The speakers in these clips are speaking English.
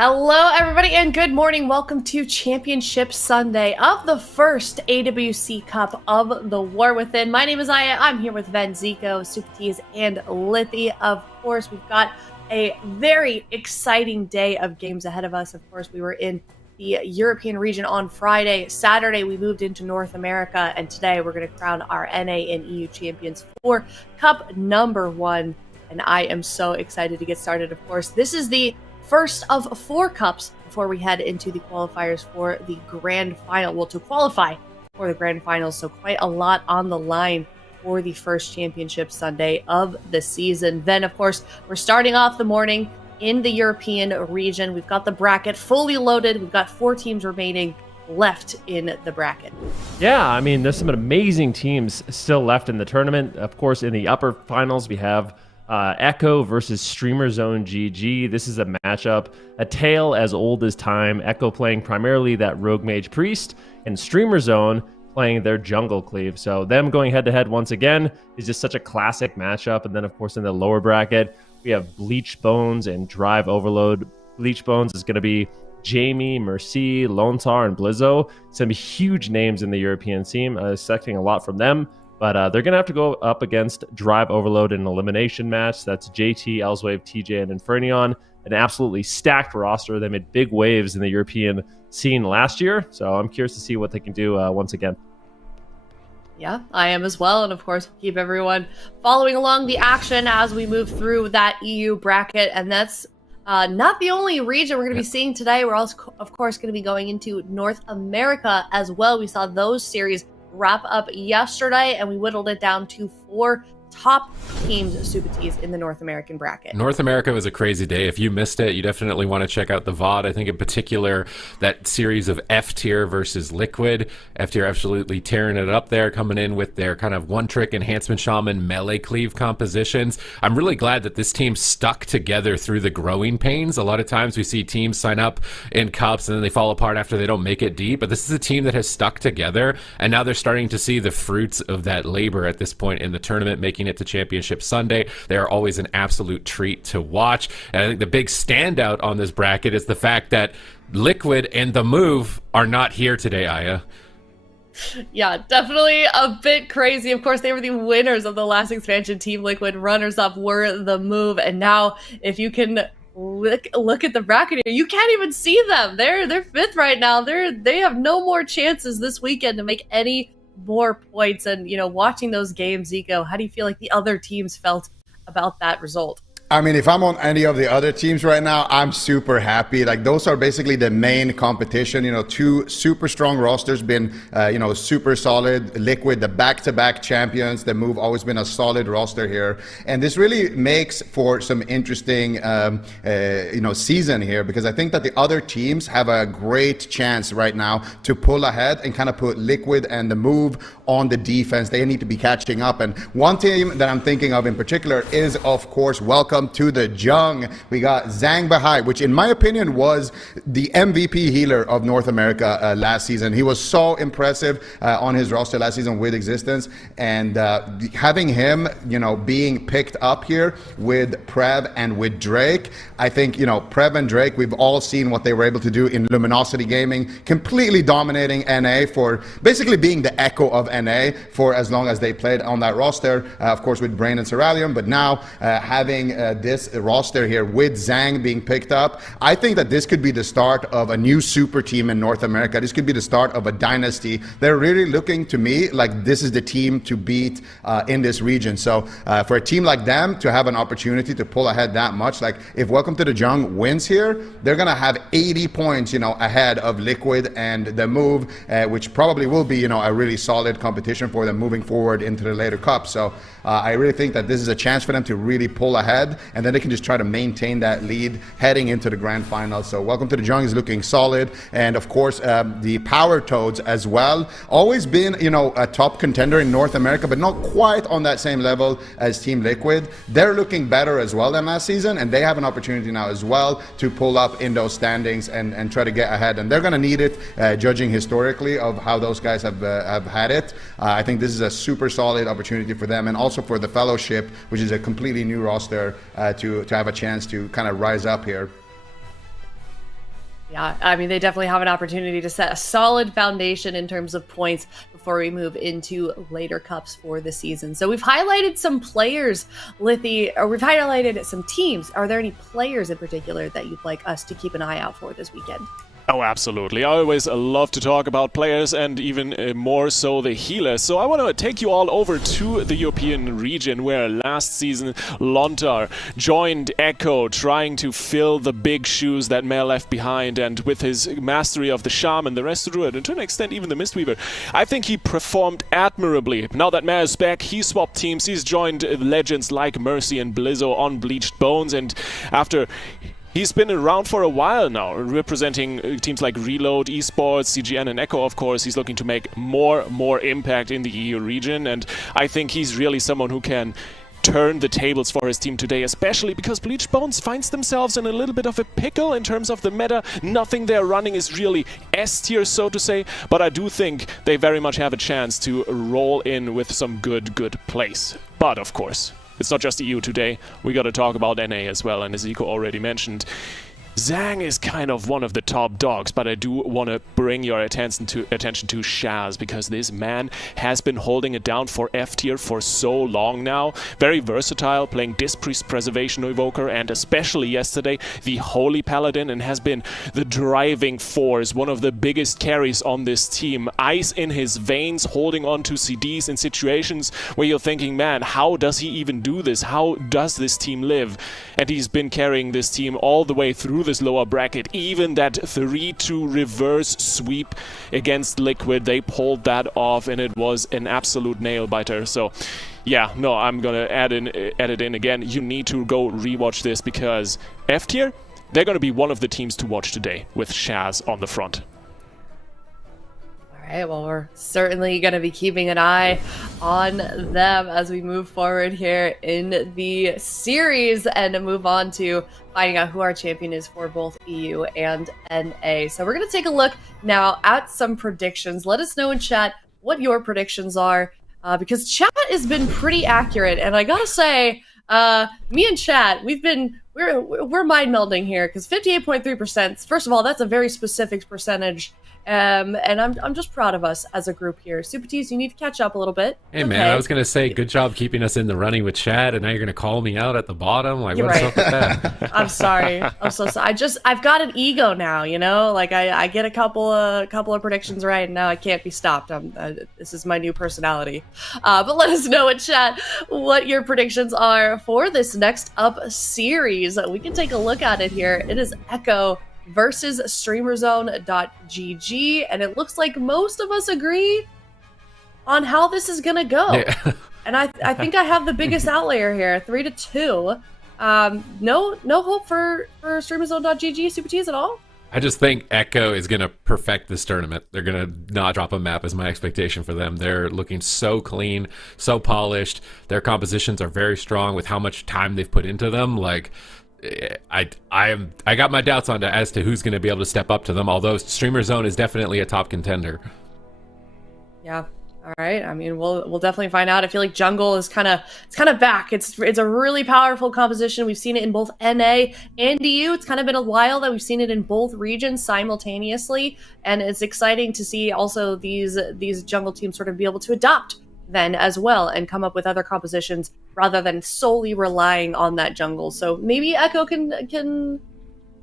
Hello, everybody, and good morning. Welcome to Championship Sunday of the first AWC Cup of the War Within. My name is Aya. I'm here with Ven, Zico, Supertees, and Lithy. Of course, we've got a very exciting day of games ahead of us. Of course, we were in the European region on Friday. Saturday, we moved into North America, and today we're going to crown our NA and EU champions for Cup number 1. And I am so excited to get started. Of course, this is the first of 4 cups before we head into the qualifiers for the grand final. Well, to qualify for the grand finals, so quite a lot on the line for the first Championship Sunday of the season. Then, of course, we're starting off the morning in the European region. We've got the bracket fully loaded. We've got 4 teams remaining left in the bracket. Yeah, I mean, there's some amazing teams still left in the tournament. Of course, in the upper finals, we have Echo versus Streamer Zone GG. This is a matchup, a tale as old as time. Echo playing primarily that Rogue Mage Priest, and Streamer Zone playing their Jungle Cleave. So them going head-to-head once again is just such a classic matchup. And then, of course, in the lower bracket, we have Bleached Bones and Drive Overload. Bleached Bones is going to be Jamie, Mercy, Lontar, and Blizzo. Some huge names in the European scene. Expecting a lot from them. But they're going to have to go up against Drive Overload in an elimination match. That's JT, Elswave, TJ, and Infernion. An absolutely stacked roster. They made big waves in the European scene last year. So I'm curious to see what they can do once again. Yeah, I am as well. And of course, we'll keep everyone following along the action as we move through that EU bracket. And that's not the only region we're going to be seeing today. We're also, of course, going to be going into North America as well. We saw those series wrap up yesterday, and we whittled it down to 4 top teams, Supertees, in the North American bracket. North America was a crazy day. If you missed it, you definitely want to check out the VOD. I think in particular that series of F tier versus Liquid. F tier absolutely tearing it up there, coming in with their kind of one-trick enhancement shaman melee cleave compositions. I'm really glad that this team stuck together through the growing pains. A lot of times we see teams sign up in cups and then they fall apart after they don't make it deep, but this is a team that has stuck together, and now they're starting to see the fruits of that labor at this point in the tournament, making it to Championship Sunday. They are always an absolute treat to watch. And I think the big standout on this bracket is the fact that Liquid and the Move are not here today, Aya. Yeah, definitely a bit crazy. Of course, they were the winners of the last expansion. Team Liquid runners-up were the Move. And now, if you can look at the bracket here, you can't even see them. They're 5th right now. They have no more chances this weekend to make any more points. And, watching those games, Zico, how do you feel like the other teams felt about that result? I mean, if I'm on any of the other teams right now, I'm super happy. Like, those are basically the main competition. 2 super strong rosters, been, super solid. Liquid, the back-to-back champions. The Move always been a solid roster here. And this really makes for some interesting, season here, because I think that the other teams have a great chance right now to pull ahead and kind of put Liquid and the Move on the defense. They need to be catching up. And one team that I'm thinking of in particular is, of course, welcome to the JUNG. We got Zhang Bahai, which in my opinion was the MVP healer of North America last season. He was so impressive on his roster last season with Existence, and having him, being picked up here with Prev and with Drake. I think, Prev and Drake, we've all seen what they were able to do in Luminosity Gaming, completely dominating NA, for basically being the echo of NA for as long as they played on that roster, of course with Brain and Ceralium. But now having this roster here with Zhang being picked up, I think that this could be the start of a new super team in North America. This could be the start of a dynasty. They're really looking to me like this is the team to beat in this region. So for a team like them to have an opportunity to pull ahead that much, like if Welcome to the Jung wins here, they're gonna have 80 points, ahead of Liquid and the Move, which probably will be, a really solid competition for them moving forward into the later cups. So I really think that this is a chance for them to really pull ahead, and then they can just try to maintain that lead heading into the grand final. So Welcome to the Jung is looking solid, and of course the Power Toads as well, always been a top contender in North America, but not quite on that same level as Team Liquid. They're looking better as well than last season, and they have an opportunity now as well to pull up in those standings and try to get ahead, and they're going to need it, judging historically of how those guys have had it. I think this is a super solid opportunity for them, and also for the Fellowship, which is a completely new roster, to have a chance to kind of rise up here. Yeah, I mean, they definitely have an opportunity to set a solid foundation in terms of points before we move into later cups for the season. So we've highlighted some players, Lithy, or we've highlighted some teams. Are there any players in particular that you'd like us to keep an eye out for this weekend? Oh, absolutely. I always love to talk about players and even more so the healers. So I want to take you all over to the European region where last season Lontar joined Echo trying to fill the big shoes that Mel left behind, and with his mastery of the Shaman, the Rest Druid, and to an extent even the Mistweaver, I think he performed admirably. Now that Mel is back, he swapped teams, he's joined legends like Mercy and Blizzo on Bleached Bones, and after he's been around for a while now, representing teams like Reload, Esports, CGN, and Echo, of course. He's looking to make more impact in the EU region, and I think he's really someone who can turn the tables for his team today, especially because Bleached Bones finds themselves in a little bit of a pickle in terms of the meta. Nothing they're running is really S tier, so to say, but I do think they very much have a chance to roll in with some good plays. But, of course, it's not just EU today, we gotta talk about NA as well, and as Zico already mentioned, Zhang is kind of one of the top dogs, but I do want to bring your attention to Shaz, because this man has been holding it down for F tier for so long now. Very versatile, playing Dispriest, Preservation Evoker, and especially yesterday the Holy Paladin, and has been the driving force, one of the biggest carries on this team. Ice in his veins, holding on to CDs in situations where you're thinking, man, how does he even do this? How does this team live? And he's been carrying this team all the way through this lower bracket. Even that 3-2 reverse sweep against Liquid, they pulled that off, and it was an absolute nail biter. So yeah, no, I'm gonna add it in again. You need to go rewatch this, because F tier, they're gonna be one of the teams to watch today with Shaz on the front. All right, well, we're certainly going to be keeping an eye on them as we move forward here in the series and move on to finding out who our champion is for both EU and NA. So we're going to take a look now at some predictions. Let us know in chat what your predictions are, because chat has been pretty accurate. And I got to say, me and chat, we're mind melding here, because 58.3%, first of all, that's a very specific percentage. And I'm just proud of us as a group here. Super Tees, you need to catch up a little bit. Hey, okay. Man, I was going to say, good job keeping us in the running with Chad, and now you're going to call me out at the bottom? Like, what's up with that? I'm sorry. I'm so sorry. I've got an ego now, you know? Like, I get a couple of predictions right, and now I can't be stopped. This is my new personality. But let us know in chat what your predictions are for this next up series. We can take a look at it here. It is Echo versus StreamerZone.gg, and it looks like most of us agree on how this is gonna go. Yeah. And I think I have the biggest outlier here, 3-2. No hope for StreamerZone.gg Super Tees at all. I just think Echo is going to perfect this tournament. They're going to not drop a map is my expectation for them. They're looking so clean, so polished. Their compositions are very strong with how much time they've put into them. Like, I got my doubts on as to who's going to be able to step up to them, although Streamer Zone is definitely a top contender. Yeah. All right. I mean, we'll definitely find out. I feel like Jungle is kind of back. It's a really powerful composition. We've seen it in both NA and EU. It's kind of been a while that we've seen it in both regions simultaneously, and it's exciting to see also these Jungle teams sort of be able to adopt then as well and come up with other compositions rather than solely relying on that Jungle. So maybe Echo can I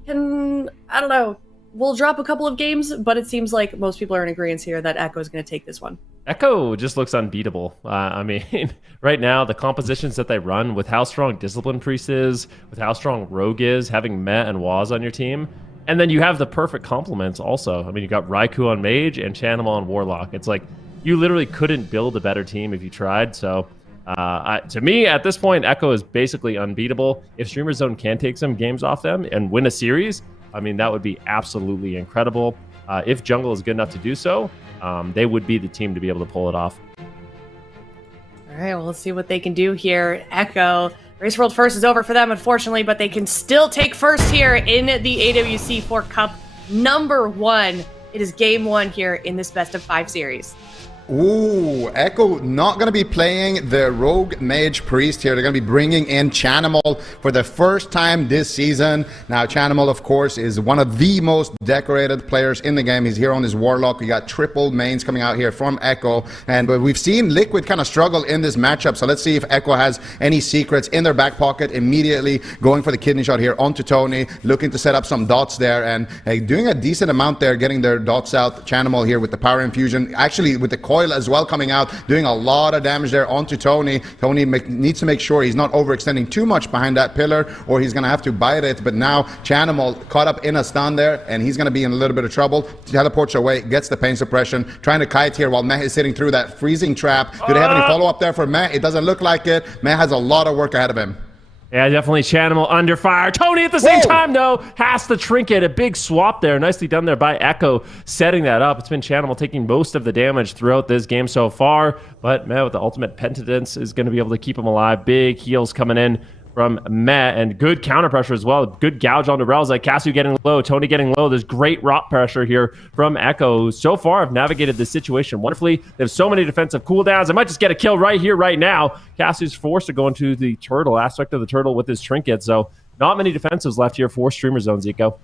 don't know. We'll drop a couple of games, but it seems like most people are in agreement here that Echo is going to take this one. Echo just looks unbeatable. I mean, right now, the compositions that they run, with how strong Discipline Priest is, with how strong Rogue is, having Met and Waz on your team, and then you have the perfect complements also. I mean, you got Raikou on Mage and Chanimal on Warlock. It's like, you literally couldn't build a better team if you tried. So, to me, at this point, Echo is basically unbeatable. If Streamer Zone can take some games off them and win a series, I mean, that would be absolutely incredible. If Jungle is good enough to do so, they would be the team to be able to pull it off. All right, well, let's see what they can do here. Echo, Race World First is over for them, unfortunately, but they can still take first here in the AWC for Cup number 1. It is game 1 here in this best of 5 series. Ooh, Echo not going to be playing the Rogue Mage Priest here. They're going to be bringing in Chanimal for the first time this season. Now, Chanimal, of course, is one of the most decorated players in the game. He's here on his Warlock. We got triple mains coming out here from Echo. And we've seen Liquid kind of struggle in this matchup. So let's see if Echo has any secrets in their back pocket. Immediately going for the kidney shot here onto Tony, looking to set up some dots there. And doing a decent amount there, getting their dots out. Chanimal here with the power infusion. Actually, with the coil as well coming out, doing a lot of damage there onto Tony. Tony needs to make sure he's not overextending too much behind that pillar, or he's going to have to bite it. But now Chanimal caught up in a stun there, and he's going to be in a little bit of trouble. Teleports away, gets the pain suppression, trying to kite here while Meh is sitting through that freezing trap. Do they have any follow-up there for Meh? It doesn't look like it. Meh has a lot of work ahead of him. Yeah, definitely Chanimal under fire. Tony at the same time, though, has the trinket. A big swap there. Nicely done there by Echo, setting that up. It's been Chanimal taking most of the damage throughout this game so far. But Meh with the ultimate penitence is going to be able to keep him alive. Big heals coming in from Meh, and good counter pressure as well. Good gouge on the Relza. Casu getting low, Tony getting low. There's great rock pressure here from Echo, who so far have navigated this situation wonderfully. They have so many defensive cooldowns. They might just get a kill right here, right now. Casu's forced to go into the turtle aspect of the turtle with his trinket, so not many defensives left here for Streamer Zone, Zico.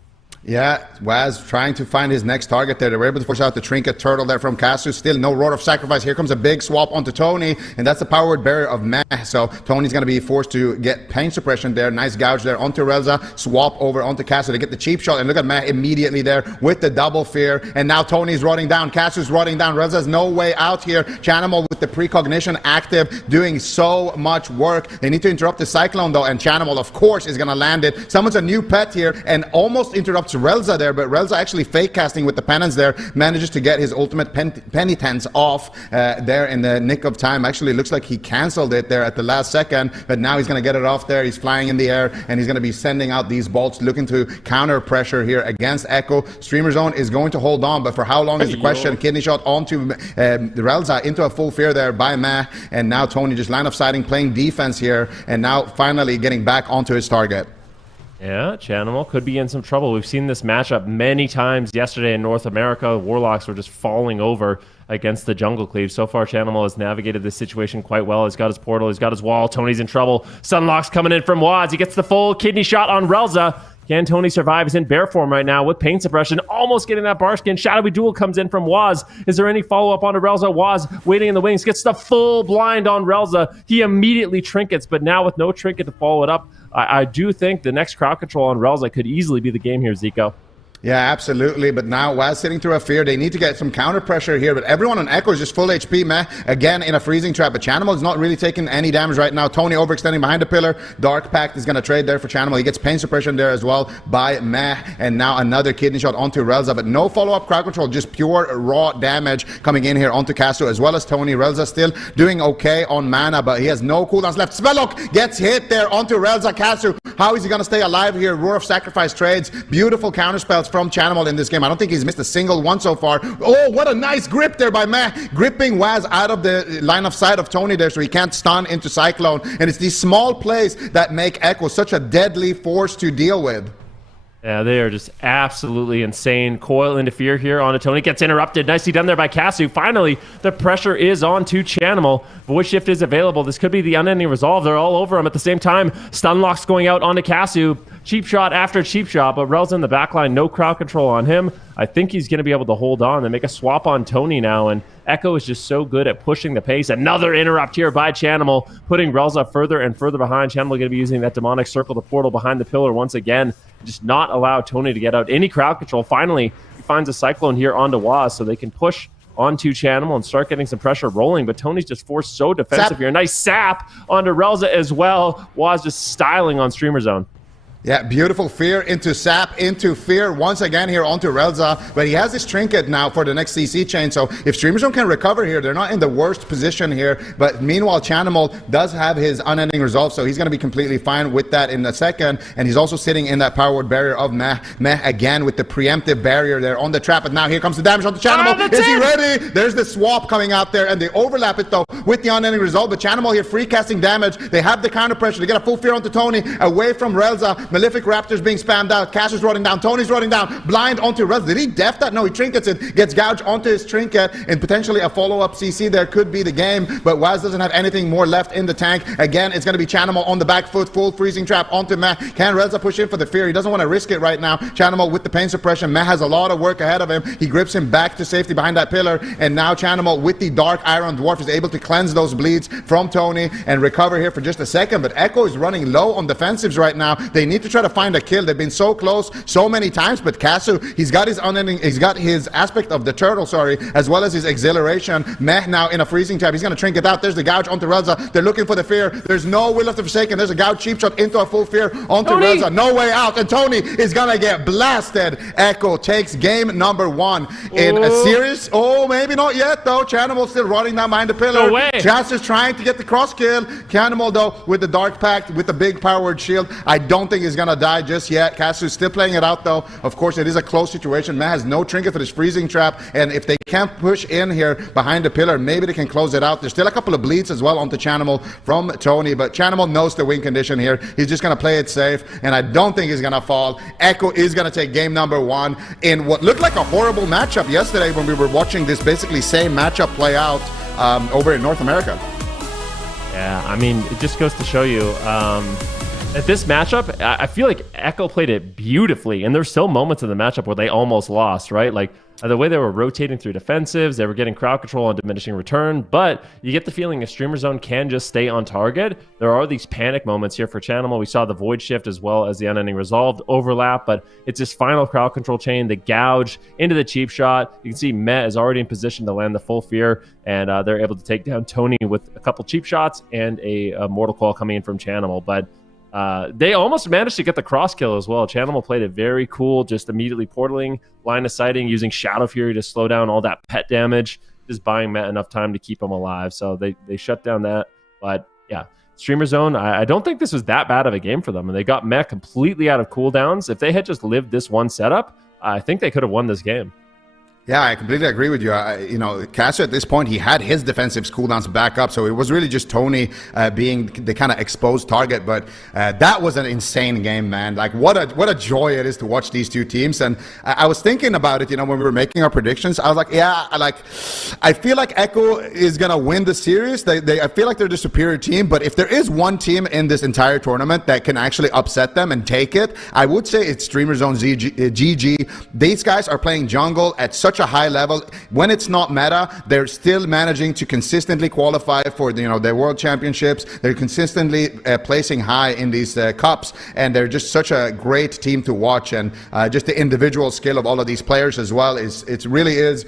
Yeah, Waz trying to find his next target there. They were able to force out the trinket turtle there from Casu. Still no Roar of Sacrifice. Here comes a big swap onto Tony, and that's the powered barrier of Meh. So Tony's going to be forced to get pain suppression there. Nice gouge there onto Relza. Swap over onto Casu to get the cheap shot, and look at Meh immediately there with the double fear. And now Tony's rotting down. Casu's rotting down. Relza's no way out here. Chanimal with the precognition active, doing so much work. They need to interrupt the Cyclone though, and Chanimal, of course, is going to land it. Someone's a new pet here, and almost interrupts Relza there, but Relza actually fake casting with the penance there, manages to get his ultimate penitence off there in the nick of time. Actually looks like he canceled it there at the last second, but now he's going to get it off there. He's flying in the air, and he's going to be sending out these bolts, looking to counter pressure here against Echo. Streamer Zone is going to hold on, but for how long is the question? Kidney shot onto Relza into a full fear there by Meh, and now Tony just line of sighting, playing defense here, and now finally getting back onto his target. Yeah, Chanimal could be in some trouble. We've seen this matchup many times yesterday in North America. Warlocks were just falling over against the Jungle Cleave. So far, Chanimal has navigated this situation quite well. He's got his portal, he's got his wall. Tony's in trouble. Sunlock's coming in from Waz. He gets the full kidney shot on Relza. Can Tony survive? He's in bear form right now with pain suppression, almost getting that bar skin. Shadowy Duel comes in from Waz. Is there any follow-up on Relza? Waz waiting in the wings, gets the full blind on Relza. He immediately trinkets, but now with no trinket to follow it up, I do think the next crowd control on Relza could easily be the game here, Zico. Yeah, absolutely. But now, Waz sitting through a fear. They need to get some counter pressure here. But everyone on Echo is just full HP, Meh. Again, in a freezing trap. But Chanimal is not really taking any damage right now. Tony overextending behind the pillar. Dark Pact is going to trade there for Chanimal. He gets pain suppression there as well by Meh. And now another kidney shot onto Relza. But no follow-up crowd control. Just pure raw damage coming in here onto Casu as well as Tony. Relza still doing okay on mana, but he has no cooldowns left. Spelllock gets hit there onto Relza. Casu, how is he going to stay alive here? Roar of Sacrifice trades. Beautiful counter spells from Chanimal in this game. I don't think he's missed a single one so far. Oh, what a nice grip there by Meh. Gripping Waz out of the line of sight of Tony there so he can't stun into Cyclone. And it's these small plays that make Echo such a deadly force to deal with. Yeah, they are just absolutely insane. Coil into fear here onto Tony. Gets interrupted. Nicely done there by Casu. Finally, the pressure is on to Chanimal. Voice Shift is available. This could be the unending resolve. They're all over him at the same time. Stunlock's going out onto Casu. Cheap shot after cheap shot, but Rel's in the backline. No crowd control on him. I think he's going to be able to hold on and make a swap on Tony now, and Echo is just so good at pushing the pace. Another interrupt here by Chanimal, putting Relza further and further behind. Chanimal going to be using that demonic circle, the portal behind the pillar once again. Just not allow Tony to get out any crowd control. Finally, he finds a Cyclone here onto Waz so they can push onto Chanimal and start getting some pressure rolling, but Tony's just forced so defensive here. Nice sap onto Relza as well. Waz just styling on Streamer Zone. Yeah, beautiful fear into sap, into fear once again here onto Relza, but he has this trinket now for the next CC chain, so if Streamer Zone can recover here, they're not in the worst position here, but meanwhile Chanimal does have his unending resolve, so he's going to be completely fine with that in a second, and he's also sitting in that powered barrier of Meh again with the preemptive barrier there on the trap, but now here comes the damage onto Chanimal. Is he ready? There's the swap coming out there, and they overlap it though with the unending resolve, but Chanimal here free casting damage. They have the counter pressure. They get a full fear onto Tony away from Relza, Malefic Raptor's being spammed out. Cash is running down. Tony's running down. Blind onto Rez. Did he def that? No, he trinkets it. Gets gouged onto his trinket, and potentially a follow-up CC there could be the game, but Waz doesn't have anything more left in the tank. Again, it's going to be Chanimal on the back foot, full freezing trap onto Meh. Can Reza push in for the fear? He doesn't want to risk it right now. Chanimal with the pain suppression. Meh has a lot of work ahead of him. He grips him back to safety behind that pillar, and now Chanimal with the Dark Iron Dwarf is able to cleanse those bleeds from Tony and recover here for just a second, but Echo is running low on defensives right now. They need to try to find a kill. They've been so close so many times, but Kasu, he's got his aspect of the turtle, as well as his exhilaration. Meh now in a freezing trap. He's going to trinket out. There's the gouge onto Reza. They're looking for the fear. There's no will of the Forsaken. There's a gouge cheap shot into a full fear onto Reza. No way out, and Tony is going to get blasted. Echo takes game number 1 in a series. Oh, maybe not yet, though. Chanimal still running down behind the pillar. No way. Chas is trying to get the cross kill. Chanimal, though, with the Dark Pact, with the big powered shield, I don't think he's going to die just yet. Kasu is still playing it out, though. Of course, it is a close situation. Meh has no trinket for this freezing trap, and if they can't push in here behind the pillar, maybe they can close it out. There's still a couple of bleeds as well onto Chanimal from Tony, but Chanimal knows the win condition here. He's just going to play it safe, and I don't think he's going to fall. Echo is going to take game number 1 in what looked like a horrible matchup yesterday when we were watching this basically same matchup play out over in North America. Yeah, I mean, it just goes to show you at this matchup, I feel like Echo played it beautifully, and there's still moments in the matchup where they almost lost, right? Like the way they were rotating through defensives, they were getting crowd control and diminishing return, but you get the feeling if Streamer Zone can just stay on target, there are these panic moments here for Chanimal. We saw the Void Shift as well as the Unending Resolved overlap, but it's this final crowd control chain, the gouge into the cheap shot. You can see Met is already in position to land the full fear, and they're able to take down Tony with a couple cheap shots and a Mortal Coil coming in from Chanimal, but they almost managed to get the cross kill as well. Chanimal played it very cool, just immediately portaling, line of sighting, using Shadow Fury to slow down all that pet damage, just buying Matt enough time to keep him alive. So they shut down that. But yeah, Streamer Zone, I don't think this was that bad of a game for them. And they got Mech completely out of cooldowns. If they had just lived this one setup, I think they could have won this game. Yeah, I completely agree with you. Cassio at this point, he had his defensive cooldowns back up, so it was really just Tony being the kind of exposed target. But that was an insane game, man. Like, what a joy it is to watch these two teams. And I was thinking about it, when we were making our predictions. I was like, I feel like Echo is gonna win the series. I feel like they're the superior team. But if there is one team in this entire tournament that can actually upset them and take it, I would say it's Streamer Zone GG. These guys are playing jungle at such a high level. When it's not meta, they're still managing to consistently qualify for their world championships. They're consistently placing high in these cups, and they're just such a great team to watch. And just the individual skill of all of these players as well it really is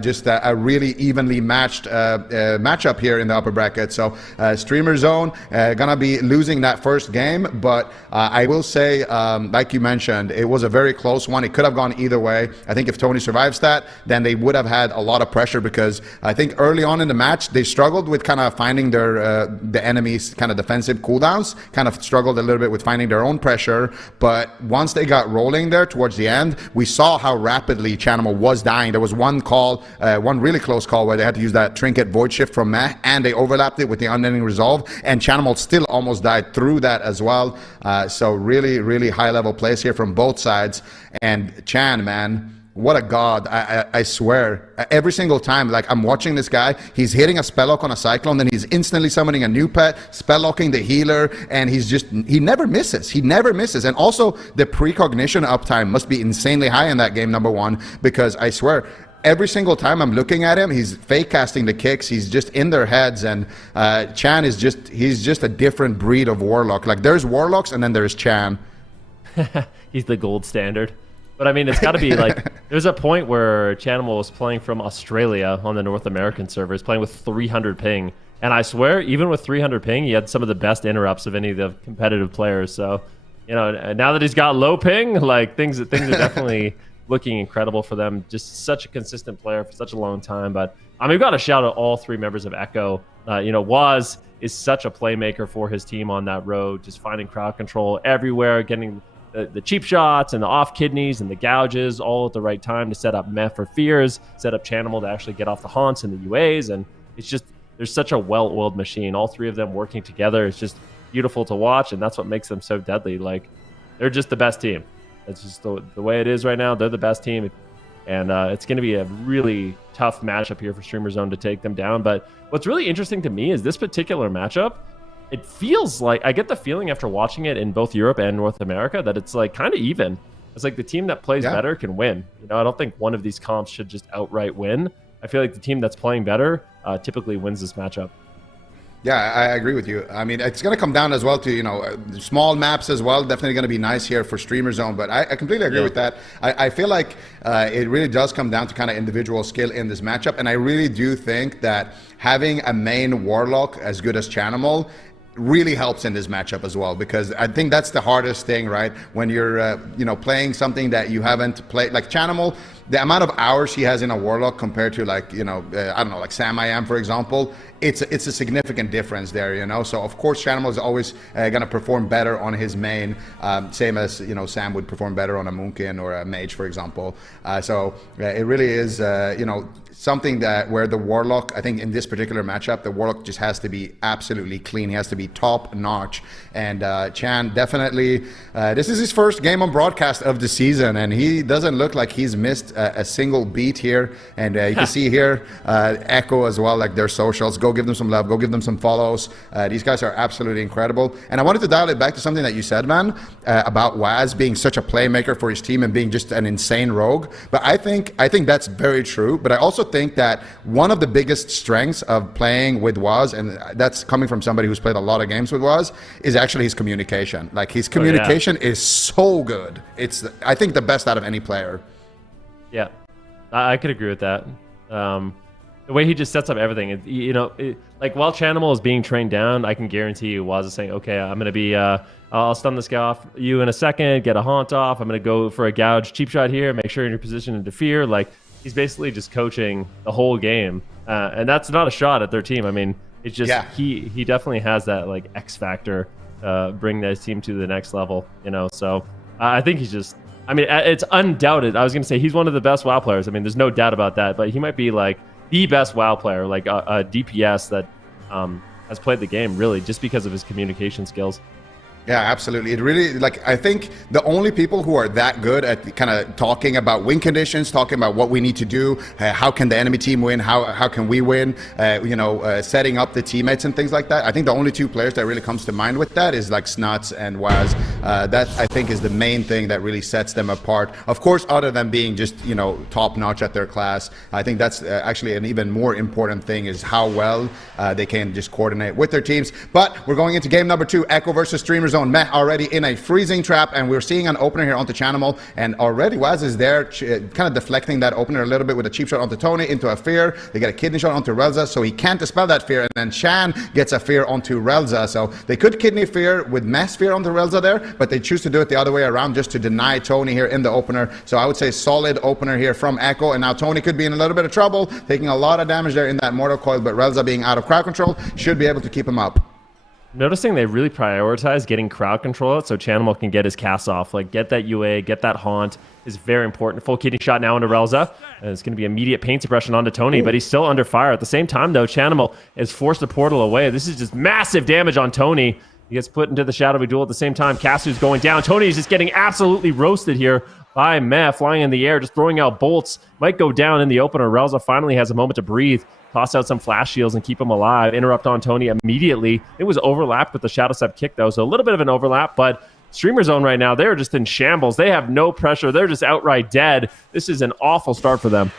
just a really evenly matched matchup here in the upper bracket. So Streamer Zone gonna be losing that first game, but I will say, like you mentioned, it was a very close one. It could have gone either way. I think if Tony survives that, then they would have had a lot of pressure, because I think early on in the match they struggled with kind of finding their the enemy's kind of defensive cooldowns, kind of struggled a little bit with finding their own pressure. But once they got rolling there towards the end, we saw how rapidly Chanimal was dying. There was one really close call where they had to use that trinket Void Shift from Meh, and they overlapped it with the Unending Resolve, and Chanimal still almost died through that as well. So really, really high level plays here from both sides. And Chan, man, what a god. I swear, every single time, like, I'm watching this guy, he's hitting a spell lock on a Cyclone, then he's instantly summoning a new pet, spell locking the healer, and he never misses. And also the precognition uptime must be insanely high in that game, number one, because I swear, every single time I'm looking at him, he's fake casting the kicks. He's just in their heads, and Chan is he's just a different breed of Warlock. Like, there's Warlocks, and then there's Chan. He's the gold standard. But I mean, it's got to be like, there's a point where Chanimal was playing from Australia on the North American servers, playing with 300 ping. And I swear, even with 300 ping, he had some of the best interrupts of any of the competitive players. So, now that he's got low ping, like, things are definitely looking incredible for them. Just such a consistent player for such a long time. But I mean, we've got to shout out all three members of Echo. Waz is such a playmaker for his team on that road, just finding crowd control everywhere, getting the cheap shots and the off kidneys and the gouges all at the right time to set up Meh for fears, set up Chanimal to actually get off the haunts and the UAs. And it's just, there's such a well-oiled machine. All three of them working together is just beautiful to watch, and that's what makes them so deadly. Like, they're just the best team. It's just the way it is right now. They're the best team. And it's going to be a really tough matchup here for Streamer Zone to take them down. But what's really interesting to me is this particular matchup. It feels like, I get the feeling after watching it in both Europe and North America that it's like kind of even. It's like the team that plays better can win. You know, I don't think one of these comps should just outright win. I feel like the team that's playing better typically wins this matchup. Yeah, I agree with you. I mean, it's going to come down as well to, you know, small maps as well. Definitely going to be nice here for Streamer Zone. But I completely agree with that. I feel like it really does come down to kind of individual skill in this matchup. And I really do think that having a main Warlock as good as Chanimal really helps in this matchup as well, because I think that's the hardest thing, right? When you're, you know, playing something that you haven't played, like Chanimal, the amount of hours he has in a Warlock compared to, like, you know, I don't know, like Sam I Am, for example, it's a significant difference there, you know? So, of course, Chanimal is always going to perform better on his main, same as, you know, Sam would perform better on a Moonkin or a Mage, for example. So it really is, you know, something that where the Warlock, I think in this particular matchup, the Warlock just has to be absolutely clean. He has to be top notch. And Chan definitely, this is his first game on broadcast of the season, and he doesn't look like he's missed a single beat here. And you can see here, Echo as well, like their socials. Go give them some love. Go give them some follows. These guys are absolutely incredible. And I wanted to dial it back to something that you said, man, about Waz being such a playmaker for his team and being just an insane rogue. But I think that's very true. But I also think that one of the biggest strengths of playing with Waz, and that's coming from somebody who's played a lot of games with Waz, is actually his communication. Like, his communication is so good. It's, I think, the best out of any player. Yeah, I could agree with that. The way he just sets up everything, you know, like while Chanimal is being trained down, I can guarantee you Waz is saying, okay, I'm going to be, I'll stun this guy off you in a second, get a haunt off, I'm going to go for a gouge cheap shot here, make sure you're in your position to interfere. Like, he's basically just coaching the whole game. And that's not a shot at their team. I mean, it's just, he definitely has that, like, X factor, bring that team to the next level, you know? So I think he's just, I mean, it's undoubted. I was going to say he's one of the best WoW players. I mean, there's no doubt about that, but he might be like the best WoW player, like a DPS that has played the game, really, just because of his communication skills. Yeah, absolutely. It really, like, I think the only people who are that good at kind of talking about win conditions, talking about what we need to do, how can the enemy team win, how can we win, you know, setting up the teammates and things like that. I think the only two players that really comes to mind with that is like Snuts and Waz. That, I think, is the main thing that really sets them apart. Of course, other than being just, you know, top notch at their class, I think that's actually an even more important thing, is how well they can just coordinate with their teams. But we're going into game number 2, Echo versus Streamer Zone. Meh already in a freezing trap, and we're seeing an opener here onto Chanimal, and already Waz is there kind of deflecting that opener a little bit with a cheap shot onto Tony into a fear. They get a kidney shot onto Relza, so he can't dispel that fear, and then Chan gets a fear onto Relza. So they could kidney fear with Mess fear onto Relza there, but they choose to do it the other way around just to deny Tony here in the opener. So I would say solid opener here from Echo, and now Tony could be in a little bit of trouble, taking a lot of damage there in that mortal coil, but Relza being out of crowd control should be able to keep him up. Noticing they really prioritize getting crowd control out so Chanimal can get his cast off. Like, get that UA, get that haunt is very important. Full kidney shot now into Relza. And it's going to be immediate pain suppression onto Tony, but he's still under fire. At the same time, though, Chanimal has forced the portal away. This is just massive damage on Tony. He gets put into the shadowy duel at the same time. Casu's going down. Tony is just getting absolutely roasted here by Meh, flying in the air, just throwing out bolts. Might go down in the opener. Relza finally has a moment to breathe. Toss out some flash shields and keep him alive. Interrupt on Tony immediately. It was overlapped with the Shadow Step kick, though, so a little bit of an overlap, but Streamer Zone right now, they're just in shambles. They have no pressure. They're just outright dead. This is an awful start for them.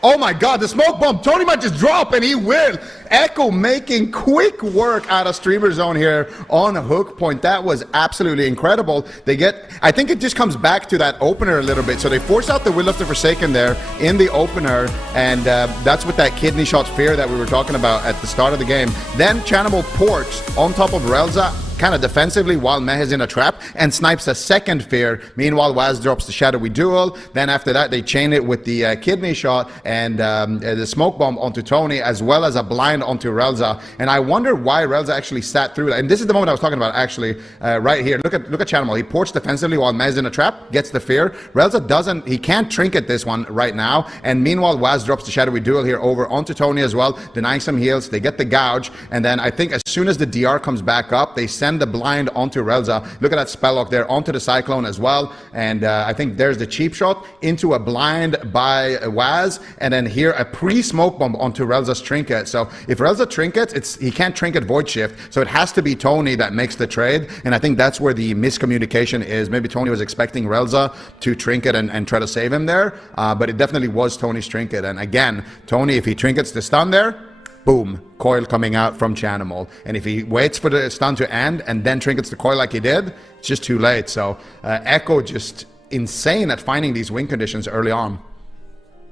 Oh my God, the smoke bomb. Tony might just drop, and he will. Echo making quick work out of Streamer Zone here on a hook point. That was absolutely incredible. They get, I think it just comes back to that opener a little bit. So they force out the Will of the Forsaken there in the opener, and that's with that kidney shot fear that we were talking about at the start of the game. Then Chanimal ports on top of Relza, kind of defensively while Meh is in a trap, and snipes a second fear. Meanwhile, Waz drops the shadowy duel. Then after that, they chain it with the kidney shot and the smoke bomb onto Tony, as well as a blind onto Relza. And I wonder why Relza actually sat through that. And this is the moment I was talking about, actually, right here. Look at Chanimal. He ports defensively while Meh is in a trap, gets the fear. Relza doesn't, he can't trinket this one right now. And meanwhile, Waz drops the shadowy duel here over onto Tony as well, denying some heals. They get the gouge. And then I think as soon as the DR comes back up, they send send the blind onto Relza. Look at that spell lock there onto the Cyclone as well. And I think there's the cheap shot into a blind by Waz, and then here a pre-smoke bomb onto Relza's trinket. So if Relza trinkets, he can't trinket Void Shift, so it has to be Tony that makes the trade. And I think that's where the miscommunication is. Maybe Tony was expecting Relza to trinket and try to save him there, but it definitely was Tony's trinket. And again, Tony, if he trinkets the stun there, boom, coil coming out from Chanimal. And if he waits for the stun to end and then trinkets the coil like he did, it's just too late. So Echo just insane at finding these win conditions early on.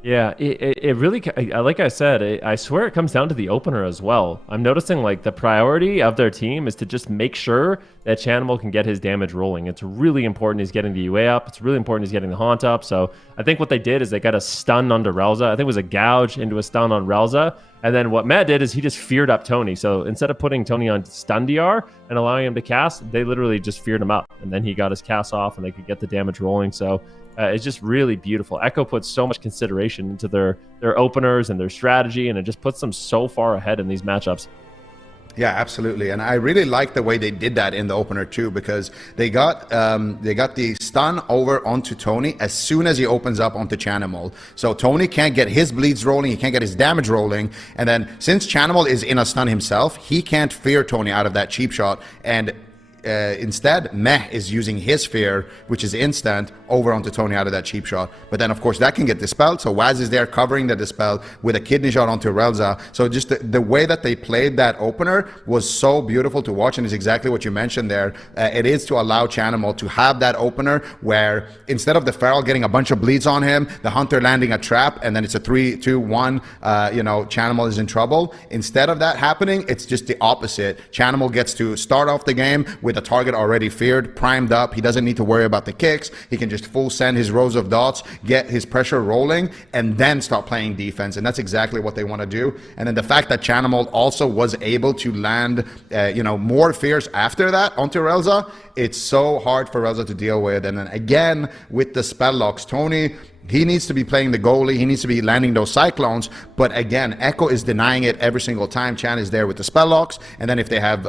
Yeah, it really, like I said, I swear it comes down to the opener as well. I'm noticing like the priority of their team is to just make sure that Chanimal can get his damage rolling. It's really important he's getting the UA up. It's really important he's getting the haunt up. So I think what they did is they got a stun onto Relza. I think it was a gouge into a stun on Relza. And then what Matt did is he just feared up Tony. So instead of putting Tony on stun DR and allowing him to cast, they literally just feared him up. And then he got his cast off and they could get the damage rolling. So it's just really beautiful. Echo puts so much consideration into their openers and their strategy, and it just puts them so far ahead in these matchups. Yeah, absolutely. And I really like the way they did that in the opener too, because they got the stun over onto Tony as soon as he opens up onto Chanimal. So Tony can't get his bleeds rolling, he can't get his damage rolling, and then since Chanimal is in a stun himself, he can't fear Tony out of that cheap shot, and instead, Meh is using his fear, which is instant, over onto Tony out of that cheap shot. But then, of course, that can get dispelled. So Waz is there covering the dispel with a kidney shot onto Relza. So just the way that they played that opener was so beautiful to watch, and is exactly what you mentioned there. It is to allow Chanimal to have that opener where instead of the Feral getting a bunch of bleeds on him, the Hunter landing a trap, and then it's a 3-2-1, Chanimal is in trouble. Instead of that happening, it's just the opposite. Chanimal gets to start off the game with a target already feared, primed up. He doesn't need to worry about the kicks. He can just full send his rows of dots, get his pressure rolling, and then start playing defense. And that's exactly what they want to do. And then the fact that Chanimal also was able to land, more fears after that onto Relza, it's so hard for Relza to deal with. And then again, with the spell locks, Tony, he needs to be playing the goalie. He needs to be landing those cyclones. But again, Echo is denying it every single time. Chan is there with the spell locks. And then if they have,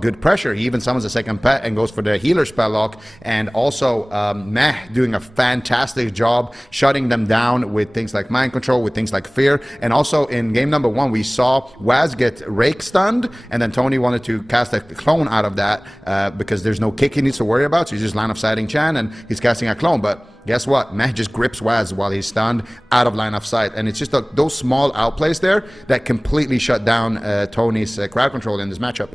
good pressure, he even summons a second pet and goes for the healer spell lock. And also, Meh doing a fantastic job shutting them down with things like mind control, with things like fear. And also in game number 1, we saw Waz get rake stunned. And then Tony wanted to cast a clone out of that because there's no kick he needs to worry about. So he's just line of sighting Chan and he's casting a clone. But guess what? Meh just grips Waz while he's stunned out of line of sight. And it's just those small outplays there that completely shut down Tony's crowd control in this matchup.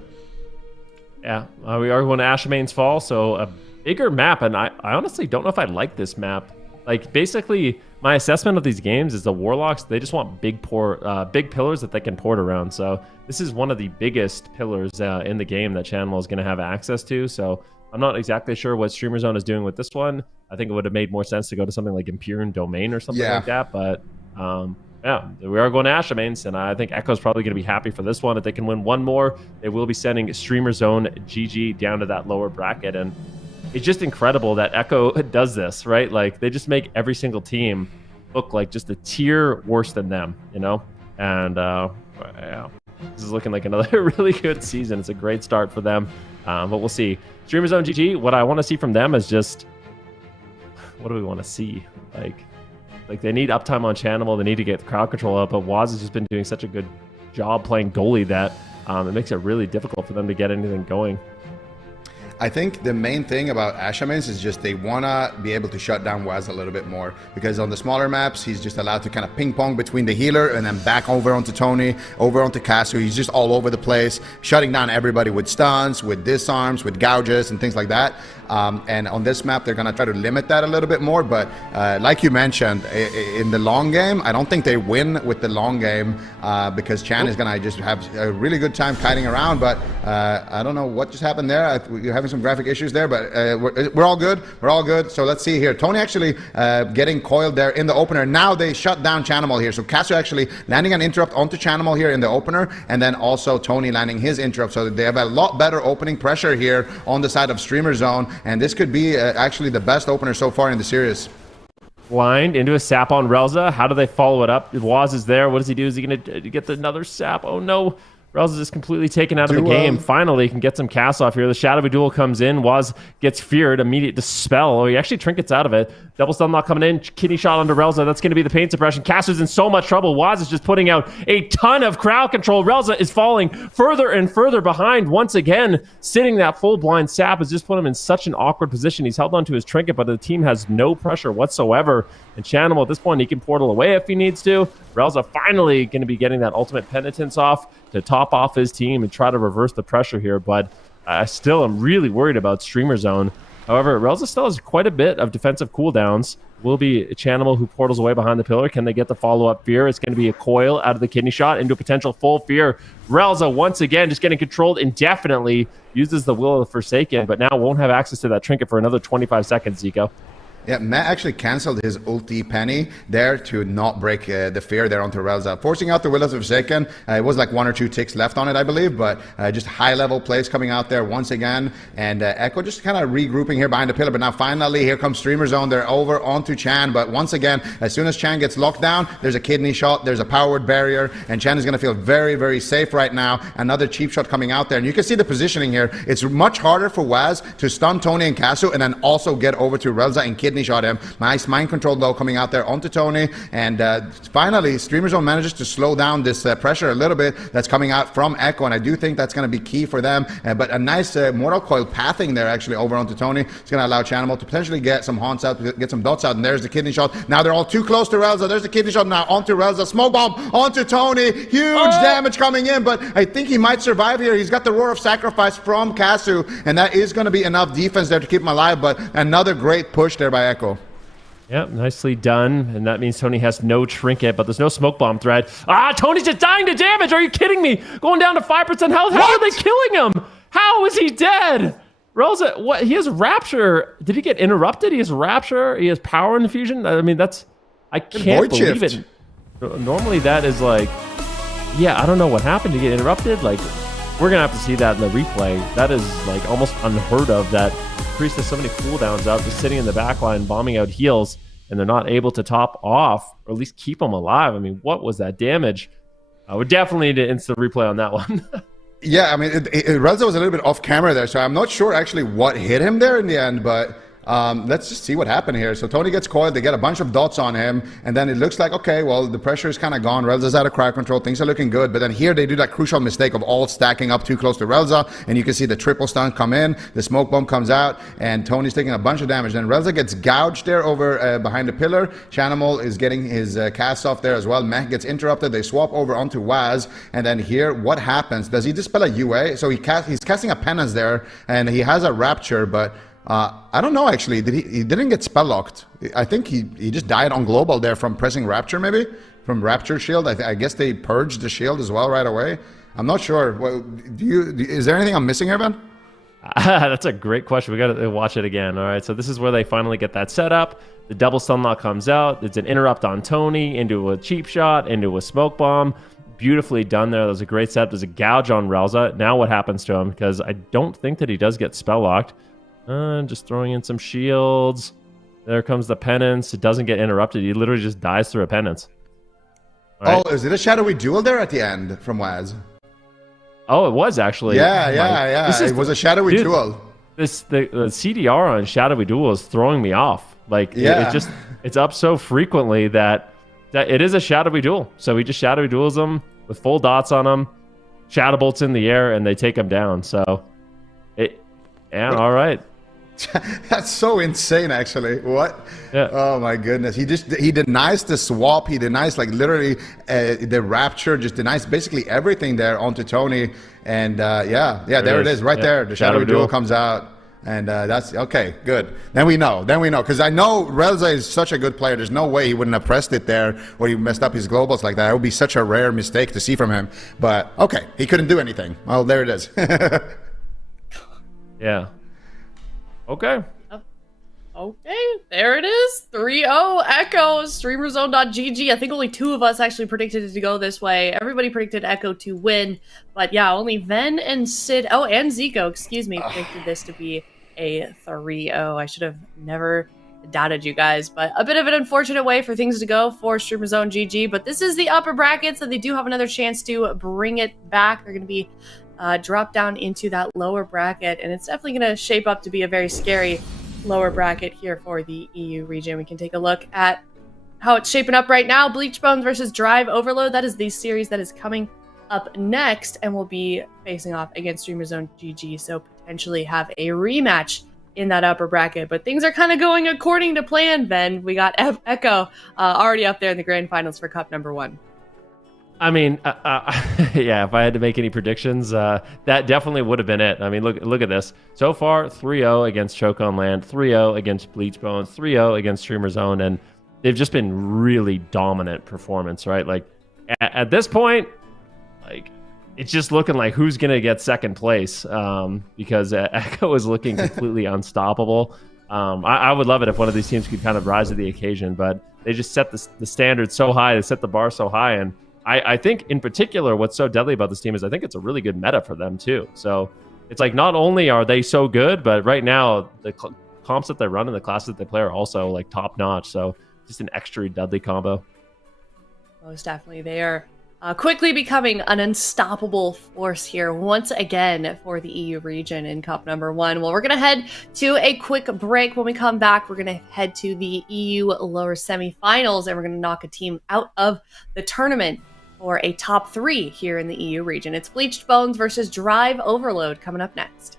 Yeah, we are going to Ashamane's Fall, so a bigger map. And I honestly don't know if I like this map. Like, basically, my assessment of these games is the Warlocks, they just want big pillars that they can port around. So this is one of the biggest pillars in the game that Chanimal is going to have access to. So I'm not exactly sure what Streamer Zone is doing with this one. I think it would have made more sense to go to something like Imperial Domain or something like that. But we are going to Ashamane's, and I think Echo's probably going to be happy for this one. If they can win one more, they will be sending Streamer Zone GG down to that lower bracket. And it's just incredible that Echo does this, right? Like, they just make every single team look like just a tier worse than them, And this is looking like another really good season. It's a great start for them, but we'll see. Streamer Zone GG, what I want to see from them is just, what do we want to see? Like they need uptime on Chanimal, they need to get crowd control up, but Waz has just been doing such a good job playing goalie that it makes it really difficult for them to get anything going. I think the main thing about Ashamane's is just they want to be able to shut down Waz a little bit more, because on the smaller maps, he's just allowed to kind of ping pong between the healer and then back over onto Tony, over onto Casu. He's just all over the place, shutting down everybody with stuns, with disarms, with gouges and things like that. And on this map, they're going to try to limit that a little bit more. But like you mentioned, in the long game, I don't think they win with the long game because Chan is going to just have a really good time kiting around. But I don't know what just happened there. You're having some graphic issues there, but we're all good. We're all good. So let's see here. Tony actually getting coiled there in the opener. Now they shut down Chanimal here. So Casu actually landing an interrupt onto Chanimal here in the opener, and then also Tony landing his interrupt. So they have a lot better opening pressure here on the side of Streamer Zone. And this could be actually the best opener so far in the series. Blind into a sap on Relza. How do they follow it up? Waz is there. What does he do? Is he going to get another sap? Oh no. Relza is just completely taken out of the game. Finally, can get some cast off here. The Shadowy Duel comes in. Waz gets feared. Immediate Dispel. Oh, he actually trinkets out of it. Double stun lock coming in. Kidney shot onto Relza. That's going to be the pain suppression. Caster's in so much trouble. Waz is just putting out a ton of crowd control. Relza is falling further and further behind. Once again, sitting that full blind sap has just put him in such an awkward position. He's held onto his trinket, but the team has no pressure whatsoever. And Chanimal, at this point, he can portal away if he needs to. Relza finally going to be getting that ultimate penitence off to top off his team and try to reverse the pressure here. But I still am really worried about Streamer Zone. However, Relza still has quite a bit of defensive cooldowns. Will be a Chanimal who portals away behind the pillar. Can they get the follow-up fear? It's going to be a coil out of the kidney shot into a potential full fear. Relza, once again, just getting controlled indefinitely. Uses the Will of the Forsaken, but now won't have access to that trinket for another 25 seconds, Zico. Yeah, Matt actually canceled his ulti penny there to not break the fear there onto Relza. Forcing out the Will of the Forsaken. It was like 1 or 2 ticks left on it, I believe, but just high-level plays coming out there once again. And Echo just kind of regrouping here behind the pillar. But now finally, here comes Streamer Zone. They're over onto Chan. But once again, as soon as Chan gets locked down, there's a kidney shot, there's a powered barrier, and Chan is going to feel very, very safe right now. Another cheap shot coming out there. And you can see the positioning here. It's much harder for Waz to stun Tony and Casu and then also get over to Relza and kidney shot him. Nice mind control though coming out there onto Tony, and finally Streamer Zone manages to slow down this pressure a little bit that's coming out from Echo, and I do think that's going to be key for them. But a nice Mortal Coil pathing there actually over onto Tony. It's going to allow Chanimal to potentially get some haunts out, get some dots out, and there's the kidney shot. Now they're all too close to Relza. There's the kidney shot now onto Relza. Smoke bomb onto Tony. Huge damage coming in, but I think he might survive here. He's got the Roar of Sacrifice from Casu, and that is going to be enough defense there to keep him alive, but another great push there by Echo. Yep, nicely done. And that means Tony has no trinket, but there's no smoke bomb thread. Tony's just dying to damage. Are you kidding me? Going down to 5% health. How are they killing him? How is he dead? Relza, what? He has Rapture. Did he get interrupted? He has Rapture. He has Power Infusion. I mean, I can't believe it. Normally that is like, yeah, I don't know what happened to get interrupted. Like, we're going to have to see that in the replay. That is like almost unheard of that Priest has so many cooldowns out, just sitting in the back line, bombing out heals, and they're not able to top off, or at least keep them alive. I mean, what was that damage? We definitely need to instant replay on that one. Yeah, I mean, Relza was a little bit off camera there, so I'm not sure actually what hit him there in the end, but let's just see what happened here. So Tony gets coiled, they get a bunch of dots on him, and then it looks like, okay, well, the pressure is kind of gone. Relza's out of crowd control, things are looking good, but then here they do that crucial mistake of all stacking up too close to Relza, and you can see the triple stun come in, the smoke bomb comes out, and Tony's taking a bunch of damage. Then Relza gets gouged there over behind the pillar. Chanimal is getting his cast off there as well. Mech gets interrupted, they swap over onto Waz, and then here, what happens? Does he dispel a UA? So he's casting a penance there, and he has a Rapture, but I don't know actually. He didn't get spell locked. I think he just died on global there from pressing Rapture, maybe from Rapture shield. I guess they purged the shield as well right away. I'm not sure. Well, is there anything I'm missing here, Ben? That's a great question. We got to watch it again. All right, so this is where they finally get that set up. The double stun lock comes out. It's an interrupt on Tony into a cheap shot, into a smoke bomb. Beautifully done there. That was a great setup. There's a gouge on Relza. Now what happens to him? Because I don't think that he does get spell locked. Just throwing in some shields. There comes the penance. It doesn't get interrupted. He literally just dies through a penance. Right? Oh, is it a shadowy duel there at the end from Waz? Oh, it was actually. Yeah. It was a shadowy duel. The CDR on shadowy duel is throwing me off. Like, it's up so frequently that it is a shadowy duel. So he just shadowy duels them with full dots on them, shadow bolts in the air, and they take him down. So, all right. That's so insane, actually. What? Yeah. Oh my goodness. He denies the swap. He denies like literally the Rapture. Just denies basically everything there onto Tony. And there it is, right there. The shadowy duel comes out, and that's okay. Good. Then we know. Because I know Relza is such a good player. There's no way he wouldn't have pressed it there, or he messed up his globals like that. It would be such a rare mistake to see from him. But okay, he couldn't do anything. Well, there it is. Yeah. Okay. Okay, there it is. 3-0 Echo, streamerzone.gg. I think only 2 of us actually predicted it to go this way. Everybody predicted Echo to win. But yeah, only Ven and Sid, and Zico, excuse me, predicted this to be a 3-0. I should have never doubted you guys. But a bit of an unfortunate way for things to go for Streamer Zone GG. But this is the upper bracket, so they do have another chance to bring it back. They're going to be dropped down into that lower bracket, and it's definitely going to shape up to be a very scary lower bracket here for the EU region. We can take a look at how it's shaping up right now. Bleached Bones versus Drive Overload. That is the series that is coming up next, and we'll be facing off against Streamer Zone GG, so potentially have a rematch in that upper bracket. But things are kind of going according to plan, Ben. We got Echo already up there in the grand finals for Cup number 1. I mean, yeah, if I had to make any predictions, that definitely would have been it. I mean, look at this. So far, 3-0 against Choke on Land, 3-0 against Bleach Bones, 3-0 against Streamer Zone, and they've just been really dominant performance, right? Like, at this point, like, it's just looking like who's going to get second place, because Echo is looking completely unstoppable. I would love it if one of these teams could kind of rise to the occasion, but they just set the standard so high, they set the bar so high, and I think in particular what's so deadly about this team is I think it's a really good meta for them too. So it's like not only are they so good, but right now the comps that they run and the classes that they play are also like top notch. So just an extra deadly combo. Most definitely. They are quickly becoming an unstoppable force here once again for the EU region in Cup number 1. Well, we're going to head to a quick break. When we come back, we're going to head to the EU lower semifinals, and we're going to knock a team out of the tournament for a top 3 here in the EU region. It's Bleached Bones versus Drive Overload coming up next.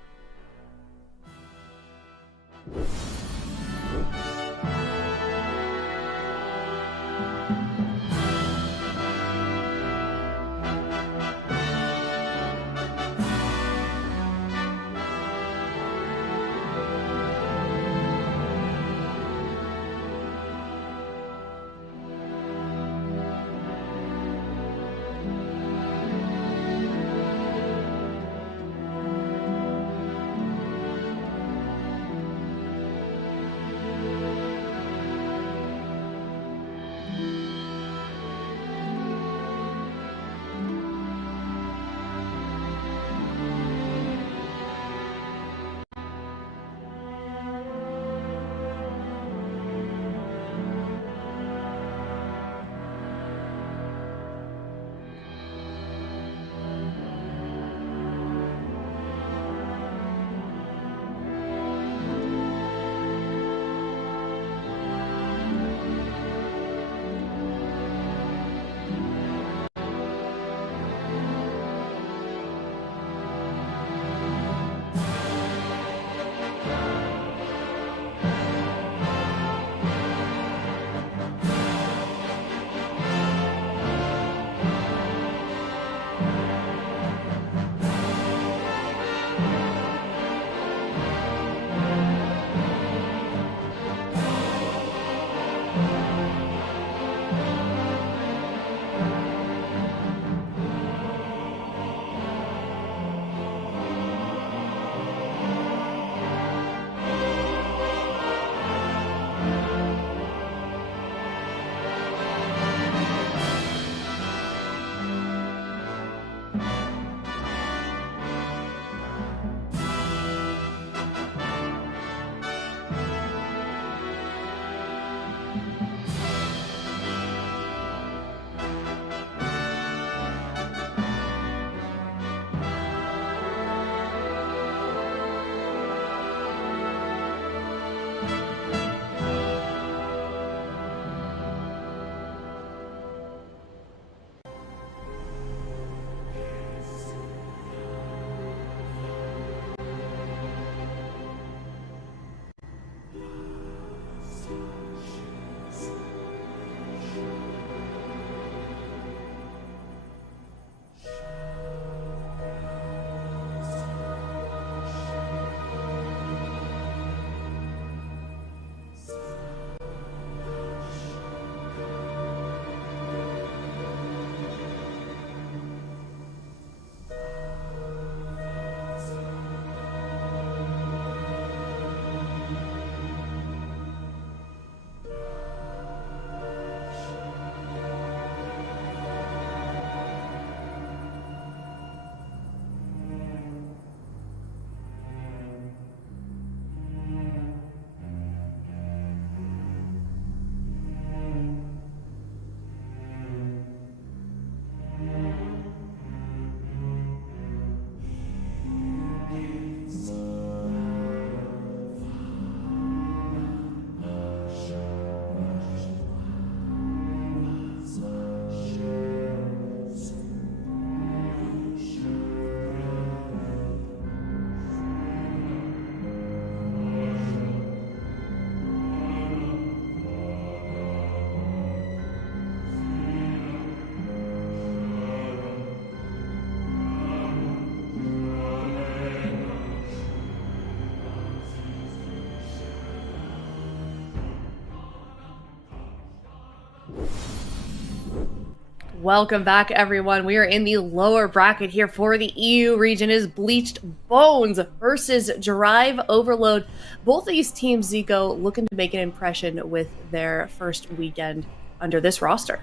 welcome back, everyone. We are in the lower bracket here for the EU region. Is Bleached Bones versus Drive Overload. Both of these teams, Zico, looking to make an impression with their first weekend under this roster.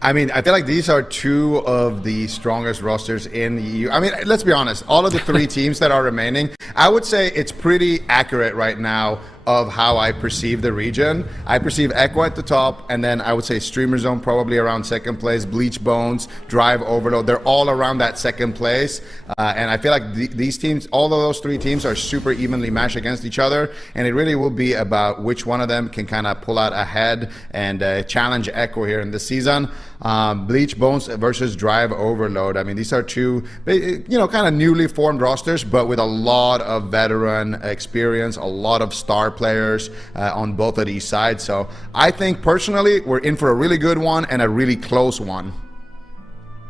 I mean, I feel like these are two of the strongest rosters in the EU. I mean, let's be honest, all of the three teams that are remaining, I would say it's pretty accurate right now of how I perceive the region. I perceive Echo at the top, and then I would say Streamer Zone probably around second place, Bleach Bones, Drive Overload, they're all around that second place. And I feel like these teams, all of those three teams are super evenly matched against each other, and it really will be about which one of them can kind of pull out ahead and challenge Echo here in the season. Bleach Bones versus Drive Overload. I mean, these are two, kind of newly formed rosters, but with a lot of veteran experience, a lot of star players on both of these sides. So I think personally we're in for a really good one and a really close one.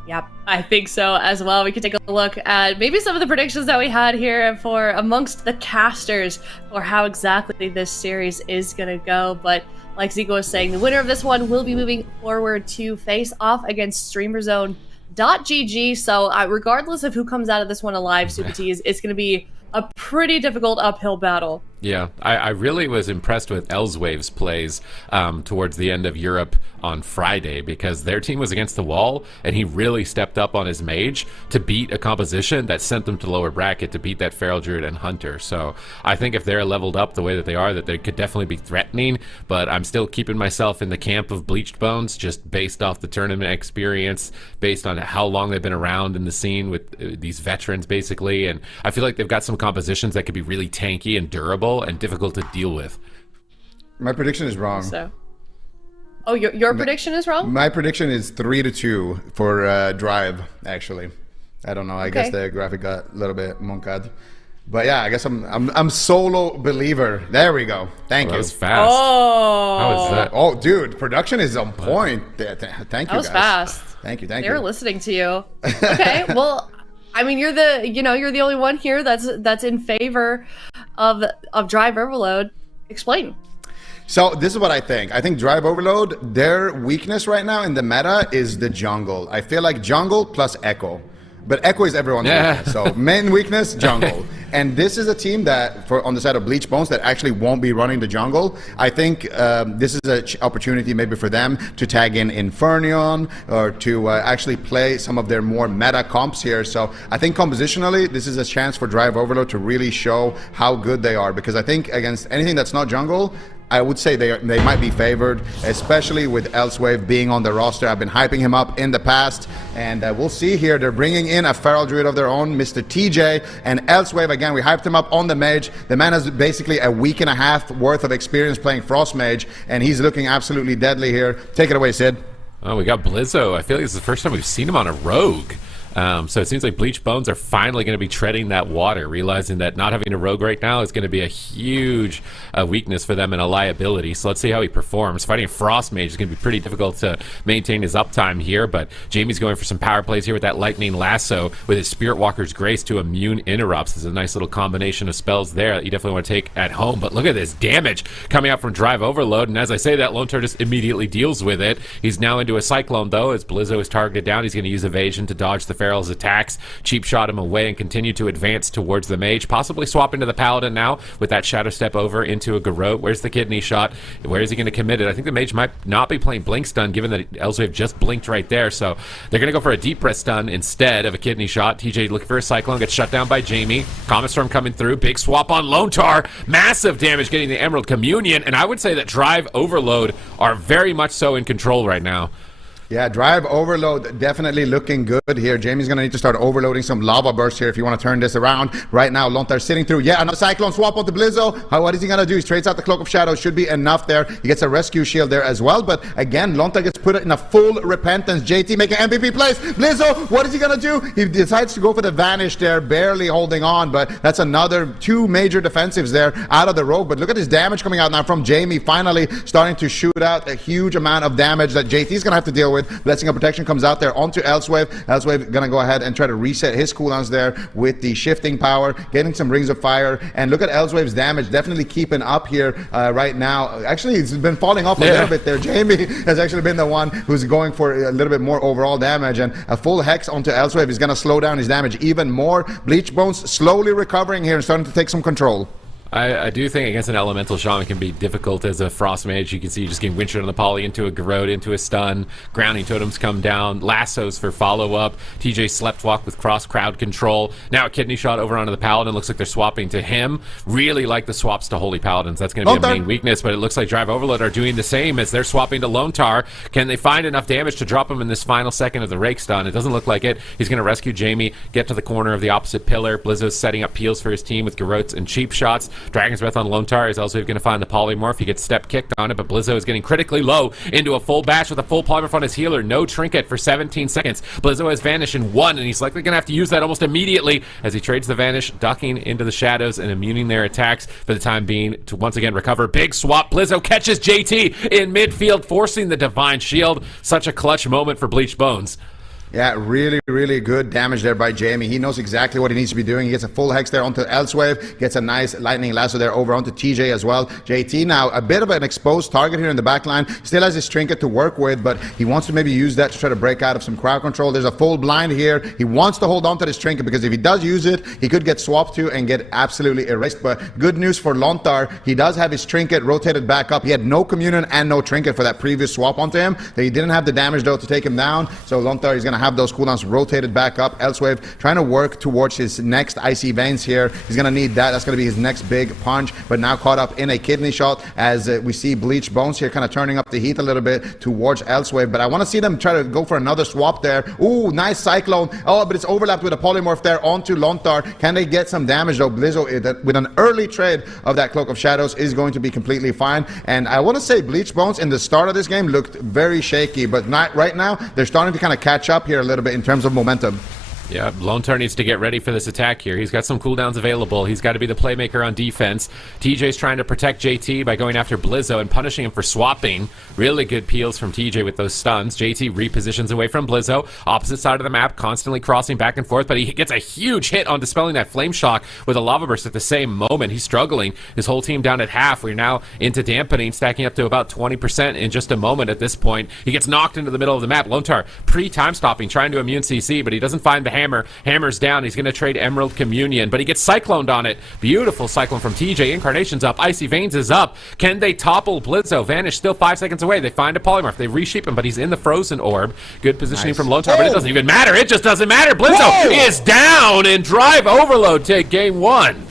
Yep, I think so as well. We could take a look at maybe some of the predictions that we had here for amongst the casters for how exactly this series is going to go. But like Zico was saying, the winner of this one will be moving forward to face off against StreamerZone.gg. So regardless of who comes out of this one alive, Super T, it's going to be a pretty difficult uphill battle. Yeah, I really was impressed with Elswave's plays towards the end of Europe on Friday, because their team was against the wall and he really stepped up on his mage to beat a composition that sent them to lower bracket, to beat that Feral Druid and Hunter. So I think if they're leveled up the way that they are, that they could definitely be threatening, but I'm still keeping myself in the camp of Bleached Bones, just based off the tournament experience, based on how long they've been around in the scene with these veterans basically, and I feel like they've got some compositions that could be really tanky and durable and difficult to deal with. My prediction is wrong. So, your prediction is wrong? My prediction is 3-2 for Drive, actually. I don't know. I guess the graphic got a little bit monkad. But yeah, I guess I'm solo believer. There we go. Thank you. That was fast. Oh. How was that? Oh, dude, production is on point. Thank you, guys. That was fast. Thank you. They were listening to you. Okay, well, I mean, you're the only one here that's in favor of Drive Overload. Explain. So this is what I think. I think Drive Overload, their weakness right now in the meta is the jungle. I feel like jungle plus Echo. But Echo is everyone's weakness. So main weakness, jungle. And this is a team that, on the side of Bleach Bones, that actually won't be running the jungle. I think this is an opportunity maybe for them to tag in Infernion or to actually play some of their more meta comps here. So I think compositionally, this is a chance for Drive Overload to really show how good they are. Because I think against anything that's not jungle, I would say they might be favored, especially with Elswave being on the roster. I've been hyping him up in the past, and we'll see here. They're bringing in a Feral Druid of their own, Mr. TJ, and Elswave, again, we hyped him up on the mage. The man has basically a week and a half worth of experience playing Frost Mage, and he's looking absolutely deadly here. Take it away, Sid. Oh, we got Blizzo. I feel like this is the first time we've seen him on a rogue. So it seems like Bleach Bones are finally going to be treading that water, realizing that not having a rogue right now is going to be a huge weakness for them and a liability. So let's see how he performs. Fighting a Frost Mage is going to be pretty difficult to maintain his uptime here, but Jamie's going for some power plays here with that Lightning Lasso with his Spirit Walker's Grace to immune interrupts. There's a nice little combination of spells there that you definitely want to take at home. But look at this damage coming out from Drive Overload, and as I say that, Lone Star just immediately deals with it. He's now into a Cyclone, though, as Blizzo is targeted down. He's going to use Evasion to dodge the Feral's attacks, cheap shot him away, and continue to advance towards the mage, possibly swap into the paladin now with that shadow step over into a Garrote. Where's the kidney shot? Where is he going to commit it? I think the mage might not be playing blink stun, given that Elswave just blinked right there, so they're going to go for a deep press stun instead of a kidney shot. TJ looking for a Cyclone, gets shut down by Jamie. Comet Storm coming through, big swap on Lone Tar, massive damage getting the Emerald Communion, and I would say that Drive Overload are very much so in control right now. Yeah, Drive Overload definitely looking good here. Jamie's going to need to start overloading some Lava Burst here if you want to turn this around. Right now, Lontar sitting through. Yeah, another Cyclone swap onto Blizzo. What is he going to do? He trades out the Cloak of Shadows. Should be enough there. He gets a Rescue Shield there as well. But again, Lontar gets put in a full repentance. JT making MVP plays. Blizzo, what is he going to do? He decides to go for the Vanish there, barely holding on. But that's another two major defensives there out of the Rogue. But look at his damage coming out now from Jamie. Finally starting to shoot out a huge amount of damage that JT's going to have to deal with. with. Blessing of Protection comes out there onto Elsewave. Elsewave gonna go ahead and try to reset his cooldowns there with the shifting power, getting some Rings of Fire. And look at Elswave's damage, definitely keeping up here right now. Actually, it's been falling off a little bit there. Jamie has actually been the one who's going for a little bit more overall damage, and a full Hex onto Elsewave is gonna slow down his damage even more. Bleach Bones slowly recovering here and starting to take some control. I do think against an Elemental Shaman can be difficult as a Frost Mage. You can see just getting Winched on the Poly into a Garrote, into a stun. Grounding Totems come down. Lassos for follow-up. TJ Sleptwalk with cross-crowd control. Now a Kidney Shot over onto the Paladin. Looks like they're swapping to him. Really like the swaps to Holy Paladins. That's going to be a main weakness, but it looks like Drive Overload are doing the same as they're swapping to Lone Tar. Can they find enough damage to drop him in this final second of the Rake stun? It doesn't look like it. He's going to rescue Jamie, get to the corner of the opposite pillar. Blizzo's setting up peels for his team with Garrotes and cheap shots. Dragon's Breath on Lone Tar is also going to find the Polymorph. He gets step kicked on it, but Blizzo is getting critically low into a full bash with a full Polymorph on his healer. No trinket for 17 seconds. Blizzo has Vanish in 1, and he's likely going to have to use that almost immediately as he trades the Vanish, ducking into the shadows and immuning their attacks for the time being to once again recover. Big swap. Blizzo catches JT in midfield, forcing the Divine Shield. Such a clutch moment for Bleach Bones. Yeah, really, really good damage there by Jamie. He knows exactly what he needs to be doing. He gets a full Hex there onto Elsewave, gets a nice Lightning Lasso there over onto TJ as well. JT now a bit of an exposed target here in the back line. Still has his trinket to work with, but he wants to maybe use that to try to break out of some crowd control. There's a full blind here. He wants to hold on to this trinket because if he does use it, he could get swapped to and get absolutely erased. But good news for Lontar, he does have his trinket rotated back up. He had no Communion and no trinket for that previous swap onto him. He didn't have the damage though to take him down. So Lontar is going to have those cooldowns rotated back up. Elsewave trying to work towards his next Icy Veins here. He's going to need that. That's going to be his next big punch, but now caught up in a Kidney Shot as we see Bleach Bones here kind of turning up the heat a little bit towards Elsewave. But I want to see them try to go for another swap there. Ooh, nice Cyclone. Oh, but it's overlapped with a Polymorph there onto Lontar. Can they get some damage though? Blizzo with an early trade of that Cloak of Shadows is going to be completely fine. And I want to say Bleach Bones in the start of this game looked very shaky, but not right now. They're starting to kind of catch up here a little bit in terms of momentum. Yeah, Lone Tar needs to get ready for this attack here. He's got some cooldowns available. He's got to be the playmaker on defense. TJ's trying to protect JT by going after Blizzo and punishing him for swapping. Really good peels from TJ with those stuns. JT repositions away from Blizzo. Opposite side of the map, constantly crossing back and forth, but he gets a huge hit on dispelling that Flame Shock with a Lava Burst at the same moment. He's struggling. His whole team down at half. We're now into dampening, stacking up to about 20% in just a moment at this point. He gets knocked into the middle of the map. Lone Tar pre-time stopping, trying to immune CC, but he doesn't find the hammer. Hammer's down. He's going to trade Emerald Communion, but he gets Cycloned on it. Beautiful Cyclone from TJ. Incarnation's up. Icy Veins is up. Can they topple Blizzo? Vanish still 5 seconds away. They find a Polymorph. They reshape him, but he's in the Frozen Orb. Good positioning from Lone Tar, but it doesn't even matter. It just doesn't matter. Blizzo is down, and Drive Overload take game 1.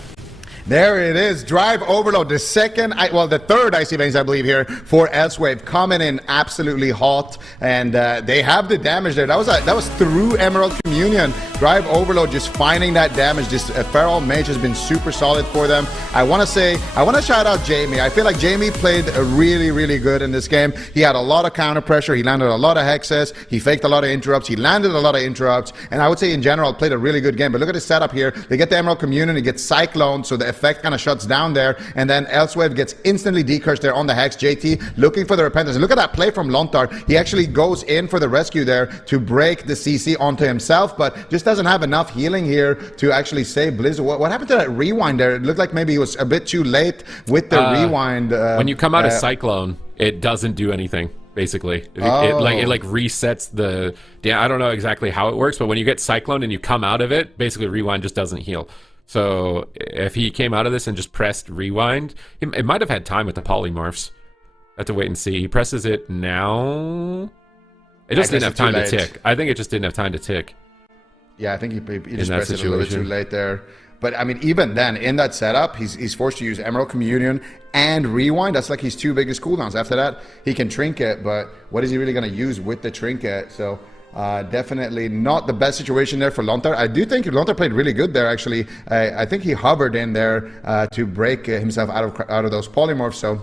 There it is, Drive Overload, the third Icy Veins, I believe, here for Elsewave, coming in absolutely hot, and they have the damage there. That was through Emerald Communion. Drive Overload just finding that damage. This Feral Mage has been super solid for them. I want to shout out Jamie. I feel like Jamie played really, really good in this game. He had a lot of counter pressure. He landed a lot of hexes. He faked a lot of interrupts. He landed a lot of interrupts, and I would say in general played a really good game. But look at his setup here. They get the Emerald Communion. He gets Cyclone, so the effect kind of shuts down there, and then Elsewave gets instantly decursed there on the Hex. JT looking for the Repentance. Look at that play from Lontar. He actually goes in for the rescue there to break the CC onto himself, but just doesn't have enough healing here to actually save Blizzo. What happened to that rewind there? It looked like maybe he was a bit too late with the rewind. When you come out of Cyclone, it doesn't do anything. Basically, it resets the. Yeah, I don't know exactly how it works, but when you get Cyclone and you come out of it, basically rewind just doesn't heal. So if he came out of this and just pressed rewind, it might have had time with the Polymorphs. I have to wait and see. He presses it now. It just didn't have time to tick. I think it just didn't have time to tick. Yeah, I think he just pressed it a little bit too late there. But I mean, even then, in that setup, he's forced to use Emerald Communion and Rewind. That's like his two biggest cooldowns. After that, he can Trinket, but what is he really going to use with the Trinket? So definitely not the best situation there for Lontar. I do think Lontar played really good there, actually. I think he hovered in there to break himself out of those Polymorphs. So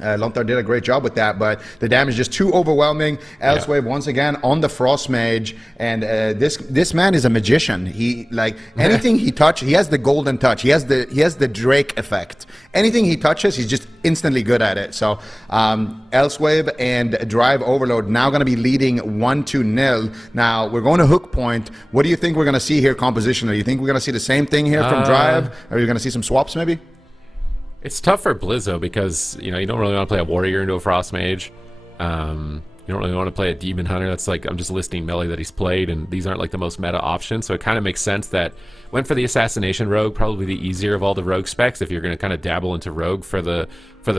Lontar did a great job with that, but the damage just too overwhelming. Elsewave once again on the Frost Mage, and this man is a magician. He like anything he touches, he has the golden touch. He has the Drake effect. Anything he touches, he's just instantly good at it. So Elsewave and Drive Overload now going to be leading 1-0. Now we're going to hook point. What do you think we're going to see here compositionally? You think we're going to see the same thing here from Drive? Or are you going to see some swaps maybe? It's tough for Blizzo because, you know, you don't really want to play a Warrior into a Frost Mage. You don't really want to play a Demon Hunter. That's like, I'm just listing melee that he's played, and these aren't like the most meta options. So it kind of makes sense that went for the Assassination Rogue, probably the easier of all the Rogue specs if you're going to kind of dabble into Rogue for the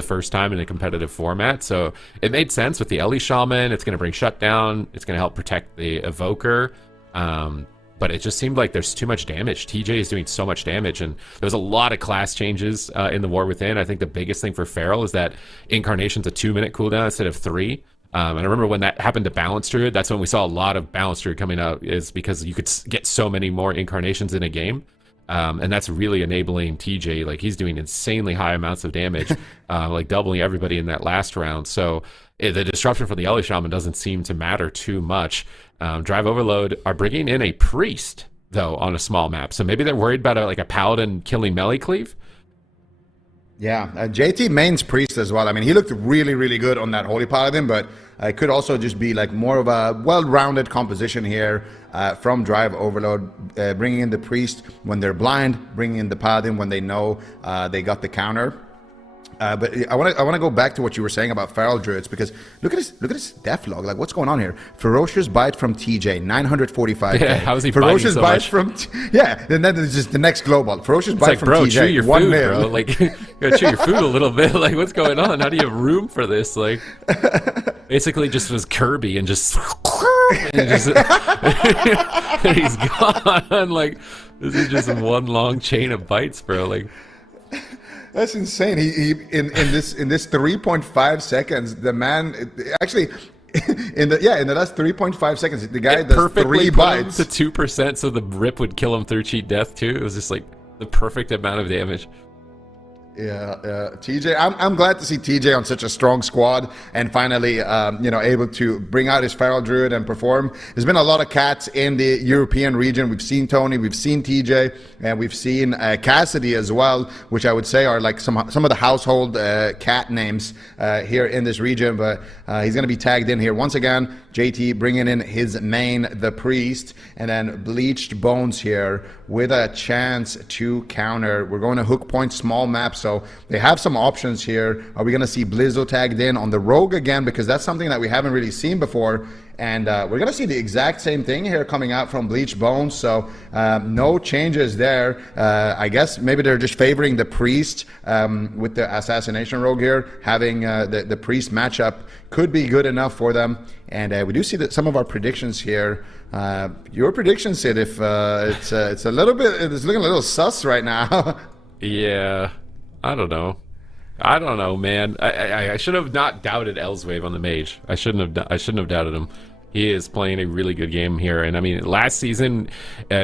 first time in a competitive format. So it made sense with the Ellie Shaman. It's going to bring Shutdown. It's going to help protect the Evoker. But it just seemed like there's too much damage. TJ is doing so much damage, and there's a lot of class changes in the War Within. I think the biggest thing for Feral is that Incarnation's a 2-minute cooldown instead of 3. And I remember when that happened to Balance Druid, that's when we saw a lot of Balance Druid coming out, is because you could get so many more Incarnations in a game. And that's really enabling TJ. Like, he's doing insanely high amounts of damage, like doubling everybody in that last round. So the disruption from the Ellie Shaman doesn't seem to matter too much. Drive Overload are bringing in a Priest, though, on a small map. So maybe they're worried about a Paladin killing melee cleave? Yeah, JT mains Priest as well. I mean, he looked really, really good on that Holy Paladin, but it could also just be like more of a well-rounded composition here from Drive Overload, bringing in the Priest when they're blind, bringing in the Paladin when they know they got the counter. But I want to go back to what you were saying about Feral Druids, because look at his death log. Like, what's going on here? Ferocious Bite from TJ, 945. Yeah, how is he Ferocious so Bite much? From yeah, and then there's just the next global. Ferocious It's Bite like, from bro, TJ, chew your 1 food, mil. bro. Like, you gotta chew your food a little bit. Like, what's going on? How do you have room for this? Like, basically just was Kirby and just, and he's gone. Like, this is just one long chain of bites, bro. Like, that's insane. He in this 3.5 seconds, the man actually in the last 3.5 seconds, the guy does perfectly 3 bites to 2%, so the rip would kill him through cheat death too. It was just like the perfect amount of damage. Yeah, TJ. I'm glad to see TJ on such a strong squad and finally, able to bring out his Feral Druid and perform. There's been a lot of cats in the European region. We've seen Tony, we've seen TJ, and we've seen Cassidy as well, which I would say are like some of the household cat names here in this region. But he's going to be tagged in here once again. JT bringing in his main, the Priest, and then Bleached Bones here with a chance to counter. We're going to hook point small map, so they have some options here. Are we going to see Blizzo tagged in on the Rogue again? Because that's something that we haven't really seen before. And we're going to see the exact same thing here coming out from Bleached Bones. So no changes there. I guess maybe they're just favoring the Priest with the Assassination Rogue here. Having the Priest matchup could be good enough for them. And we do see that some of our predictions here. Your prediction, Sid, if it's a little bit, it's looking a little sus right now. Yeah, I don't know, man. I should have not doubted Elswave on the Mage. I shouldn't have doubted him. He is playing a really good game here. And I mean, last season,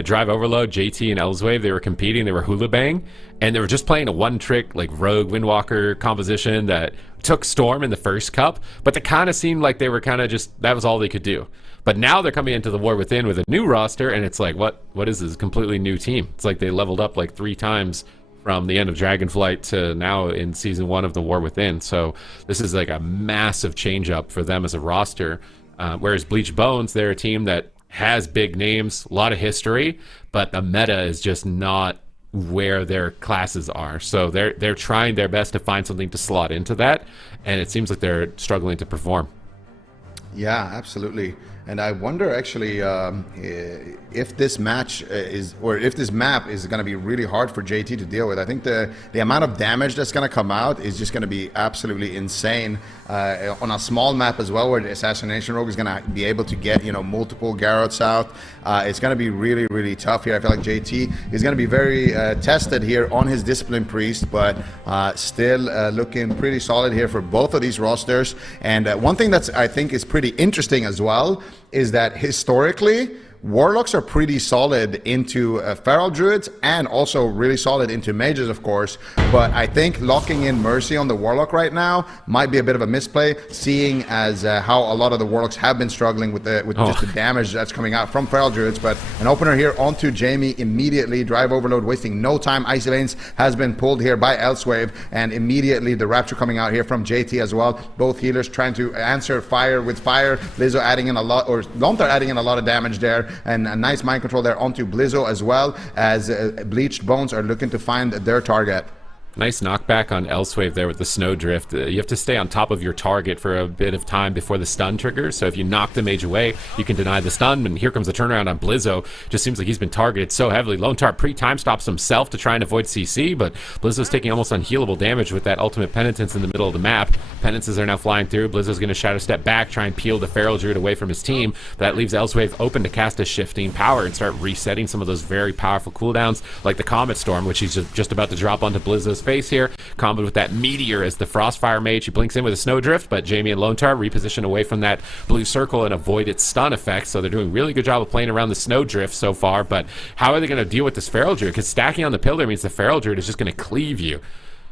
Drive Overload, JT and Elswave, they were competing. They were hula bang, and they were just playing a one-trick like Rogue Windwalker composition that took Storm in the first cup, but it kind of seemed like they were kind of just, that was all they could do. But now they're coming into the War Within with a new roster, and it's like, what is this completely new team? It's like they leveled up like 3 times from the end of Dragonflight to now in Season 1 of the War Within. So this is like a massive change up for them as a roster. Whereas Bleached Bones, they're a team that has big names, a lot of history, but the meta is just not where their classes are. So they're trying their best to find something to slot into that, and it seems like they're struggling to perform. Yeah, absolutely. And I wonder actually if this match if this map is going to be really hard for JT to deal with. I think the amount of damage that's going to come out is just going to be absolutely insane on a small map as well, where the Assassination Rogue is going to be able to get multiple Garrots out. It's going to be really, really tough here. I feel like JT is going to be very tested here on his Discipline Priest, but still looking pretty solid here for both of these rosters. And one thing that's I think is pretty interesting as well is that historically, Warlocks are pretty solid into Feral Druids and also really solid into Mages, of course. But I think locking in Mercy on the Warlock right now might be a bit of a misplay, seeing as how a lot of the Warlocks have been struggling with just the damage that's coming out from Feral Druids. But an opener here onto Jamie immediately. Drive Overload, wasting no time. Icy Veins has been pulled here by Elsewave, and immediately the Rapture coming out here from JT as well. Both healers trying to answer fire with fire. Blizzo adding in a lot, or Lontar adding in a lot of damage there, and a nice mind control there onto Blizzo as well, as Bleached Bones are looking to find their target. Nice knockback on Elsewave there with the Snowdrift. You have to stay on top of your target for a bit of time before the stun triggers. So if you knock the mage away, you can deny the stun. And here comes the turnaround on Blizzo. Just seems like he's been targeted so heavily. Lone Tar pre-time stops himself to try and avoid CC, but Blizzo's taking almost unhealable damage with that ultimate penitence in the middle of the map. Penances are now flying through. Blizzo's going to shadow step back, try and peel the Feral Druid away from his team. That leaves Elsewave open to cast a Shifting Power and start resetting some of those very powerful cooldowns, like the Comet Storm, which he's just about to drop onto Blizzo's face here. Comboed with that Meteor as the Frostfire Mage. He blinks in with a Snowdrift, but Jamie and Lone Tar reposition away from that blue circle and avoid its stun effect. So they're doing a really good job of playing around the Snowdrift so far. But how are they going to deal with this Feral Druid? Because stacking on the Pillar means the Feral Druid is just going to cleave you.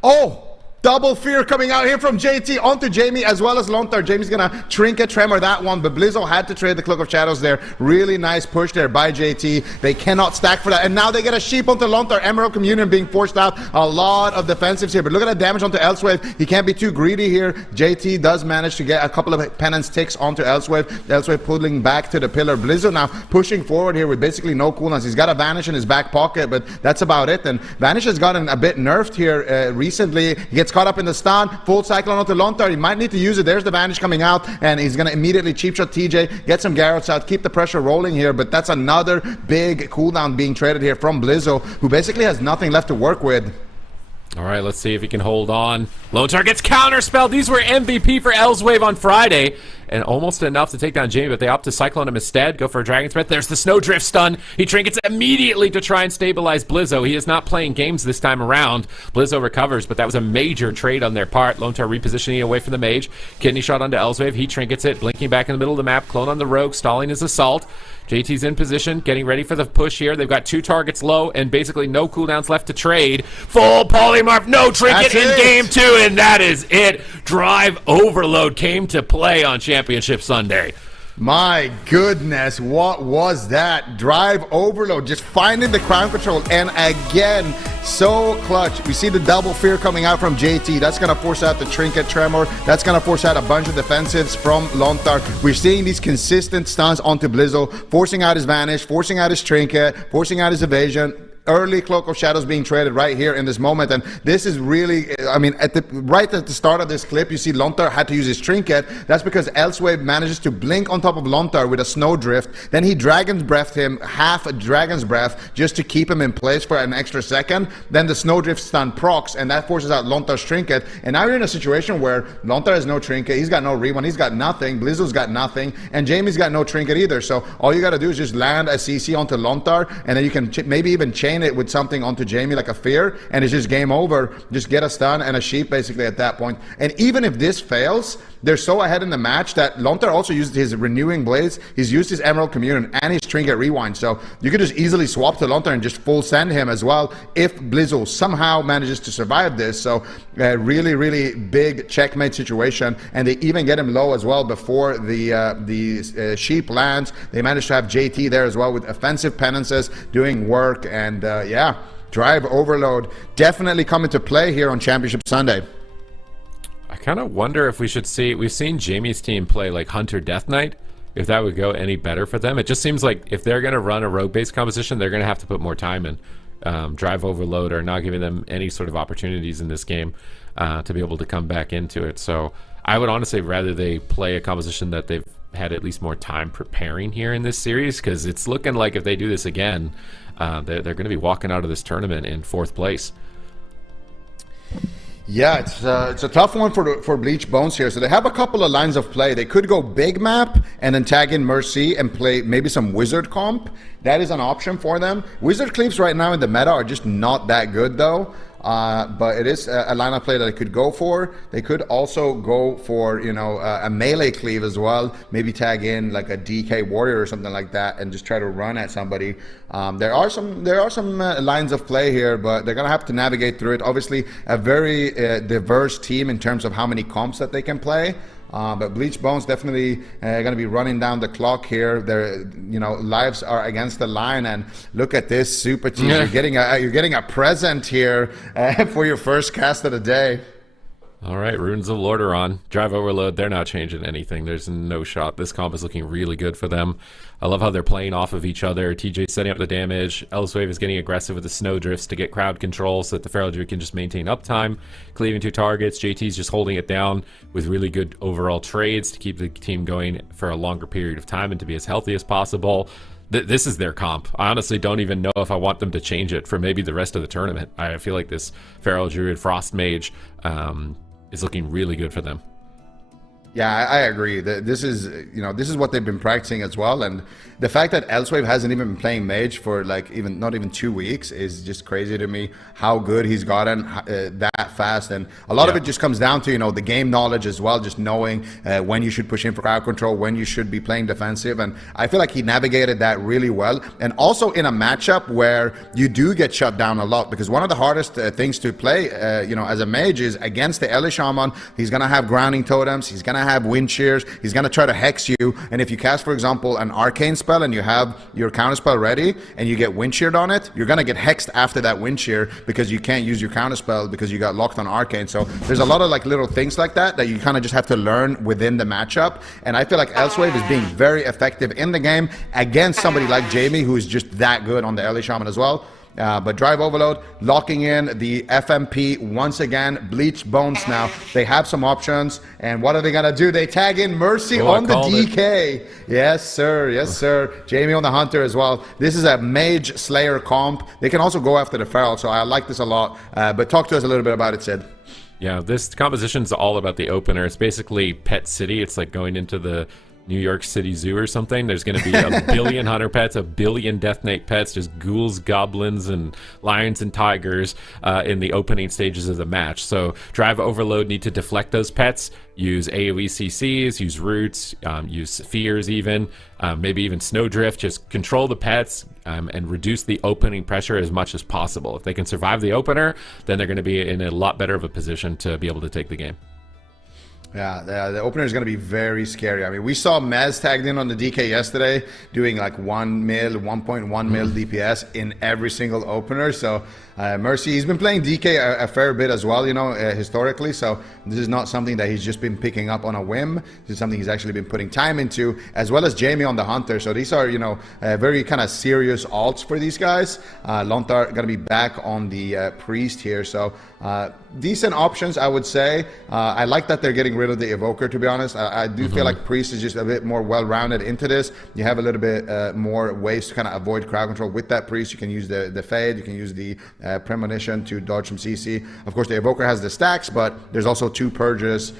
Oh! Double fear coming out here from JT onto Jamie as well as Lontar. Jamie's gonna Trinket Tremor that one, but Blizzo had to trade the Cloak of Shadows there. Really nice push there by JT. They cannot stack for that. And now they get a sheep onto Lontar. Emerald Communion being forced out. A lot of defensives here, but look at that damage onto Elsewave. He can't be too greedy here. JT does manage to get a couple of penance ticks onto Elsewave. Elsewave pulling back to the pillar. Blizzo now pushing forward here with basically no cooldowns. He's got a Vanish in his back pocket, but that's about it. And Vanish has gotten a bit nerfed here recently. He gets caught up in the stun, full Cyclone onto Lontar. He might need to use it. There's the Vanish coming out, and he's going to immediately cheap shot TJ, get some Garrots out, keep the pressure rolling here, but that's another big cooldown being traded here from Blizzo, who basically has nothing left to work with. All right, let's see if he can hold on. Lone Tar gets counterspelled. These were MVP for Elsewave on Friday, and almost enough to take down Jamie, but they opt to Cyclone him instead. Go for a Dragon's Breath. There's the Snowdrift stun. He trinkets immediately to try and stabilize Blizzo. He is not playing games this time around. Blizzo recovers, but that was a major trade on their part. Lone Tar repositioning away from the mage. Kidney shot onto Elsewave. He trinkets it, blinking back in the middle of the map. Clone on the Rogue, stalling his assault. JT's in position, getting ready for the push here. They've got 2 targets low and basically no cooldowns left to trade. Full Polymorph, no trinket in game 2, and that is it. Drive Overload came to play on Championship Sunday. My goodness, what was that? Drive Overload, just finding the crown control, and again, so clutch. We see the double fear coming out from JT. That's going to force out the Trinket Tremor. That's going to force out a bunch of defensives from Lontar. We're seeing these consistent stuns onto Blizzo, forcing out his Vanish, forcing out his Trinket, forcing out his evasion. Early Cloak of Shadows being traded right here in this moment, and this is really, I mean, right at the start of this clip, you see Lontar had to use his Trinket. That's because Elsewave manages to blink on top of Lontar with a Snowdrift. Then he Dragon's Breathed him, half a Dragon's Breath, just to keep him in place for an extra second. Then the Snowdrift stun procs, and that forces out Lontar's Trinket. And now you're in a situation where Lontar has no Trinket, he's got no Rewind, he's got nothing, Blizzo's got nothing, and Jamie's got no Trinket either. So all you got to do is just land a CC onto Lontar, and then you can maybe even chain it with something onto Jamie like a fear, and it's just game over. Just get a stun and a sheep basically at that point. And even if this fails, they're so ahead in the match that Lontar also used his Renewing Blades, he's used his Emerald Communion and his Trinket Rewind, so you could just easily swap to Lontar and just full send him as well if Blizzo somehow manages to survive this. So really big checkmate situation, and they even get him low as well before the sheep lands. They managed to have JT there as well with offensive penances doing work, and yeah, Drive Overload definitely come into play here on Championship Sunday. I kind of wonder if we should see, we've seen Jamie's team play like Hunter Death Knight, if that would go any better for them. It just seems like if they're going to run a rogue-based composition, they're going to have to put more time in. Drive Overload are not giving them any sort of opportunities in this game to be able to come back into it. So I would honestly rather they play a composition that they've had at least more time preparing here in this series, because it's looking like if they do this again, they're going to be walking out of this tournament in 4th place. Yeah, it's a tough one for Bleach Bones here. So they have a couple of lines of play. They could go big map and then tag in Mercy and play maybe some Wizard comp. That is an option for them. Wizard cleaves right now in the meta are just not that good though. but it is a lineup play that they could go for. They could also go for, you know, a melee cleave as well. Maybe tag in like a DK warrior or something like that, and just try to run at somebody. There are some lines of play here, but they're gonna have to navigate through it. Obviously, a very diverse team in terms of how many comps that they can play. But Bleached Bones definitely going to be running down the clock here. Their, you know, lives are against the line, and look at this super team. You're getting a present here for your first cast of the day. All right, Runes of Lordaeron, Drive Overload, they're not changing anything. There's no shot. This comp is looking really good for them. I love how they're playing off of each other. TJ's setting up the damage. Elswave is getting aggressive with the Snowdrifts to get crowd control so that the Feral Druid can just maintain uptime, cleaving 2 targets. JT's just holding it down with really good overall trades to keep the team going for a longer period of time and to be as healthy as possible. This is their comp. I honestly don't even know if I want them to change it for maybe the rest of the tournament. I feel like this Feral Druid Frost Mage is looking really good for them. Yeah, I agree. This is, you know, this is what they've been practicing as well, and the fact that Elswave hasn't even been playing Mage for like not even 2 weeks is just crazy to me. How good he's gotten that fast, and a lot of it just comes down to, you know, the game knowledge as well, just knowing when you should push in for crowd control, when you should be playing defensive, and I feel like he navigated that really well. And also in a matchup where you do get shut down a lot, because one of the hardest things to play, you know, as a mage is against the Ele Shaman. He's gonna have grounding totems. He's gonna have wind shears. He's going to try to hex you, and if you cast, for example, an arcane spell and you have your counter spell ready and you get wind sheared on it, you're going to get hexed after that wind shear because you can't use your counter spell because you got locked on arcane. So there's a lot of like little things like that you kind of just have to learn within the matchup, and I feel like Elswave is being very effective in the game against somebody like Jamie, who is just that good on the Ele Shaman as well. But Drive Overload locking in the FMP once again. Bleached Bones now. They have some options. And what are they going to do? They tag in Mercy on the DK. Yes, sir. Yes, sir. Jamie on the Hunter as well. This is a Mage Slayer comp. They can also go after the Feral, so I like this a lot. But talk to us a little bit about it, Sid. Yeah, this composition is all about the opener. It's basically Pet City. It's like going into the New York City Zoo or something. There's going to be a billion hunter pets, a billion Death Knight pets, just ghouls, goblins, and lions and tigers in the opening stages of the match. So Drive Overload need to deflect those pets, use AoE CCs, use roots, use fears even, maybe even Snowdrift. Just control the pets and reduce the opening pressure as much as possible. If they can survive the opener, then they're going to be in a lot better of a position to be able to take the game. Yeah, the opener is going to be very scary. I mean, we saw Mez tagged in on the DK yesterday, doing like 1 mil, 1.1 mil DPS in every single opener. So Mercy, he's been playing DK a fair bit as well, you know, historically. So this is not something that he's just been picking up on a whim. This is something he's actually been putting time into, as well as Jamie on the Hunter. So these are, you know, very kind of serious alts for these guys. Lontar going to be back on the Priest here. So decent options, I would say. I like that they're getting rid of the Evoker, to be honest. I do feel like Priest is just a bit more well-rounded into this. You have a little bit more ways to kind of avoid crowd control with that Priest. You can use the Fade, you can use the Premonition to dodge some CC. Of course, the Evoker has the stacks, but there's also 2 Purges,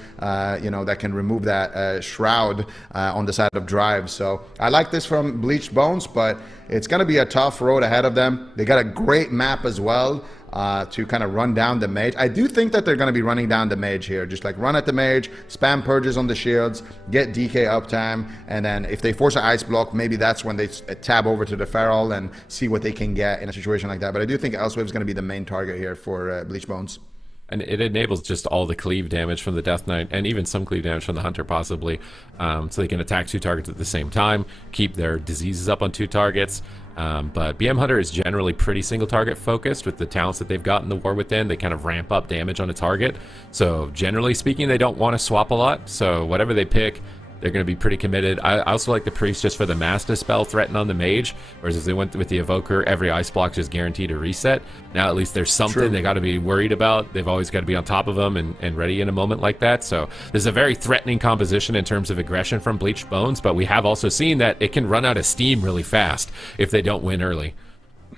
you know, that can remove that Shroud on the side of Drive. So I like this from Bleached Bones, but it's going to be a tough road ahead of them. They got a great map as well. To kind of run down the mage. I do think that they're going to be running down the mage here. Just like run at the mage, spam purges on the shields, get DK uptime, and then if they force an ice block, maybe that's when they tab over to the Feral and see what they can get in a situation like that. But I do think Elswave is going to be the main target here for Bleach Bones. And it enables just all the cleave damage from the Death Knight, and even some cleave damage from the Hunter possibly, so they can attack 2 targets at the same time, keep their diseases up on 2 targets. But BM Hunter is generally pretty single target focused with the talents that they've got in the War Within. They kind of ramp up damage on a target. So generally speaking, they don't want to swap a lot. So whatever they pick, they're going to be pretty committed. I also like the Priest just for the Mass Dispel threaten on the Mage, whereas if they went with the Evoker, every Ice Block is guaranteed a reset. Now at least there's something they got to be worried about. They've always got to be on top of them and ready in a moment like that. So this is a very threatening composition in terms of aggression from Bleached Bones, but we have also seen that it can run out of steam really fast if they don't win early.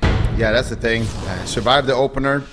Yeah, that's the thing. Survive the opener.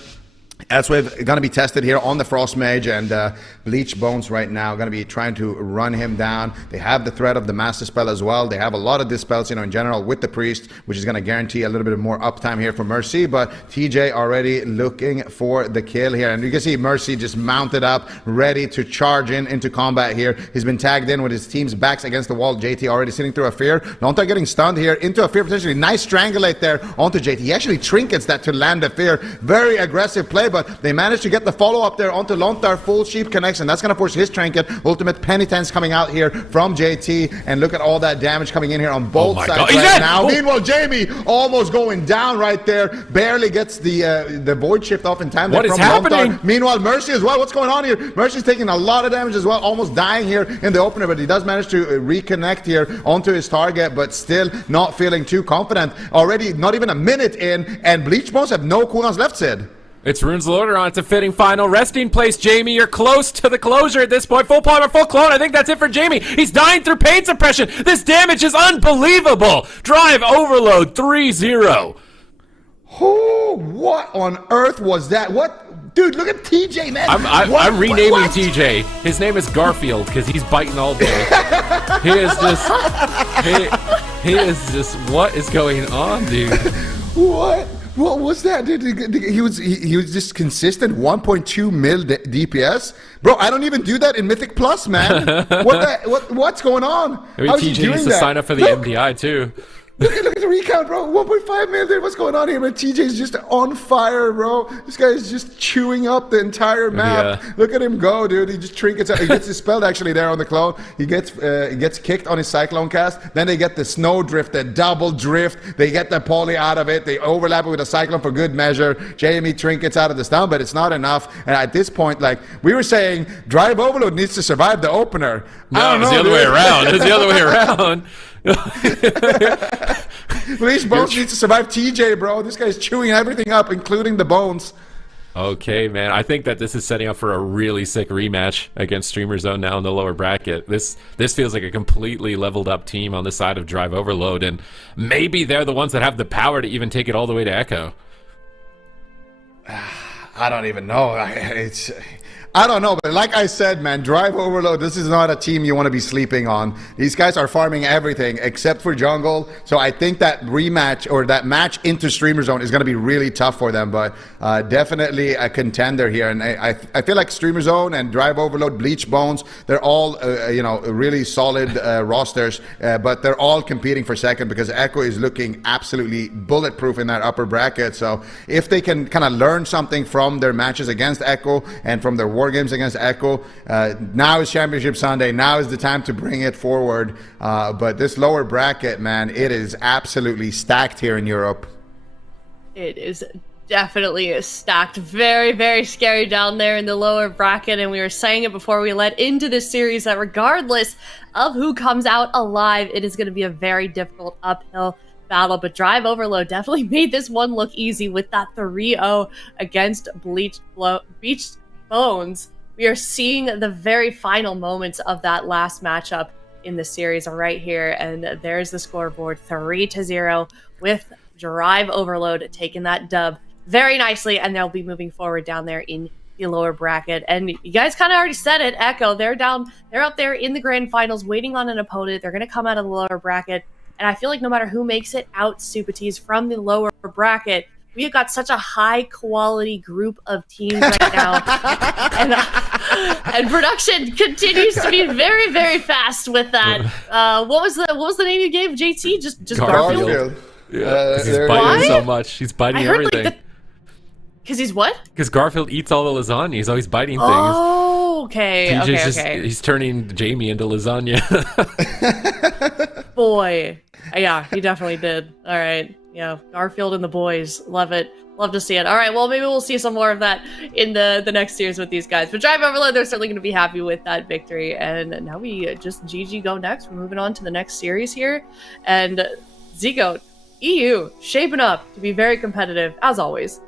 As we're going to be tested here on the Frost Mage, and Bleach Bones right now going to be trying to run him down. They have the threat of the Master Spell as well. They have a lot of dispels, in general with the Priest, which is going to guarantee a little bit more uptime here for Mercy. But TJ already looking for the kill here, and you can see Mercy just mounted up, ready to charge into combat here. He's been tagged in with his team's backs against the wall. JT already sitting through a fear. Lontar getting stunned here into a fear potentially. Nice strangulate there onto JT. He actually trinkets that to land the fear. Very aggressive play, but they managed to get the follow-up there onto Lontar. Full sheep connection. That's going to force his trinket. Ultimate penitence coming out here from JT, and look at all that damage coming in here on both sides right now. Meanwhile, Jamie almost going down right there. Barely gets the void shift off in time. What is happening? Lontar. Meanwhile, Mercy as well. What's going on here? Mercy's taking a lot of damage as well. Almost dying here in the opener, but he does manage to reconnect here onto his target, but still not feeling too confident. Already not even a minute in, and Bleach Bones have no cooldowns left, Sid. It's Runes Lordaeron. It's a fitting final resting place, Jamie. You're close to the closure at this point. Full polymer, full clone. I think that's it for Jamie. He's dying through pain suppression. This damage is unbelievable. Drive overload 3-0. Oh, what on earth was that? What? Dude, look at TJ, man. I'm renaming TJ. His name is Garfield because he's biting all day. He is just, what is going on, dude? What? What was that, dude? He was just consistent 1.2 mil DPS, bro. I don't even do that in Mythic Plus, man. What's going on? Maybe TJ needs to sign up for the MDI too. Look at the recount, bro. 1.5 mil, dude. What's going on here, man? TJ's just on fire, bro. This guy is just chewing up the entire map. Yeah. Look at him go, dude. He just trinkets out. He gets dispelled actually there on the clone. He gets kicked on his Cyclone cast. Then they get the Snow Drift, the double drift. They get the poly out of it. They overlap it with a Cyclone for good measure. Jamie trinkets out of the stun, but it's not enough. And at this point, like we were saying, Drive Overload needs to survive the opener. No, I don't know, it's the other way around. It's the other way around. Bleach Bones needs to survive TJ, bro. This guy's chewing everything up, including the bones. Okay, man. I think that this is setting up for a really sick rematch against Streamer Zone now in the lower bracket. This feels like a completely leveled up team on the side of Drive Overload, and maybe they're the ones that have the power to even take it all the way to Echo. I don't even know. I don't know, but like I said, man, Drive Overload, this is not a team you want to be sleeping on. These guys are farming everything except for jungle. So I think that rematch or that match into Streamer Zone is going to be really tough for them, but definitely a contender here. And I feel like Streamer Zone and Drive Overload, Bleach Bones, they're all, really solid rosters, but they're all competing for second because Echo is looking absolutely bulletproof in that upper bracket. So if they can kind of learn something from their matches against Echo and from their war games against Echo, now is Championship Sunday. Now is the time to bring it forward. But this lower bracket, man, it is absolutely stacked here in Europe. It is definitely stacked. Very, very scary down there in the lower bracket. And we were saying it before we led into this series that regardless of who comes out alive, it is going to be a very difficult uphill battle. But Drive Overload definitely made this one look easy with that 3-0 against Bleached Bones. We are seeing the very final moments of that last matchup in the series right here, and there's the scoreboard, 3-0 with Drive Overload taking that dub very nicely, and they'll be moving forward down there in the lower bracket. And you guys kind of already said it, Echo, they're out there in the grand finals waiting on an opponent. They're going to come out of the lower bracket, and I feel like no matter who makes it out, Supatees, from the lower bracket, we have got such a high quality group of teams right now, and production continues to be very, very fast with that. What was the name you gave JT? Just Garfield? Yeah, he's biting so much. He's biting everything. Because he's what? Because Garfield eats all the lasagna. He's always biting things. Oh, okay. He's turning Jamie into lasagna. Boy. Yeah, he definitely did. All right. Yeah, Garfield and the boys. Love it. Love to see it. All right, well, maybe we'll see some more of that in the next series with these guys. But Drive Overload, they're certainly going to be happy with that victory. And now we just GG go next. We're moving on to the next series here. And Zico, EU, shaping up to be very competitive, as always.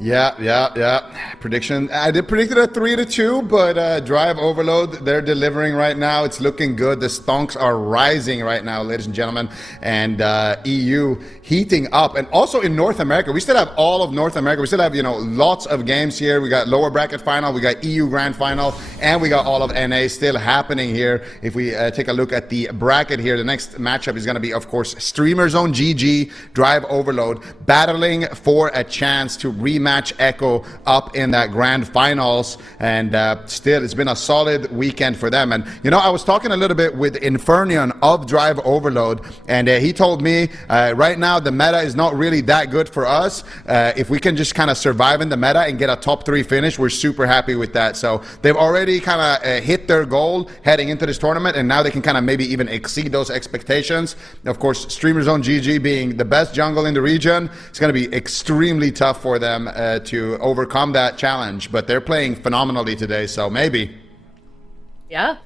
Yeah. Prediction. I did predict it at 3-2, but Drive Overload, they're delivering right now. It's looking good. The stonks are rising right now, ladies and gentlemen. And EU heating up. And also in North America, we still have all of North America. We still have, lots of games here. We got lower bracket final, we got EU Grand Final, and we got all of NA still happening here. If we take a look at the bracket here, the next matchup is going to be, of course, Streamer Zone GG, Drive Overload, battling for a chance to rematch Echo up in that grand finals. And still, it's been a solid weekend for them. And I was talking a little bit with Infernion of Drive Overload, and he told me right now the meta is not really that good for us. If we can just kind of survive in the meta and get a top 3 finish, we're super happy with that. So they've already kind of hit their goal heading into this tournament, and now they can kind of maybe even exceed those expectations. Of course, Streamer Zone GG being the best jungle in the region, it's going to be extremely tough for them to overcome that challenge, but they're playing phenomenally today, so maybe. Yeah,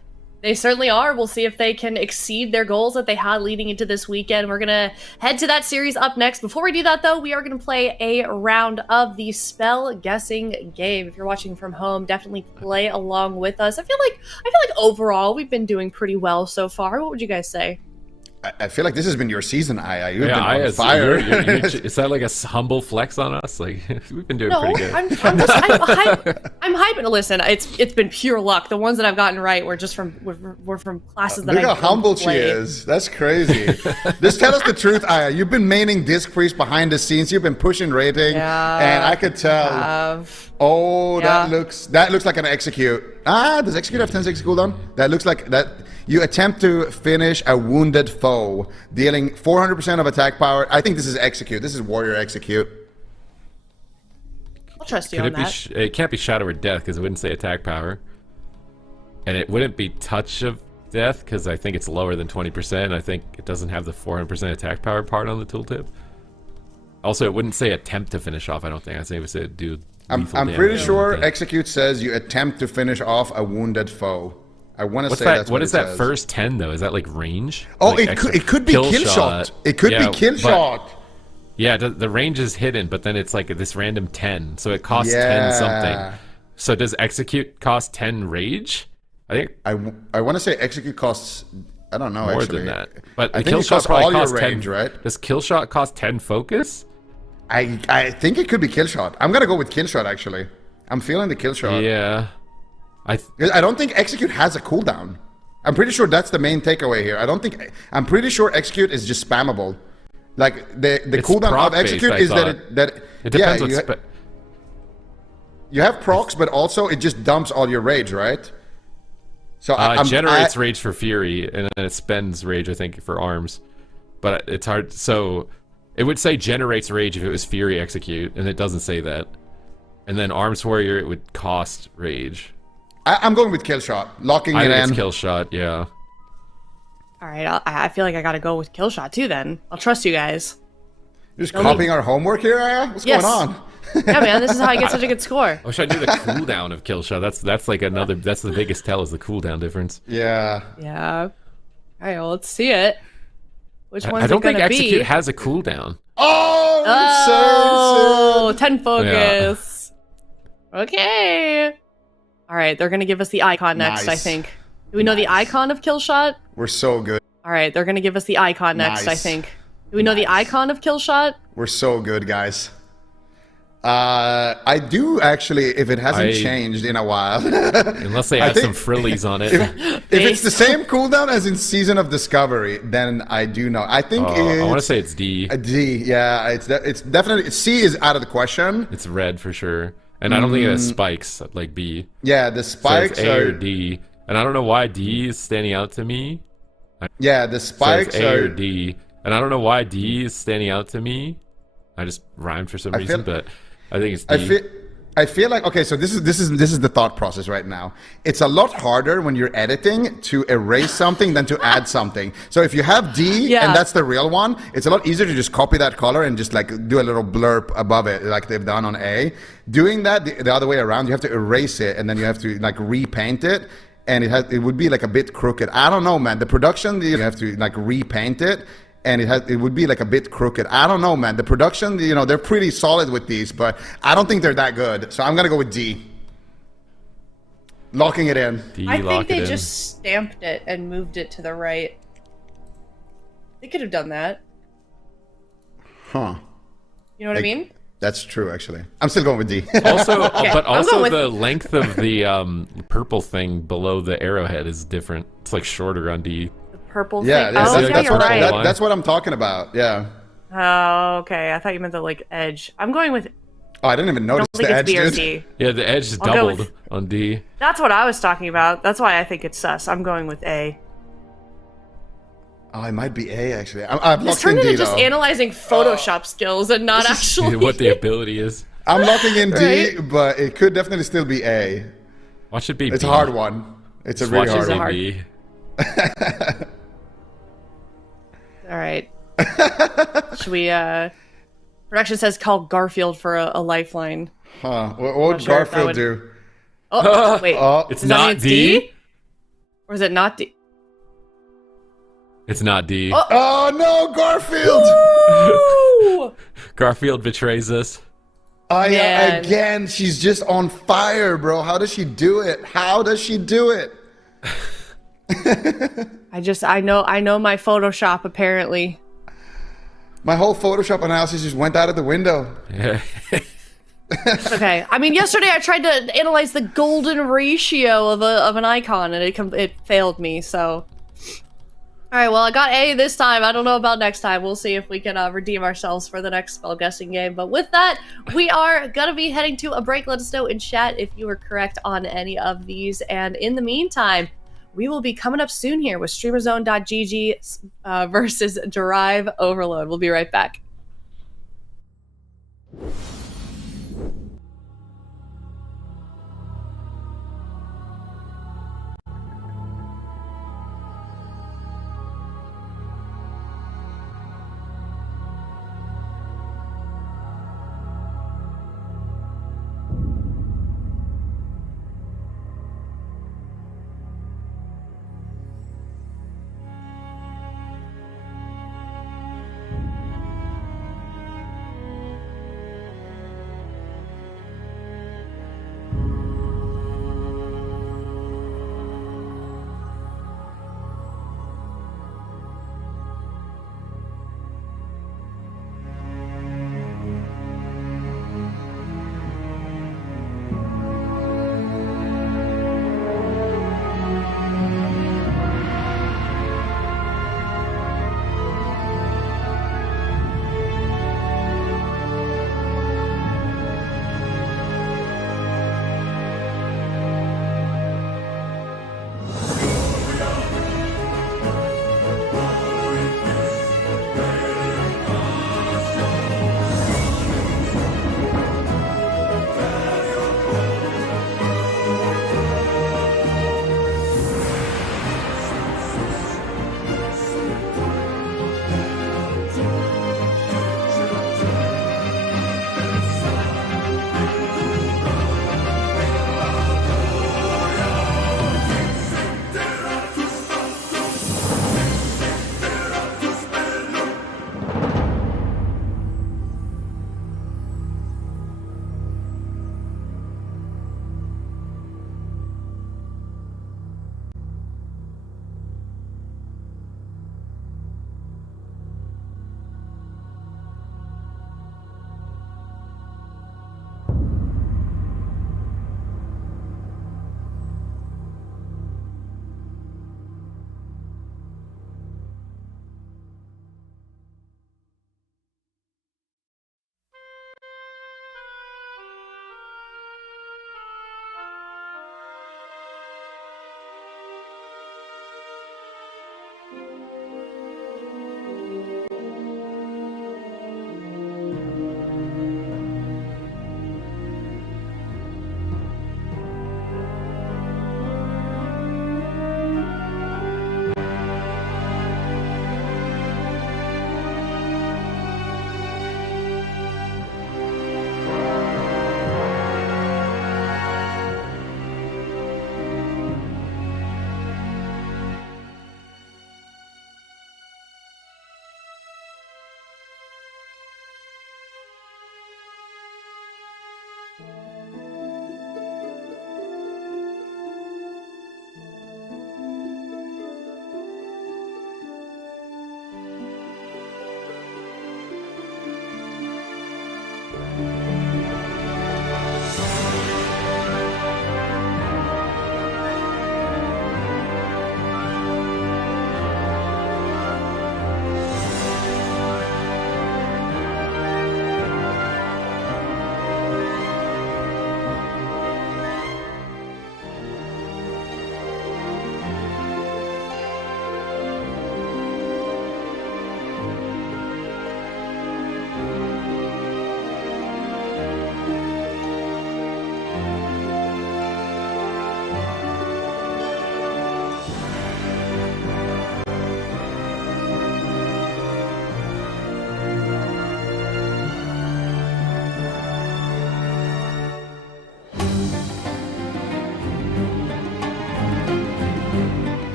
they certainly are. We'll see if they can exceed their goals that they had leading into this weekend. We're going to head to that series up next. Before we do that, though, we are going to play a round of the spell guessing game. If you're watching from home, definitely play along with us. I feel like overall we've been doing pretty well so far. What would you guys say? I feel like this has been your season, Aya. You've been on fire. Is that like a humble flex on us? Like, we've been doing pretty good. I'm hyping. Listen, it's been pure luck. The ones that I've gotten right were just from classes that Look I how humble she is. That's crazy. Just tell us the truth, Aya. You've been maining Disc Priest behind the scenes. You've been pushing rating, and I could tell. That looks like an execute. Does execute have 10 seconds cooldown? That looks like that. You attempt to finish a wounded foe, dealing 400% of attack power. I think this is execute. This is warrior execute. I'll trust you on that. It can't be Shadow or Death because it wouldn't say attack power. And it wouldn't be Touch of Death because I think it's lower than 20%. I think it doesn't have the 400% attack power part on the tooltip. Also, it wouldn't say attempt to finish off, I don't think. I think it would say do lethal I'm damage. pretty sure execute says you attempt to finish off a wounded foe. I want to say that's what it is that says. First 10 though? Is that like range? Oh, like it could be kill shot. It could be kill shot. Yeah, the range is hidden, but then it's like this random 10, so it costs 10 something. So does execute cost 10 rage? I think I want to say execute costs. I don't know more actually. than that. But I the think kill shot probably costs 10 range, right? Does kill shot cost 10 focus? I think it could be kill shot. I'm gonna go with kill shot actually. I'm feeling the kill shot. Yeah. I don't think execute has a cooldown. I'm pretty sure that's the main takeaway here. I'm pretty sure execute is just spammable. Like the cooldown of execute is that it depends what you have procs, but also it just dumps all your rage, right? So it generates rage for fury, and then it spends rage, I think, for arms. But it's hard. So it would say generates rage if it was fury execute, and it doesn't say that. And then arms warrior, it would cost rage. I'm going with kill shot, locking it in. I think it's kill shot, yeah. All right, I feel like I gotta go with kill shot too. Then I'll trust you guys. You're just copying our homework here, Aya? What's going on? Yeah, man, this is how I get such a good score. Oh, should I do the cooldown of kill shot? That's like another. That's the biggest tell is the cooldown difference. Yeah. Yeah. All right, well, let's see it. Which one's I don't think gonna execute be? has a cooldown. Oh, 10 focus. Yeah. Okay. All right, they're gonna give us the icon next. I think. Do we know the icon of kill shot? We're so good. All right, they're gonna give us the icon next. I think. Do we know the icon of kill shot? We're so good, guys. I do actually, if it hasn't changed in a while. Unless they have some frillies on it. If it's the same cooldown as in Season of Discovery, then I do know. I think I want to say it's D. A D, yeah. It's definitely, C is out of the question. It's red for sure. And I don't think it has spikes like B. Yeah, the spikes so it's A or D. And I don't know why D is standing out to me. Yeah, the spikes so it's A or D. And I don't know why D is standing out to me. I just rhymed for some reason, but I think it's D. I feel like, okay, so this is the thought process right now. It's a lot harder when you're editing to erase something than to add something. So if you have D and that's the real one, it's a lot easier to just copy that color and just like do a little blurb above it like they've done on A. Doing that the other way around, you have to erase it and then you have to like repaint it. And it would be like a bit crooked. I don't know, man. The production, you have to like repaint it. and it would be like a bit crooked. I don't know, man. The production, you know, they're pretty solid with these, but I don't think they're that good. So I'm gonna go with D. Locking it in. I think they just stamped it and moved it to the right. They could have done that. Huh. You know what I mean? That's true, actually. I'm still going with D. Also, Okay, but I'm also going with- the length of the purple thing below the arrowhead is different. It's like shorter on D. The purple Yeah, thing. yeah, Oh, that's- yeah, that's you're what right. that's what I'm talking about. Yeah. Oh, okay. I thought you meant the like edge. I'm going with. Oh, I didn't even I notice don't think the it's edge, B or dude. C. Yeah, the edge is I'll go doubled with- on D. That's what I was talking about. That's why I think it's sus. I'm going with A. Oh, it might be A, actually. I've This locked turned in D, into just though. analyzing Photoshop skills and not actually What the ability is. I'm locking in D, Right. but it could definitely still be A. Watch it be It's B. a hard one. It's a Just really watch hard it one. be B. All right. Should we? Production says call Garfield for a lifeline. Huh. What would Not sure if that Garfield would- do? Oh, wait. It's Does that mean not it's D. Or is it not D? It's not D. Oh. Oh, no, Garfield! Ooh! Garfield betrays us. Oh, yeah, Man. again, she's just on fire, bro. How does she do it? How does she do it? I know my Photoshop apparently. My whole Photoshop analysis just went out of the window. It's okay. I mean, yesterday I tried to analyze the golden ratio of an icon and it failed me. So, all right. Well, I got A this time. I don't know about next time. We'll see if we can redeem ourselves for the next spell guessing game. But with that, we are gonna be heading to a break. Let us know in chat if you were correct on any of these. And in the meantime, we will be coming up soon here with StreamerZone.gg versus Derive Overload. We'll be right back.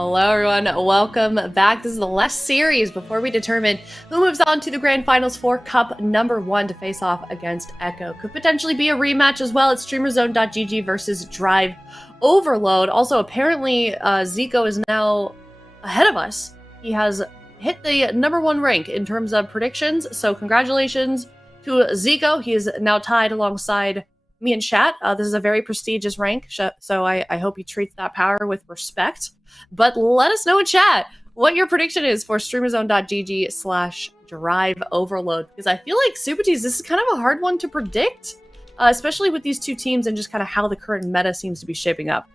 Hello everyone, welcome back. This is the last series before we determine who moves on to the grand finals for Cup number 1 to face off against Echo. Could potentially be a rematch as well at StreamerZone.gg versus Drive Overload. Also, apparently Zico is now ahead of us. He has hit the number 1 rank in terms of predictions, so congratulations to Zico. He is now tied alongside me and chat. This is a very prestigious rank, so I hope he treats that power with respect. But let us know in chat what your prediction is for streamerzone.gg/drive overload, because I feel like Supertees, this is kind of a hard one to predict, especially with these two teams and just kind of how the current meta seems to be shaping up.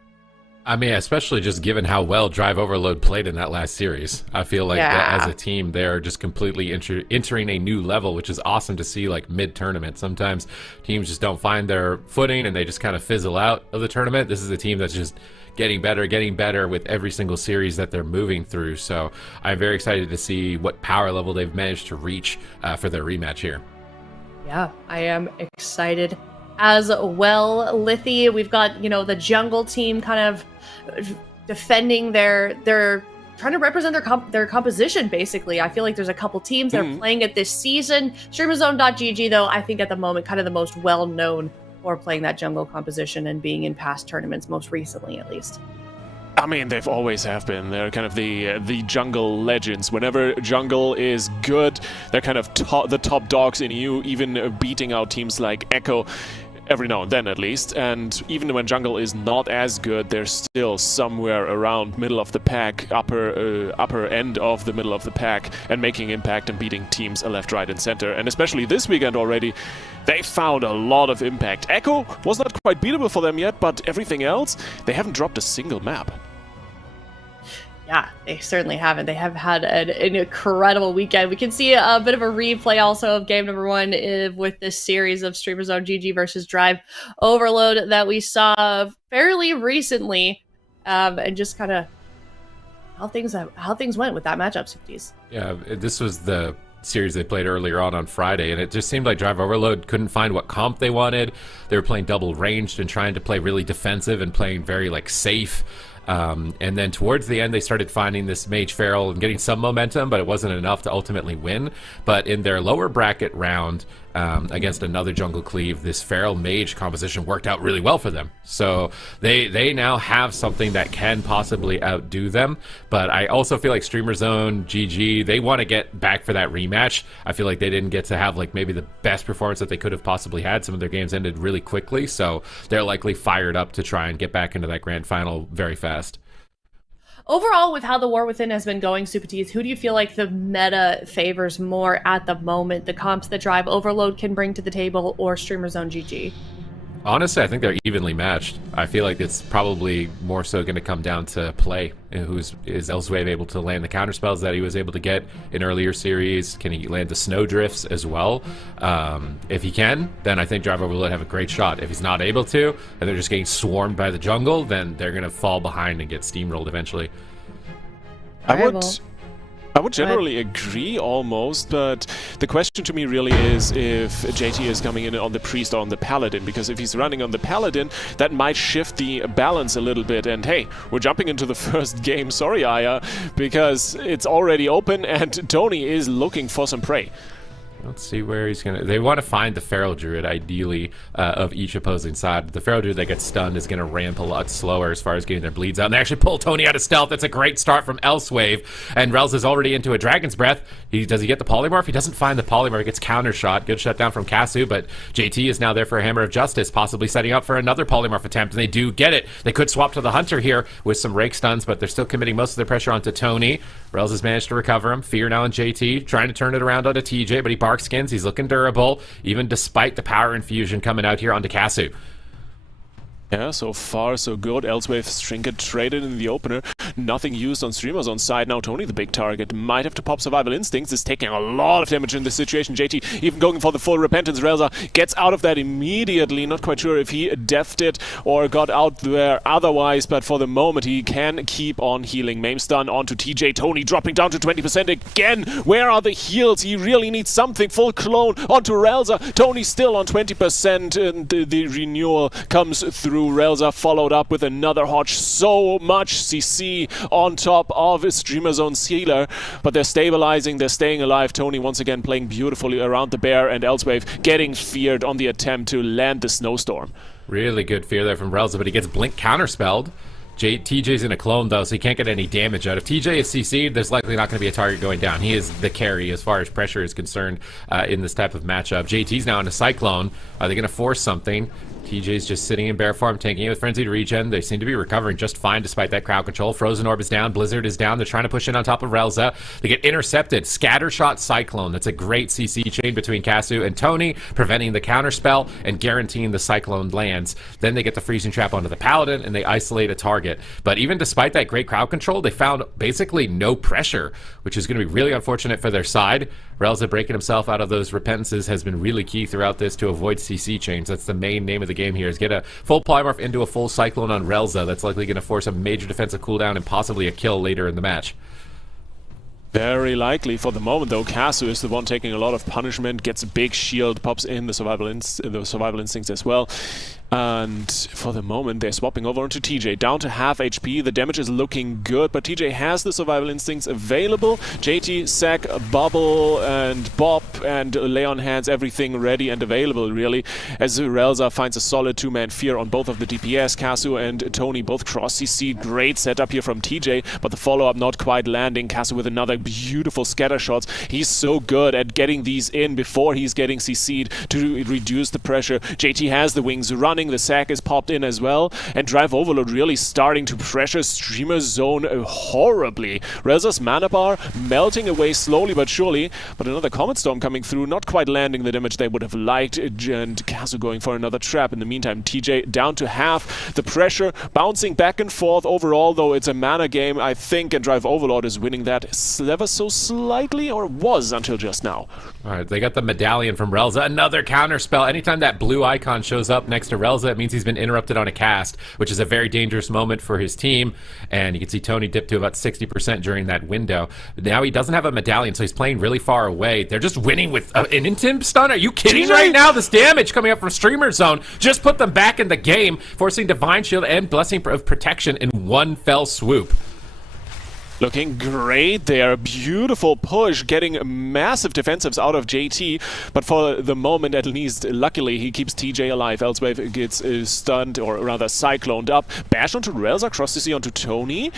I mean, especially just given how well Drive Overload played in that last series. I feel like that as a team, they're just completely entering a new level, which is awesome to see, like, mid-tournament. Sometimes teams just don't find their footing and they just kind of fizzle out of the tournament. This is a team that's just getting better with every single series that they're moving through. So I'm very excited to see what power level they've managed to reach for their rematch here. Yeah, I am excited as well. Lithy, we've got, the jungle team kind of defending they're trying to represent their composition, basically. I feel like there's a couple teams that are playing it this season. StreamerZone.gg, though, I think at the moment kind of the most well-known for playing that jungle composition and being in past tournaments, most recently at least. I mean, they've always have been. They're kind of the jungle legends. Whenever jungle is good, they're kind of the top dogs in EU, even beating out teams like Echo every now and then, at least. And even when jungle is not as good, they're still somewhere around middle of the pack, upper end of the middle of the pack, and making impact and beating teams left, right, and center. And especially this weekend already, they found a lot of impact. Echo was not quite beatable for them yet, but everything else, they haven't dropped a single map. Yeah, they certainly haven't. They have had an incredible weekend. We can see a bit of a replay also of game number 1 with this series of StreamerZone.gg versus Drive Overload that we saw fairly recently, and just kind of how things went with that matchup, Supertees. Yeah, this was the series they played earlier on Friday, and it just seemed like Drive Overload couldn't find what comp they wanted. They were playing double ranged and trying to play really defensive and playing very safe. And then towards the end, they started finding this Mage Feral and getting some momentum, but it wasn't enough to ultimately win. But in their lower bracket round against another jungle cleave, this Feral Mage composition worked out really well for them. So they now have something that can possibly outdo them. But I also feel like StreamerZone, GG, they want to get back for that rematch. I feel like they didn't get to have maybe the best performance that they could have possibly had. Some of their games ended really quickly, so they're likely fired up to try and get back into that grand final very fast. Overall, with how the War Within has been going, Supertees, who do you feel like the meta favors more at the moment? The comps that Drive Overload can bring to the table, or StreamerZone GG? Honestly, I think they're evenly matched. I feel like it's probably more so going to come down to play. Is Elswave able to land the counterspells that he was able to get in earlier series? Can he land the snowdrifts as well? If he can, then I think Drive Overload have a great shot. If he's not able to, and they're just getting swarmed by the jungle, then they're going to fall behind and get steamrolled eventually. I would generally agree almost, but the question to me really is if JT is coming in on the Priest or on the Paladin, because if he's running on the Paladin, that might shift the balance a little bit. And hey, we're jumping into the first game, sorry Aya, because it's already open and Tony is looking for some prey. Let's see where he's going to... They want to find the Feral Druid, ideally, of each opposing side. The Feral Druid that gets stunned is going to ramp a lot slower as far as getting their bleeds out. And they actually pull Tony out of stealth. That's a great start from Elswave. And Rels is already into a Dragon's Breath. Does he get the Polymorph? He doesn't find the Polymorph. He gets counter shot. Good shutdown from Kasu, but JT is now there for a Hammer of Justice, possibly setting up for another Polymorph attempt. And they do get it. They could swap to the Hunter here with some Rake stuns, but they're still committing most of their pressure onto Tony. Rels has managed to recover him. Fear now on JT, trying to turn it around onto TJ, but he bark skins. He's looking durable, even despite the power infusion coming out here onto Kasu. Yeah, so far so good. Elswave's Trinket traded in the opener. Nothing used on StreamerZone side. Now Tony, the big target, might have to pop Survival Instincts. Is taking a lot of damage in this situation. JT even going for the full Repentance. Relza gets out of that immediately. Not quite sure if he deathed it or got out there otherwise, but for the moment he can keep on healing. Maim stun onto TJ. Tony dropping down to 20% again. Where are the heals? He really needs something. Full clone onto Relza. Tony still on 20%, and the renewal comes through through. Relza followed up with another Hodge. So much CC on top of Streamer Zone's healer, but they're stabilizing, they're staying alive. Tony once again playing beautifully around the bear, and Elswave getting feared on the attempt to land the snowstorm. Really good fear there from Relza, but he gets blink counterspelled. TJ's in a clone though, so he can't get any damage out. If TJ is CC'd, there's likely not going to be a target going down. He is the carry as far as pressure is concerned in this type of matchup. JT's now in a Cyclone. Are they going to force something? TJ's just sitting in bear form, tanking it with Frenzied Regen. They seem to be recovering just fine despite that crowd control. Frozen Orb is down. Blizzard is down. They're trying to push in on top of Relza. They get intercepted. Scattershot Cyclone. That's a great CC chain between Casu and Tony, preventing the counterspell and guaranteeing the Cyclone lands. Then they get the Freezing Trap onto the Paladin, and they isolate a target. But even despite that great crowd control, they found basically no pressure, which is going to be really unfortunate for their side. Relza breaking himself out of those repentances has been really key throughout this to avoid CC chains. That's the main name of the game here, is get a full Polymorph into a full Cyclone on Relza. That's likely going to force a major defensive cooldown and possibly a kill later in the match. Very likely for the moment, though. Casu is the one taking a lot of punishment, gets a big shield, pops in the survival instincts as well. And for the moment, they're swapping over onto TJ. Down to half HP. The damage is looking good, but TJ has the survival instincts available. JT, Sack, Bubble, and Bob, and Leon Hands, everything ready and available, really. As Relza finds a solid two-man fear on both of the DPS. Casu and Tony both cross-CC. Great setup here from TJ, but the follow-up not quite landing. Casu with another beautiful scatter shots. He's so good at getting these in before he's getting CC'd to reduce the pressure. JT has the wings running. The sack is popped in as well, and Drive Overload really starting to pressure Streamer Zone horribly. Relza's mana bar melting away slowly but surely, but another Comet Storm coming through, not quite landing the damage they would have liked, and Casu going for another trap. In the meantime, TJ down to half. The pressure bouncing back and forth overall, though it's a mana game, I think, and Drive Overlord is winning that ever so slightly, or was until just now. Alright, they got the medallion from Relza. Another counterspell. Anytime that blue icon shows up next to Relza, it means he's been interrupted on a cast, which is a very dangerous moment for his team. And you can see Tony dip to about 60% during that window. But now he doesn't have a medallion, so he's playing really far away. They're just winning with an Intim stun? Are you kidding right now? This damage coming up from Streamer Zone just put them back in the game, forcing Divine Shield and Blessing of Protection in one fell swoop. Looking great there. Beautiful push, getting massive defensives out of JT. But for the moment, at least, luckily, he keeps TJ alive. Elsewave gets stunned, or rather cycloned up. Bash onto Relza, cross CC onto Tony.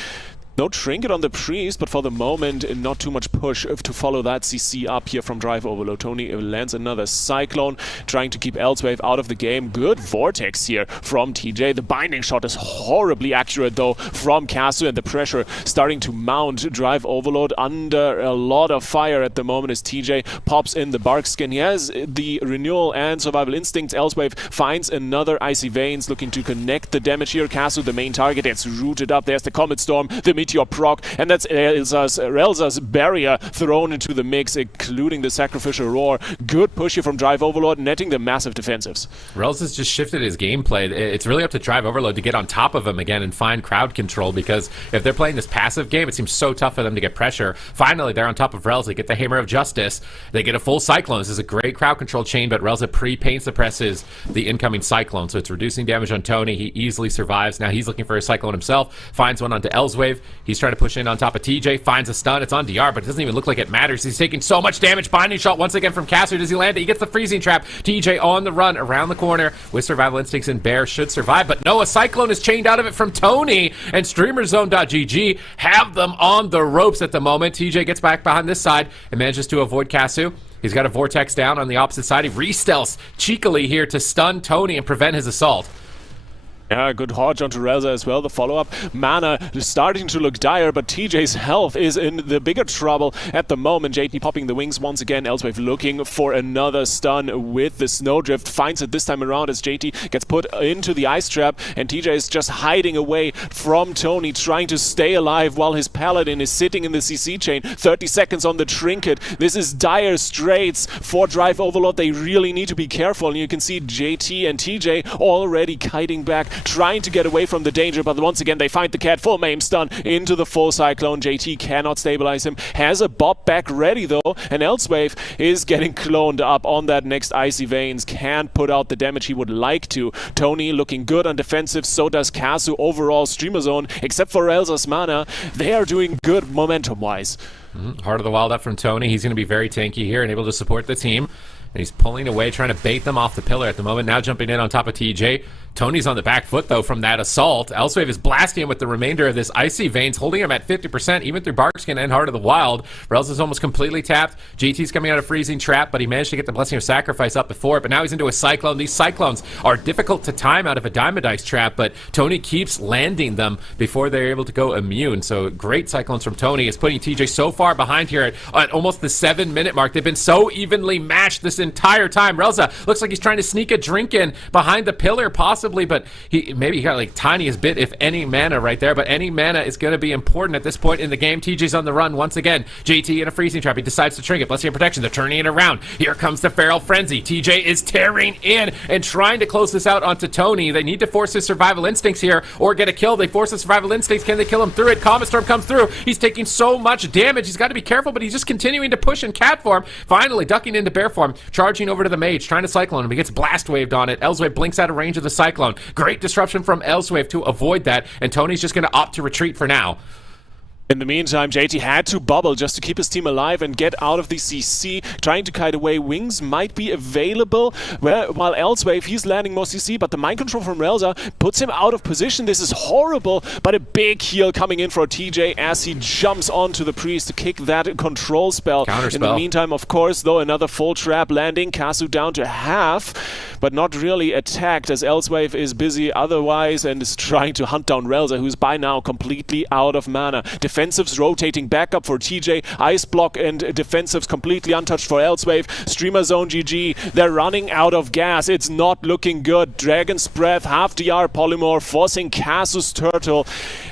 No trinket on the priest, but for the moment, not too much push to follow that CC up here from Drive Overload. Tony lands another Cyclone, trying to keep Elswave out of the game. Good Vortex here from TJ. The binding shot is horribly accurate, though, from Casu, and the pressure starting to mount. Drive Overload under a lot of fire at the moment as TJ pops in the Bark Skin. He has the Renewal and Survival Instincts. Elswave finds another Icy Veins, looking to connect the damage here. Casu, the main target, it's rooted up. There's the Comet Storm, the Meteor proc, and that's Relza's barrier thrown into the mix, including the Sacrificial Roar. Good push here from Drive Overlord, netting the massive defensives. Relza's just shifted his gameplay. It's really up to Drive Overload to get on top of him again and find crowd control, because if they're playing this passive game, it seems so tough for them to get pressure. Finally, they're on top of Relza, get the Hammer of Justice, they get a full Cyclone. This is a great crowd control chain, but Relza pre-paint suppresses the incoming Cyclone, so it's reducing damage on Tony. He easily survives. Now he's looking for a Cyclone himself, finds one onto Elswave. He's trying to push in on top of TJ, finds a stun. It's on DR, but it doesn't even look like it matters. He's taking so much damage. Binding shot once again from Caster. Does he land it? He gets the freezing trap. TJ on the run around the corner with survival instincts, and Bear should survive, but no, a Cyclone is chained out of it from Tony, and StreamerZone.gg have them on the ropes at the moment. TJ gets back behind this side and manages to avoid Casu. He's got a Vortex down on the opposite side. He re-stealths cheekily here to stun Tony and prevent his assault. Yeah, good Hodge onto Relza as well. The follow-up mana is starting to look dire, but TJ's health is in the bigger trouble at the moment. JT popping the wings once again. Elswave looking for another stun with the Snowdrift. Finds it this time around as JT gets put into the Ice Trap, and TJ is just hiding away from Tony, trying to stay alive while his Paladin is sitting in the CC chain. 30 seconds on the Trinket. This is dire straits for Drive Overlord. They really need to be careful, and you can see JT and TJ already kiting back trying to get away from the danger, but once again they find the cat. Full maim stun into the full cyclone. JT cannot stabilize him. Has a bob back ready though, and Elswave is getting cloned up on that next Icy Veins. Can't put out the damage he would like to. Tony looking good on defensive, so does Kazu. Overall streamer zone, except for Elsa's mana, they are doing good momentum-wise. Heart of the Wild up from Tony. He's going to be very tanky here and able to support the team. And he's pulling away, trying to bait them off the pillar at the moment. Now jumping in on top of TJ. Tony's on the back foot, though, from that assault. Elswave is blasting him with the remainder of this Icy Veins, holding him at 50%, even through Barkskin and Heart of the Wild. Rels is almost completely tapped. GT's coming out of Freezing Trap, but he managed to get the Blessing of Sacrifice up before it. But now he's into a Cyclone. These Cyclones are difficult to time out of a Diamond Trap, but Tony keeps landing them before they're able to go immune. So great Cyclones from Tony. Is putting TJ so far behind here at almost the 7-minute mark. They've been so evenly matched this entire time. Relza looks like he's trying to sneak a drink in behind the pillar, possibly, but maybe he got like tiniest bit, if any, mana right there. But any mana is going to be important at this point in the game. TJ's on the run once again. JT in a Freezing Trap. He decides to trinket. Blessing of Protection. They're turning it around. Here comes the Feral Frenzy. TJ is tearing in and trying to close this out onto Tony. They need to force his Survival Instincts here or get a kill. They force the Survival Instincts. Can they kill him through it? Comet Storm comes through. He's taking so much damage. He's got to be careful, but he's just continuing to push in cat form. Finally, ducking into bear form. Charging over to the mage. Trying to Cyclone him. He gets blast waved on it. Elswave blinks out of range of the Cyclone. Great disruption from Elswave to avoid that, and Tony's just going to opt to retreat for now. In the meantime, JT had to bubble just to keep his team alive and get out of the CC, trying to kite away. Wings might be available, while Elswave, he's landing more CC, but the mind control from Relza puts him out of position. This is horrible, but a big heal coming in for TJ as he jumps onto the priest to kick that control spell. Counterspell. In the meantime, of course, though, another full trap landing. Kazu down to half, but not really attacked as Elswave is busy otherwise and is trying to hunt down Relza, who's by now completely out of mana. Defensives rotating back up for TJ. Ice block and defensives completely untouched for Elswave. Streamer zone GG. They're running out of gas. It's not looking good. Dragon's Breath, half DR Polymorph, forcing Kazu's Turtle.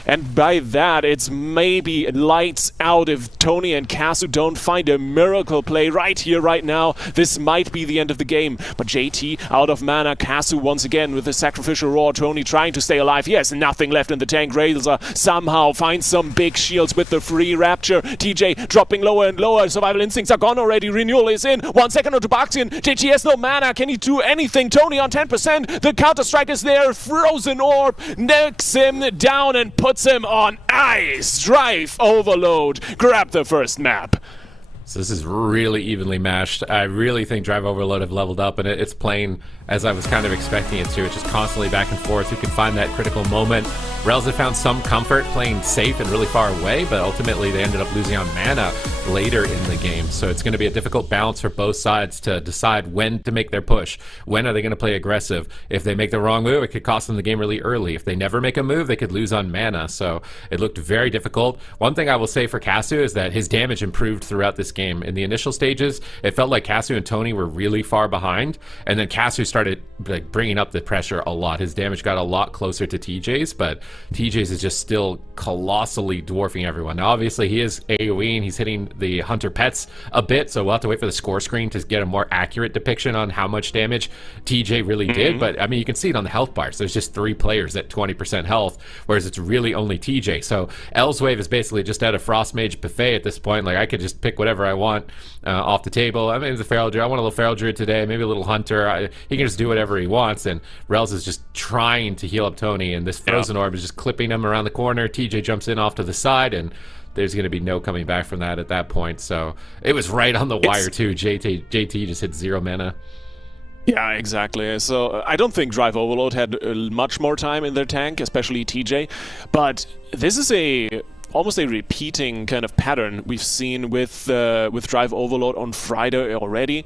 And by that, it's maybe lights out if Tony and Kazu don't find a miracle play right here, right now. This might be the end of the game. But JT out of mana. Kazu once again with the Sacrificial Roar. Tony trying to stay alive. He has nothing left in the tank. Railsa somehow finds some big shields with the free Rapture. TJ dropping lower and lower. Survival Instincts are gone already. Renewal is in. 1 second onto Barxian. JT has no mana. Can he do anything? Tony on 10%. The Counter-Strike is there. Frozen Orb knocks him down and puts him on ice. Drive Overload. Grab the first map. So this is really evenly matched. I really think Drive Overload have leveled up, and it's playing as I was kind of expecting it to. It's just constantly back and forth. Who can find that critical moment? Rels have found some comfort playing safe and really far away, but ultimately they ended up losing on mana later in the game. So it's going to be a difficult balance for both sides to decide when to make their push. When are they going to play aggressive? If they make the wrong move, it could cost them the game really early. If they never make a move, they could lose on mana. So it looked very difficult. One thing I will say for Kazu is that his damage improved throughout this game. In the initial stages, it felt like Kazu and Tony were really far behind, and then Kazu started like bringing up the pressure a lot. His damage got a lot closer to TJ's, but TJ's is just still colossally dwarfing everyone. Now, obviously, he is AoE and he's hitting the Hunter Pets a bit, so we'll have to wait for the score screen to get a more accurate depiction on how much damage TJ really did. But I mean, you can see it on the health bars. There's just 3 players at 20% health, whereas it's really only TJ. So Elswave is basically just at a Frost Mage buffet at this point. Like, I could just pick whatever I want off the table. I mean, the Feral Druid. I want a little Feral Druid today, maybe a little Hunter. He can just do whatever he wants, and Rels is just trying to heal up Tony, and this Frozen Orb is just clipping him around the corner. TJ jumps in off to the side, and there's going to be no coming back from that at that point. So it was right on the wire too. JT just hit 0 mana. Yeah, exactly. So I don't think Drive Overload had much more time in their tank, especially TJ, but this is almost a repeating kind of pattern we've seen with Drive Overload on Friday already.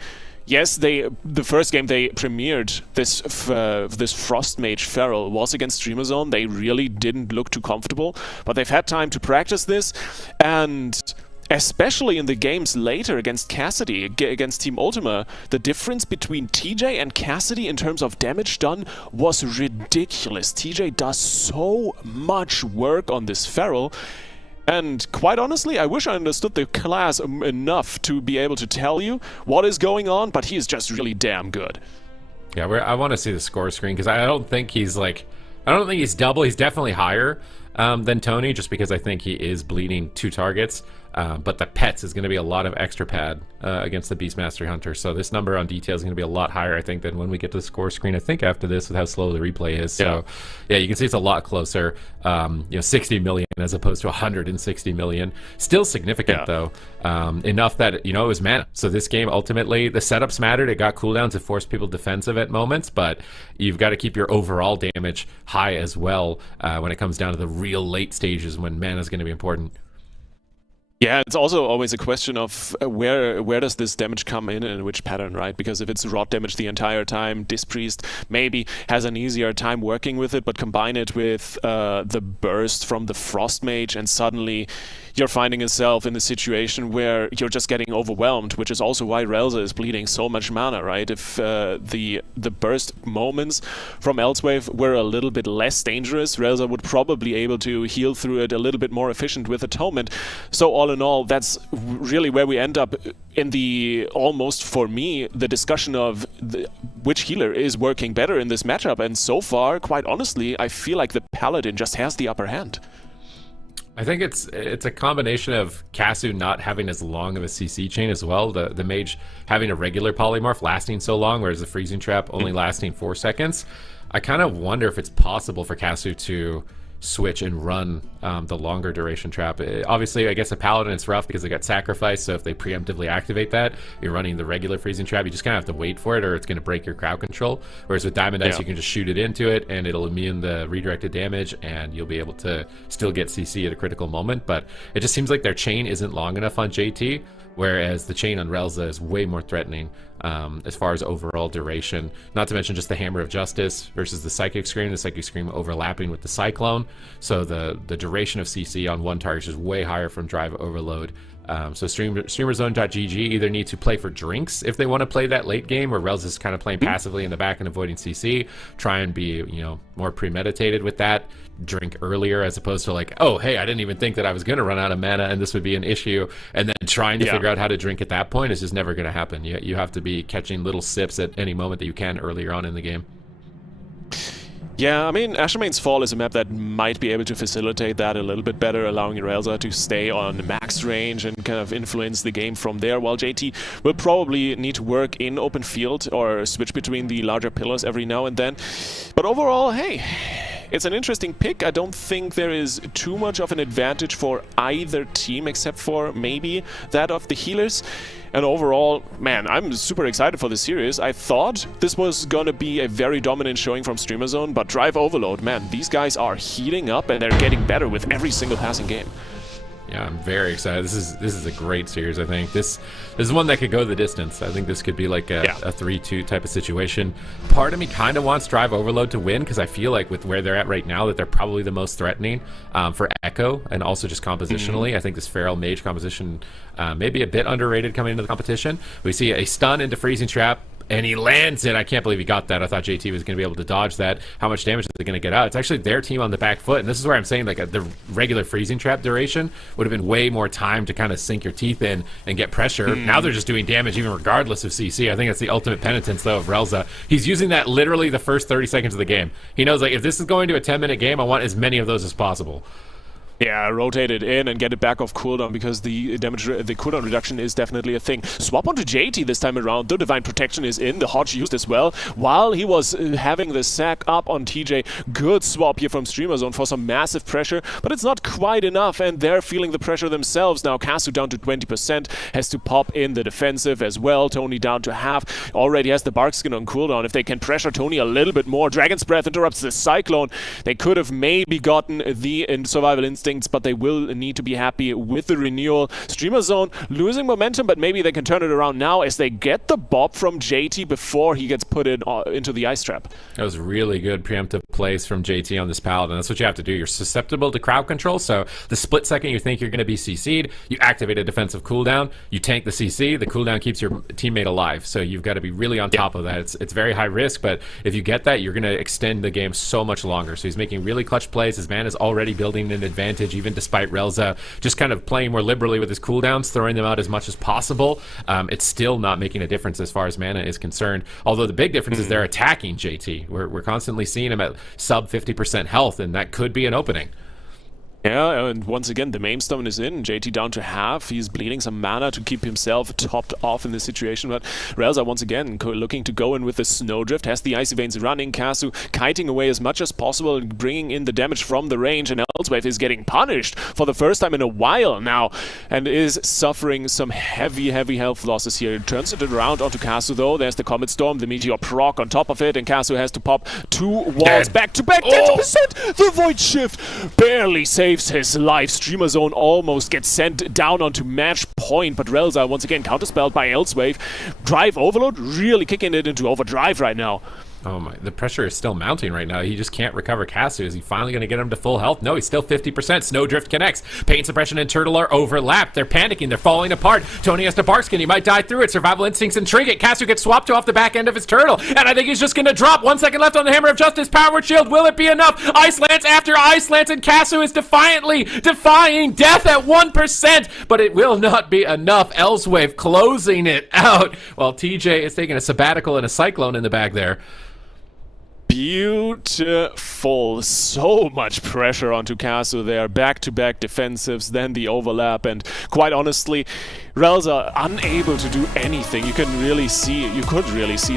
Yes, the first game they premiered this Frost Mage Feral was against Streamer Zone. They really didn't look too comfortable, but they've had time to practice this, and especially in the games later against Cassidy, against Team Ultima, the difference between TJ and Cassidy in terms of damage done was ridiculous. TJ does so much work on this Feral, and quite honestly, I wish I understood the class enough to be able to tell you what is going on, but he is just really damn good. Yeah, I want to see the score screen, because I don't think he's like I don't think he's double. He's definitely higher than Tony, just because I think he is bleeding 2 targets. But the pets is going to be a lot of extra pad against the Beastmaster Hunter. So this number on detail is going to be a lot higher, I think, than when we get to the score screen, I think, after this, with how slow the replay is. So, yeah, you can see it's a lot closer. 60 million as opposed to 160 million. Still significant, though. Enough that, it was mana. So this game, ultimately, the setups mattered. It got cooldowns to force people defensive at moments, but you've got to keep your overall damage high as well when it comes down to the real late stages when mana is going to be important. Yeah, it's also always a question of where does this damage come in and which pattern, right? Because if it's rot damage the entire time, Dispriest maybe has an easier time working with it, but combine it with the burst from the Frost Mage, and suddenly you're finding yourself in the situation where you're just getting overwhelmed, which is also why Relza is bleeding so much mana, right? If the burst moments from Elsewave were a little bit less dangerous, Relza would probably be able to heal through it a little bit more efficient with Atonement. So all in all, that's really where we end up in the, almost for me, the discussion of which healer is working better in this matchup. And so far, quite honestly, I feel like the Paladin just has the upper hand. I think it's a combination of Casu not having as long of a CC chain as well, the mage having a regular polymorph lasting so long, whereas the freezing trap only lasting 4 seconds. I kind of wonder if it's possible for Casu to switch and run the longer duration trap. Obviously, I guess a Paladin, it's rough because they got sacrificed, so if they preemptively activate that, you're running the regular freezing trap, you just kind of have to wait for it or it's going to break your crowd control. Whereas with Diamond Dice, you can just shoot it into it and it'll immune the redirected damage and you'll be able to still get CC at a critical moment. But it just seems like their chain isn't long enough on JT, whereas the chain on Relza is way more threatening as far as overall duration. Not to mention just the Hammer of Justice versus the Psychic Scream overlapping with the Cyclone. So the duration of CC on one target is way higher from Drive Overload. So StreamerZone.gg either need to play for drinks if they want to play that late game, where Relz is kind of playing passively in the back and avoiding CC, try and be, more premeditated with that, drink earlier as opposed to like, oh, hey, I didn't even think that I was going to run out of mana and this would be an issue, and then trying to figure out how to drink at that point is just never going to happen. You have to be catching little sips at any moment that you can earlier on in the game. Yeah, I mean, Ashermane's Fall is a map that might be able to facilitate that a little bit better, allowing Relza to stay on max range and kind of influence the game from there, while JT will probably need to work in open field or switch between the larger pillars every now and then. But overall, hey, it's an interesting pick. I don't think there is too much of an advantage for either team except for maybe that of the healers. And overall, man, I'm super excited for this series. I thought this was gonna be a very dominant showing from StreamerZone, but Drive Overload, man, these guys are heating up and they're getting better with every single passing game. Yeah, I'm very excited. This is a great series, I think. This is one that could go the distance. I think this could be like a 3-2 type of situation. Part of me kind of wants Drive Overload to win because I feel like with where they're at right now that they're probably the most threatening for Echo, and also just compositionally. I think this Feral Mage composition may be a bit underrated coming into the competition. We see a stun into Freezing Trap, and he lands it. I can't believe he got that. I thought JT was going to be able to dodge that. How much damage is they going to get out? It's actually their team on the back foot, and this is where I'm saying like the regular freezing trap duration would have been way more time to kind of sink your teeth in and get pressure. Now they're just doing damage even regardless of CC. I think that's the ultimate penitence though of Relza. He's using that literally the first 30 seconds of the game. He knows like if this is going to a 10-minute game, I want as many of those as possible. Yeah, rotate it in and get it back off cooldown because the cooldown reduction is definitely a thing. Swap onto JT this time around. The Divine Protection is in. The Hodge used as well. While he was having the sack up on TJ, good swap here from StreamerZone for some massive pressure, but it's not quite enough, and they're feeling the pressure themselves. Now Casu down to 20%, has to pop in the defensive as well. Tony down to half. Already has the Bark Skin on cooldown. If they can pressure Tony a little bit more, Dragon's Breath interrupts the Cyclone. They could have maybe gotten the Survival Instinct, but they will need to be happy with the renewal. StreamerZone losing momentum, but maybe they can turn it around now as they get the Bob from JT before he gets put in into the Ice Trap. That was really good preemptive plays from JT on this Paladin. That's what you have to do. You're susceptible to crowd control, so the split second you think you're going to be CC'd, you activate a defensive cooldown, you tank the CC, the cooldown keeps your teammate alive, so you've got to be really on top of that. It's very high risk, but if you get that, you're going to extend the game so much longer. So he's making really clutch plays. His man is already building an advantage advantage, even despite Relza just kind of playing more liberally with his cooldowns, throwing them out as much as possible. It's still not making a difference as far as mana is concerned. Although the big difference is they're attacking JT. We're constantly seeing him at sub 50% health, and that could be an opening. Yeah, and once again, the main stone is in. JT down to half. He's bleeding some mana to keep himself topped off in this situation. But Relza, once again, looking to go in with the Snowdrift. Has the Icy Veins running. Kasu kiting away as much as possible, bringing in the damage from the range. And Elswave is getting punished for the first time in a while now. And is suffering some heavy health losses here. It turns it around onto Kasu, though. There's the Comet Storm, the Meteor proc on top of it. And Kasu has to pop 2 walls back to back. 10%! The Void Shift barely saves his life. Streamer Zone almost gets sent down onto match point, but Relza once again counterspelled by Elswave. Drive Overload really kicking it into overdrive right now. Oh my, the pressure is still mounting right now. He just can't recover Kasu. Is he finally going to get him to full health? No, he's still 50%. Snowdrift connects. Pain Suppression and Turtle are overlapped. They're panicking. They're falling apart. Tony has to Barkskin. He might die through it. Survival Instincts and Trinket. Kasu gets swapped to off the back end of his Turtle. And I think he's just going to drop. 1 second left on the Hammer of Justice. Power Shield. Will it be enough? Ice Lance after Ice Lance, and Kasu is defiantly defying death at 1%. But it will not be enough. Elswave closing it out. While TJ is taking a sabbatical and a Cyclone in the bag there. Beautiful. So much pressure onto Kasu there. Back-to-back defensives, then the overlap, and quite honestly, Relza unable to do anything. You could really see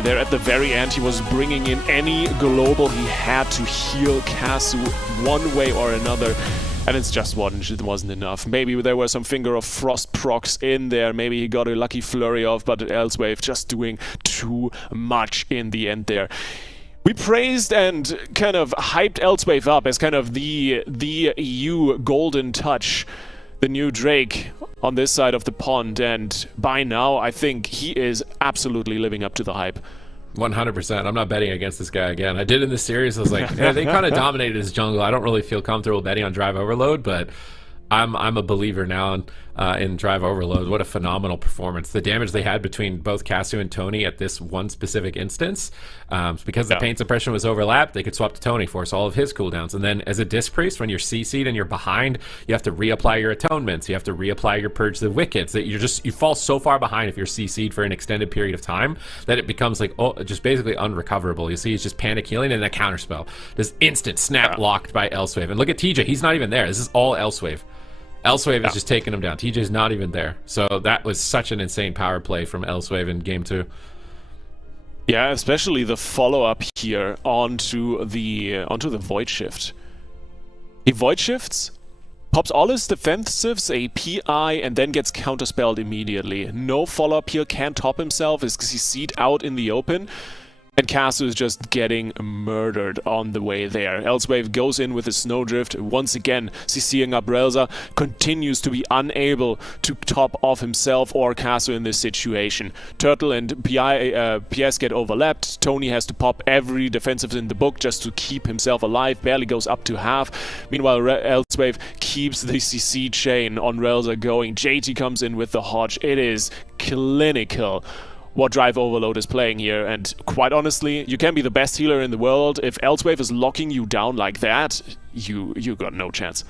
there at the very end he was bringing in any global he had to heal Kasu one way or another. And it's just it wasn't enough. Maybe there were some Finger of Frost procs in there. Maybe he got a lucky flurry of, but Elswave just doing too much in the end there. We praised and kind of hyped Elswave up as kind of the EU golden touch, the new Drake on this side of the pond, and by now I think he is absolutely living up to the hype. 100%. I'm not betting against this guy again. I did in this series. I was like, yeah, they kind of dominated his jungle. I don't really feel comfortable betting on Drive Overload, but I'm a believer now in Drive Overload. What a phenomenal performance. The damage they had between both Kasu and Tony at this one specific instance, because the Pain Suppression was overlapped, they could swap to Tony, force all of his cooldowns. And then as a Disc Priest, when you're CC'd and you're behind, you have to reapply your Atonements. You have to reapply your Purge the Wickets. That you fall so far behind if you're CC'd for an extended period of time that it becomes like, just basically unrecoverable. You see he's just panic healing and a counterspell. This instant snap locked by Elswave. And look at TJ. He's not even there. This is all Elswave. Elswave is just taking him down. TJ's not even there. So that was such an insane power play from Elswave in game 2. Yeah, especially the follow-up here onto the Void Shift. He Void Shifts, pops all his defensives, a PI, and then gets counterspelled immediately. No follow-up here, can't top himself, is CC'd out in the open. And Kasu is just getting murdered on the way there. Elswave goes in with his Snowdrift, once again CCing up Relza, continues to be unable to top off himself or Kasu in this situation. Turtle and PS get overlapped. Tony has to pop every defensive in the book just to keep himself alive, barely goes up to half. Meanwhile, Elswave keeps the CC chain on Relza going. JT comes in with the Hodge. It is clinical what Drive Overload is playing here, and quite honestly, you can be the best healer in the world. If Elswave is locking you down like that, you got no chance.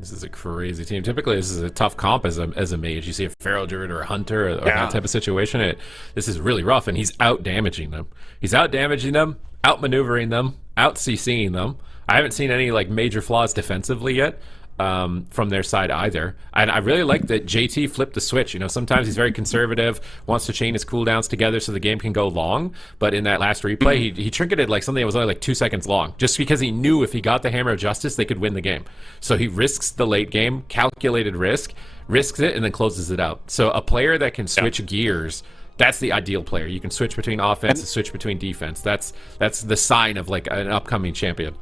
This is a crazy team. Typically, this is a tough comp as a mage. You see a Feral Druid or a Hunter or that type of situation. This is really rough, and he's out-damaging them. He's out-damaging them, out-maneuvering them, out-CCing them. I haven't seen any major flaws defensively yet. From their side either. And I really like that JT flipped the switch. Sometimes he's very conservative, wants to chain his cooldowns together so the game can go long. But in that last replay, he trinketed something that was only 2 seconds long, just because he knew if he got the Hammer of Justice, they could win the game. So he risks the late game, calculated risk, risks it, and then closes it out. So a player that can switch gears, that's the ideal player. You can switch between offense and switch between defense. That's the sign of an upcoming champion.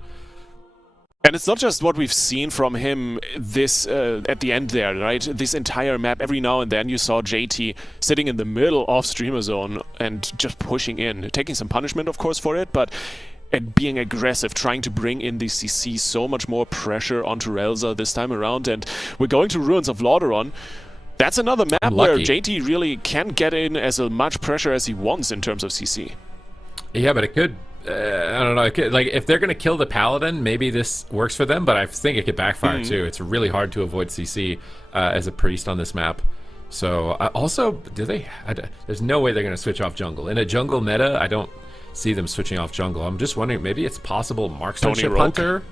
And it's not just what we've seen from him this at the end there, right? This entire map, every now and then you saw JT sitting in the middle of Streamer Zone and just pushing in, taking some punishment, of course, for it, but and being aggressive, trying to bring in the CC, so much more pressure onto Relza this time around. And we're going to Ruins of Lordaeron. That's another map where JT really can get in as much pressure as he wants in terms of CC. Yeah, but it could I don't know. Like, if they're going to kill the Paladin, maybe this works for them, but I think it could backfire too. It's really hard to avoid CC as a priest on this map. So, also, there's no way they're going to switch off jungle. In a jungle meta, I don't see them switching off jungle. I'm just wondering, maybe it's possible Marksmanship Hunter?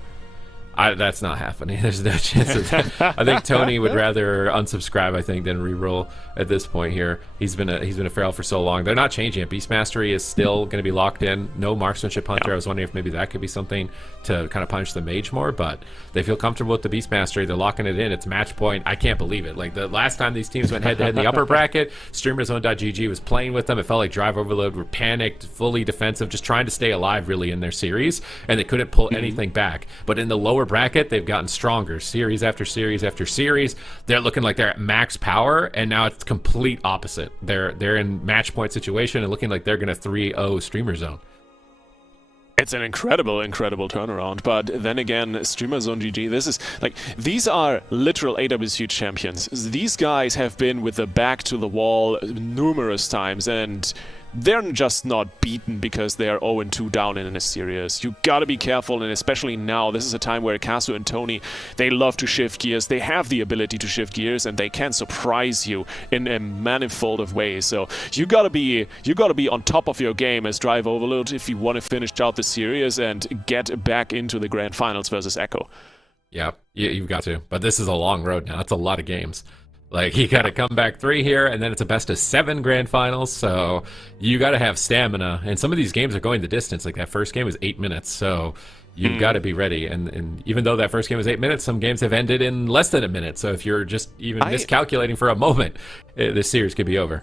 That's not happening. There's no chance of that. I think Tony would rather unsubscribe, I think, than reroll at this point here. He's been a feral for so long. They're not changing it. Beast Mastery is still going to be locked in. No Marksmanship Hunter. I was wondering if maybe that could be something to kind of punish the mage more, but they feel comfortable with the Beast Mastery. They're locking it in. It's match point. I can't believe it. Like, the last time these teams went head-to-head in the upper bracket, StreamerZone.gg was playing with them. It felt like Drive Overload were panicked, fully defensive, just trying to stay alive, really, in their series, and they couldn't pull anything back. But in the lower bracket, they've gotten stronger series after series after series. They're looking like they're at max power, and now it's complete opposite. They're in match point situation and looking like they're going to 3-0 Streamer Zone. It's an incredible turnaround, but then again, Streamer Zone GG, this is, like, these are literal AWC champions. These guys have been with the back to the wall numerous times, and they're just not beaten because they are 0-2 down in a series. You gotta be careful, and especially now, this is a time where Casu and Tony, they love to shift gears. They have the ability to shift gears, and they can surprise you in a manifold of ways. So you gotta be on top of your game as Drive Overload if you want to finish out the series and get back into the grand finals versus Echo. Yeah, you've got to. But this is a long road now. It's a lot of games. Like, you got to come back 3 here, and then it's a best-of-7 grand finals, so you got to have stamina. And some of these games are going the distance. Like, that first game was 8 minutes, so you've got to be ready. And even though that first game was 8 minutes, some games have ended in less than a minute. So if you're just even miscalculating for a moment, this series could be over.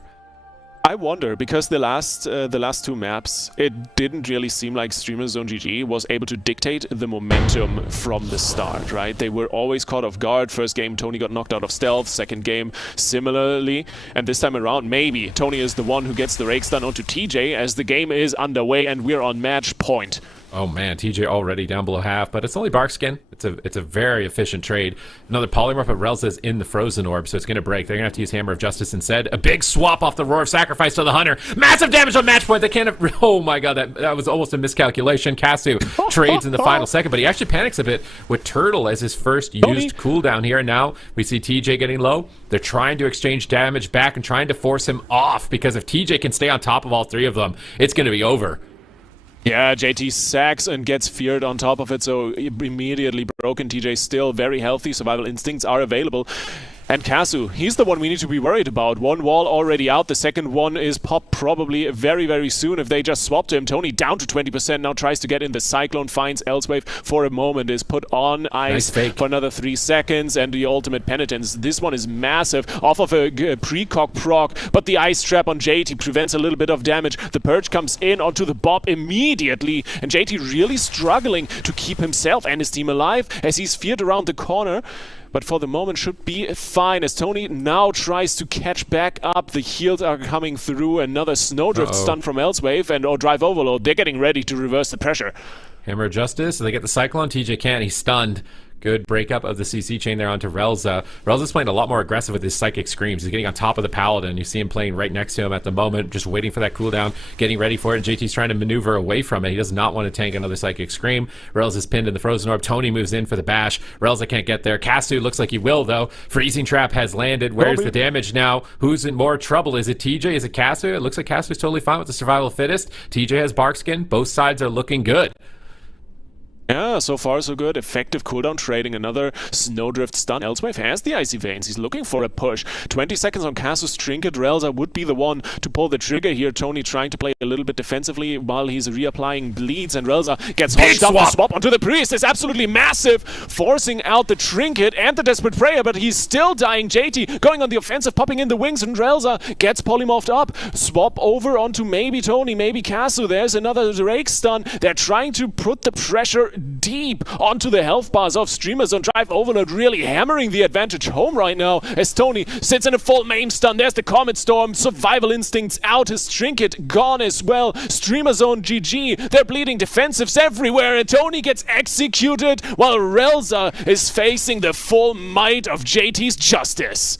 I wonder, because the last 2 maps, it didn't really seem like Streamer Zone GG was able to dictate the momentum from the start, right? They were always caught off guard. First game, Tony got knocked out of stealth. Second game, similarly. And this time around, maybe Tony is the one who gets the rake stun onto TJ as the game is underway and we're on match point. Oh man, TJ already down below half, but it's only Barkskin. It's a very efficient trade. Another polymorph of Relza's in the Frozen Orb, so it's going to break. They're going to have to use Hammer of Justice instead. A big swap off the Roar of Sacrifice to the Hunter. Massive damage on match point. They can't have... Oh my god, that was almost a miscalculation. Casu trades in the final second, but he actually panics a bit with Turtle as his first used cooldown here. And now we see TJ getting low. They're trying to exchange damage back and trying to force him off, because if TJ can stay on top of all 3 of them, it's going to be over. Yeah, JT sacks and gets feared on top of it, so immediately broken. TJ still very healthy, survival instincts are available. And Casu, he's the one we need to be worried about. One wall already out, the second one is popped probably very, very soon if they just swapped him. Tony down to 20%, now tries to get in the Cyclone, finds Elsewave for a moment, is put on ice for another 3 seconds, and the ultimate penitence. This one is massive, off of a precog proc, but the ice trap on JT prevents a little bit of damage. The Purge comes in onto the Bob immediately, and JT really struggling to keep himself and his team alive as he's feared around the corner. But for the moment should be fine as Tony now tries to catch back up. The heals are coming through. Another Snowdrift stun from Elsewave and Drive Overload. They're getting ready to reverse the pressure. Hammer of Justice. So they get the Cyclone. TJ can't. He's stunned. Good breakup of the CC chain there onto Relza. Relza's playing a lot more aggressive with his Psychic Screams. He's getting on top of the Paladin. You see him playing right next to him at the moment, just waiting for that cooldown, getting ready for it. And JT's trying to maneuver away from it. He does not want to tank another Psychic Scream. Relza's pinned in the Frozen Orb. Tony moves in for the bash. Relza can't get there. Casu looks like he will, though. Freezing Trap has landed. Where's the damage now? Who's in more trouble? Is it TJ? Is it Casu? It looks like Casu's totally fine with the survival of fittest. TJ has Barkskin. Both sides are looking good. Yeah, so far so good. Effective cooldown trading. Another Snowdrift stun. Elsewave has the Icy Veins. He's looking for a push. 20 seconds on Casu's Trinket. Relza would be the one to pull the trigger here. Tony trying to play a little bit defensively while he's reapplying bleeds, and Relza gets hoshed up. The swap onto the Priest is absolutely massive, forcing out the Trinket and the Desperate Prayer, but he's still dying. JT going on the offensive, popping in the wings, and Relza gets polymorphed up. Swap over onto maybe Tony, maybe Casu. There's another Rake stun. They're trying to put the pressure deep onto the health bars of Streamers on Drive Overload, really hammering the advantage home right now as Tony sits in a full main stun. There's the Comet Storm, survival instincts out, his Trinket gone as well. Streamer Zone GG, they're bleeding defensives everywhere, and Tony gets executed while Relza is facing the full might of JT's Justice.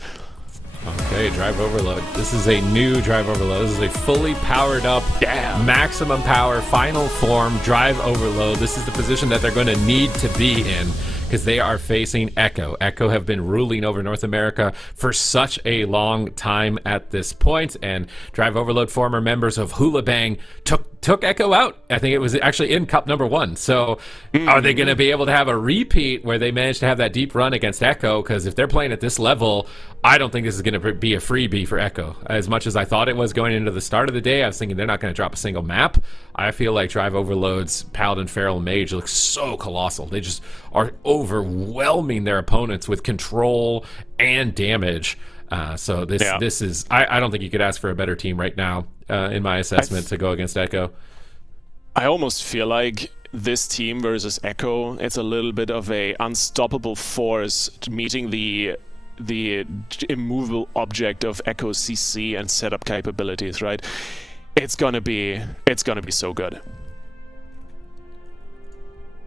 Okay. Okay, drive overload. This is a new drive overload. This is a fully powered up, maximum power, final form drive overload. This is the position that they're going to need to be in because they are facing Echo. Echo have been ruling over North America for such a long time at this point, and drive overload former members of Hula Bang took Echo out. I think it was actually in Cup number 1. So are they going to be able to have a repeat where they managed to have that deep run against Echo? Because if they're playing at this level, I don't think this is going to be a freebie for Echo. As much as I thought it was going into the start of the day, I was thinking they're not going to drop a single map. I feel like Drive Overload's Paladin, Feral, and Mage look so colossal. They just are overwhelming their opponents with control and damage. So this is, I don't think you could ask for a better team right now, in my assessment, to go against Echo. I almost feel like this team versus Echo, it's a little bit of a unstoppable force meeting the immovable object of Echo's CC and setup capabilities, right? It's gonna be so good.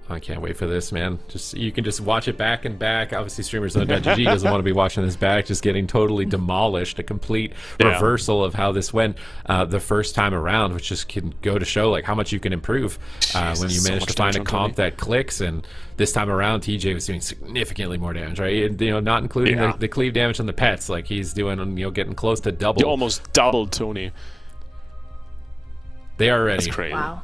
I can't wait for this, man. You can just watch it back and back. Obviously, StreamerZone.gg doesn't want to be watching this back, just getting totally demolished. A complete reversal of how this went the first time around, which just can go to show like how much you can improve when you manage to find a comp that clicks. And this time around, TJ was doing significantly more damage, right? You know, not including the cleave damage on the pets. Like he's doing, you know, getting close to double. You almost doubled Tony. They are ready. That's crazy. Wow.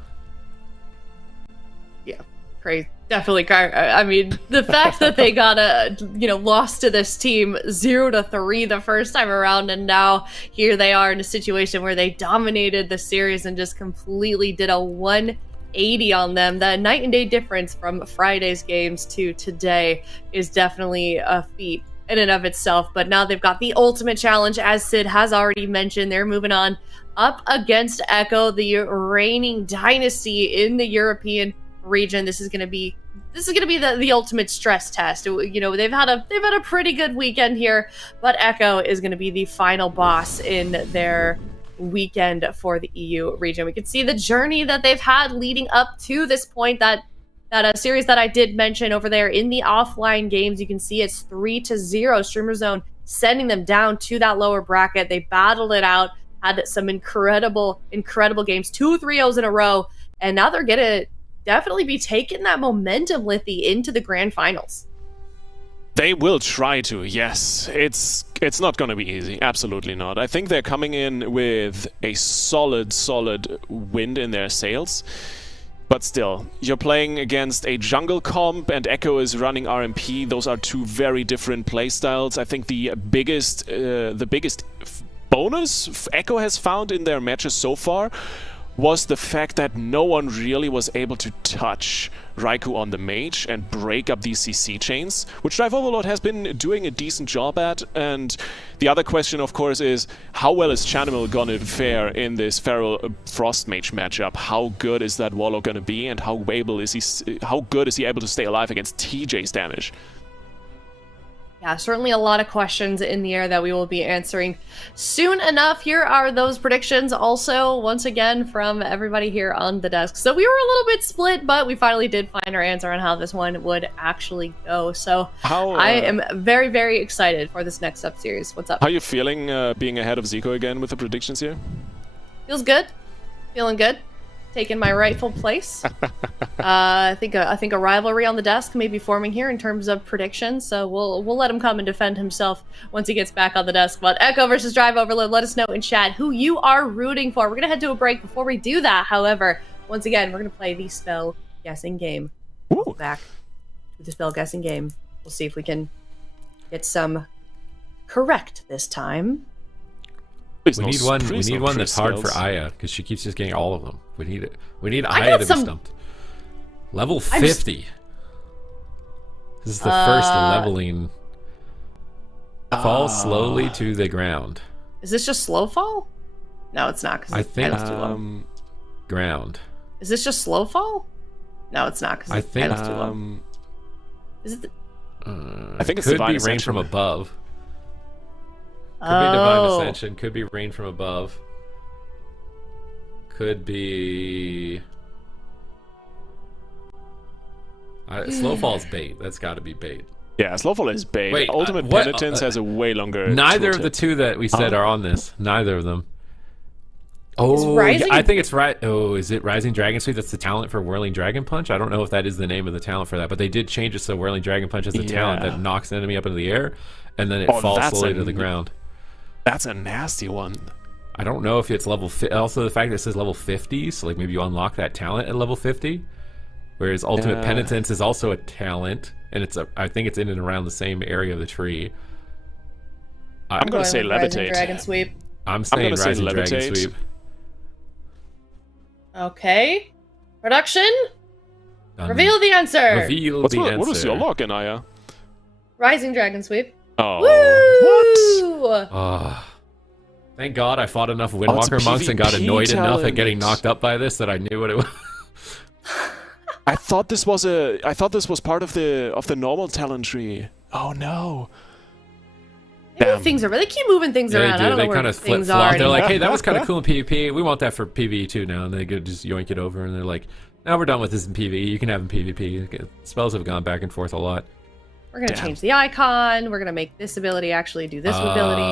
Yeah. Crazy. Definitely. I mean, the fact that they got lost to this team 0-3 the first time around, and now here they are in a situation where they dominated the series and just completely did a 180 on them. That night and day difference from Friday's games to today is definitely a feat in and of itself. But now they've got the ultimate challenge, as Sid has already mentioned. They're moving on up against Echo, the reigning dynasty in the European region. This is going to be the ultimate stress test. You know, they've had a pretty good weekend here, but Echo is going to be the final boss in their weekend for the EU region. We can see the journey that they've had leading up to this point. That series that I did mention over there in the offline games, you can see it's 3-0. StreamerZone sending them down to that lower bracket. They battled it out, had some incredible games, 2 3-0s in a row, and now they're gonna definitely be taking that momentum, Lithy, into the grand finals. They will try to, yes. It's not going to be easy. Absolutely not. I think they're coming in with a solid wind in their sails. But still, you're playing against a jungle comp and Echo is running RMP. Those are two very different playstyles. I think the biggest bonus Echo has found in their matches so far was the fact that no one really was able to touch Raikou on the mage and break up these CC chains, which Drive Overlord has been doing a decent job at. And the other question, of course, is how well is Chanimal gonna fare in this Feral Frost Mage matchup? How good is that Warlock gonna be, and how good is he able to stay alive against TJ's damage? Yeah, certainly a lot of questions in the air that we will be answering soon enough. Here are those predictions also, once again, from everybody here on the desk. So we were a little bit split, but we finally did find our answer on how this one would actually go. So I am very, very excited for this next up series. What's up? How are you feeling being ahead of Zico again with the predictions here? Feels good. Feeling good. Taking my rightful place. I think a rivalry on the desk may be forming here in terms of predictions, so we'll let him come and defend himself once he gets back on the desk. But Echo versus Drive Overload, let us know in chat who you are rooting for. We're gonna head to a break. Before we do that, however, once again, we're gonna play the spell guessing game. Ooh. Back to the spell guessing game. We'll see if we can get some correct this time. We need one that's hard for Aya, because she keeps just getting all of them. We need Aya to be stumped. Level 50. This is the first leveling. Fall slowly to the ground. Is this just slow fall? No, it's not, because I think it's too low. Ground. Is this just slow fall? No, it's not, because I think it's too low. Is it? I think it's could Divine be rain Ascension. from above. Could be Divine Ascension. Could be rain from above. Could be... Slowfall's bait. That's got to be bait. Yeah, Slowfall is bait. Wait, Ultimate what? Penitence has a way longer. Neither of tooltip. the two that we said are on this. Neither of them. Oh, Rising- I think it's right. Oh, is it Rising Dragon Sweep? That's the talent for Whirling Dragon Punch. I don't know if that is the name of the talent for that, but they did change it so Whirling Dragon Punch is the talent that knocks an enemy up into the air, and then it falls slowly to the ground. That's a nasty one. I don't know if it's level. Also, the fact that it says level 50, so like maybe you unlock that talent at level 50. Whereas Ultimate Penitence is also a talent, and I think it's in and around the same area of the tree. I'm going to say Rising Levitate. Dragon Sweep. I'm saying gonna say Rising Dragon Levitate. Sweep. Okay. Production. Done. Reveal the answer. Reveal What the answer. was your lock, Anaya? Rising Dragon Sweep. Oh, Woo! Oh, thank God I fought enough it's a Windwalker monks and got PvP annoyed enough at talent. getting knocked up by this that I knew what it was. I thought this was part of the normal talent tree. Oh no. Maybe Damn. things are. They keep moving things around. I don't They know where kind of flip things flop. are. They're like, anymore. hey, that was kind of cool in PvP. We want that for PvE too now. And they could just yoink it over. And they're like, now we're done with this in PvE. You can have in PvP. Spells have gone back and forth a lot. We're gonna Damn. change the icon. We're gonna make this ability actually do this ability.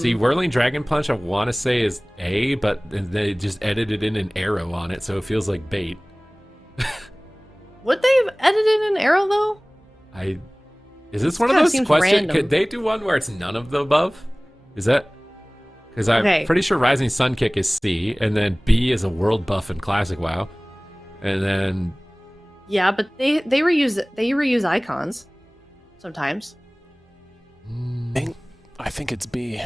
See, Whirling Dragon Punch, I want to say is A, but they just edited in an arrow on it, so it feels like bait. Would they have edited an arrow though? Is this one of kinda those seems questions? random. Could they do one where it's none of the above? Is that? Because I'm Okay. pretty sure Rising Sun Kick is C, and then B is a world buff in Classic WoW, and then Yeah, but they reuse icons sometimes. I think it's B.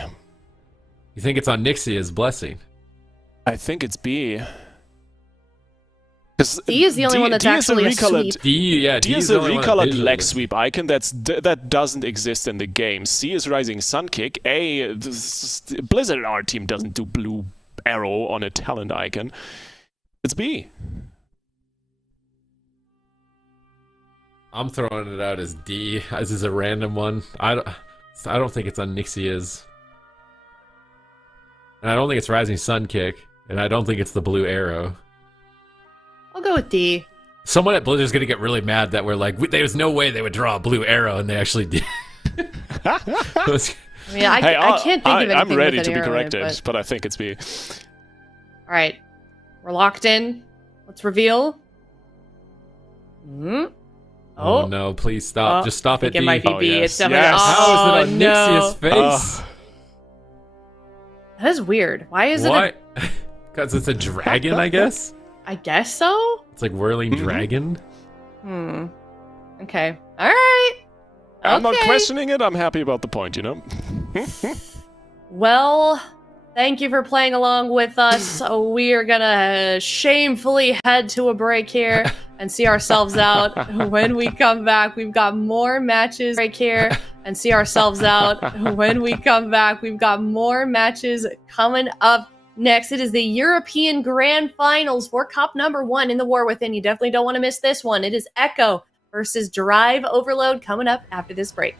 you think it's on Nixia's Blessing? I think it's B. 'Cause D is the only one that's D is actually a recolored- sweep. D D is the a only one recolored visually. leg sweep icon that doesn't exist in the game. C is Rising Sun Kick. A, Blizzard our team doesn't do blue arrow on a talent icon. It's B. I'm throwing it out as D. This is a random one. I don't think it's on Nixia's. And I don't think it's Rising Sun Kick. And I don't think it's the blue arrow. I'll go with D. Someone at Blizzard's gonna get really mad that we're like, there's no way they would draw a blue arrow, and they actually did. I mean, I can't think of anything I'm ready with to an be arrow in it, corrected, but I think it's B. All right, we're locked in. Let's reveal. Hmm. Oh no, please stop. Oh, Just stop I it, think it D. might be Oh, B. yes. It's definitely. Yes. How Oh, is it on no. Nixia's face? That is weird. Why is it? Why? Because it's a dragon, I guess? I guess so. It's like Whirling Mhm. Dragon? Hmm. Okay. All right. I'm not Okay. questioning it. I'm happy about the point, you know? Well, thank you for playing along with us. We are gonna shamefully head to a break here and see ourselves out. When we come back, we've got more matches. Break here and see ourselves out. When we come back, we've got more matches coming up next. It is the European Grand Finals for Cup number 1 in the War Within. You definitely don't want to miss this one. It is Echo versus Drive Overload coming up after this break.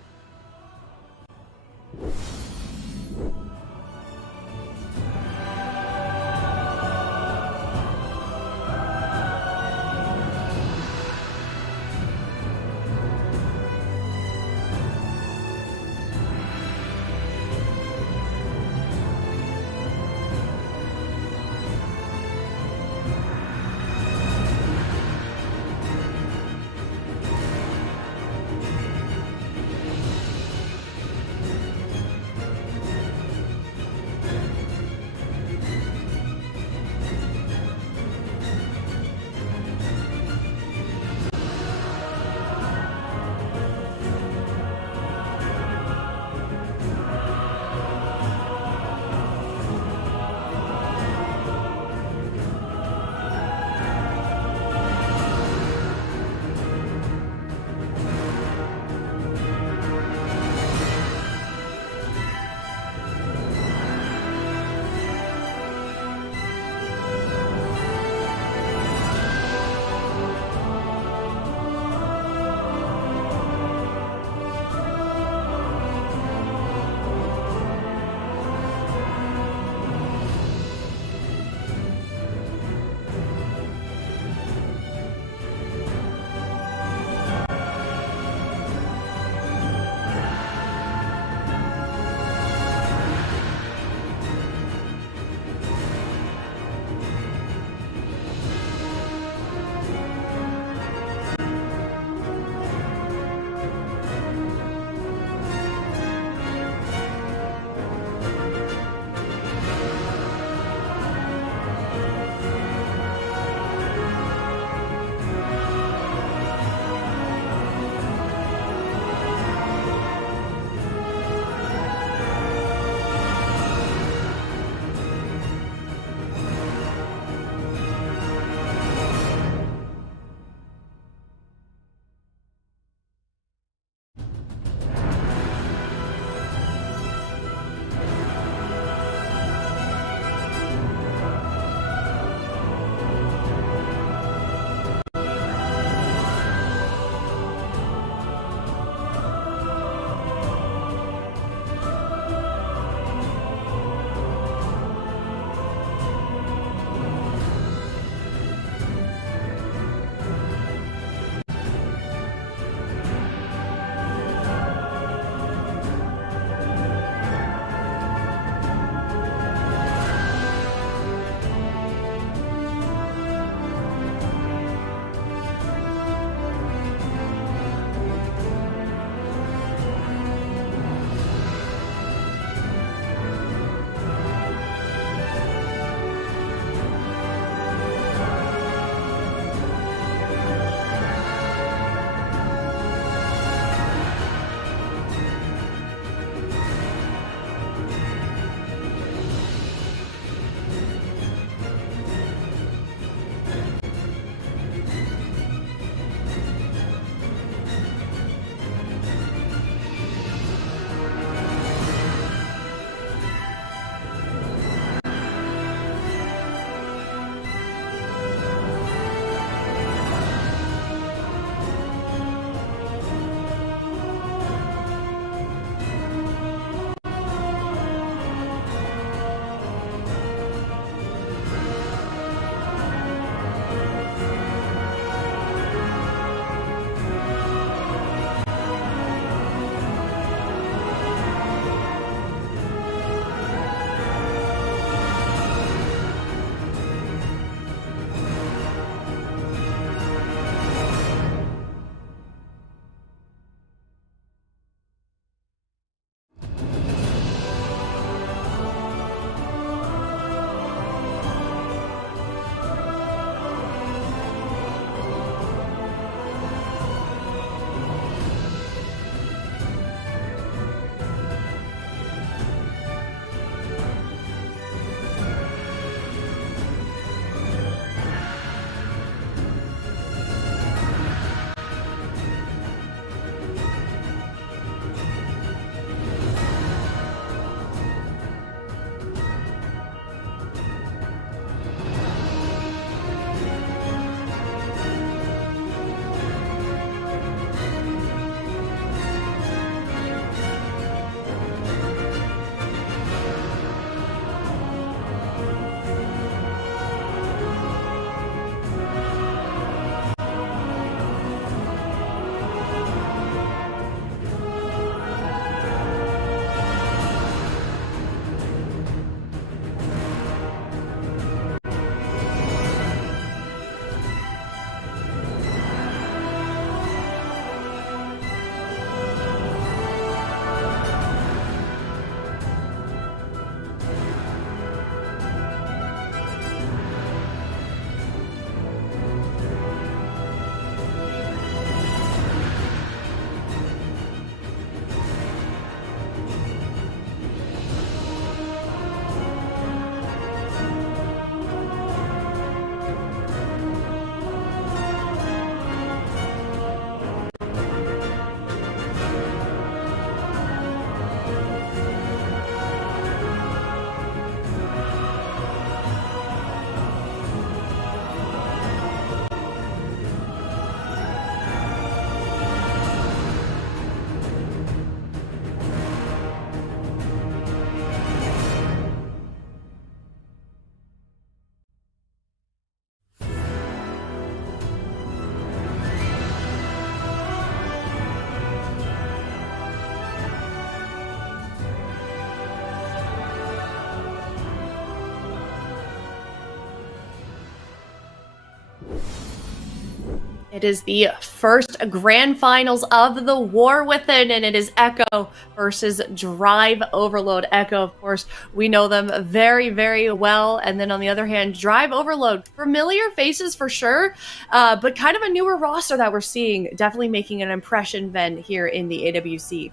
It is the first grand finals of the War Within, and it is Echo versus Drive Overload. Echo, of course, we know them very, very well. And then on the other hand, Drive Overload, familiar faces for sure, but kind of a newer roster that we're seeing, definitely making an impression, Ven, here in the AWC.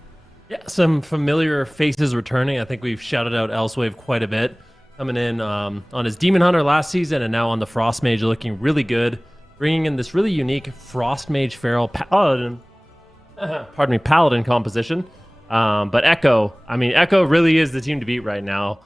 Yeah, some familiar faces returning. I think we've shouted out Elsewave quite a bit. Coming in on his Demon Hunter last season and now on the Frost Mage, looking really good. Bringing in this really unique Frost Mage Feral Paladin, Paladin composition. But Echo, I mean, Echo really is the team to beat right now.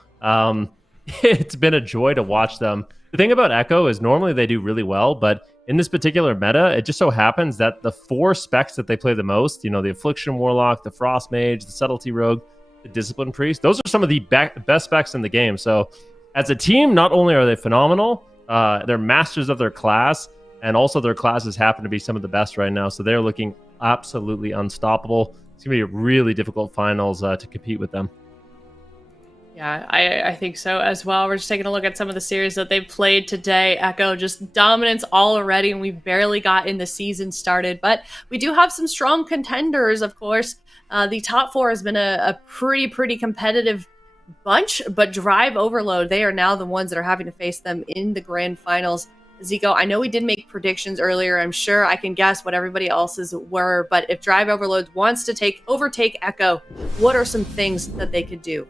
It's been a joy to watch them. The thing about Echo is normally they do really well, but in this particular meta, it just so happens that the 4 specs that they play the most, you know, the Affliction Warlock, the Frost Mage, the Subtlety Rogue, the Discipline Priest, those are some of the best specs in the game. So as a team, not only are they phenomenal, they're masters of their class, and also their classes happen to be some of the best right now. So they're looking absolutely unstoppable. It's going to be a really difficult finals to compete with them. Yeah, I think so as well. We're just taking a look at some of the series that they've played today. Echo, just dominance all already, and we've barely gotten the season started. But we do have some strong contenders, of course. The top 4 has been a pretty competitive bunch, but Drive Overload, they are now the ones that are having to face them in the grand finals. Zico, I know we did make predictions earlier. I'm sure I can guess what everybody else's were, but if Drive Overload wants to overtake Echo, what are some things that they could do?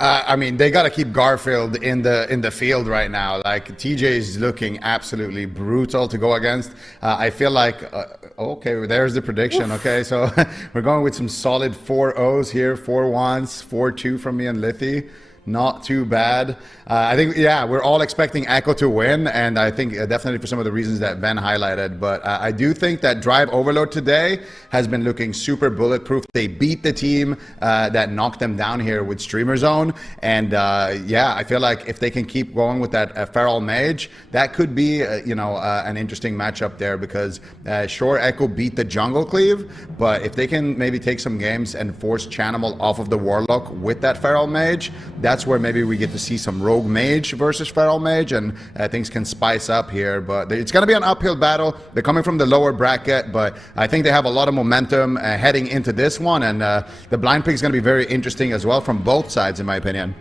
I mean, they got to keep Garfield in the field right now. Like, TJ is looking absolutely brutal to go against. I feel like, okay, there's the prediction. Oof. Okay, so we're going with some solid 4-0s here, 4-1s, 4-2 from me and Lithy. Not too bad. I think, yeah, we're all expecting Echo to win, and I think definitely for some of the reasons that Ben highlighted. But I do think that Drive Overload today has been looking super bulletproof. They beat the team that knocked them down here with Streamer Zone. And yeah, I feel like if they can keep going with that Feral Mage, that could be, an interesting matchup there, because sure, Echo beat the Jungle Cleave, but if they can maybe take some games and force Chanimal off of the Warlock with that Feral Mage, that's where maybe we get to see some Rogue Mage versus Feral Mage, and things can spice up here. But it's going to be an uphill battle. They're coming from the lower bracket, but I think they have a lot of momentum heading into this one, and the blind pick is going to be very interesting as well from both sides, in my opinion.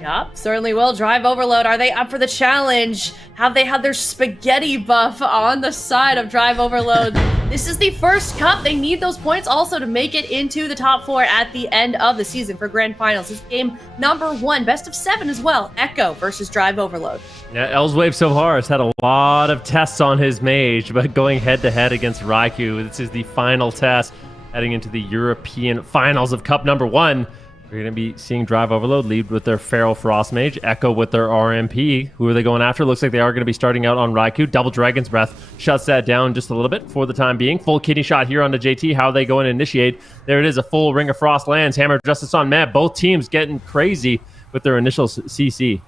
Yep, certainly will. Drive Overload, are they up for the challenge? Have they had their spaghetti buff on the side of Drive Overload? This is the first cup. They need those points also to make it into the top 4 at the end of the season for grand finals. This is game number 1, best of 7 as well. Echo versus Drive Overload. Yeah, Elsewave so far has had a lot of tests on his mage, but going head-to-head against Raikou, this is the final test heading into the European finals of Cup number 1. We're going to be seeing Drive Overload lead with their Feral Frost Mage, Echo with their RMP. Who are they going after? Looks like they are going to be starting out on Raikou. Double Dragon's Breath shuts that down just a little bit for the time being. Full kidney shot here onto JT. How are they going to initiate? There it is, a full Ring of Frost lands. Hammer of Justice on Matt. Both teams getting crazy with their initial CC.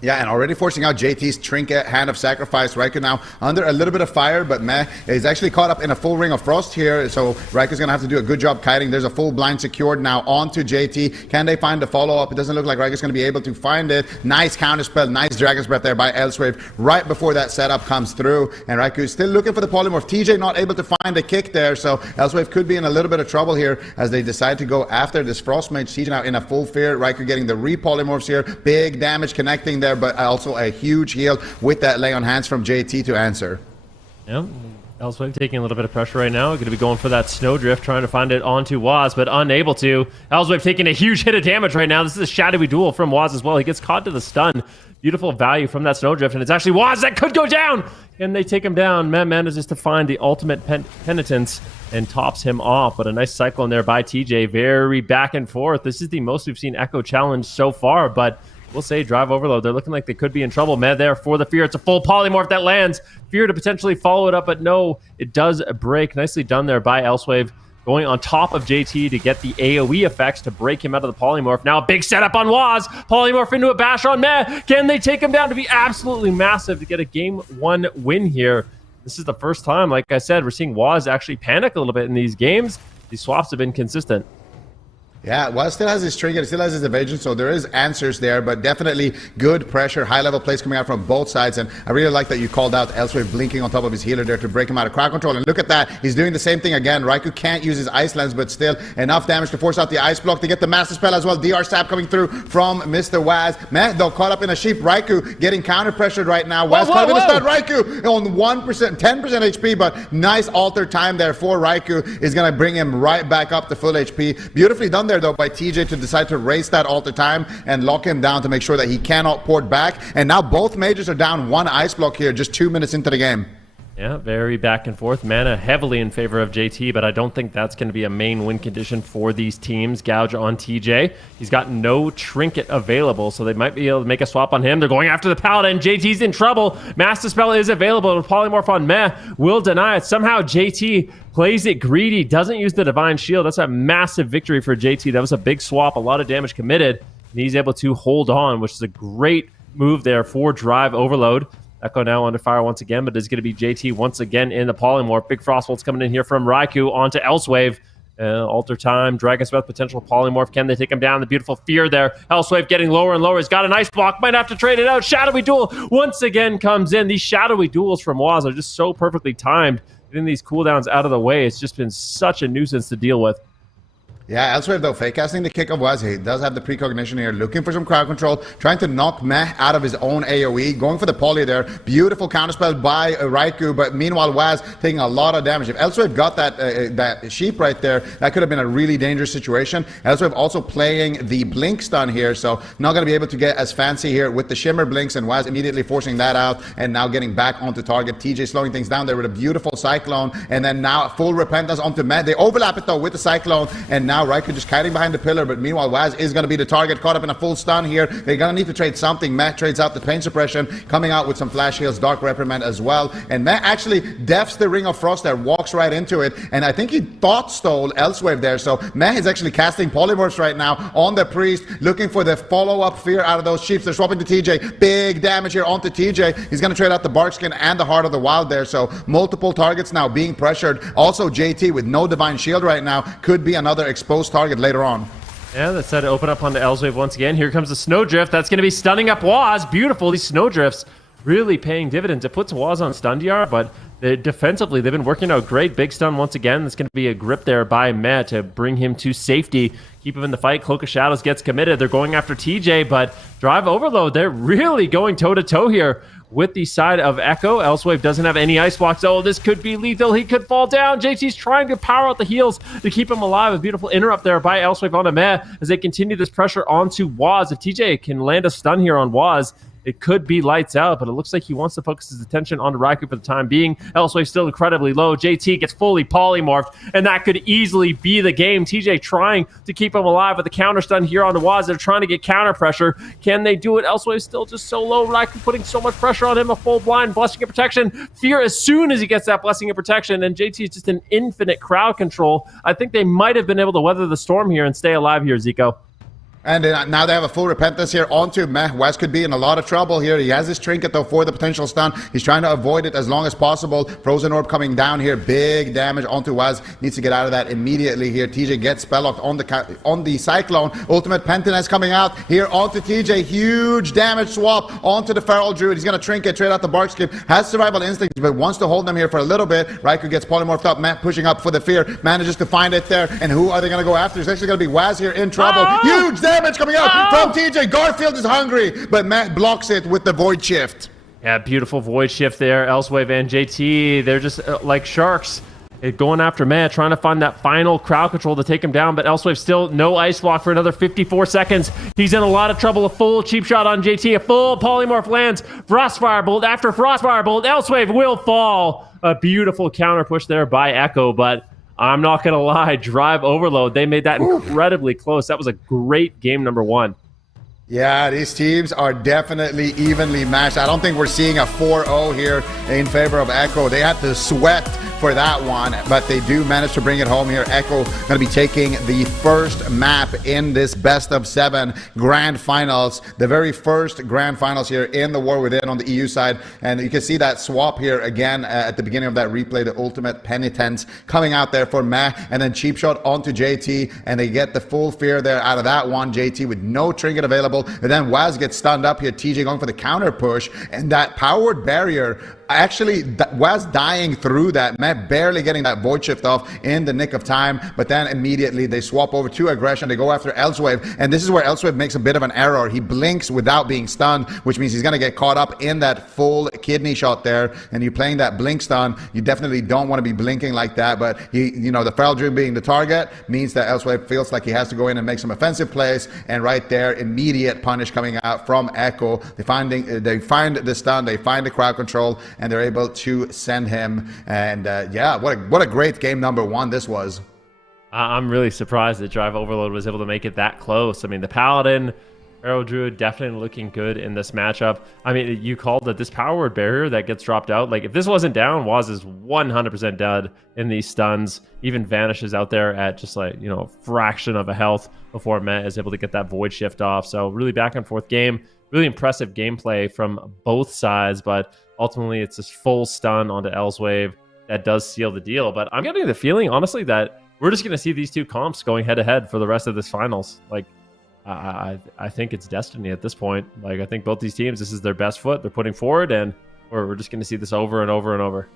Yeah, and already forcing out JT's Trinket, Hand of Sacrifice. Raikou now under a little bit of fire, but Meh is actually caught up in a full Ring of Frost here, so Raikou's going to have to do a good job kiting. There's a full blind secured now onto JT. Can they find the follow-up? It doesn't look like Raikou's going to be able to find it. Nice counterspell, nice Dragon's Breath there by Elsewave right before that setup comes through, and Raikou is still looking for the polymorph. TJ not able to find a kick there, so Elsewave could be in a little bit of trouble here as they decide to go after this Frost Mage. TJ now in a full fear. Raikou getting the re-polymorphs here. Big damage connecting there, but also a huge heal with that lay on hands from JT to answer. Yep. Elsewave taking a little bit of pressure right now. Going to be going for that Snowdrift, trying to find it onto Waz, but unable to. Elsewave taking a huge hit of damage right now. This is a shadowy duel from Waz as well. He gets caught to the stun. Beautiful value from that Snowdrift, and it's actually Waz that could go down. Can they take him down? Matt manages to find the ultimate penitence and tops him off, but a nice cycle in there by TJ. Very back and forth. This is the most we've seen Echo challenge so far, but we'll say Drive Overload. They're looking like they could be in trouble. Med there for the Fear. It's a full polymorph that lands. Fear to potentially follow it up, but no, it does break. Nicely done there by Elsewave. Going on top of JT to get the AoE effects to break him out of the polymorph. Now a big setup on Waz. Polymorph into a bash on Meh. Can they take him down to be absolutely massive to get a game 1 win here? This is the first time, like I said, we're seeing Waz actually panic a little bit in these games. These swaps have been consistent. Yeah, well, still has his trinket, still has his evasion, so there is answers there, but definitely good pressure, high-level plays coming out from both sides, and I really like that you called out Elsewhere blinking on top of his healer there to break him out of crowd control, and look at that, he's doing the same thing again. Raikou can't use his Ice Lens, but still enough damage to force out the Ice Block to get the Master Spell as well. DR Stab coming through from Mr. Waz. Meh, though, caught up in a sheep. Raikou getting counter-pressured right now. Waz caught up in the stun. Raikou on 1%, 10% HP, but nice alter time there for Raikou is going to bring him right back up to full HP. Beautifully done there, though, by TJ to decide to race that alter time and lock him down to make sure that he cannot port back. And now both mages are down one Ice Block here just 2 minutes into the game. Yeah, very back and forth. Mana heavily in favor of JT, but I don't think that's going to be a main win condition for these teams. Gouge on TJ. He's got no trinket available, so they might be able to make a swap on him. They're going after the Paladin. JT's in trouble. Master Spell is available. Polymorph on Meh will deny it. Somehow JT plays it greedy, doesn't use the Divine Shield. That's a massive victory for JT. That was a big swap, a lot of damage committed, and he's able to hold on, which is a great move there for Drive Overload. Echo now under fire once again, but it's going to be JT once again in the Polymorph. Big Frostbolt's coming in here from Raikou onto Elsewave. Alter time, Dragon Breath, potential Polymorph. Can they take him down? The beautiful fear there. Elsewave getting lower and lower. He's got an Ice Block. Might have to trade it out. Shadowy Duel once again comes in. These Shadowy Duels from Waz are just so perfectly timed. Getting these cooldowns out of the way, it's just been such a nuisance to deal with. Yeah, Elsewhere though, fake casting the kick of Waz. He does have the precognition here, looking for some crowd control, trying to knock Meh out of his own AoE, going for the poly there. Beautiful counterspell by Raikou, but meanwhile Waz taking a lot of damage. If Elsewhere got that sheep right there, that could have been a really dangerous situation. Elsewhere also playing the blink stun here, so not going to be able to get as fancy here with the shimmer blinks, and Waz immediately forcing that out and now getting back onto target. TJ slowing things down there with a beautiful Cyclone, and then now full repentance onto Meh. They overlap it though with the Cyclone, and now Raikou just hiding behind the pillar, but meanwhile Waz is going to be the target, caught up in a full stun here. They're going to need to trade something. Meh trades out the pain suppression, coming out with some flash heals, dark reprimand as well, and Meh actually defs the Ring of Frost there, walks right into it, and I think he thought stole Elsewave there, so Meh is actually casting polymorphs right now on the priest, looking for the follow-up fear out of those sheeps. They're swapping to TJ, big damage here onto TJ. He's going to trade out the Barkskin and the Heart of the Wild there, so multiple targets now being pressured. Also JT with no Divine Shield right now could be another exposed target later on. Yeah, that's set to open up onto Elsewave once again. Here comes the Snowdrift. That's going to be stunning up Waz. Beautiful. These Snowdrifts really paying dividends. It puts Waz on stun DR, but defensively, they've been working out great. Big stun once again. That's going to be a grip there by Meh to bring him to safety. Keep him in the fight. Cloak of Shadows gets committed. They're going after TJ, but Drive Overload, they're really going toe-to-toe here with the side of Echo. Elsewave doesn't have any ice blocks. Oh, this could be lethal. He could fall down. JT's trying to power out the heals to keep him alive. A beautiful interrupt there by Elsewave on Meh as they continue this pressure onto Waz. If TJ can land a stun here on Waz, it could be lights out, but it looks like he wants to focus his attention on Raikou for the time being. Elsewave still incredibly low. JT gets fully polymorphed, and that could easily be the game. TJ trying to keep him alive with the counter stun here on the Waz. They're trying to get counter pressure. Can they do it? Elsewave still just so low. Raikou putting so much pressure on him. A full blind, Blessing of Protection. Fear as soon as he gets that Blessing of Protection, and JT is just an infinite crowd control. I think they might have been able to weather the storm here and stay alive here, Zico. And now they have a full repentance here onto Meh. Waz could be in a lot of trouble here. He has his trinket though for the potential stun. He's trying to avoid it as long as possible. Frozen Orb coming down here. Big damage onto Waz. Needs to get out of that immediately here. TJ gets spell locked on the Cyclone. Ultimate Pentiness coming out here onto TJ. Huge damage swap onto the Feral Druid. He's going to trinket, trade out the Barkskin. Has survival instincts, but wants to hold them here for a little bit. Raikou gets polymorphed up. Meh pushing up for the fear. Manages to find it there. And who are they going to go after? It's actually going to be Waz here in trouble. Huge damage coming out from TJ. Garfield is hungry, but Matt blocks it with the Void Shift. Yeah, beautiful Void Shift there. Elsewave and JT, they're just like sharks. Going after Meh, trying to find that final crowd control to take him down, but Elsewave still no ice block for another 54 seconds. He's in a lot of trouble. A full cheap shot on JT. A full polymorph lands. Frostfire Bolt after Frostfire Bolt. Elsewave will fall. A beautiful counter push there by Echo, but I'm not going to lie, Drive Overload, they made that incredibly close. That was a great game number one. Yeah, these teams are definitely evenly matched. I don't think we're seeing a 4-0 here in favor of Echo. They had to sweat for that one, but they do manage to bring it home here. Echo going to be taking the first map in this best of 7 grand finals, the very first grand finals here in the War Within on the EU side. And you can see that swap here again at the beginning of that replay, the ultimate penitence coming out there for Meh, and then cheap shot onto JT, and they get the full fear there out of that one. JT with no trinket available, and then Waz gets stunned up here. TJ going for the counter push, and that powered barrier actually was dying through that. Matt barely getting that void shift off in the nick of time, but then immediately they swap over to aggression. They go after Elsewave, and this is where Elsewave makes a bit of an error. He blinks without being stunned, which means he's going to get caught up in that full kidney shot there. And you're playing that blink stun, you definitely don't want to be blinking like that. But the Feral Druid being the target means that Elsewave feels like he has to go in and make some offensive plays. And right there, immediate punish coming out from Echo. They find the stun, they find the crowd control, and they're able to send him. And yeah, what a great game number 1 this was. I'm really surprised that Drive Overload was able to make it that close. I mean, the Paladin, Feral Druid definitely looking good in this matchup. I mean, you called it this powered barrier that gets dropped out. Like, if this wasn't down, Waz is 100% dead in these stuns. Even vanishes out there at just like, a fraction of a health before Met is able to get that void shift off. So really back and forth game. Really impressive gameplay from both sides, but ultimately it's this full stun onto Elsewave that does seal the deal. But I'm getting the feeling, honestly, that we're just going to see these two comps going head-to-head for the rest of this finals. Like, I think it's destiny at this point. Like, I think both these teams, this is their best foot they're putting forward, and we're just going to see this over and over and over.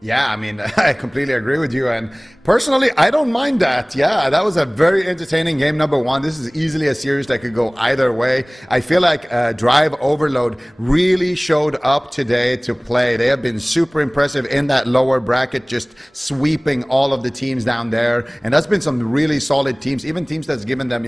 Yeah, I mean, I completely agree with you. And personally, I don't mind that. Yeah, that was a very entertaining game number 1. This is easily a series that could go either way. I feel like Drive Overload really showed up today to play. They have been super impressive in that lower bracket, just sweeping all of the teams down there. And that's been some really solid teams, even teams that's given them,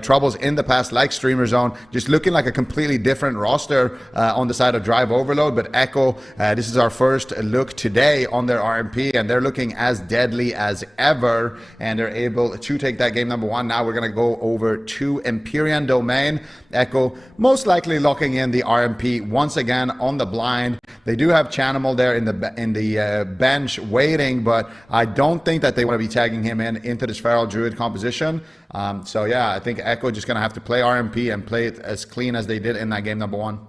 troubles in the past, like Streamer Zone, just looking like a completely different roster on the side of Drive Overload. But Echo, this is our first look today on their RMP, and they're looking as deadly as ever, and they're able to take that game number 1. Now we're going to go over to Empyrean Domain. Echo most likely locking in the RMP once again on the blind. They do have Chanimal there in the bench waiting, but I don't think that they want to be tagging him into this Feral Druid composition. So yeah, I think Echo just going to have to play RMP and play it as clean as they did in that game number 1.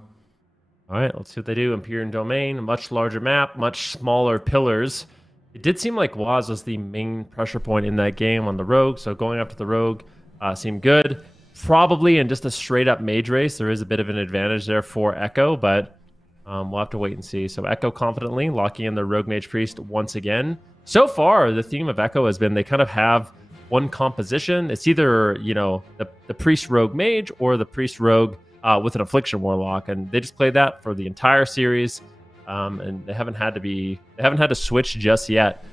All right, let's see what they do. Empyrean Domain, much larger map, much smaller pillars. It did seem like Waz was the main pressure point in that game on the Rogue, so going after the Rogue seemed good. Probably in just a straight-up mage race, there is a bit of an advantage there for Echo, but we'll have to wait and see. So Echo confidently locking in the Rogue Mage Priest once again. So far, the theme of Echo has been they kind of have one composition. It's either, the Priest Rogue Mage or the Priest Rogue with an Affliction Warlock, and they just played that for the entire series, and they haven't had to switch just yet.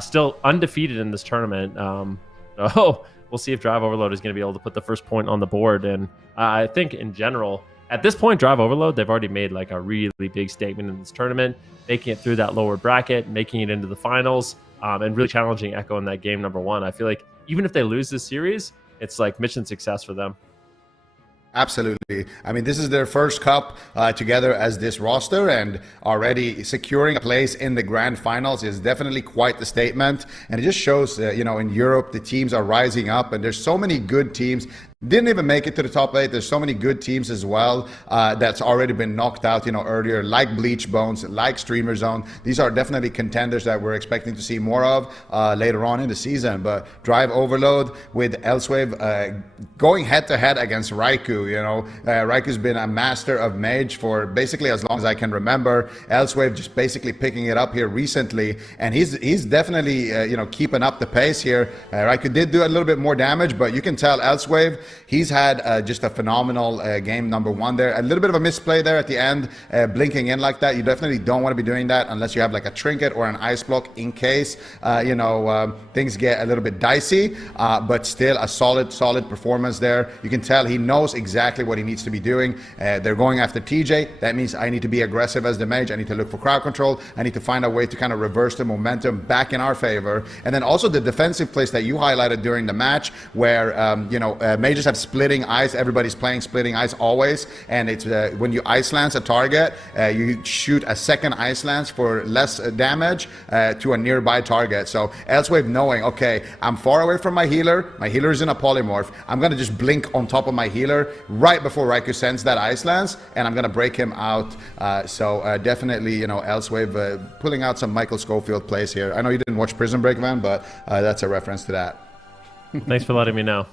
Still undefeated in this tournament. So we'll see if Drive Overload is going to be able to put the first point on the board. And I think in general, at this point, Drive Overload, they've already made like a really big statement in this tournament, making it through that lower bracket, making it into the finals, and really challenging Echo in that game number 1. I feel like even if they lose this series, it's like mission success for them. Absolutely. I mean, this is their first cup together as this roster, and already securing a place in the grand finals is definitely quite the statement. And it just shows, in Europe, the teams are rising up, and there's so many good teams. Didn't even make it to the top 8. There's so many good teams as well that's already been knocked out, earlier, like Bleach Bones, like Streamer Zone. These are definitely contenders that we're expecting to see more of later on in the season. But Drive Overload with Elsewave going head-to-head against Raikou. Raikou's been a master of Mage for basically as long as I can remember. Elsewave just basically picking it up here recently, and he's definitely keeping up the pace here. Raikou did do a little bit more damage, but you can tell Elsewave, he's had just a phenomenal game number 1 there. A little bit of a misplay there at the end, blinking in like that. You definitely don't want to be doing that unless you have like a trinket or an ice block in case things get a little bit dicey. But still a solid performance there. You can tell he knows exactly what he needs to be doing. They're going after TJ. That means I need to be aggressive as the mage. I need to look for crowd control. I need to find a way to kind of reverse the momentum back in our favor. And then also the defensive plays that you highlighted during the match, where mages just have splitting ice. Everybody's playing splitting ice always, and it's when you ice lance a target, you shoot a second ice lance for less damage to a nearby target. So Elsewave knowing, okay, I'm far away from my healer is in a polymorph, I'm gonna just blink on top of my healer right before Raikou sends that ice lance, and I'm gonna break him out. So definitely, you know, Elsewave pulling out some Michael Schofield plays here. I know you didn't watch Prison Break, man, but that's a reference to that. Thanks for letting me know.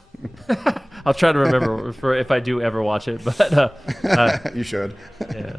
I'll try to remember for if I do ever watch it, but you should. Yeah,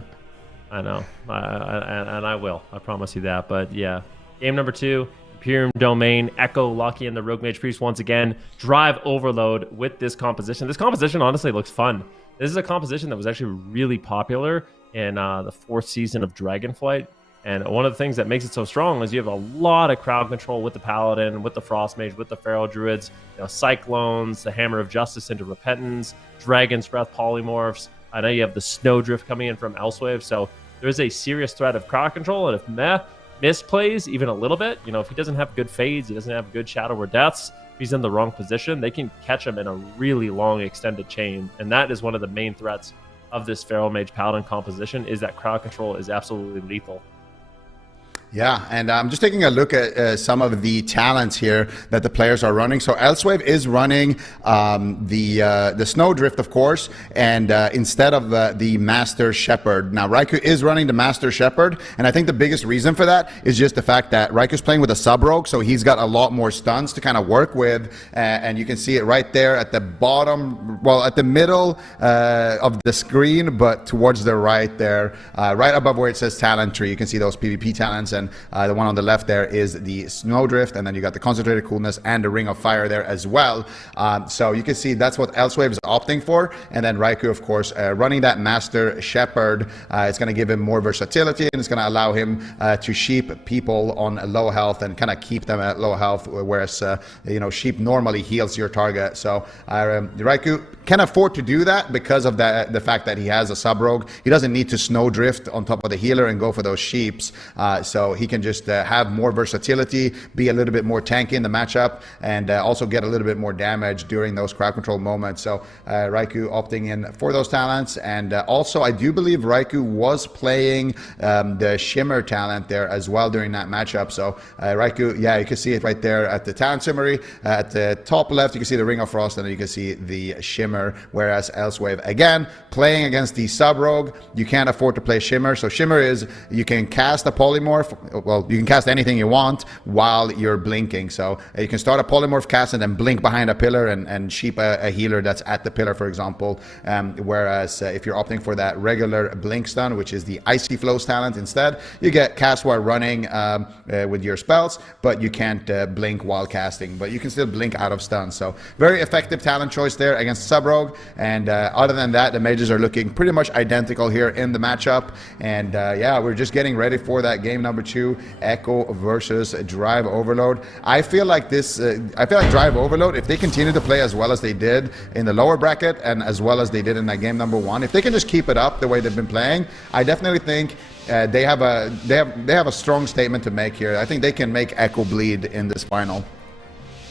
I know, and I will. I promise you that. But yeah, game number 2, Imperium Domain, Echo, Lucky, and the Rogue Mage Priest once again. Drive Overload with this composition. This composition honestly looks fun. This is a composition that was actually really popular in the 4th season of Dragonflight. And one of the things that makes it so strong is you have a lot of crowd control with the Paladin, with the Frost Mage, with the Feral Druids, you know, Cyclones, the Hammer of Justice into Repentance, Dragon's Breath Polymorphs. I know you have the Snowdrift coming in from Elsewave, so there's a serious threat of crowd control. And if Meh misplays even a little bit, you know, if he doesn't have good fades, he doesn't have good Shadow or Deaths, if he's in the wrong position, they can catch him in a really long extended chain. And that is one of the main threats of this Feral Mage Paladin composition, is that crowd control is absolutely lethal. Yeah, and I'm just taking a look at some of the talents here that the players are running. So Elsewave is running the Snowdrift, of course, and instead of the Master Shepherd. Now, Raikou is running the Master Shepherd, and I think the biggest reason for that is just the fact that Raikou's playing with a Sub-Rogue, so he's got a lot more stuns to kind of work with, and you can see it right there at the bottom, well, at the middle of the screen, but towards the right there, right above where it says Talent Tree, you can see those PvP talents. And the one on the left there is the Snowdrift, and then you got the Concentrated Coolness and the Ring of Fire there as well. So you can see that's what Elsewave is opting for. And then Raikou, of course, running that Master Shepherd. It's going to give him more versatility, and it's going to allow him to sheep people on low health and kind of keep them at low health, whereas you know, sheep normally heals your target. So Raikou can afford to do that because of the fact that he has a Sub-Rogue. He doesn't need to Snowdrift on top of the healer and go for those sheeps. So he can just have more versatility, be a little bit more tanky in the matchup, and also get a little bit more damage during those crowd control moments. So Raikou opting in for those talents. And also, I do believe Raikou was playing the Shimmer talent there as well during that matchup. So Raikou, yeah, you can see it right there at the talent summary. At the top left, you can see the Ring of Frost, and then you can see the Shimmer, whereas Elsewave, again, playing against the Sub-Rogue, you can't afford to play Shimmer. So Shimmer is, you can cast a polymorph. Well, you can cast anything you want while you're blinking. So you can start a polymorph cast and then blink behind a pillar and sheep a healer that's at the pillar, for example. Whereas if you're opting for that regular blink stun, which is the Icy Flows talent instead, you get cast while running with your spells, but you can't blink while casting. But you can still blink out of stun. So very effective talent choice there against Sub-Rogue. And other than that, the mages are looking pretty much identical here in the matchup. And yeah, we're just getting ready for that game number 2, Echo versus Drive Overload. I feel like Drive Overload, if they continue to play as well as they did in the lower bracket and as well as they did in that game number 1, if they can just keep it up the way they've been playing, I definitely think they have a strong statement to make here. I think they can make Echo bleed in this final.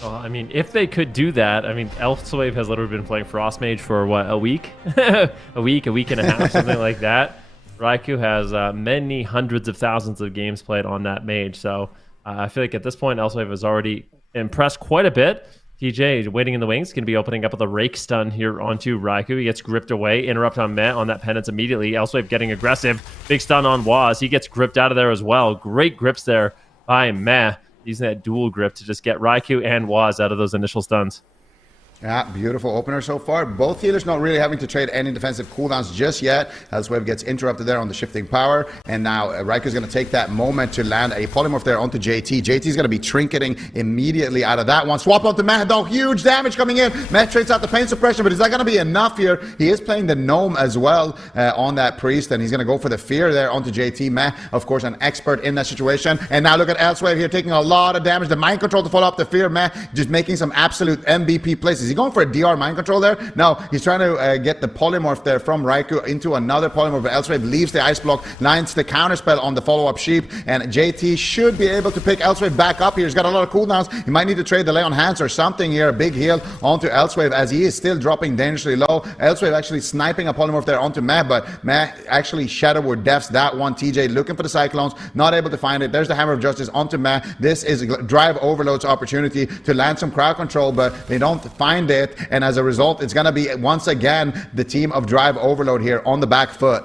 Well, I mean, if they could do that, I mean, Elsewave has literally been playing Frost Mage for what, a week? a week and a half, something like that. Raikou has many hundreds of thousands of games played on that mage, so I feel like at this point, Elsewave has already impressed quite a bit. TJ, waiting in the wings, going to be opening up with a Rake Stun here onto Raikou. He gets gripped away, interrupt on Meh on that penance immediately. Elsewave getting aggressive, big stun on Waz. He gets gripped out of there as well. Great grips there by Meh, using that dual grip to just get Raikou and Waz out of those initial stuns. Yeah, beautiful opener so far. Both healers not really having to trade any defensive cooldowns just yet. Elsewave gets interrupted there on the shifting power. And now Raikou's going to take that moment to land a polymorph there onto JT. JT's going to be trinketing immediately out of that one. Swap onto Meh, though. Huge damage coming in. Meh trades out the pain suppression, but is that going to be enough here? He is playing the gnome as well on that priest, and he's going to go for the fear there onto JT. Meh, of course, an expert in that situation. And now look at Elsewave here taking a lot of damage. The mind control to follow up the fear. Meh just making some absolute MVP plays. Is he going for a DR mind control there? No, he's trying to get the polymorph there from Raikou into another polymorph. Elsewave leaves the ice block, lands the counterspell on the follow-up sheep, and JT should be able to pick Elsewave back up here. He's got a lot of cooldowns. He might need to trade the lay on hands or something here. A big heal onto Elsewave as he is still dropping dangerously low. Elsewave actually sniping a polymorph there onto Meh, but Meh actually Shadow Word deaths that one. TJ looking for the Cyclones, not able to find it. There's the Hammer of Justice onto Meh. This is Drive Overload's opportunity to land some crowd control, but they don't find it, and as a result, it's going to be once again the team of Drive Overload here on the back foot.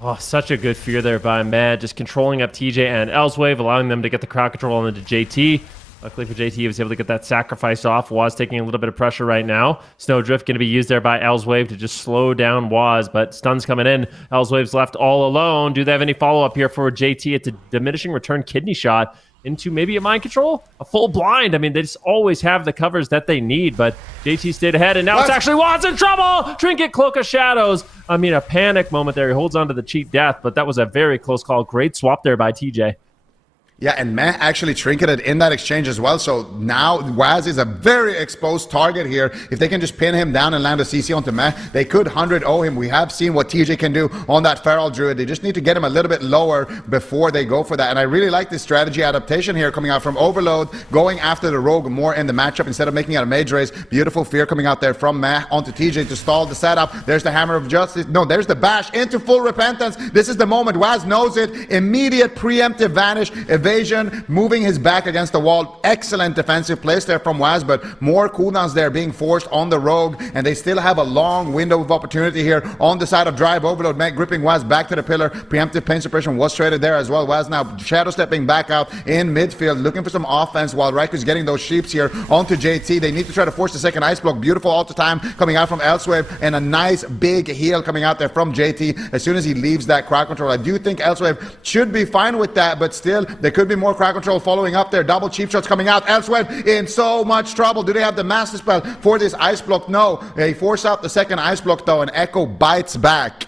Oh, such a good fear there by Mad, just controlling up TJ and Elsewave, allowing them to get the crowd control into JT. Luckily for JT, he was able to get that sacrifice off. Waz taking a little bit of pressure right now. Snowdrift going to be used there by Elsewave to just slow down Waz, but stuns coming in. Elswave's left all alone. Do they have any follow-up here for JT? It's a diminishing return kidney shot into maybe a mind control? A full blind. I mean, they just always have the covers that they need, but JT stayed ahead, and now it's actually Waz in trouble! Trinket, Cloak of Shadows. I mean, a panic moment there. He holds on to the cheat death, but that was a very close call. Great swap there by TJ. Yeah, and Meh actually trinketed in that exchange as well. So now Waz is a very exposed target here. If they can just pin him down and land a CC onto Meh, they could 100-0 him. We have seen what TJ can do on that Feral Druid. They just need to get him a little bit lower before they go for that. And I really like this strategy adaptation here coming out from Overload, going after the Rogue more in the matchup instead of making out a Mage Race. Beautiful fear coming out there from Meh onto TJ to stall the setup. There's the Hammer of Justice. No, there's the Bash into full repentance. This is the moment. Waz knows it. Immediate preemptive vanish. Evasion, moving his back against the wall. Excellent defensive place there from Waz, but more cooldowns there being forced on the Rogue, and they still have a long window of opportunity here on the side of Drive Overload. Meg gripping Waz back to the pillar. Preemptive Pain Suppression was traded there as well. Waz now shadow stepping back out in midfield, looking for some offense while Raiku's getting those sheeps here onto JT. They need to try to force the second ice block. Beautiful auto time coming out from Elsewave, and a nice big heal coming out there from JT as soon as he leaves that crowd control. I do think Elsewave should be fine with that, but still there could be more crowd control following up there. Double cheap shots coming out. Elsewave in so much trouble. Do they have the master spell for this ice block? No. They force out the second ice block though, and Echo bites back.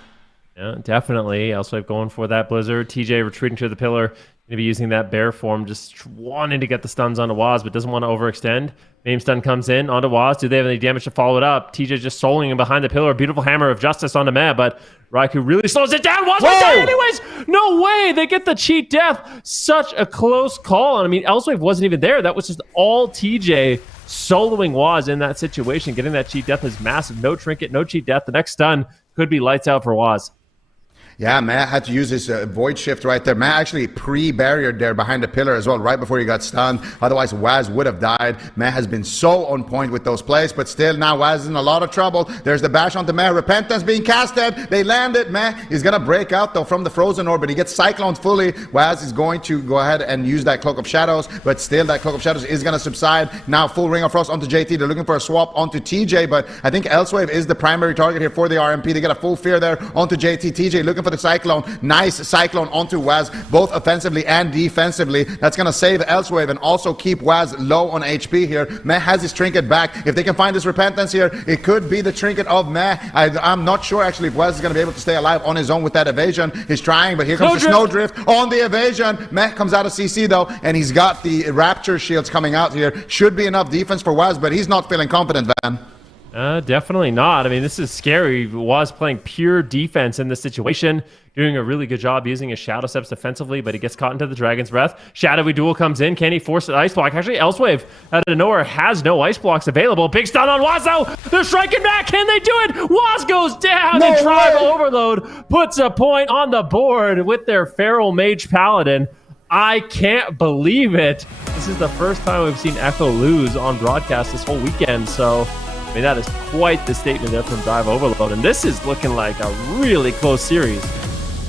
Yeah, definitely. Elsewave going for that Blizzard. TJ retreating to the pillar. Going to be using that bear form, just wanting to get the stuns onto Waz, but doesn't want to overextend. Maim stun comes in onto Waz. Do they have any damage to follow it up? TJ just souling him behind the pillar. Beautiful Hammer of Justice onto Meh, but Raikou really slows it down. Waz might die anyways. No way. They get the cheat death. Such a close call. I mean, Elsewave wasn't even there. That was just all TJ soloing Waz in that situation. Getting that cheat death is massive. No trinket, no cheat death. The next stun could be lights out for Waz. Yeah, Matt had to use his void shift right there. Matt actually pre-barriered there behind the pillar as well, right before he got stunned. Otherwise, Waz would have died. Matt has been so on point with those plays, but still now Waz is in a lot of trouble. There's the bash onto Matt. Repentance being casted. They landed. Matt is going to break out, though, from the frozen orb, but he gets cycloned fully. Waz is going to go ahead and use that Cloak of Shadows, but still that Cloak of Shadows is going to subside. Now full Ring of Frost onto JT. They're looking for a swap onto TJ, but I think Elsewave is the primary target here for the RMP. They get a full fear there onto JT. TJ looking for the Cyclone. Nice Cyclone onto Waz, both offensively and defensively. That's going to save Elsewave and also keep Waz low on HP here. Meh has his trinket back. If they can find this repentance here, it could be the trinket of Meh. I'm not sure actually if Waz is going to be able to stay alive on his own with that evasion. He's trying, but here comes the Snowdrift on the evasion. Meh comes out of CC though, and he's got the Rapture shields coming out here. Should be enough defense for Waz, but he's not feeling confident, Van. Definitely not. I mean, this is scary. Waz playing pure defense in this situation, doing a really good job using his Shadow Steps defensively, but he gets caught into the Dragon's Breath. Shadowy Duel comes in. Can he force an Ice Block? Actually, Elsewave out of nowhere has no Ice Blocks available. Big stun on Waz though. They're striking back. Can they do it? Waz goes down, and Tribal Overload puts a point on the board with their Feral Mage Paladin. I can't believe it. This is the first time we've seen Echo lose on broadcast this whole weekend, so I mean, that is quite the statement there from Drive Overload, and this is looking like a really close series.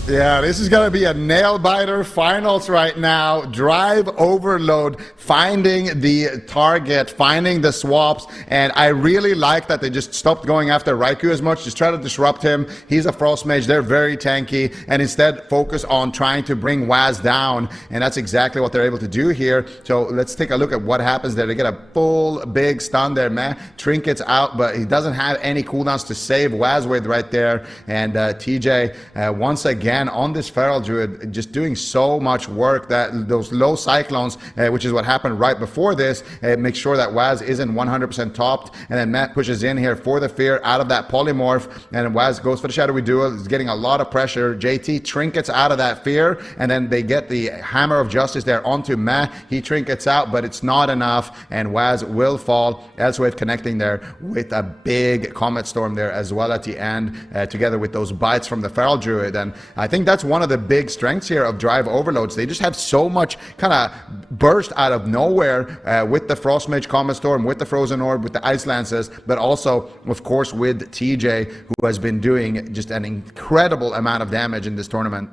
Yeah, this is going to be a nail-biter finals right now. Drive Overload finding the target, finding the swaps, and I really like that they just stopped going after Raikou as much, just try to disrupt him. He's a Frost Mage, they're very tanky, and instead focus on trying to bring Waz down, and that's exactly what they're able to do here. So let's take a look at what happens there. They get a full big stun there, man. Trinket's out, but he doesn't have any cooldowns to save Waz with right there, and TJ, once again, again on this Feral Druid, just doing so much work that those low Cyclones, which is what happened right before this, make sure that Waz isn't 100% topped, and then Matt pushes in here for the fear out of that polymorph, and Waz goes for the Shadowy Duel. He's getting a lot of pressure. JT trinkets out of that fear, and then they get the Hammer of Justice there onto Matt. He trinkets out, but it's not enough, and Waz will fall. Elsewave connecting there with a big Comet Storm there as well at the end, together with those bites from the Feral Druid. And I think that's one of the big strengths here of Drive Overloads. They just have so much kind of burst out of nowhere with the Frost Mage Comet Storm, with the Frozen Orb, with the Ice Lances, but also, of course, with TJ, who has been doing just an incredible amount of damage in this tournament.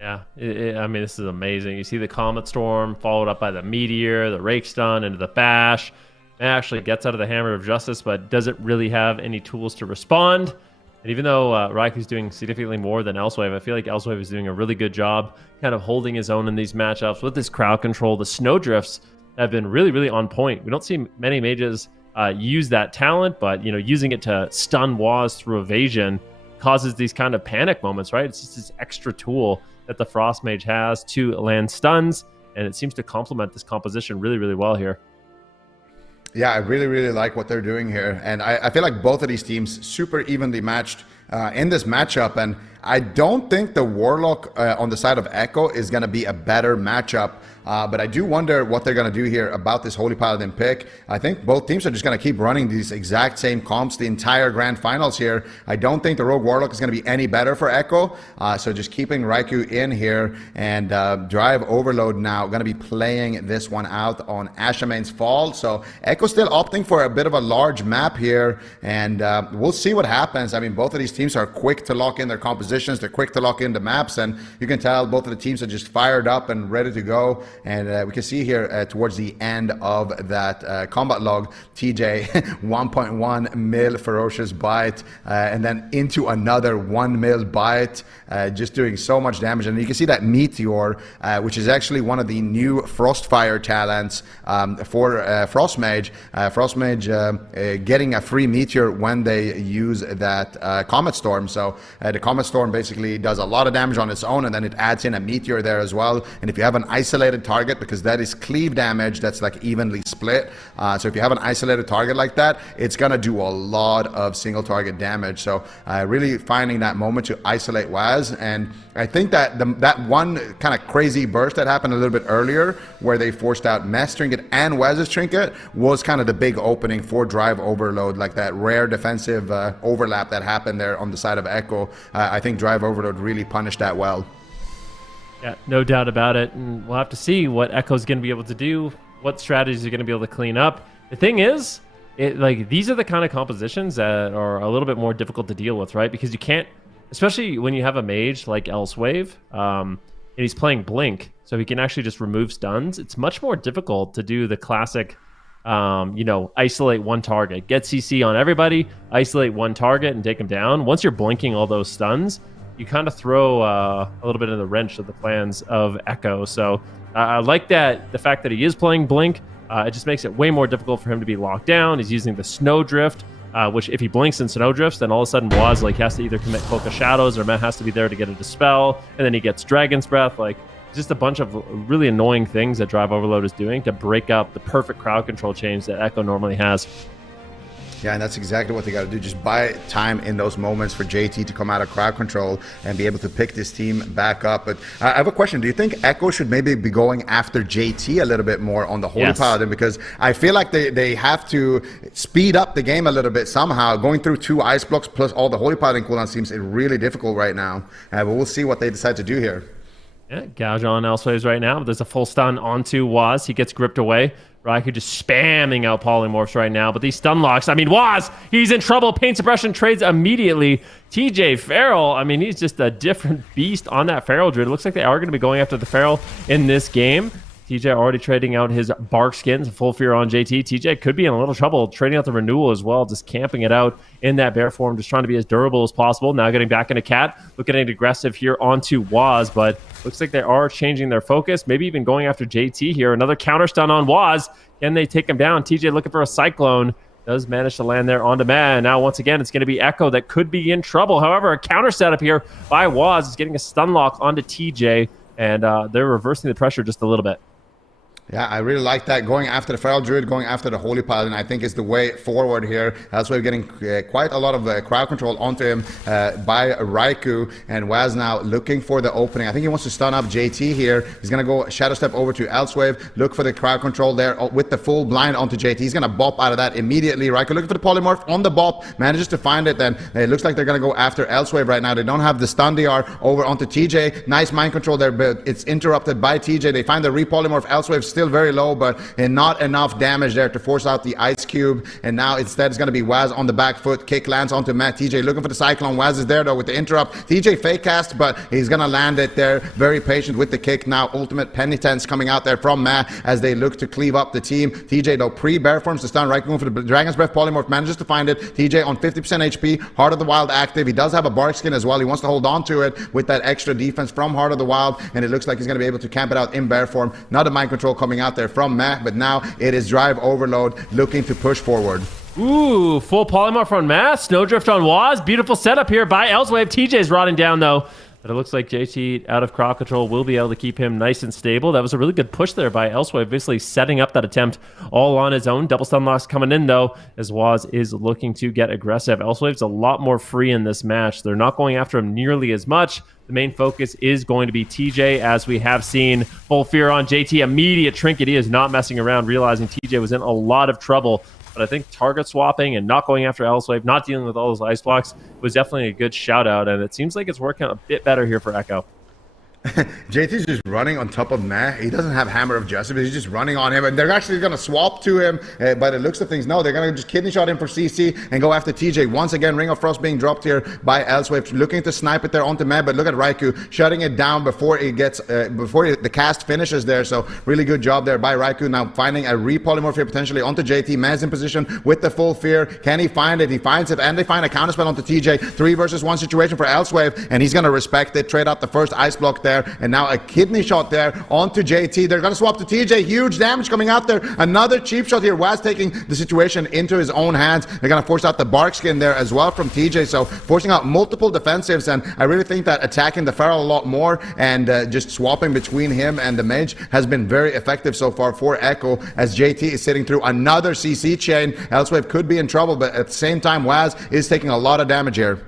Yeah, I mean, this is amazing. You see the Comet Storm followed up by the Meteor, the Rake Stun into the Bash. It actually gets out of the Hammer of Justice, but doesn't really have any tools to respond. And even though Raiku's doing significantly more than Elsewave, I feel like Elsewave is doing a really good job kind of holding his own in these matchups with his crowd control. The Snowdrifts have been really, really on point. We don't see many mages use that talent, but using it to stun Waz through evasion causes these kind of panic moments, right? It's just this extra tool that the Frost Mage has to land stuns, and it seems to complement this composition really, really well here. Yeah, I really, really like what they're doing here. And I feel like both of these teams super evenly matched in this matchup. And I don't think the Warlock on the side of Echo is going to be a better matchup. But I do wonder what they're going to do here about this Holy Paladin pick. I think both teams are just going to keep running these exact same comps the entire Grand Finals here. I don't think the Rogue Warlock is going to be any better for Echo. So just keeping Raikou in here, and Drive Overload now going to be playing this one out on Ashamane's Fall. So Echo still opting for a bit of a large map here, and we'll see what happens. I mean, both of these teams are quick to lock in their compositions. They're quick to lock in the maps, and you can tell both of the teams are just fired up and ready to go. And we can see here towards the end of that combat log, TJ 1.1 mil ferocious bite, and then into another 1 mil bite, just doing so much damage. And you can see that Meteor, which is actually one of the new Frostfire talents for Frost Mage. Frost Mage getting a free Meteor when they use that Comet Storm. So the Comet Storm basically does a lot of damage on its own, and then it adds in a Meteor there as well. And if you have an isolated target, because that is cleave damage that's like evenly split, so if you have an isolated target like that, it's gonna do a lot of single target damage. So really finding that moment to isolate Waz. And I think that that one kind of crazy burst that happened a little bit earlier, where they forced out Mess Trinket and Waz's Trinket, was kind of the big opening for Drive Overload, like that rare defensive overlap that happened there on the side of Echo. I think Drive Overload really punished that well. Yeah, no doubt about it. And we'll have to see what Echo's going to be able to do, what strategies are going to be able to clean up. The thing is, these are the kind of compositions that are a little bit more difficult to deal with, right? Because you can't, especially when you have a mage like Elsewave, and he's playing Blink, so he can actually just remove stuns. It's much more difficult to do the classic, isolate one target, get CC on everybody, isolate one target and take him down. Once you're blinking all those stuns, you kind of throw a little bit of the wrench of the plans of Echo. So I like that, the fact that he is playing Blink, it just makes it way more difficult for him to be locked down. He's using the Snowdrift, which if he blinks and Snowdrifts, then all of a sudden Waz has to either commit Cloak of Shadows, or Matt has to be there to get a Dispel, and then he gets Dragon's Breath. Just a bunch of really annoying things that Drive Overload is doing to break up the perfect crowd control chains that Echo normally has. Yeah, and that's exactly what they got to do. Just buy time in those moments for JT to come out of crowd control and be able to pick this team back up. But I have a question. Do you think Echo should maybe be going after JT a little bit more on the Holy Paladin? Because I feel like they have to speed up the game a little bit somehow. Going through 2 ice blocks plus all the Holy Paladin cooldown seems really difficult right now. But we'll see what they decide to do here. Yeah, gouge on Elsewaves right now. There's a full stun onto Waz. He gets gripped away. Raikou just spamming out polymorphs right now. But these stun locks, I mean, Waz, he's in trouble. Pain suppression trades immediately. TJ Feral, I mean, he's just a different beast on that Feral Druid. It looks like they are going to be going after the Feral in this game. TJ already trading out his bark skins, full fear on JT. TJ could be in a little trouble trading out the renewal as well, just camping it out in that bear form, just trying to be as durable as possible. Now getting back into Cat, looking at aggressive here onto Waz, but looks like they are changing their focus, maybe even going after JT here. Another counter stun on Waz. Can they take him down? TJ looking for a Cyclone. does manage to land there on demand. Now, once again, it's going to be Echo that could be in trouble. However, a counter setup here by Waz is getting a stun lock onto TJ, and they're reversing the pressure just a little bit. Yeah, I really like that. Going after the Feral Druid, going after the Holy Paladin, I think is the way forward here. That's why we're getting quite a lot of crowd control onto him by Raikou. And Waz now looking for the opening. I think he wants to stun up JT here. He's going to go Shadow Step over to Elsewave, look for the crowd control there with the full blind onto JT. He's going to bop out of that immediately. Raikou looking for the Polymorph on the bop, manages to find it. Then it looks like they're going to go after Elsewave right now. They don't have the stun DR over onto TJ. Nice mind control there, but it's interrupted by TJ. They find the repolymorph. Elsewave still very low, but not enough damage there to force out the Ice Cube. And now instead it's going to be Waz on the back foot. Kick lands onto Matt. TJ looking for the Cyclone. Waz is there though with the interrupt. TJ fake cast, but he's going to land it there. Very patient with the kick. Now ultimate penitence coming out there from Matt as they look to cleave up the team. TJ though pre-bear forms to stun. Right going for the Dragon's Breath polymorph. Manages to find it. TJ on 50% HP. Heart of the Wild active. He does have a bark skin as well. He wants to hold on to it with that extra defense from Heart of the Wild, and it looks like he's going to be able to camp it out in bear form. Not a mind control coming out there from Matt, but now it is Drive Overload looking to push forward. Ooh, full polymorph on Matt. Snowdrift on Waz. Beautiful setup here by Elsewave. TJ's rotting down though. But it looks like JT out of crowd control will be able to keep him nice and stable. That was a really good push there by Elsewave, basically setting up that attempt all on his own. Double stun locks coming in though, as Waz is looking to get aggressive. Elsewave's a lot more free in this match. They're not going after him nearly as much. The main focus is going to be TJ, as we have seen. Full fear on JT. Immediate trinket. He is not messing around, realizing TJ was in a lot of trouble. But I think target swapping and not going after Elsewave, not dealing with all those ice blocks, was definitely a good shout out. And it seems like it's working a bit better here for Echo. JT's just running on top of Matt. He doesn't have Hammer of Justice, but he's just running on him. And they're actually going to swap to him. By the looks of things, no, they're going to just kidney shot him for CC and go after TJ. Once again, Ring of Frost being dropped here by Elsewave, looking to snipe it there onto Matt. But look at Raikou shutting it down before it gets, the cast finishes there. So really good job there by Raikou. Now finding a repolymorph here potentially onto JT. Matt's in position with the full fear. Can he find it? He finds it, and they find a counterspell onto TJ. 3 versus 1 situation for Elsewave, and he's going to respect it. Trade out the first ice block there, and now a kidney shot there onto JT. They're going to swap to TJ. Huge damage coming out there. Another cheap shot here. Waz taking the situation into his own hands. They're going to force out the bark skin there as well from TJ. So forcing out multiple defensives, and I really think that attacking the Feral a lot more and just swapping between him and the mage has been very effective so far for Echo, as JT is sitting through another CC chain. Elsewave could be in trouble, but at the same time, Waz is taking a lot of damage here.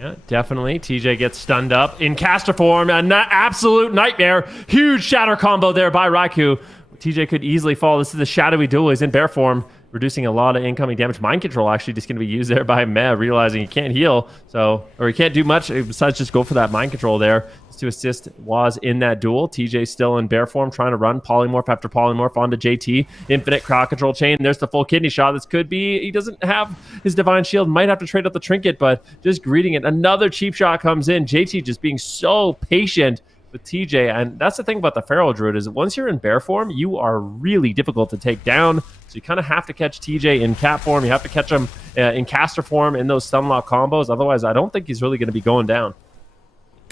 Yeah, definitely. TJ gets stunned up in caster form. An absolute nightmare. Huge shatter combo there by Raikou. TJ could easily fall. This is the shadowy duel. He's in bear form, reducing a lot of incoming damage. Mind control actually just going to be used there by Meh, realizing he can't heal, or he can't do much besides just go for that mind control there to assist Waz in that duel. TJ still in bear form, trying to run polymorph after polymorph onto JT. Infinite crowd control chain. There's the full kidney shot. This could be, he doesn't have his divine shield, might have to trade out the trinket, but just greeting it. Another cheap shot comes in. JT just being so patient with TJ, and that's the thing about the Feral Druid, is that once you're in bear form, you are really difficult to take down. So you kind of have to catch TJ in cat form. You have to catch him in caster form in those stun lock combos. Otherwise, I don't think he's really going to be going down.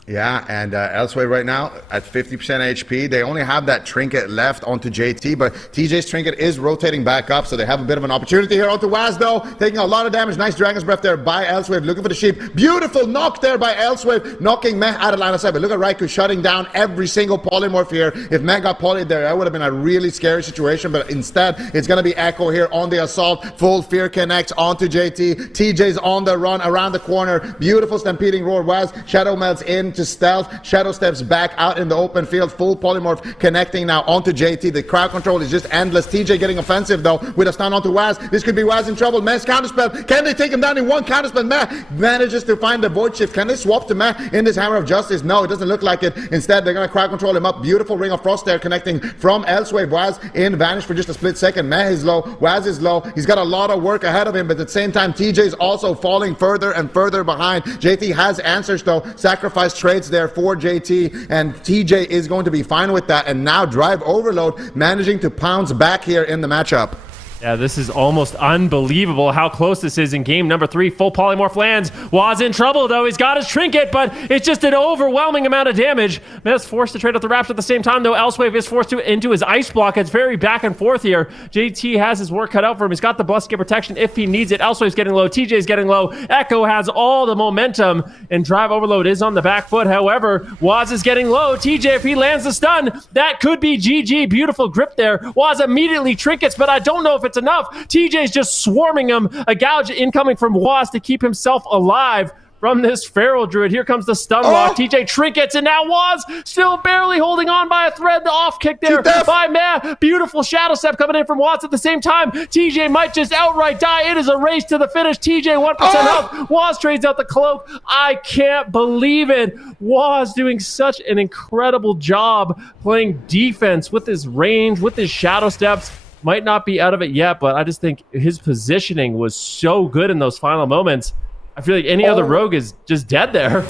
Yeah, and Elsewave right now at 50% HP. They only have that trinket left onto JT, but TJ's trinket is rotating back up, so they have a bit of an opportunity here onto Waz, though, taking a lot of damage. Nice Dragon's Breath there by Elsewave, looking for the sheep. Beautiful knock there by Elsewave, knocking Meh out of line of sight. But look at Raikou shutting down every single polymorph here. If Meh got polyed there, that would have been a really scary situation, but instead, it's going to be Echo here on the assault. Full fear connects onto JT. TJ's on the run around the corner. Beautiful stampeding roar. Waz shadow melts in to stealth. Shadow steps back out in the open field. Full polymorph connecting now onto JT. The crowd control is just endless. TJ getting offensive though with a stun onto Waz. This could be Waz in trouble. Meh's counterspell. Can they take him down in one counterspell? Meh manages to find the void shift. Can they swap to Meh in this Hammer of Justice? No, it doesn't look like it. Instead, they're going to crowd control him up. Beautiful Ring of Frost there connecting from Elsewave. Waz in vanish for just a split second. Meh is low. Waz is low. He's got a lot of work ahead of him, but at the same time, TJ is also falling further and further behind. JT has answers though. Sacrifice trades there for JT, and TJ is going to be fine with that. And now Drive Overload managing to pounce back here in the matchup. Yeah, this is almost unbelievable how close this is in game number 3. Full polymorph lands. Waz in trouble, though. He's got his trinket, but it's just an overwhelming amount of damage. Meta's forced to trade out the Raptor at the same time, though. Elsewave is forced into his ice block. It's very back and forth here. JT has his work cut out for him. He's got the Busket protection if he needs it. Elswave's getting low. TJ's getting low. Echo has all the momentum, and Drive Overload is on the back foot. However, Waz is getting low. TJ, if he lands the stun, that could be GG. Beautiful grip there. Waz immediately trinkets, but I don't know if it's enough. TJ's just swarming him. A gouge incoming from Waz to keep himself alive from this Feral Druid. Here comes the stun lock. TJ trinkets, and now Waz still barely holding on by a thread. The off kick there by Matt. Beautiful Shadow Step coming in from Waz at the same time. TJ might just outright die. It is a race to the finish. TJ 1% health. Waz trades out the cloak. I can't believe it. Waz doing such an incredible job playing defense with his range, with his Shadow Steps. Might not be out of it yet, but I just think his positioning was so good in those final moments. I feel like any other rogue is just dead there.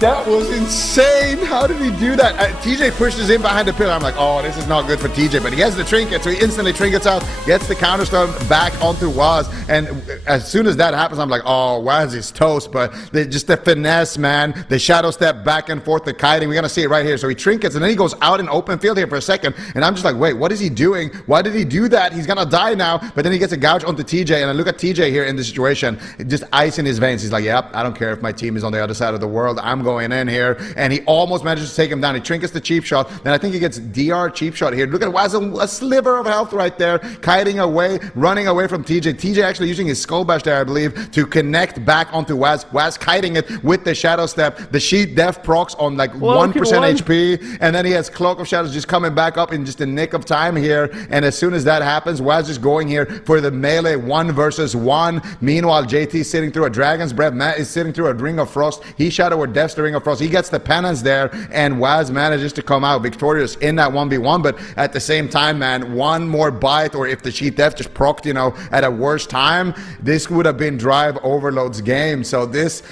That was insane. How did he do that? TJ pushes in behind the pillar. I'm like, oh, this is not good for TJ, but he has the trinket, so he instantly trinkets out, gets the counterstone back onto Waz, and as soon as that happens, I'm like, oh, Waz is toast, but just the finesse, man, the Shadow Step back and forth, the kiting, we're going to see it right here. So he trinkets, and then he goes out in open field here for a second, and I'm just like, wait, what is he doing? Why did he do that? He's going to die now, but then he gets a gouge onto TJ, and I look at TJ here in this situation, just ice in his veins. He's like, yep, I don't care if my team is on the other side of the world. I'm going in here, and he almost manages to take him down. He trinkets the cheap shot, then I think he gets DR cheap shot here. Look at Waz, a sliver of health right there, kiting away, running away from TJ. TJ actually using his skull bash there, I believe, to connect back onto Waz. Waz kiting it with the Shadow Step. The Sheet Def procs on like 1% HP, and then he has Cloak of Shadows just coming back up in just a nick of time here, and as soon as that happens, Waz is going here for the melee 1 versus 1. Meanwhile, JT is sitting through a Dragon's Breath. Matt is sitting through a Ring of Frost. He Shadow or Def's the Ring of Frost. He gets the penance there, and Waz manages to come out victorious in that 1v1. But at the same time, man, one more bite, or if the Sheet Def just procced, you know, at a worse time, this would have been Drive Overload's game. So this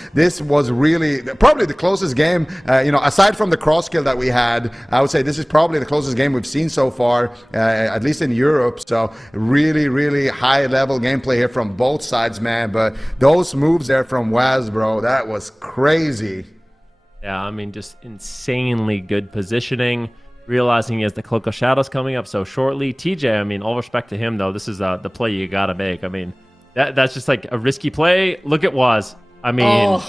was really probably the closest game, you know, aside from the cross kill that we had. I would say this is probably the closest game we've seen so far, at least in Europe. So really high level gameplay here from both sides, man. But those moves there from Waz, bro, that was crazy. Yeah, I mean, just insanely good positioning. Realizing he has the Cloak of Shadows coming up so shortly. TJ, I mean, all respect to him, though. This is the play you got to make. I mean, that's just like a risky play. Look at Waz. I mean,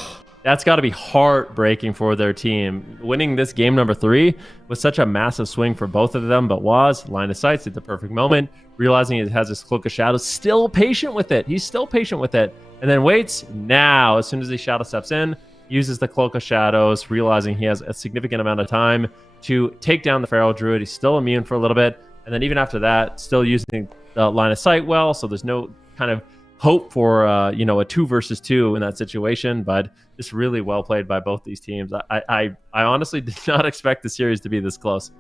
that's got to be heartbreaking for their team. Winning this game number 3 was such a massive swing for both of them. But Waz, line of sight at the perfect moment. Realizing it has this Cloak of Shadows. Still patient with it. He's still patient with it. And then waits now. As soon as the Shadow steps in, uses the Cloak of Shadows, realizing he has a significant amount of time to take down the Feral Druid. He's still immune for a little bit. And then even after that, still using the line of sight well. So there's no kind of hope for, you know, a 2 versus 2 in that situation. But just really well played by both these teams. I honestly did not expect the series to be this close.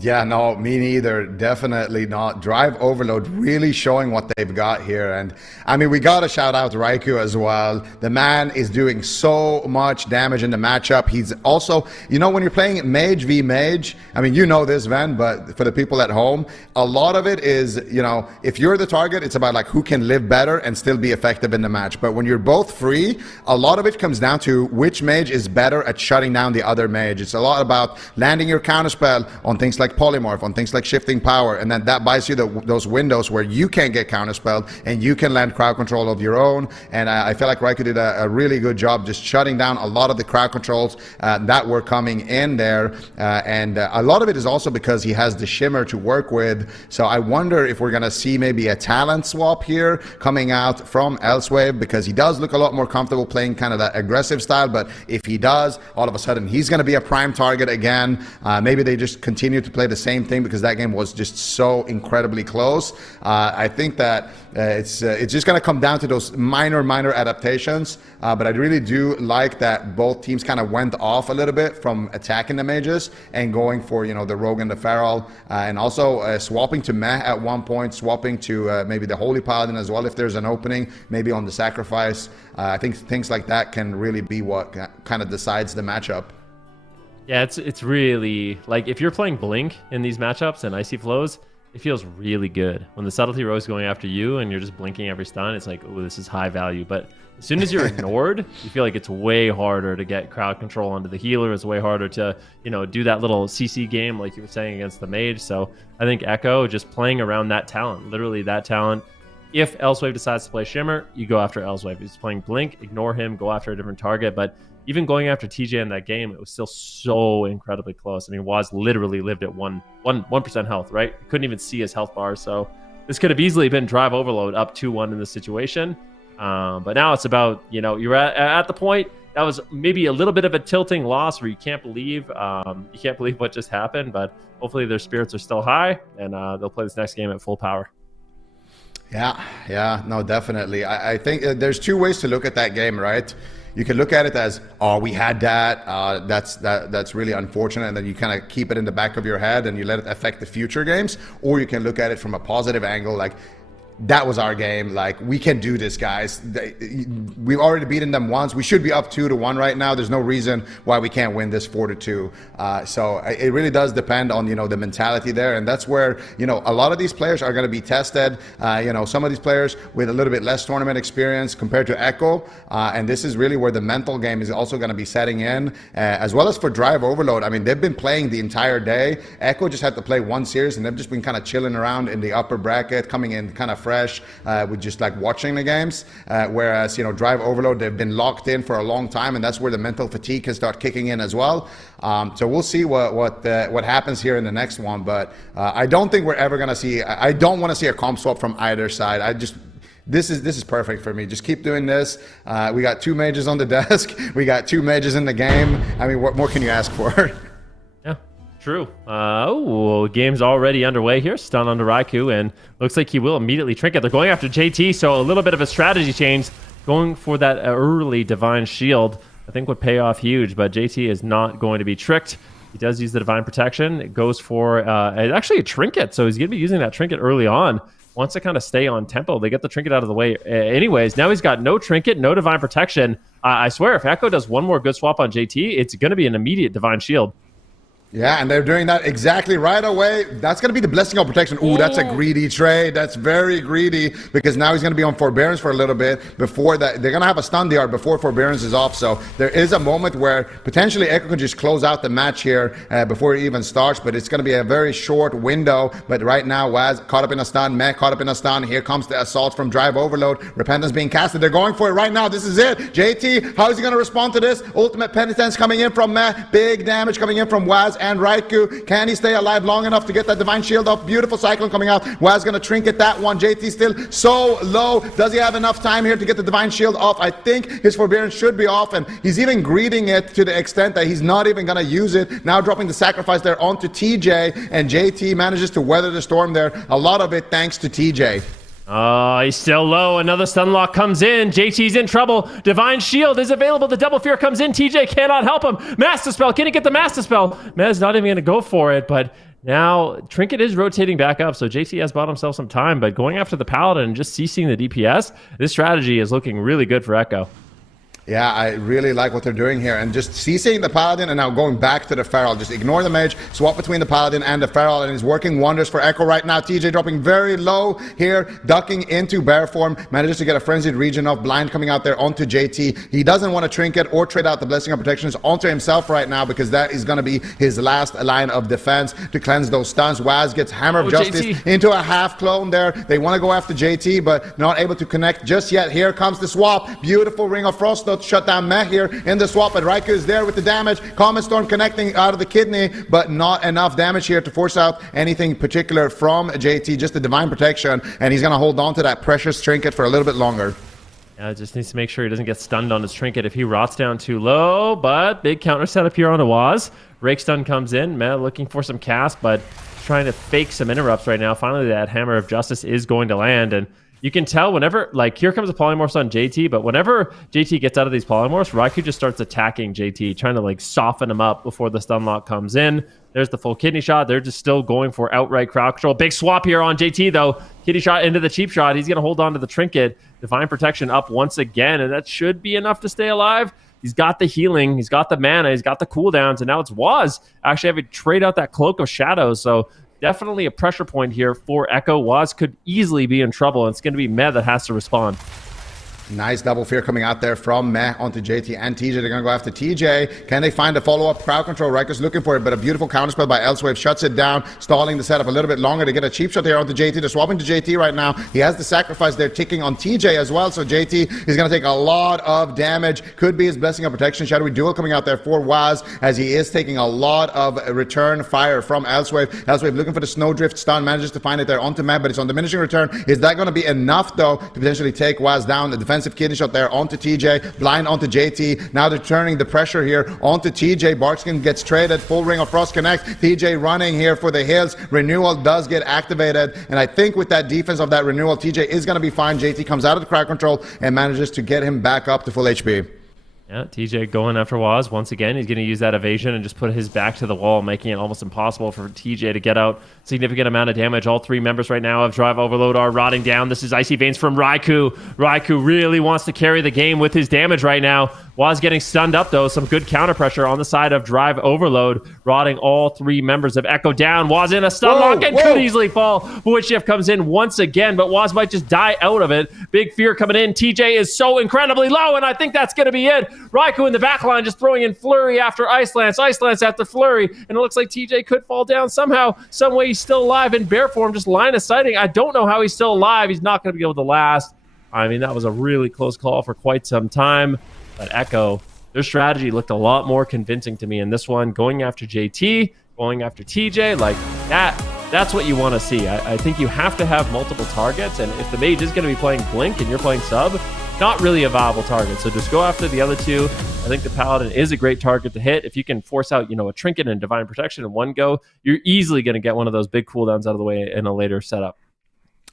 Yeah, no, me neither. Definitely not. Drive Overload really showing what they've got here. And I mean, we got to shout out Raikou as well. The man is doing so much damage in the matchup. He's also, you know, when you're playing Mage v Mage, I mean, you know this, Ven, but for the people at home, a lot of it is, you know, if you're the target, it's about like who can live better and still be effective in the match. But when you're both free, a lot of it comes down to which mage is better at shutting down the other mage. It's a lot about landing your counterspell on things like polymorph, on things like shifting power, and then that buys you those windows where you can get counterspelled and you can land crowd control of your own. And I feel like Raikou did a really good job just shutting down a lot of the crowd controls that were coming in there, and a lot of it is also because he has the shimmer to work with. So I wonder if we're gonna see maybe a talent swap here coming out from Elsewave, because he does look a lot more comfortable playing kind of that aggressive style. But if he does, all of a sudden he's gonna be a prime target again. Maybe they just continue to play the same thing because that game was just so incredibly close. I think that it's just going to come down to those minor adaptations, but I really do like that both teams kind of went off a little bit from attacking the mages and going for, you know, the rogue and the feral, and also swapping to meh at one point, swapping to maybe the holy paladin as well if there's an opening, maybe on the sacrifice. I think things like that can really be what kind of decides the matchup. Yeah, it's really, like, if you're playing Blink in these matchups and Icy Flows, it feels really good. When the subtlety rogue is going after you and you're just blinking every stun, it's like, oh, this is high value. But as soon as you're ignored, you feel like it's way harder to get crowd control onto the healer. It's way harder to, do that little CC game like you were saying against the mage. So I think Echo just playing around that talent, literally that talent. If Elsewave decides to play Shimmer, you go after Elsewave. If he's playing Blink, ignore him, go after a different target. But even going after TJ in that game, it was still so incredibly close. I mean, Waz literally lived at 1% health, right? Couldn't even see his health bar. So this could have easily been drive overload up 2-1 in this situation. But now it's about, you're at the point that was maybe a little bit of a tilting loss where you can't believe what just happened. But hopefully their spirits are still high and they'll play this next game at full power. Yeah, no, definitely. I think there's two ways to look at that game, right? You can look at it as, oh, we had that. That's really unfortunate, and then you kind of keep it in the back of your head and you let it affect the future games. Or you can look at it from a positive angle, like, that was our game. Like, we can do this, guys. We've already beaten them once. We should be up 2-1 right now. There's no reason why we can't win this 4-2. So it really does depend on, the mentality there. And that's where, a lot of these players are going to be tested. Some of these players with a little bit less tournament experience compared to Echo. And this is really where the mental game is also going to be setting in, as well as for Drive Overload. I mean, they've been playing the entire day. Echo just had to play one series, and they've just been kind of chilling around in the upper bracket, coming in kind of fresh with just like watching the games, whereas Drive Overload, they've been locked in for a long time, and that's where the mental fatigue can start kicking in as well. So we'll see what happens here in the next one, but I don't think we're ever gonna see. I don't want to see a comp swap from either side. This is perfect for me. Just keep doing this. We got 2 mages on the desk. We got 2 mages in the game. I mean, what more can you ask for? True. Game's already underway here. Stun onto Raikou, and looks like he will immediately trinket. They're going after JT, so a little bit of a strategy change. Going for that early Divine Shield, I think would pay off huge, but JT is not going to be tricked. He does use the Divine Protection. It goes for actually a trinket, so he's going to be using that trinket early on. Wants to kind of stay on tempo. They get the trinket out of the way anyways. Now he's got no trinket, no Divine Protection. I swear, if Echo does one more good swap on JT, it's going to be an immediate Divine Shield. Yeah, and they're doing that exactly right away. That's going to be the Blessing of Protection. Ooh, that's a greedy trade. That's very greedy, because now he's going to be on Forbearance for a little bit before that. They're going to have a stun DR before Forbearance is off. So there is a moment where potentially Echo can just close out the match here before it even starts, but it's going to be a very short window. But right now, Waz caught up in a stun, Meh caught up in a stun. Here comes the assault from Drive Overload. Repentance being casted. They're going for it right now. This is it. JT, how is he going to respond to this? Ultimate Penitence coming in from Meh. Big damage coming in from Waz and Raikou. Can he stay alive long enough to get that Divine Shield off? Beautiful Cyclone coming out. Waz gonna trinket that one. JT still so low. Does he have enough time here to get the Divine Shield off? I think his Forbearance should be off, and he's even greeting it to the extent that he's not even gonna use it. Now dropping the sacrifice there onto TJ, and JT manages to weather the storm there. A lot of it thanks to TJ. Oh, he's still low. Another stun lock comes in. JT's in trouble. Divine Shield is available. The Double Fear comes in. TJ cannot help him. Master Spell. Can he get the Master Spell? Mez not even going to go for it, but now Trinket is rotating back up, so JT has bought himself some time, but going after the Paladin and just CCing the DPS, this strategy is looking really good for Echo. Yeah, I really like what they're doing here. And just CCing the Paladin and now going back to the Feral. Just ignore the Mage, swap between the Paladin and the Feral, and it's working wonders for Echo right now. TJ dropping very low here, ducking into Bear Form. Manages to get a Frenzied Region off. Blind coming out there onto JT. He doesn't want to Trinket or trade out the Blessing of Protections onto himself right now, because that is going to be his last line of defense to cleanse those stuns. Waz gets Hammer of Justice JT into a half clone there. They want to go after JT, but not able to connect just yet. Here comes the swap. Beautiful Ring of Frost Note shut down Meh here in the swap, but Raikou is there with the damage. Comet Storm connecting out of the kidney, but not enough damage here to force out anything particular from JT, just the Divine Protection, and he's going to hold on to that precious trinket for a little bit longer. Yeah, just needs to make sure he doesn't get stunned on his trinket if he rots down too low, but big counter setup here on Awaz. Rake Stun comes in. Meh looking for some cast, but trying to fake some interrupts right now. Finally, that Hammer of Justice is going to land, and you can tell whenever, like, here comes a polymorph on JT, but whenever JT gets out of these polymorphs, Raikou just starts attacking JT, trying to, like, soften him up before the stun lock comes in. There's the full kidney shot. They're just still going for outright crowd control. Big swap here on JT, though. Kidney shot into the cheap shot. He's going to hold on to the trinket. Divine Protection up once again, and that should be enough to stay alive. He's got the healing. He's got the mana. He's got the cooldowns, and now it's Waz actually having to trade out that Cloak of Shadows, so definitely a pressure point here for Echo. Waz could easily be in trouble, and it's going to be Meh that has to respond. Nice double fear coming out there from Meh onto JT and TJ. They're going to go after TJ. Can they find a follow-up? Crowd control. Rikers looking for it, but a beautiful counterspell by Elsewave shuts it down, stalling the setup a little bit longer to get a cheap shot here onto JT. They're swapping to JT right now. He has the sacrifice there ticking on TJ as well, so JT is going to take a lot of damage. Could be his blessing of protection. Shadowy duel coming out there for Waz as he is taking a lot of return fire from Elsewave. Elsewave looking for the snowdrift stun, manages to find it there onto Meh, but it's on diminishing return. Is that going to be enough though to potentially take Waz down? The defensive kidney shot there onto TJ, blind onto JT. Now they're turning the pressure here onto TJ. Barkskin gets traded, full ring of Frost Connect. TJ running here for the hills. Renewal does get activated, and I think with that defense of that renewal, TJ is going to be fine. JT comes out of the crowd control and manages to get him back up to full HP. Yeah, TJ going after Waz once again. He's going to use that evasion and just put his back to the wall, making it almost impossible for TJ to get out. Significant amount of damage. All three members right now of Drive Overload are rotting down. This is Icy Veins from Raikou. Raikou really wants to carry the game with his damage right now. Waz getting stunned up, though. Some good counter pressure on the side of Drive Overload, rotting all three members of Echo down. Waz in a stun lock and could easily fall. Void Shift comes in once again, but Waz might just die out of it. Big fear coming in. TJ is so incredibly low, and I think that's going to be it. Raikou in the back line just throwing in Flurry after Ice Lance after Flurry, and it looks like TJ could fall down somehow, some way. He's still alive in bear form, just line of sighting. I don't know how he's still alive. He's not going to be able to last. I mean, that was a really close call for quite some time, but Echo, their strategy looked a lot more convincing to me in this one, going after JT, going after TJ, like that's what you want to see. I think you have to have multiple targets, and if the mage is going to be playing Blink and you're playing sub, not really a viable target. So just go after the other two. I think the Paladin is a great target to hit. If you can force out, a Trinket and Divine Protection in one go, you're easily going to get one of those big cooldowns out of the way in a later setup.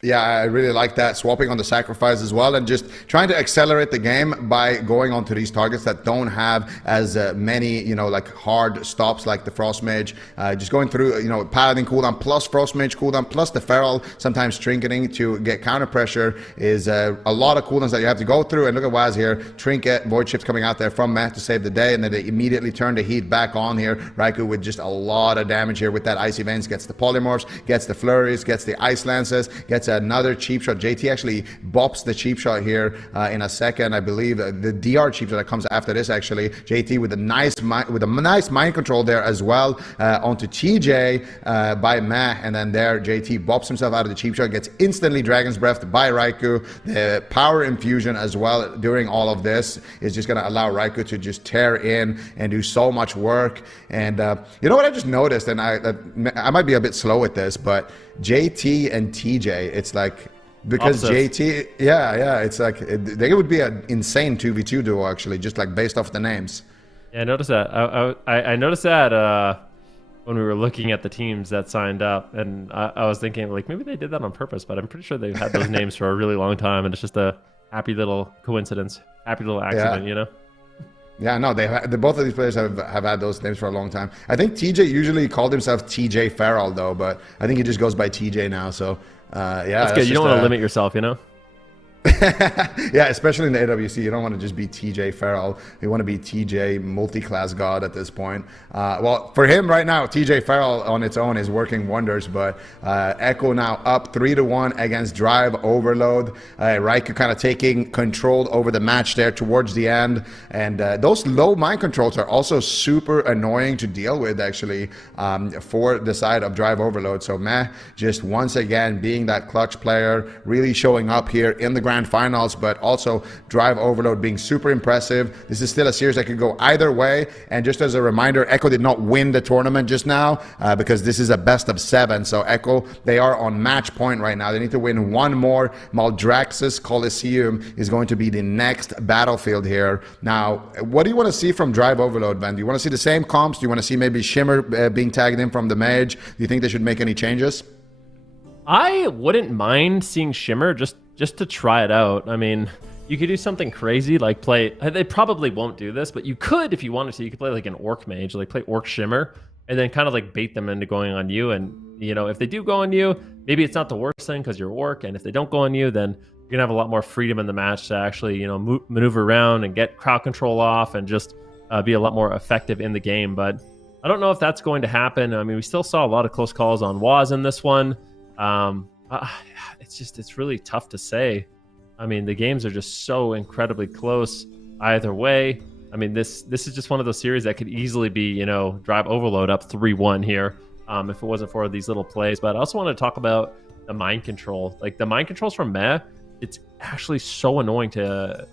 Yeah, I really like that. Swapping on the sacrifice as well, and just trying to accelerate the game by going onto these targets that don't have as many, like hard stops like the Frost Mage. Just going through, Paladin cooldown plus Frost Mage cooldown plus the Feral, sometimes trinketing to get counter pressure is a lot of cooldowns that you have to go through. And look at Waz here. Trinket, Void Shift coming out there from Meh to save the day, and then they immediately turn the heat back on here. Raikou with just a lot of damage here with that Icy Veins, gets the Polymorphs, gets the Flurries, gets the Ice Lances, gets another cheap shot. JT actually bops the cheap shot here in a second. I believe the DR cheap shot that comes after this actually. JT with a nice mind control there as well onto TJ by Meh, and then there JT bops himself out of the cheap shot, gets instantly Dragon's Breath by Raikou. The power infusion as well during all of this is just going to allow Raikou to just tear in and do so much work. And you know what I just noticed, and I might be a bit slow with this, but JT and TJ, it's like, because opposites. JT, yeah, it's like they would be an insane 2v2 duo actually, just like based off the names. Yeah, I noticed that. I noticed that when we were looking at the teams that signed up, and I was thinking like maybe they did that on purpose, but I'm pretty sure they've had those names for a really long time, and it's just a happy little coincidence, happy little accident, Yeah, no, both of these players have had those names for a long time. I think TJ usually called himself TJ Feral though, but I think he just goes by TJ now. So yeah, that's good. You don't want to limit yourself, Yeah, especially in the AWC, you don't want to just be TJ Feral. You want to be TJ multi-class god at this point. Well, for him right now, TJ Feral on its own is working wonders, but Echo now up 3-1 against Drive Overload. Raikou kind of taking control over the match there towards the end, and those low mind controls are also super annoying to deal with actually for the side of Drive Overload. So Meh just once again being that clutch player, really showing up here in the grand finals, but also Drive Overload being super impressive. This is still a series that could go either way, and just as a reminder, Echo did not win the tournament just now because this is a best of 7, so Echo, they are on match point right now. They need to win one more. Maldraxxus Coliseum is going to be the next battlefield here. Now, what do you want to see from Drive Overload, Ben? Do you want to see the same comps? Do you want to see maybe Shimmer being tagged in from the Mage? Do you think they should make any changes? I wouldn't mind seeing Shimmer just to try it out. I mean, you could do something crazy like play. They probably won't do this, but you could if you wanted to. You could play like an Orc Mage, like play Orc Shimmer, and then kind of like bait them into going on you. And if they do go on you, maybe it's not the worst thing because you're Orc. And if they don't go on you, then you're gonna have a lot more freedom in the match to actually maneuver around and get crowd control off and just be a lot more effective in the game. But I don't know if that's going to happen. I mean, we still saw a lot of close calls on Waz in this one. It's really tough to say. I mean, the games are just so incredibly close either way. I mean, this is just one of those series that could easily be, Drive Overload up 3-1 here if it wasn't for these little plays. But I also want to talk about the mind control. Like, the mind controls from Meh, it's actually so annoying to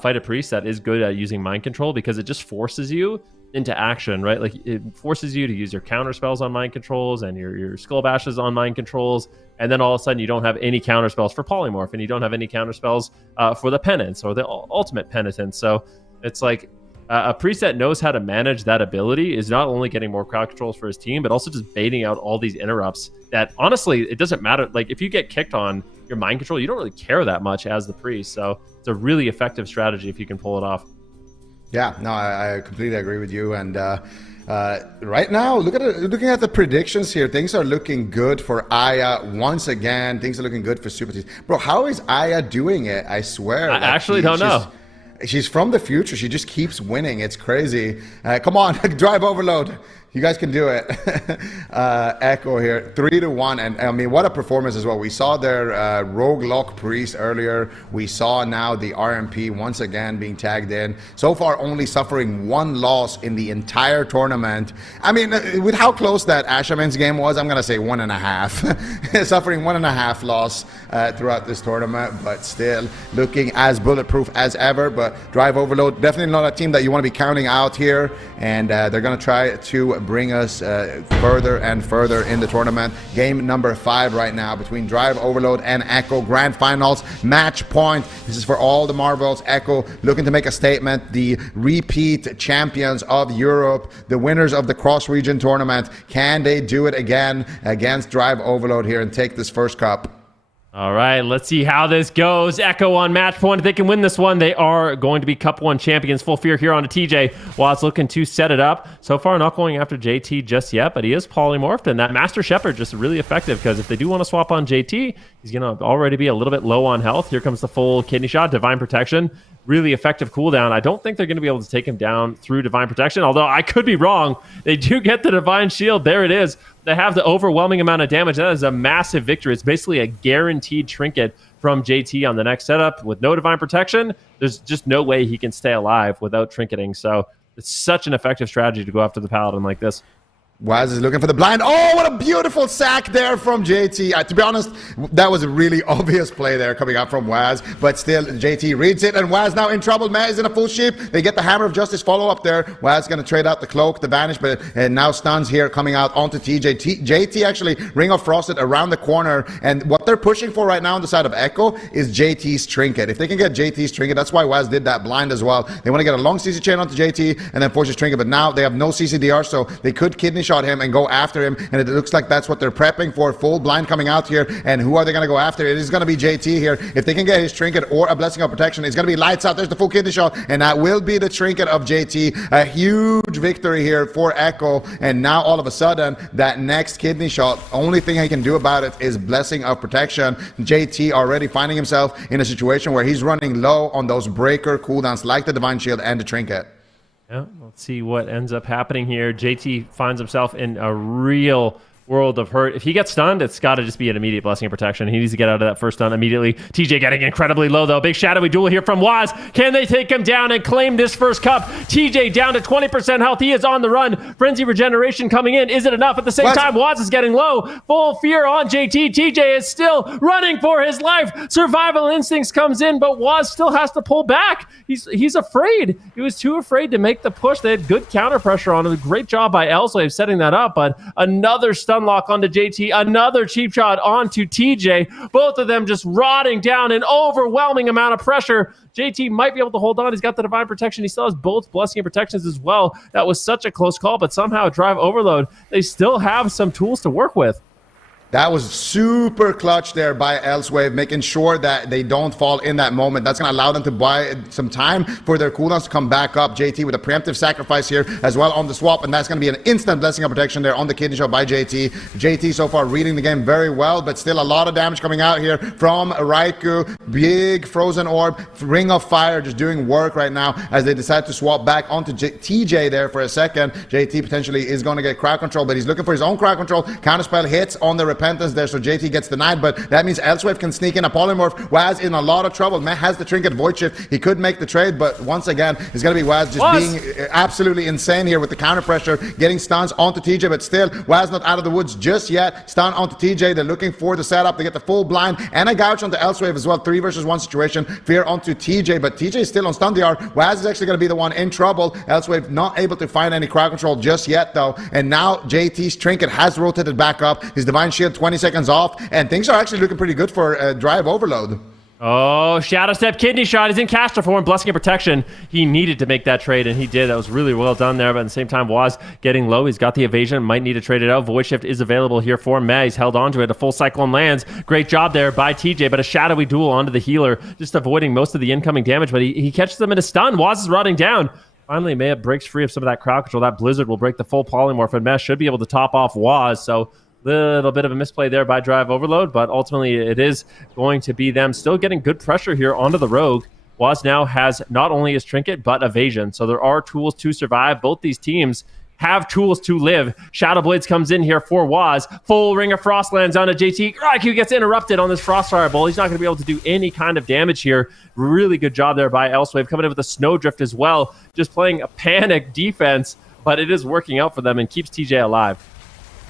fight a priest that is good at using mind control, because it just forces you into action, right? Like, it forces you to use your counter spells on mind controls and your skull bashes on mind controls, and then all of a sudden you don't have any counter spells for polymorph, and you don't have any counter spells for the penance or the ultimate penitence. So it's like a priest that knows how to manage that ability is not only getting more crowd controls for his team, but also just baiting out all these interrupts that, honestly, it doesn't matter. Like, if you get kicked on your mind control, you don't really care that much as the priest. So it's a really effective strategy if you can pull it off. Yeah, no, I completely agree with you. And right now, looking at the predictions here, things are looking good for Aya once again. Things are looking good for Super Teams. Bro, how is Aya doing it? I swear. I actually don't know. She's from the future. She just keeps winning. It's crazy. Come on, Drive Overload. You guys can do it. Echo here, 3-1, and I mean, what a performance as well. We saw their Rogue Lock Priest earlier. We saw now the RMP once again being tagged in. So far, only suffering 1 loss in the entire tournament. I mean, with how close that Ashaman's game was, I'm gonna say 1.5. Suffering 1.5 loss throughout this tournament, but still looking as bulletproof as ever. But Drive Overload, definitely not a team that you want to be counting out here, and they're gonna try to bring us further and further in the tournament. Game number 5 right now between Drive Overload and Echo. Grand Finals, match point. This is for all the marbles. Echo looking to make a statement. The repeat champions of Europe, the winners of the cross-region tournament. Can they do it again against Drive Overload here and take this first cup? All right, let's see how this goes. Echo on match point. If they can win this one, they are going to be Cup 1 champions. Full fear here on a TJ. While looking to set it up. So far, not going after JT just yet, but he is polymorphed, and that Master Shepherd just really effective, because if they do want to swap on JT, he's going to already be a little bit low on health. Here comes the full kidney shot, Divine Protection. Really effective cooldown. I don't think they're going to be able to take him down through Divine Protection, although I could be wrong. They do get the Divine Shield. There it is. They have the overwhelming amount of damage. That is a massive victory. It's basically a guaranteed trinket from JT on the next setup. With no Divine Protection, there's just no way he can stay alive without trinketing. So it's such an effective strategy to go after the Paladin like this. Waz is looking for the blind. Oh, what a beautiful sack there from JT. To be honest, that was a really obvious play there coming out from Waz, but still JT reads it, and Waz now in trouble. Matt is in a full sheep. They get the Hammer of Justice follow up there. Waz going to trade out the cloak, the vanish, but now stuns here coming out onto TJ. JT actually Ring of Frosted around the corner, and what they're pushing for right now on the side of Echo is JT's trinket. If they can get JT's trinket, that's why Waz did that blind as well. They want to get a long CC chain onto JT and then force his trinket, but now they have no CCDR, so they could kidney shot him and go after him, and it looks like that's what they're prepping for. Full blind coming out here, and who are they going to go after? It is going to be JT here. If they can get his trinket or a Blessing of Protection, it's going to be lights out. There's the full kidney shot, and that will be the trinket of JT. A huge victory here for Echo, and now all of a sudden that next kidney shot, only thing he can do about it is Blessing of Protection. JT already finding himself in a situation where he's running low on those breaker cooldowns like the Divine Shield and the trinket. Yeah, let's see what ends up happening here. JT finds himself in a real world of hurt. If he gets stunned, it's got to just be an immediate Blessing of Protection. He needs to get out of that first stun immediately. TJ getting incredibly low, though. Big shadowy duel here from Waz. Can they take him down and claim this first cup? TJ down to 20% health. He is on the run. Frenzy Regeneration coming in. Is it enough? At the same time, Waz is getting low. Full fear on JT. TJ is still running for his life. Survival Instincts comes in, but Waz still has to pull back. He's afraid. He was too afraid to make the push. They had good counter pressure on him. Great job by Elslave setting that up, but another stun lock onto JT, another cheap shot onto TJ. Both of them just rotting down, an overwhelming amount of pressure. JT might be able to hold on. He's got the Divine Protection. He still has both Blessing and Protections as well. That was such a close call, but somehow Drive Overload, they still have some tools to work with. That was super clutch there by Elsewave, making sure that they don't fall in that moment. That's going to allow them to buy some time for their cooldowns to come back up. JT with a preemptive sacrifice here as well on the swap, and that's going to be an instant blessing of protection there on the kidney shot by JT. JT so far reading the game very well, but still a lot of damage coming out here from Raikou. Big frozen orb, ring of fire just doing work right now as they decide to swap back onto TJ there for a second. JT potentially is going to get crowd control, but he's looking for his own crowd control. Counterspell hits on the repentance there, so JT gets denied, but that means Elsewave can sneak in a polymorph. Waz in a lot of trouble. Meh has the trinket void shift. He could make the trade, but once again, it's going to be Waz just being absolutely insane here with the counter pressure, getting stuns onto TJ, but still, Waz not out of the woods just yet. Stun onto TJ. They're looking for the setup. They get the full blind and a gouge onto Elsewave as well. 3 versus 1 situation. Fear onto TJ, but TJ is still on stun DR. Waz is actually going to be the one in trouble. Elsewave not able to find any crowd control just yet, though, and now JT's trinket has rotated back up. His divine shield 20 seconds off, and things are actually looking pretty good for drive overload. Oh, Shadow Step kidney shot. He's in caster form, blessing of protection. He needed to make that trade, and he did. That was really well done there, but at the same time, Waz getting low. He's got the evasion, might need to trade it out. Void Shift is available here for Meh. He's held onto it. A full cyclone lands. Great job there by TJ, but a shadowy duel onto the healer, just avoiding most of the incoming damage, but he catches them in a stun. Waz is rotting down. Finally, Meh breaks free of some of that crowd control. That blizzard will break the full polymorph, and Meh should be able to top off Waz, so little bit of a misplay there by Drive Overload, but ultimately it is going to be them still getting good pressure here onto the Rogue. Waz now has not only his trinket, but evasion, so there are tools to survive. Both these teams have tools to live. Shadow Blades comes in here for Waz. Full Ring of Frost lands onto JT. Raikou gets interrupted on this Frostfire Bowl. He's not going to be able to do any kind of damage here. Really good job there by Elsewave, coming in with a Snowdrift as well, just playing a panic defense, but it is working out for them and keeps TJ alive.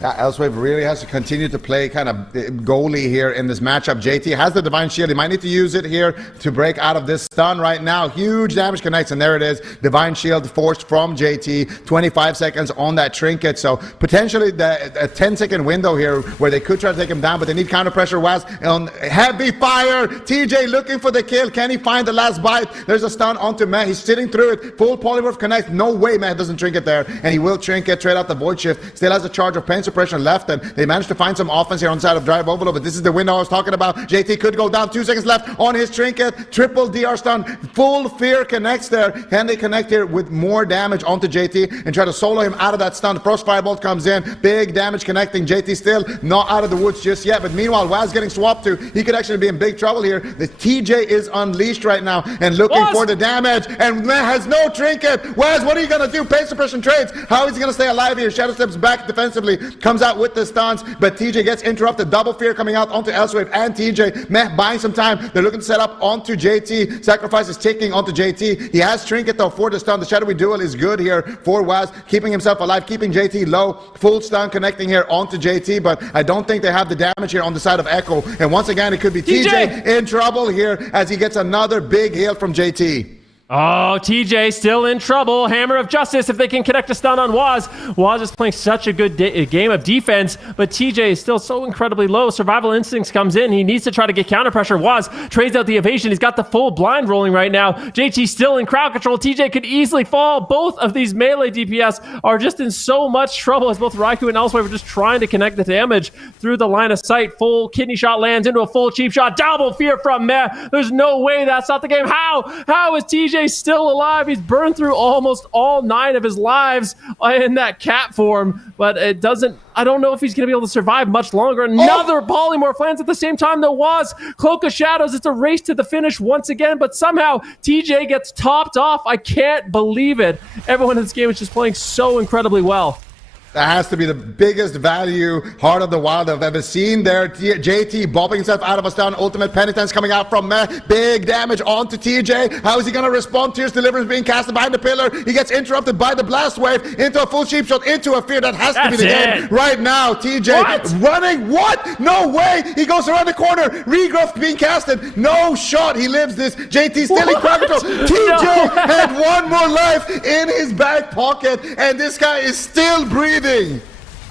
Yeah, Elsewave really has to continue to play kind of goalie here in this matchup. JT has the Divine Shield. He might need to use it here to break out of this stun right now. Huge damage connects, and there it is. Divine Shield forced from JT. 25 seconds on that trinket. So potentially a 10-second window here where they could try to take him down, but they need counter pressure. Waz on heavy fire. TJ looking for the kill. Can he find the last bite? There's a stun onto Meh. He's sitting through it. Full polymorph connect. No way Meh doesn't trinket there, and he will trinket, trade out the void shift. Still has a charge of pain suppression left, and they managed to find some offense here on the side of Drive Overload, but this is the window I was talking about. JT could go down. 2 seconds left on his trinket. Triple DR stun. Full fear connects there. Can they connect here with more damage onto JT and try to solo him out of that stun? Frost Firebolt comes in. Big damage connecting. JT still not out of the woods just yet, but meanwhile, Waz getting swapped to. He could actually be in big trouble here. The TJ is unleashed right now and looking for the damage, and Meh has no trinket. Waz, what are you going to do? Pain suppression trades. How is he going to stay alive here? Shadow steps back defensively. Comes out with the stuns, but TJ gets interrupted. Double fear coming out onto Elsewave and TJ. Meh buying some time. They're looking to set up onto JT. Sacrifice is ticking onto JT. He has trinket though for the stun. The shadowy duel is good here for Waz, keeping himself alive, keeping JT low. Full stun connecting here onto JT, but I don't think they have the damage here on the side of Echo. And once again, it could be TJ in trouble here as he gets another big heal from JT. Oh, TJ still in trouble. Hammer of Justice if they can connect a stun on Waz. Waz is playing such a good game of defense, but TJ is still so incredibly low. Survival Instincts comes in. He needs to try to get counter pressure. Waz trades out the evasion. He's got the full blind rolling right now. JT still in crowd control. TJ could easily fall. Both of these melee DPS are just in so much trouble as both Raikou and Elsewave are just trying to connect the damage through the line of sight. Full kidney shot lands into a full cheap shot. Double fear from Meh. There's no way that's not the game. How is TJ still alive? He's burned through almost all 9 of his lives in that cat form, but I don't know if he's going to be able to survive much longer. Another polymorph lands at the same time. There was Cloak of Shadows. It's a race to the finish once again, but somehow TJ gets topped off. I can't believe it. Everyone in this game is just playing so incredibly well. That has to be the biggest value Heart of the Wild I've ever seen there. JT bobbing himself out of a stun. Ultimate Penitence coming out from Meh. Big damage onto TJ. How is he going to respond? Tears Deliverance being casted behind the pillar. He gets interrupted by the blast wave into a full sheep shot, into a fear. That has to be the game right now. TJ running. What? No way. He goes around the corner. Regrowth being casted. No shot. He lives this. JT still in crowd control. TJ had one more life in his back pocket, and this guy is still breathing.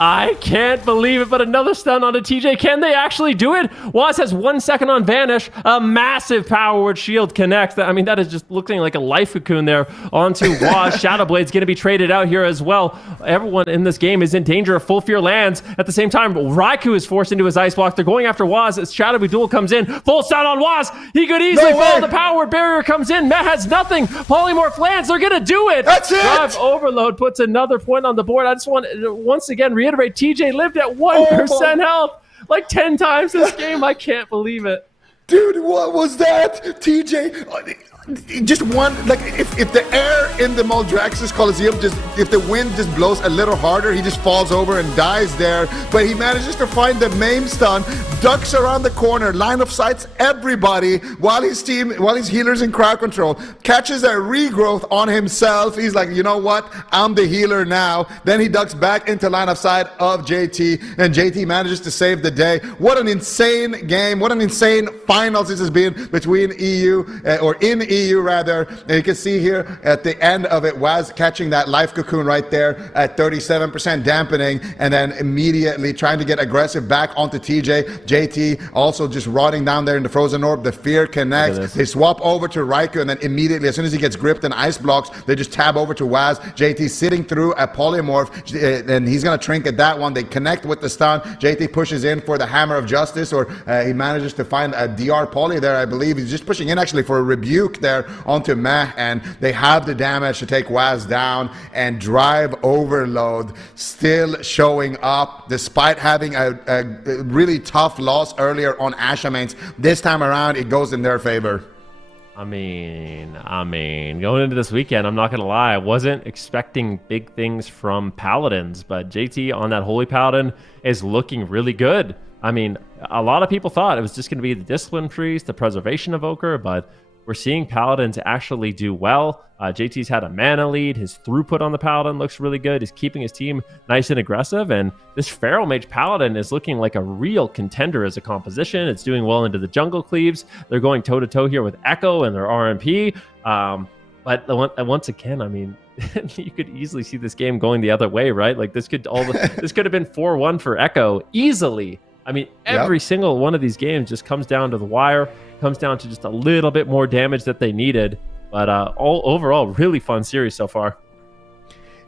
I can't believe it, but another stun onto TJ. Can they actually do it? Waz has 1 second on Vanish. A massive power shield connects. I mean, that is just looking like a life cocoon there onto Waz. Shadowblade's going to be traded out here as well. Everyone in this game is in danger of Full Fear lands. At the same time, Raikou is forced into his ice block. They're going after Waz as Shadowy Duel comes in. Full stun on Waz. He could easily fall. The power barrier comes in. Matt has nothing. Polymorph lands. They're going to do it. That's it. Drive Overload puts another point on the board. I just want to once again reiterate, TJ lived at 1% health like 10 times this game. I can't believe it. Dude, what was that? TJ, just one, like, if the air in the Maldraxxus Coliseum, if the wind just blows a little harder, he just falls over and dies there. But he manages to find the main stun, ducks around the corner, line of sights everybody while his healers in crowd control, catches a regrowth on himself. He's like, you know what? I'm the healer now. Then he ducks back into line of sight of JT, and JT manages to save the day. What an insane game. What an insane finals this has been between in EU rather. And you can see here at the end of it, Waz catching that life cocoon right there at 37% dampening, and then immediately trying to get aggressive back onto TJ. JT also just rotting down there in the frozen orb. The fear connects. They swap over to Raikou, and then immediately, as soon as he gets gripped in ice blocks, they just tab over to Waz. JT sitting through a polymorph, and he's gonna trinket that one. They connect with the stun. JT pushes in for the Hammer of Justice, or he manages to find a DR poly there, I believe. He's just pushing in actually for a rebuke there onto Meh, and they have the damage to take Waz down. And Drive Overload still showing up despite having a really tough loss earlier on Ashamains. This time around, it goes in their favor. I mean, going into this weekend, I'm not going to lie, I wasn't expecting big things from Paladins, but JT on that Holy Paladin is looking really good. I mean, a lot of people thought it was just going to be the Discipline Priest, the Preservation Evoker, but we're seeing Paladins actually do well. JT's had a mana lead. His throughput on the Paladin looks really good. He's keeping his team nice and aggressive. And this Feral Mage Paladin is looking like a real contender as a composition. It's doing well into the jungle cleaves. They're going toe-to-toe here with Echo and their RMP. But once again, I mean, you could easily see this game going the other way, right? Like this could have been 4-1 for Echo easily. I mean, every single one of these games just comes down to the wire, comes down to just a little bit more damage that they needed. But overall, really fun series so far.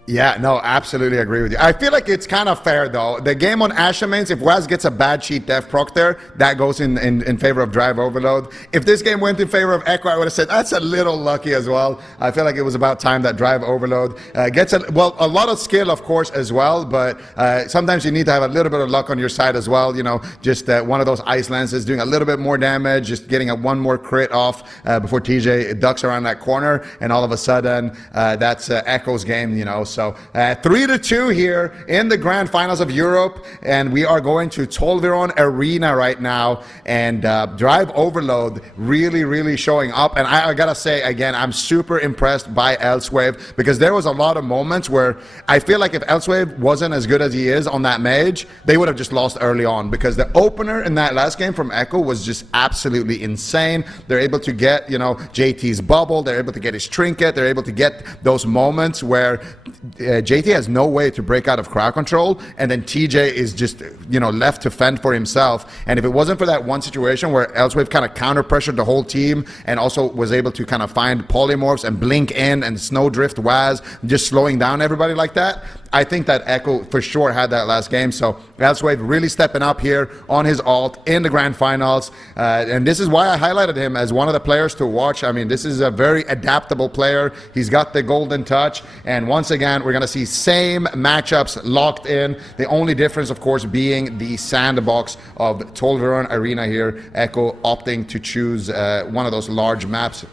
Yeah, no, absolutely agree with you. I feel like it's kind of fair, though. The game on Ashamains, if Waz gets a bad cheat death proc there, that goes in favor of Drive Overload. If this game went in favor of Echo, I would have said that's a little lucky as well. I feel like it was about time that Drive Overload gets a lot of skill, of course, as well, but sometimes you need to have a little bit of luck on your side as well. You know, just one of those ice lances doing a little bit more damage, just getting one more crit off before TJ ducks around that corner, and all of a sudden, that's Echo's game, you know. So 3-2 here in the grand finals of Europe, and we are going to Tolveron Arena right now, and Drive Overload really showing up. And I gotta say again, I'm super impressed by Elswave, because there was a lot of moments where I feel like if Elswave wasn't as good as he is on that mage, they would have just lost early on, because the opener in that last game from Echo was just absolutely insane. They're able to get, you know, JT's bubble, they're able to get his trinket, they're able to get those moments where JT has no way to break out of crowd control, and then TJ is just, you know, left to fend for himself. And if it wasn't for that one situation where Elswave kind of counter pressured the whole team and also was able to kind of find polymorphs and blink in and snowdrift Waz, just slowing down everybody like that, I think that Echo for sure had that last game. So Elswave really stepping up here on his ult in the grand finals, and this is why I highlighted him as one of the players to watch. I mean, this is a very adaptable player. He's got the golden touch, and once again, we're going to see same matchups locked in. The only difference, of course, being the sandbox of Tolveron Arena here. Echo opting to choose one of those large maps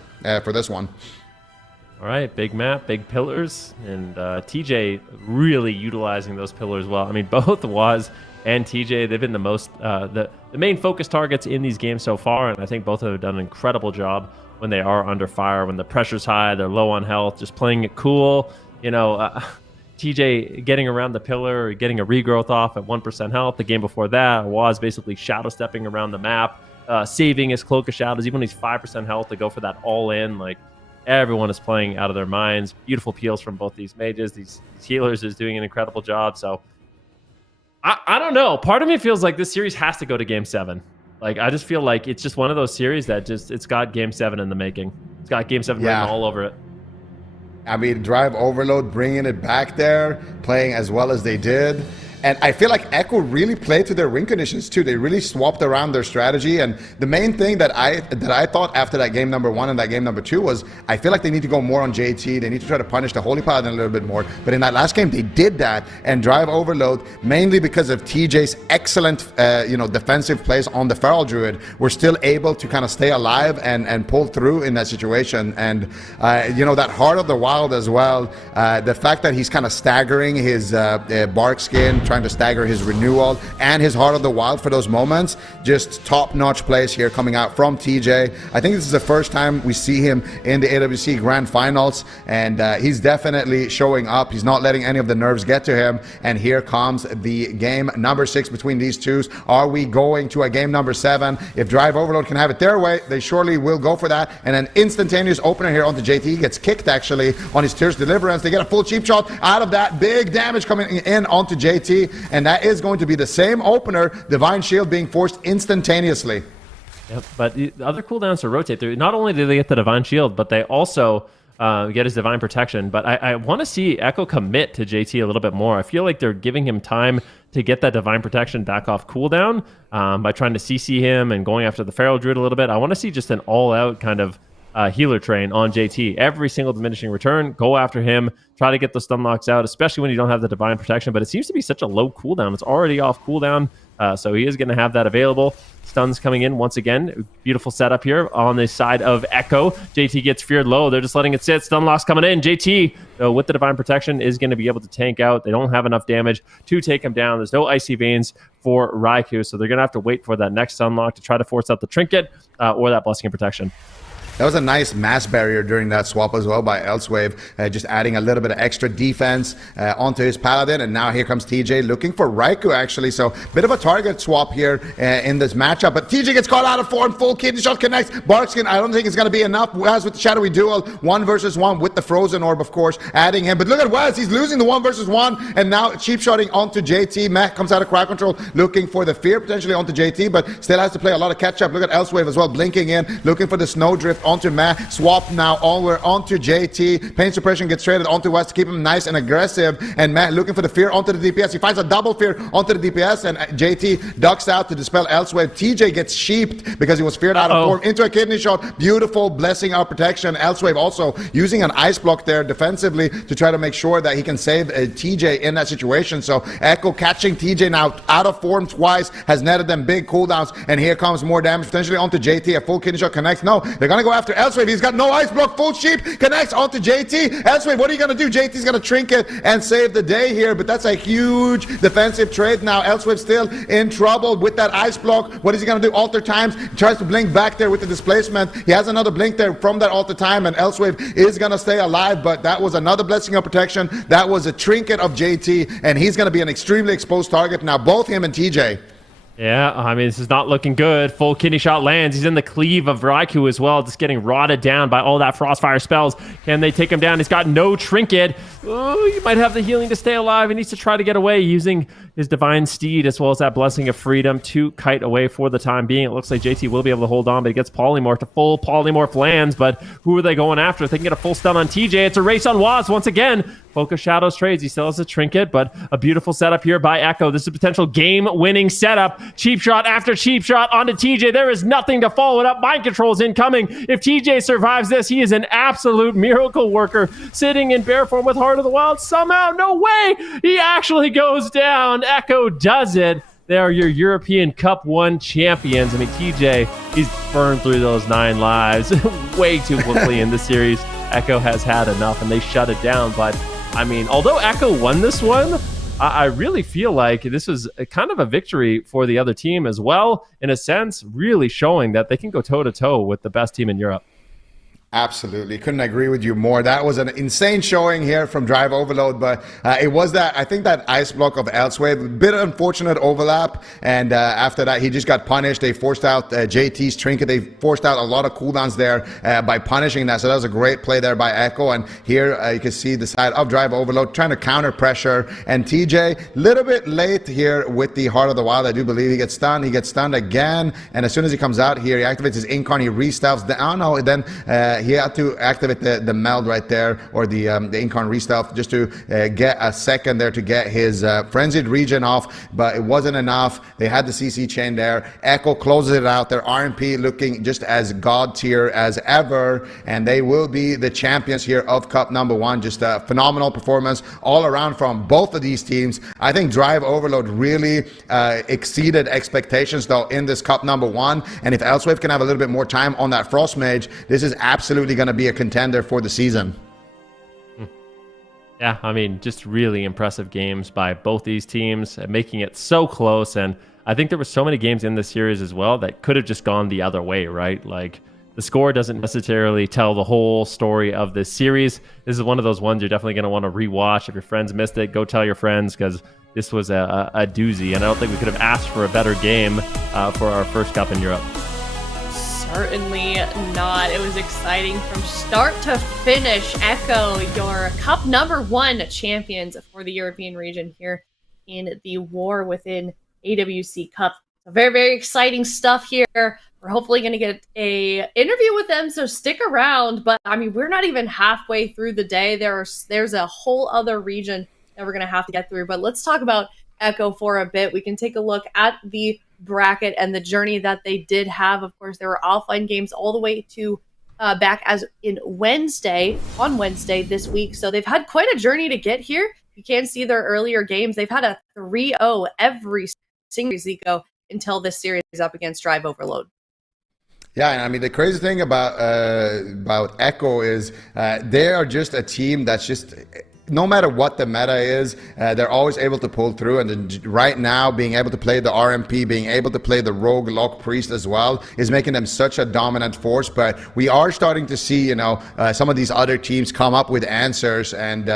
for this one. All right, big map, big pillars, and TJ really utilizing those pillars well. I mean, both Waz and TJ, they've been the most the main focus targets in these games so far, and I think both of them have done an incredible job when they are under fire, when the pressure's high, they're low on health, just playing it cool. You know, TJ getting around the pillar, getting a regrowth off at 1% health. The game before that, Waz basically shadow stepping around the map, saving his Cloak of Shadows, even when he's 5% health, to go for that all-in. Like, everyone is playing out of their minds. Beautiful peels from both these mages. These healers is doing an incredible job. So I don't know. Part of me feels like this series has to go to Game 7. Like, I just feel like it's just one of those series that it's got Game 7 in the making. It's got Game 7 written all over it. I mean, drive overload, bringing it back there, playing as well as they did. And I feel like Echo really played to their win conditions too. They really swapped around their strategy. And the main thing that I thought after that game number 1 and that game number 2 was I feel like they need to go more on JT. They need to try to punish the Holy Paladin a little bit more. But in that last game, they did that and drive overload mainly because of TJ's excellent defensive plays on the Feral Druid. Were still able to kind of stay alive and pull through in that situation. And that Heart of the Wild as well. The fact that he's kind of staggering his bark skin, trying to stagger his renewal and his Heart of the Wild for those moments. Just top-notch plays here coming out from TJ. I think this is the first time we see him in the AWC Grand Finals, and he's definitely showing up. He's not letting any of the nerves get to him, and here comes the game number 6 between these two. Are we going to a game number 7? If Drive Overload can have it their way, they surely will go for that. And an instantaneous opener here onto JT. He gets kicked actually on his Tears Deliverance. They get a full cheap shot out of that. Big damage coming in onto JT. And that is going to be the same opener, Divine Shield being forced instantaneously. Yep, but the other cooldowns to rotate through, not only do they get the Divine Shield, but they also get his Divine Protection. But I want to see Echo commit to JT a little bit more. I feel like they're giving him time to get that Divine Protection back off cooldown by trying to CC him and going after the Feral Druid a little bit. I want to see just an all-out kind of healer train on JT. Every single diminishing return, go after him, try to get the stun locks out, especially when you don't have the Divine Protection. But it seems to be such a low cooldown. It's already off cooldown, so he is going to have that available. Stuns coming in once again. Beautiful setup here on the side of Echo. JT gets feared low. They're just letting it sit. Stun locks coming in. JT, with the Divine Protection, is going to be able to tank out. They don't have enough damage to take him down. There's no Icy Veins for Raikou, so they're going to have to wait for that next stun lock to try to force out the Trinket or that Blessing of Protection. That was a nice mass barrier during that swap as well by Elsewave, just adding a little bit of extra defense onto his Paladin. And now here comes TJ looking for Raikou, actually. So bit of a target swap here in this matchup. But TJ gets caught out of form. Full kidney shot connects. Barkskin, I don't think it's going to be enough. Waz with the Shadowy Duel. 1 versus 1 with the Frozen Orb, of course, adding him. But look at Waz. He's losing the 1 versus 1. And now cheap shotting onto JT. Matt comes out of crowd control looking for the fear potentially onto JT, but still has to play a lot of catch up. Look at Elsewave as well, blinking in, looking for the Snowdrift onto Matt. Swap now over onto JT. Pain Suppression gets traded onto West to keep him nice and aggressive. And Matt looking for the fear onto the DPS. He finds a double fear onto the DPS, and JT ducks out to dispel Elsewave. TJ gets sheeped because he was feared out of form into a kidney shot. Beautiful blessing of protection. Elsewave also using an ice block there defensively to try to make sure that he can save TJ in that situation. So Echo catching TJ now out of form twice has netted them big cooldowns. And here comes more damage potentially onto JT. A full kidney shot connects. No, they're going to go after Elsewave. He's got no ice block. Full sheep connects onto JT. Elsewave, what are you going to do? JT's going to trinket and save the day here, but that's a huge defensive trade now. Elsewave still in trouble with that ice block. What is he going to do? Alter times. He tries to blink back there with the displacement. He has another blink there from that alter time, and Elsewave is going to stay alive, but that was another blessing of protection. That was a trinket of JT, and he's going to be an extremely exposed target now, both him and TJ. Yeah, I mean, this is not looking good. Full kidney shot lands. He's in the cleave of Raikou as well, just getting rotted down by all that Frostfire spells. Can they take him down? He's got no trinket. Oh, you might have the healing to stay alive. He needs to try to get away using his Divine Steed as well as that Blessing of Freedom to kite away for the time being. It looks like JT will be able to hold on, but he gets polymorphed to full polymorph lands. But who are they going after? If they can get a full stun on TJ, it's a race on Waz once again. Focus Shadows trades. He still has a trinket, but a beautiful setup here by Echo. This is a potential game-winning setup. Cheap shot after cheap shot onto TJ. There is nothing to follow it up. Mind control's incoming. If TJ survives this, he is an absolute miracle worker. Sitting in bear form with Heart of the Wild. Somehow, no way, he actually goes down. Echo does it. They are your European Cup 1 champions. I mean, TJ, he's burned through those 9 lives way too quickly in this series. Echo has had enough, and they shut it down. But, I mean, although Echo won this one, I really feel like this is a kind of a victory for the other team as well, in a sense, really showing that they can go toe-to-toe with the best team in Europe. Absolutely. Couldn't agree with you more. That was an insane showing here from Drive Overload, but it was that, I think that ice block of Elsewave, bit of unfortunate overlap, and after that he just got punished. They forced out JT's Trinket. They forced out a lot of cooldowns there by punishing that, so that was a great play there by Echo. And here you can see the side of Drive Overload trying to counter pressure, and TJ a little bit late here with the Heart of the Wild. I do believe he gets stunned again, and as soon as he comes out here, he activates his Incarn, he re-stealths. Oh no, then he had to activate the meld right there, or the Incarn re-stealth, just to get a second there to get his Frenzied Regen off, but it wasn't enough. They had the CC chain there. Echo closes it out. Their RMP looking just as god tier as ever, and they will be the champions here of Cup number 1. Just a phenomenal performance all around from both of these teams. I think Drive Overload really exceeded expectations though in this Cup number 1, and if Elsewave can have a little bit more time on that Frost Mage, this is absolutely going to be a contender for the season. Yeah, I mean, just really impressive games by both these teams, making it so close. And I think there were so many games in this series as well that could have just gone the other way, right? Like, the score doesn't necessarily tell the whole story of this series. This is one of those ones you're definitely going to want to rewatch. If your friends missed it, go tell your friends, because this was a doozy. And I don't think we could have asked for a better game for our first Cup in Europe. Certainly not. It was exciting from start to finish. Echo, your Cup number 1 champions for the European region here in the War Within AWC Cup. So very, very exciting stuff here. We're hopefully going to get a interview with them, so stick around. But I mean, we're not even halfway through the day. There's a whole other region that we're going to have to get through. But let's talk about Echo for a bit. We can take a look at the bracket and the journey that they did have. Of course, there were offline games all the way to back as in on Wednesday this week. So they've had quite a journey to get here. You can see their earlier games. They've had a 3-0 every single Zico until this series up against Drive Overload. Yeah, and I mean, the crazy thing about Echo is they are just a team that's just, no matter what the meta is, they're always able to pull through. And then right now, being able to play the RMP, being able to play the Rogue Lock Priest as well, is making them such a dominant force. But we are starting to see, some of these other teams come up with answers. And,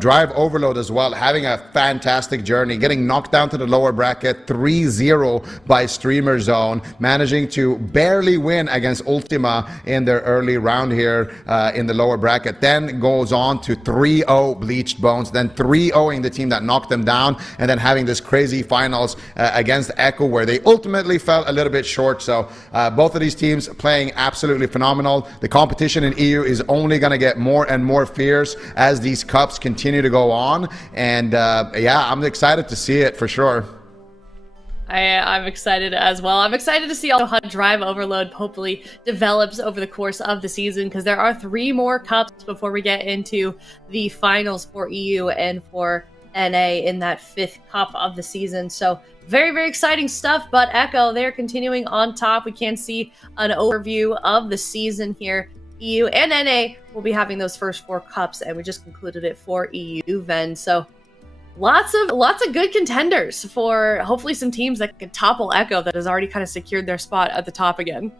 Drive Overload as well, having a fantastic journey, getting knocked down to the lower bracket 3-0 by Streamer Zone, managing to barely win against Ultima in their early round here in the lower bracket. Then goes on to 3-0 Bleached Bones, then 3-0ing the team that knocked them down, and then having this crazy finals against Echo, where they ultimately fell a little bit short. So both of these teams playing absolutely phenomenal. The competition in EU is only going to get more and more fierce as these cups continue to go on. And I'm excited to see it for sure. I'm excited as well. I'm excited to see also how Drive Overload hopefully develops over the course of the season, because there are 3 more cups before we get into the finals for EU and for NA in that 5th cup of the season. So very, very exciting stuff. But Echo, they're continuing on top. We can see an overview of the season here. EU and NA will be having those first 4 cups, and we just concluded it for EU, Ven. So lots of good contenders for hopefully some teams that could topple Echo, that has already kind of secured their spot at the top again.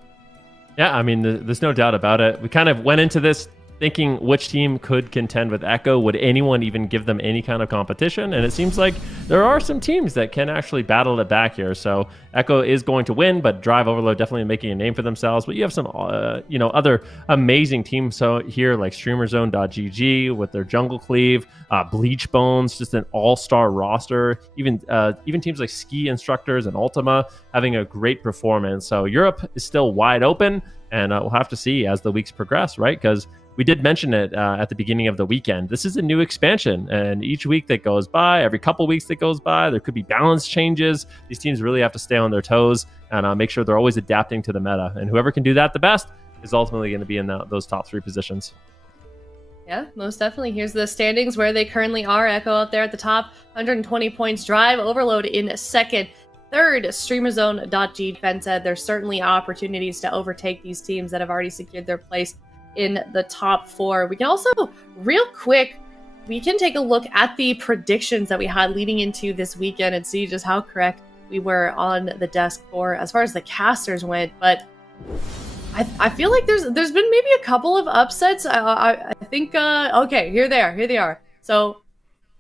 Yeah, I mean, there's no doubt about it. We kind of went into this thinking which team could contend with Echo. Would anyone even give them any kind of competition? And it seems like there are some teams that can actually battle it back here. So Echo is going to win, but Drive Overload definitely making a name for themselves. But you have some, other amazing teams here, like StreamerZone.gg with their Jungle Cleave, Bleach Bones, just an all-star roster. Even teams like Ski Instructors and Ultima having a great performance. So Europe is still wide open, and we'll have to see as the weeks progress, right? Because we did mention it at the beginning of the weekend. This is a new expansion, and each week that goes by, every couple weeks that goes by, there could be balance changes. These teams really have to stay on their toes and make sure they're always adapting to the meta. And whoever can do that the best is ultimately going to be in those top 3 positions. Yeah, most definitely. Here's the standings where they currently are. Echo out there at the top, 120 points. Drive Overload in second. Third, StreamerZone.g. Ben said there's certainly opportunities to overtake these teams that have already secured their place in the top 4. We can also, real quick, we can take a look at the predictions that we had leading into this weekend and see just how correct we were on the desk for as far as the casters went. But I feel like there's been maybe a couple of upsets. I think okay, here they are. So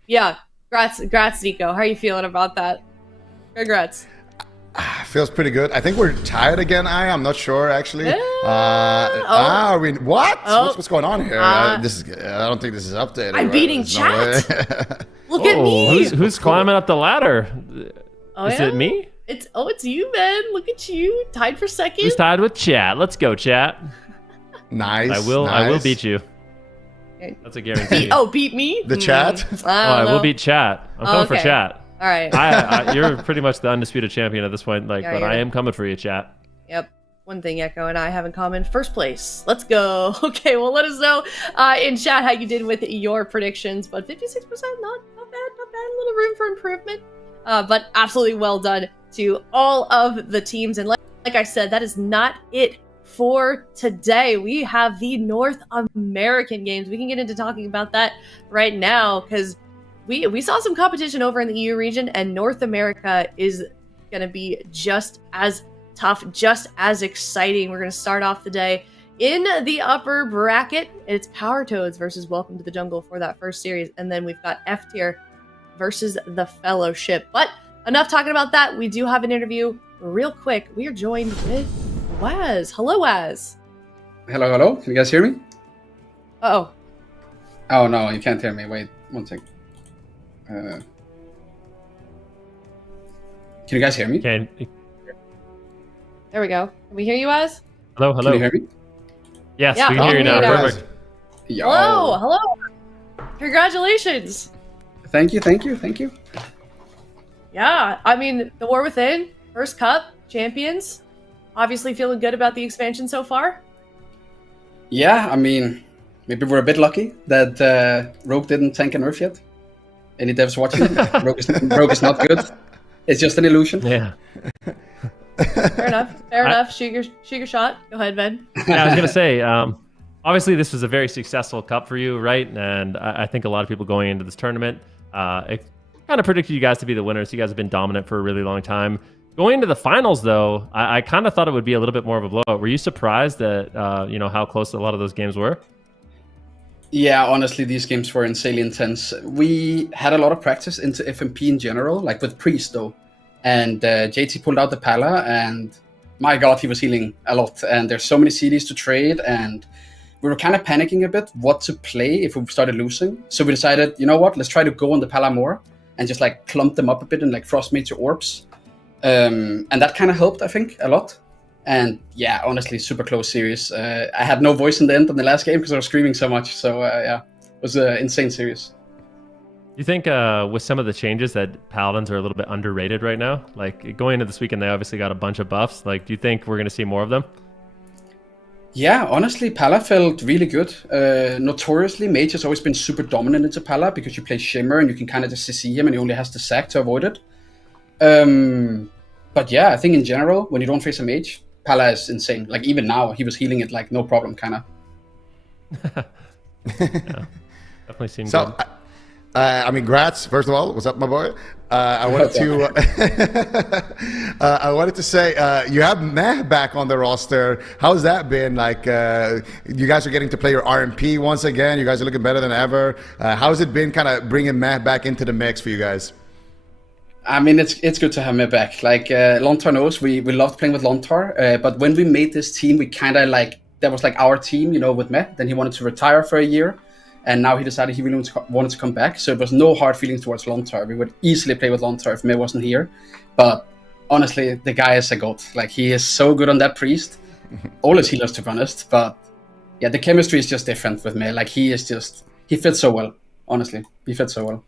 yeah, congrats Nico. How are you feeling about that? Congrats. Feels pretty good. I think we're tied again. I'm not sure actually. What? What's going on here? This is. I don't think this is updated. I'm beating chat. Look at me. Who's climbing up the ladder? Is it me? It's you, man. Look at you, tied for second. Who's tied with chat? Let's go, chat. Nice. I will beat you. Okay. That's a guarantee. Beat me? The chat? I will beat chat. I'm coming for chat. All right. You're pretty much the undisputed champion at this point. But I am coming for you, chat. Yep. One thing Echo and I have in common: first place. Let's go. Okay. Well, let us know in chat how you did with your predictions. But 56%, not bad. A little room for improvement. But absolutely well done to all of the teams. And like I said, that is not it for today. We have the North American games. We can get into talking about that right now because we saw some competition over in the EU region, and North America is going to be just as tough, just as exciting. We're going to start off the day in the upper bracket. It's Power Toads versus Welcome to the Jungle for that first series, and then we've got F tier versus the Fellowship. But enough talking about that. We do have an interview real quick. We are joined with Waz. Hello, Waz. Hello. Can you guys hear me? Uh-oh. Oh, no, you can't hear me. Wait, one second. Can you guys hear me? There we go. Can we hear you, Waz? Hello. Can you hear me? Yes, Yeah, we can hear you now. Perfect. Yo. Hello. Congratulations. Thank you. Yeah, I mean, the War Within, first cup, champions. Obviously feeling good about the expansion so far. Yeah, I mean, maybe we're a bit lucky that Rogue didn't tank a nerf yet. Any devs watching? Rogue is not good. It's just an illusion. Yeah. Fair enough. Shoot your shot. Go ahead, Ben. Yeah, I was gonna say, obviously this was a very successful cup for you, right? And I think a lot of people going into this tournament, it kind of predicted you guys to be the winners. You guys have been dominant for a really long time. Going into the finals, though, I kind of thought it would be a little bit more of a blowout. Were you surprised that how close a lot of those games were? Yeah, honestly, these games were insanely intense. We had a lot of practice into FMP in general, like with Priest, though. And JT pulled out the Pala, and my god, he was healing a lot. And there's so many CDs to trade, and we were kind of panicking a bit what to play if we started losing. So we decided, you know what, let's try to go on the Pala more and just like clump them up a bit and like frost mage your orbs. And that kind of helped, I think, a lot. And yeah, honestly, super close series. I had no voice in the end of the last game because I was screaming so much. So yeah, it was an insane series. You think with some of the changes that Paladins are a little bit underrated right now? Like going into this weekend, they obviously got a bunch of buffs. Like, do you think we're going to see more of them? Yeah, honestly, Pala felt really good. Notoriously, Mage has always been super dominant into Pala because you play Shimmer and you can kind of just CC him and he only has to sack to avoid it. But yeah, I think in general, when you don't face a Mage, Pala is insane. Like even now, he was healing it like no problem, kind of. Yeah, definitely seems good. I mean, Gratz, first of all, what's up, my boy? I wanted to say, you have Meh back on the roster. How's that been? Like, you guys are getting to play your RMP once again. You guys are looking better than ever. How's it been kind of bringing Meh back into the mix for you guys? I mean, it's good to have Meh back. Like, Lontar knows we loved playing with Lontar. But when we made this team, we kind of like, that was like our team, with Meh. Then he wanted to retire for a year. And now he decided he really wanted to come back. So it was no hard feelings towards Lontar. We would easily play with Lontar if Meh wasn't here. But honestly, the guy is a goat. Like, he is so good on that Priest. All his healers, to be honest. But yeah, the chemistry is just different with Meh. Like, he fits so well. Honestly, he fits so well.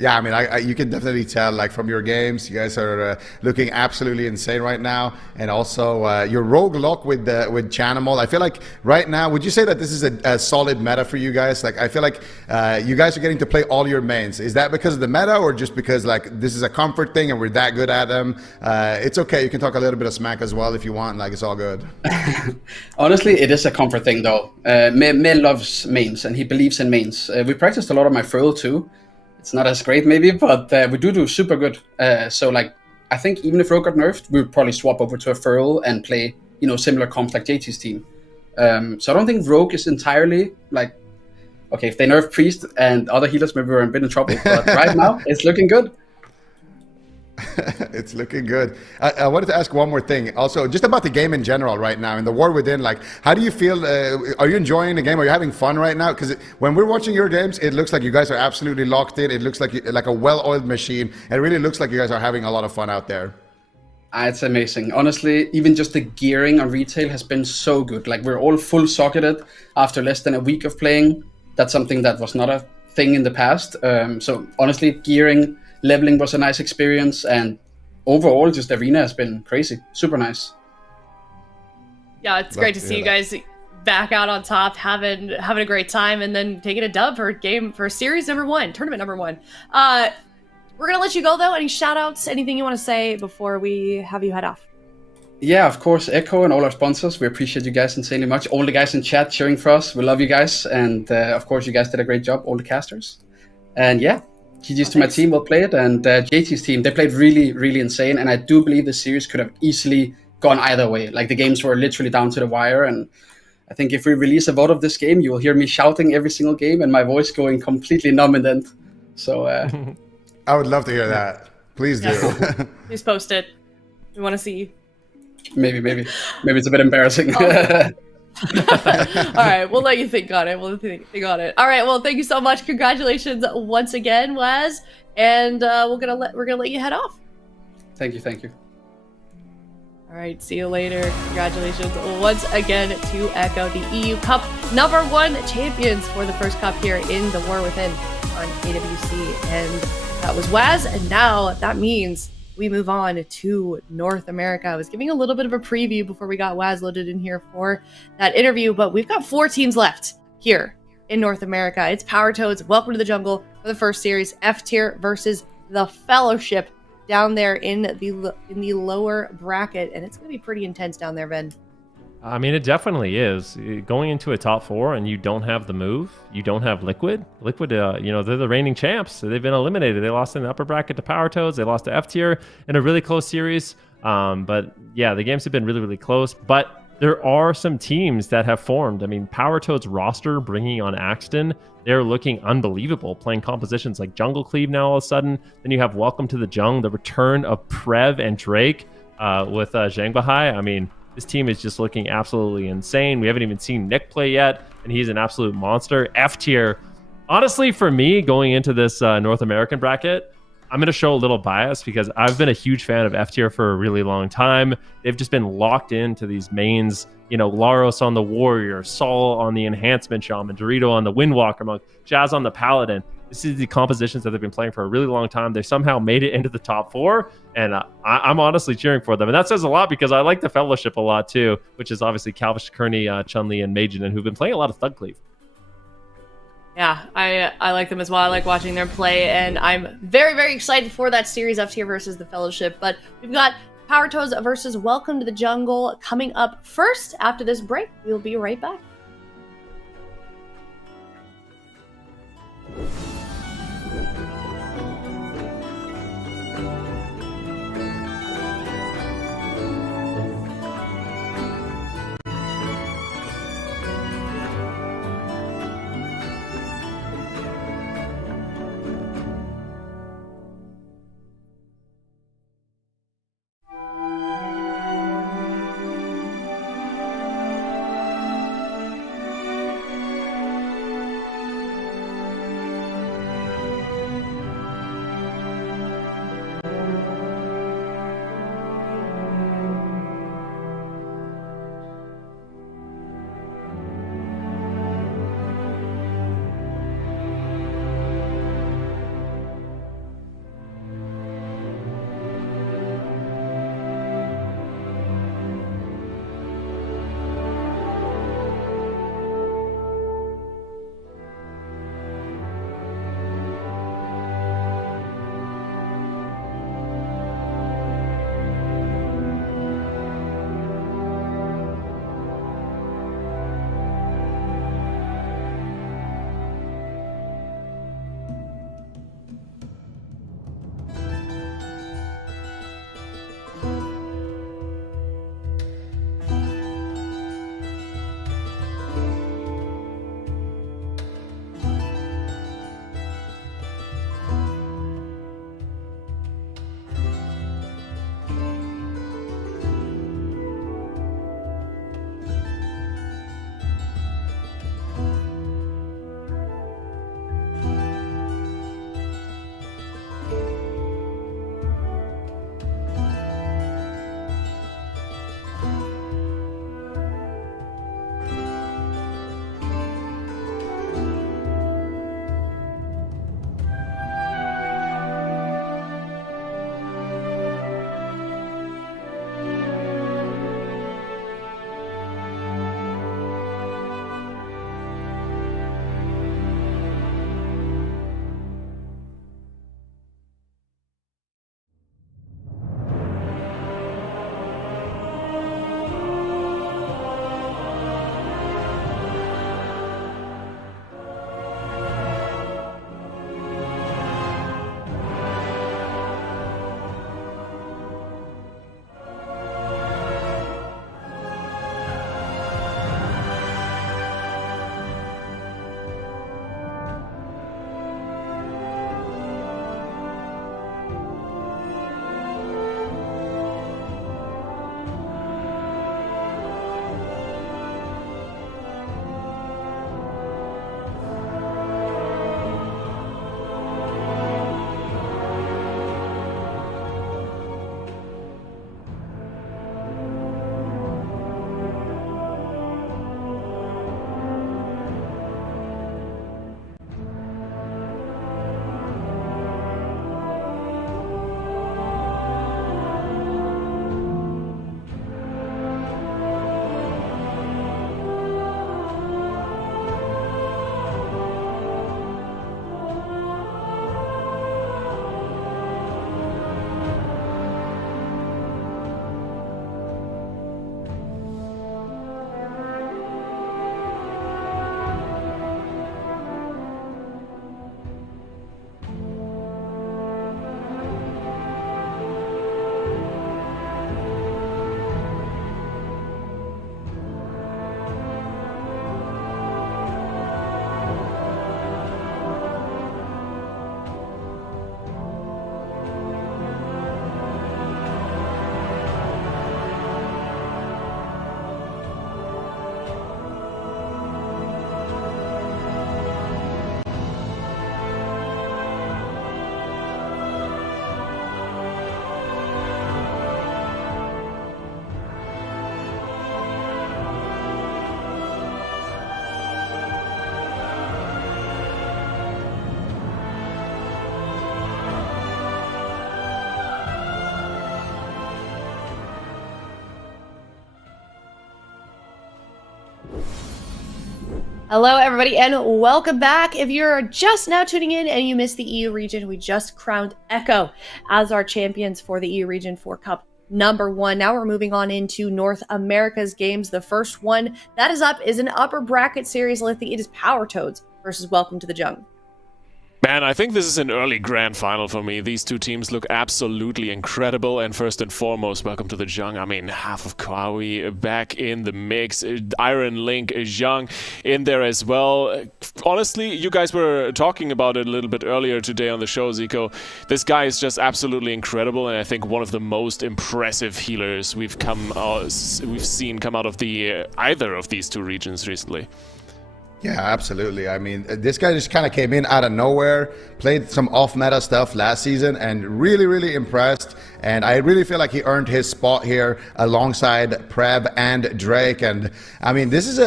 Yeah, I mean, you can definitely tell, like, from your games, you guys are looking absolutely insane right now. And also, your rogue lock with Chanimal. I feel like right now, would you say that this is a solid meta for you guys? Like, I feel like you guys are getting to play all your mains. Is that because of the meta or just because, like, this is a comfort thing and we're that good at them? It's okay. You can talk a little bit of smack as well if you want. Like, it's all good. Honestly, it is a comfort thing, though. Meh loves mains, and he believes in mains. We practiced a lot of my Furl, too. It's not as great maybe, but we do super good. So like, I think even if Rogue got nerfed, we would probably swap over to a Furl and play similar comps like JT's team. So I don't think Rogue is entirely like, okay, if they nerf Priest and other healers, maybe we're in a bit of trouble. But right now, it's looking good. It's looking good. I wanted to ask one more thing. Also, just about the game in general right now, in the War Within, like, how do you feel? Are you enjoying the game? Are you having fun right now? Because when we're watching your games, it looks like you guys are absolutely locked in. It looks like a well-oiled machine. It really looks like you guys are having a lot of fun out there. It's amazing. Honestly, even just the gearing on retail has been so good. Like, we're all full socketed after less than a week of playing. That's something that was not a thing in the past. So honestly, gearing, leveling was a nice experience, and overall, just Arena has been crazy. Super nice. Yeah, it's great to see you guys back out on top, having a great time, and then taking a dub for series number 1, tournament number 1. We're gonna let you go though. Any shout outs, anything you want to say before we have you head off? Yeah, of course, Echo and all our sponsors. We appreciate you guys insanely much. All the guys in chat cheering for us. We love you guys. And of course, you guys did a great job, all the casters. And yeah, GG's to my team, we'll play it. And JT's team, they played really, really insane. And I do believe the series could have easily gone either way. Like, the games were literally down to the wire. And I think if we release a vote of this game, you will hear me shouting every single game and my voice going completely numb and then. So I would love to hear that. Please do. Yeah. Please post it. We want to see. Maybe it's a bit embarrassing. All right, we'll let you think on it. All right, well, thank you so much. Congratulations once again, Waz, and we're gonna let you head off. Thank you. All right, see you later. Congratulations once again to Echo, the EU Cup #1 champions for the first cup here in the War Within on AWC, and that was Waz. And now that means we move on to North America. I was giving a little bit of a preview before we got Waz loaded in here for that interview, but we've got 4 teams left here in North America. It's Power Toads, Welcome to the Jungle for the first series, F tier versus the Fellowship down there in the lower bracket, and it's going to be pretty intense down there, Ben. I mean, it definitely is. Going into a top 4 and you don't have the move, you don't have Liquid. Liquid, they're the reigning champs. So they've been eliminated. They lost in the upper bracket to Power Toads. They lost to F tier in a really close series. But yeah, the games have been really, really close. But there are some teams that have formed. I mean, Power Toads roster bringing on Axton, they're looking unbelievable, playing compositions like Jungle Cleave now all of a sudden. Then you have Welcome to the Jung, the return of Prev and Drake with Zhang Bahai. I mean, this team is just looking absolutely insane. We haven't even seen Nick play yet, and he's an absolute monster. F tier. Honestly, for me, going into this North American bracket, I'm going to show a little bias because I've been a huge fan of F tier for a really long time. They've just been locked into these mains, Laros on the Warrior, Saul on the Enhancement Shaman, Dorito on the Windwalker Monk, Jazz on the Paladin. This is the compositions that they've been playing for a really long time. They somehow made it into the top 4, and I'm honestly cheering for them. And that says a lot because I like the Fellowship a lot too, which is obviously Calvish, Kearney, Chun-Li, and Majin, who've been playing a lot of Thug Cleave. Yeah, I like them as well. I like watching them play, and I'm very, very excited for that series F tier versus the Fellowship. But we've got Power Toads versus Welcome to the Jungle coming up first after this break. We'll be right back. Hello, everybody, and welcome back. If you're just now tuning in and you missed the EU region, we just crowned Echo as our champions for the EU region for Cup #1. Now we're moving on into North America's games. The first one that is up is an upper bracket series. Lithy, it is Power Toads versus Welcome to the Jung. Man, I think this is an early grand final for me. These two teams look absolutely incredible, and first and foremost, welcome to the Jung. I mean, half of Kawi back in the mix. Iron Link, Jung in there as well. Honestly, you guys were talking about it a little bit earlier today on the show, Zico. This guy is just absolutely incredible, and I think one of the most impressive healers we've seen come out of the either of these two regions recently. Yeah, absolutely. I mean, this guy just kind of came in out of nowhere, played some off-meta stuff last season, and really, really impressed. And I really feel like he earned his spot here alongside Preb and Drake. And I mean, this is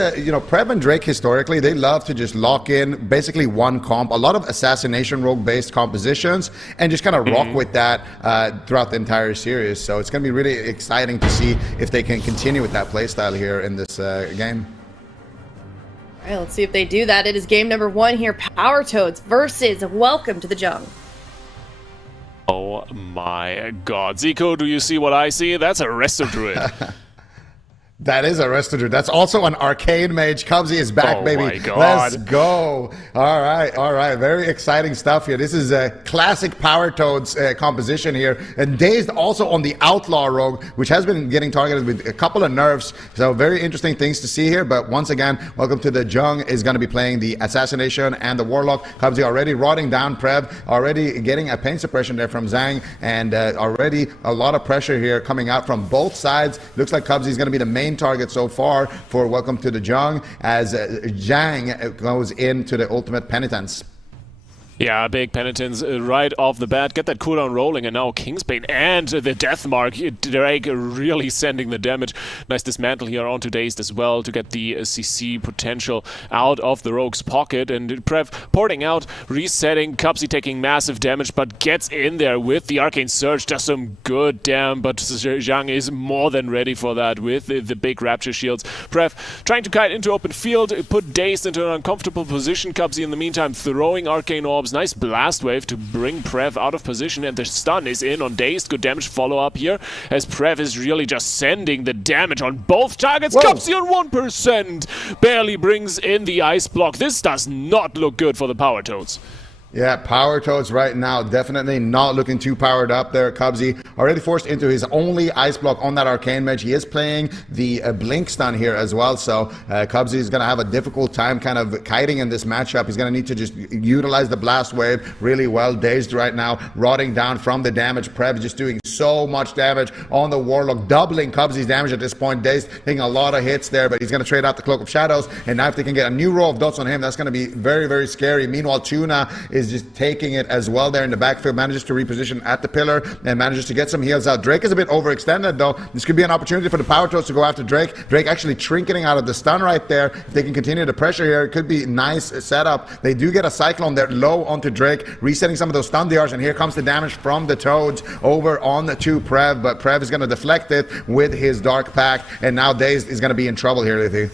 Preb and Drake historically, they love to just lock in basically one comp, a lot of assassination rogue-based compositions, and just kind of rock with that throughout the entire series. So it's going to be really exciting to see if they can continue with that playstyle here in this game. All right, let's see if they do that. It is game #1 here. Power Toads versus Welcome to the Jung. Oh my god. Zico, do you see what I see? That's a Resto Druid. That is a Resto Druid. That's also an Arcane Mage. Cubsy is back, baby. My God. Let's go. All right. Very exciting stuff here. This is a classic Power Toads composition here. And Dazed also on the Outlaw Rogue, which has been getting targeted with a couple of nerfs. So very interesting things to see here. But once again, welcome to the Jung is going to be playing the Assassination and the Warlock. Cubsy already rotting down Preb, already getting a pain suppression there from Zhang, and already a lot of pressure here coming out from both sides. Looks like Cubsy is going to be the main target so far for Welcome to the Jung as Zhang goes into the ultimate penitence. Yeah, big penitence right off the bat. Get that cooldown rolling, and now Kingsbane and the Death Mark. Drake really sending the damage. Nice dismantle here onto Dazed as well to get the CC potential out of the Rogue's pocket. And Prev porting out, resetting. Cubsy taking massive damage, but gets in there with the Arcane Surge. Does some good damn, but Zhang is more than ready for that with the big Rapture Shields. Prev trying to kite into open field, put Dazed into an uncomfortable position. Cubsy in the meantime throwing Arcane Orbs. Nice blast wave to bring Prev out of position, and the stun is in on Dazed. Good damage follow-up here as Prev is really just sending the damage on both targets. Cubsy on 1%! Barely brings in the Ice Block. This does not look good for the Power Toads. Yeah, Power Toads right now definitely not looking too powered up there. Cubsy already forced into his only Ice Block on that Arcane Mage. He is playing the Blink Stun here as well, so Cubsy is going to have a difficult time kind of kiting in this matchup. He's going to need to just utilize the Blast Wave really well. Dazed right now, rotting down from the damage. Prev just doing so much damage on the Warlock, doubling Cubsy's damage at this point. Dazed taking a lot of hits there, but he's going to trade out the Cloak of Shadows, and now if they can get a new row of dots on him, that's going to be very, very scary. Meanwhile, Tuna is just taking it as well there in the backfield, manages to reposition at the pillar and manages to get some heals out. Drake is a bit overextended though. This could be an opportunity for the Power Toads to go after Drake. Drake actually trinketing out of the stun right there. If they can continue the pressure here, it could be nice setup. They do get a Cyclone there low onto Drake, resetting some of those stun DRs, and here comes the damage from the Toads over on to Prev, but Prev is going to deflect it with his Dark Pact, and now Dazed is going to be in trouble here, Lithy.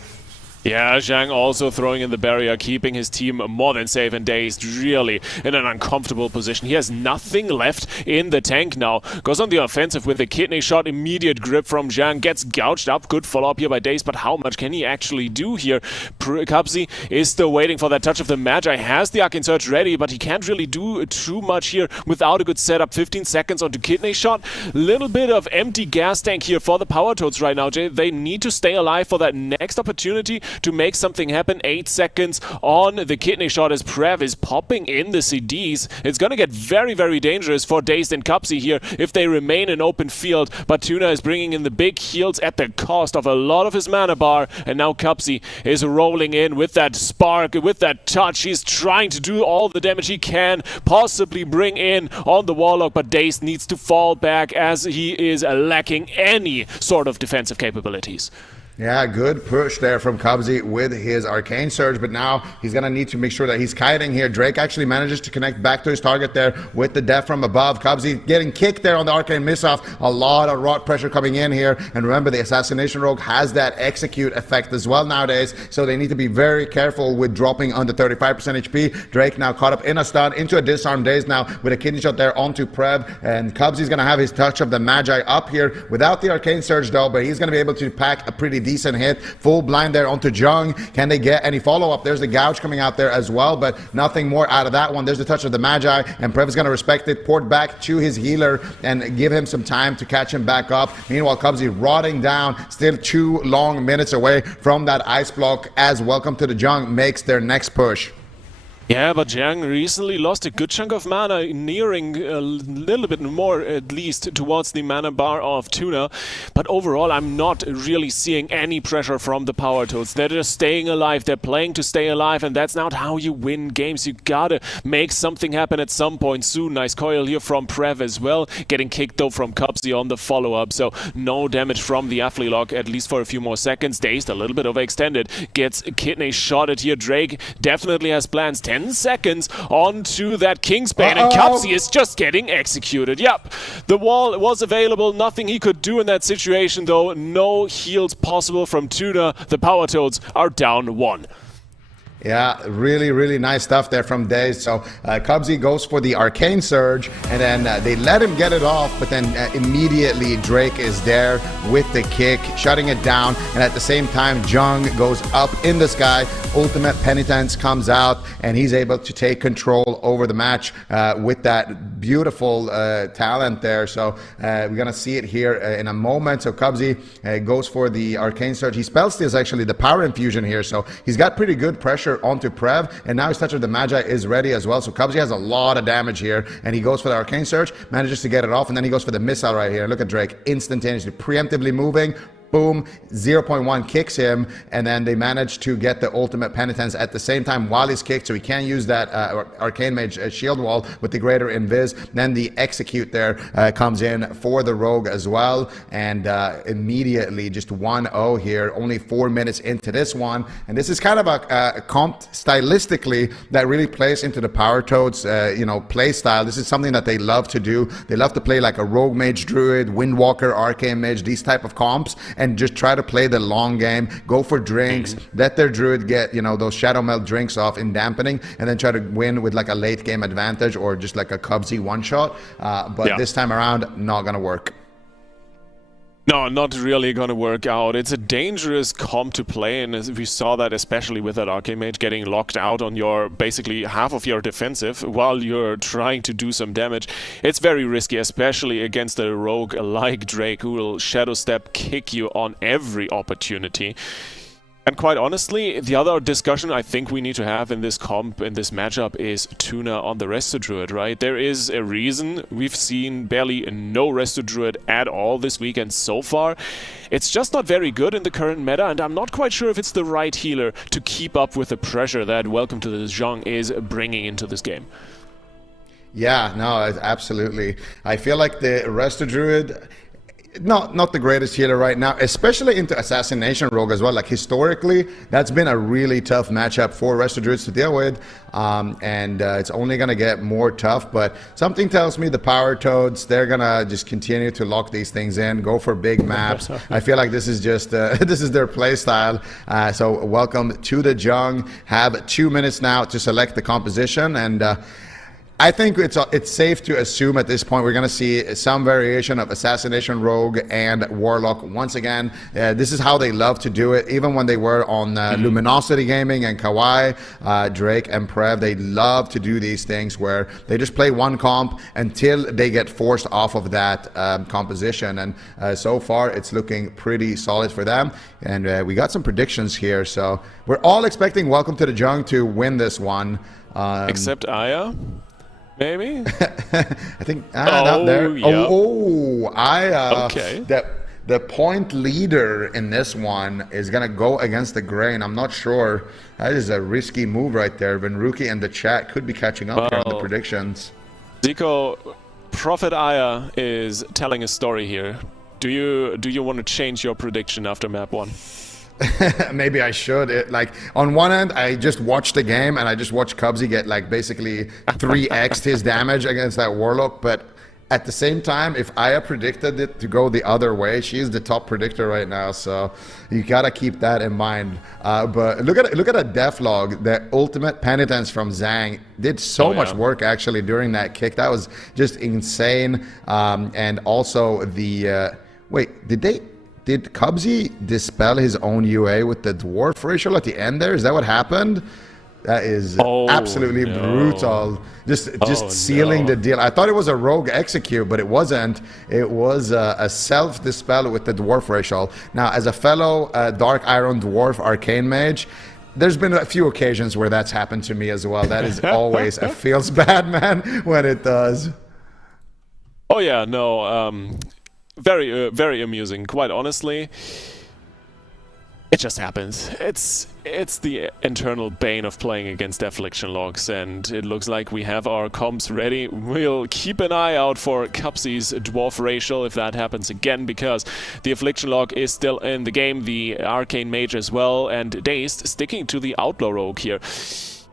Yeah, Zhang also throwing in the barrier, keeping his team more than safe, and Dazed really in an uncomfortable position. He has nothing left in the tank now. Goes on the offensive with a kidney shot, immediate grip from Zhang, gets gouged up. Good follow-up here by Dazed, but how much can he actually do here? Cubsy is still waiting for that touch of the Magi, has the Arcane Surge ready, but he can't really do too much here without a good setup. 15 seconds onto kidney shot. Little bit of empty gas tank here for the Power Toads right now. They need to stay alive for that next opportunity to make something happen. 8 seconds on the kidney shot as Prev is popping in the CDs. It's going to get very, very dangerous for Dazed and Cubsy here if they remain in open field, but Tuna is bringing in the big heals at the cost of a lot of his mana bar, and now Cubsy is rolling in with that spark, with that touch. He's trying to do all the damage he can possibly bring in on the Warlock, but Dazed needs to fall back as he is lacking any sort of defensive capabilities. Yeah, good push there from Cubsy with his Arcane Surge, but now he's going to need to make sure that he's kiting here. Drake actually manages to connect back to his target there with the death from above. Cubsy getting kicked there on the Arcane Miss-Off. A lot of rot pressure coming in here, and remember the Assassination Rogue has that execute effect as well nowadays, so they need to be very careful with dropping under 35% HP. Drake now caught up in a stun, into a disarm daze now with a kidney shot there onto Prev, and Cubsy's going to have his touch of the Magi up here without the Arcane Surge though, but he's going to be able to pack a pretty decent hit. Full blind there onto Jung. Can they get any follow-up? There's the gouge coming out there as well, but nothing more out of that one. There's the touch of the Magi, and Prev is going to respect it. Port back to his healer and give him some time to catch him back up. Meanwhile, Cubsy rotting down, still 2 long minutes away from that ice block as Welcome to the Jung makes their next push. Yeah, but Jung recently lost a good chunk of mana, nearing a little bit more at least towards the mana bar of Tuna. But overall, I'm not really seeing any pressure from the Power Toads. They're just staying alive. They're playing to stay alive, and that's not how you win games. You gotta make something happen at some point soon. Nice coil here from Prev as well. Getting kicked though from Cubsy on the follow-up, so no damage from the Affley lock, at least for a few more seconds. Dazed, a little bit overextended. Gets kidney shotted here. Drake definitely has plans. 10 seconds onto that Kingsbane, and Cubsy is just getting executed. Yep, the wall was available, nothing he could do in that situation though. No heals possible from Tuna. The Power Toads are down 1. Yeah, really, really nice stuff there from Daze. So Cubsy goes for the Arcane Surge, and then they let him get it off, but then immediately Drake is there with the kick, shutting it down, and at the same time, Jung goes up in the sky. Ultimate Penitence comes out, and he's able to take control over the match with that beautiful talent there. So we're going to see it here in a moment. So Cubsy goes for the Arcane Surge. He spell steals actually the Power Infusion here, so he's got pretty good pressure onto Prev, and now his touch of the Magi is ready as well. So Cubsy has a lot of damage here, and he goes for the Arcane Surge, manages to get it off, and then he goes for the missile right here. Look at Drake, instantaneously, preemptively moving. Boom, 0.1 kicks him, and then they manage to get the Ultimate Penitence at the same time while he's kicked, so he can't use that Arcane Mage shield wall with the Greater Invis. Then the Execute there comes in for the Rogue as well, and immediately just 1-0 here, only 4 minutes into this one. And this is kind of a comp stylistically that really plays into the Power Toads play style. This is something that they love to do. They love to play like a Rogue Mage Druid, Windwalker, Arcane Mage, these type of comps, and just try to play the long game, go for drinks, let their Druid get, those Shadow Melt drinks off in dampening, and then try to win with like a late game advantage or just like a Cubsy one-shot. But this time around, not gonna work. No, not really gonna work out. It's a dangerous comp to play, and we saw that especially with that Arcane Mage getting locked out on your basically half of your defensive while you're trying to do some damage. It's very risky, especially against a rogue like Drake, who will Shadow Step kick you on every opportunity. And quite honestly, the other discussion I think we need to have in this comp, in this matchup, is Tuna on the Resto Druid, right? There is a reason we've seen barely no Resto Druid at all this weekend so far. It's just not very good in the current meta, and I'm not quite sure if it's the right healer to keep up with the pressure that Welcome to the Jung is bringing into this game. Yeah, no, absolutely. I feel like the Resto Druid, not the greatest healer right now, especially into Assassination Rogue as well. Like historically, that's been a really tough matchup for Resto Druids to deal with, and it's only going to get more tough. But something tells me the Power Toads, they're going to just continue to lock these things in, go for big maps. I feel like this is just this is their play style. So welcome to the Jung. Have 2 minutes now to select the composition, and I think it's safe to assume at this point we're going to see some variation of Assassination Rogue and Warlock once again. This is how they love to do it. Even when they were on Luminosity Gaming and Kawaii, Drake and Prev, they love to do these things where they just play one comp until they get forced off of that composition. And so far, it's looking pretty solid for them. And we got some predictions here. So we're all expecting Welcome to the Jung to win this one. Except Aya? Maybe? I think not there. Yep. Okay. The point leader in this one is gonna go against the grain. I'm not sure. That is a risky move right there. Venruki and the chat could be catching up here on the predictions. Zico, Prophet Aya is telling a story here. Do you want to change your prediction after map 1? Maybe I should. Like, on one end, I just watched the game and I just watched Cubsy get like basically 3x'd his damage against that Warlock. But at the same time, if Aya predicted it to go the other way, she's the top predictor right now. So you gotta keep that in mind. But look at a def log. The ultimate penitence from Zhang did so much work actually during that kick. That was just insane. And also the wait, did Cubsy dispel his own UA with the dwarf racial at the end there? Is that what happened? That is absolutely brutal. Just sealing the deal. I thought it was a rogue execute, but it wasn't. It was a self-dispel with the dwarf racial. Now, as a fellow Dark Iron Dwarf Arcane Mage, there's been a few occasions where that's happened to me as well. That is always, it feels bad, man, when it does. Oh yeah, no, very amusing, quite honestly. It just happens. It's the internal bane of playing against Affliction logs, and it looks like we have our comps ready. We'll keep an eye out for Cubsy's Dwarf Racial if that happens again, because the Affliction log is still in the game, the Arcane Mage as well, and Dazed sticking to the Outlaw Rogue here.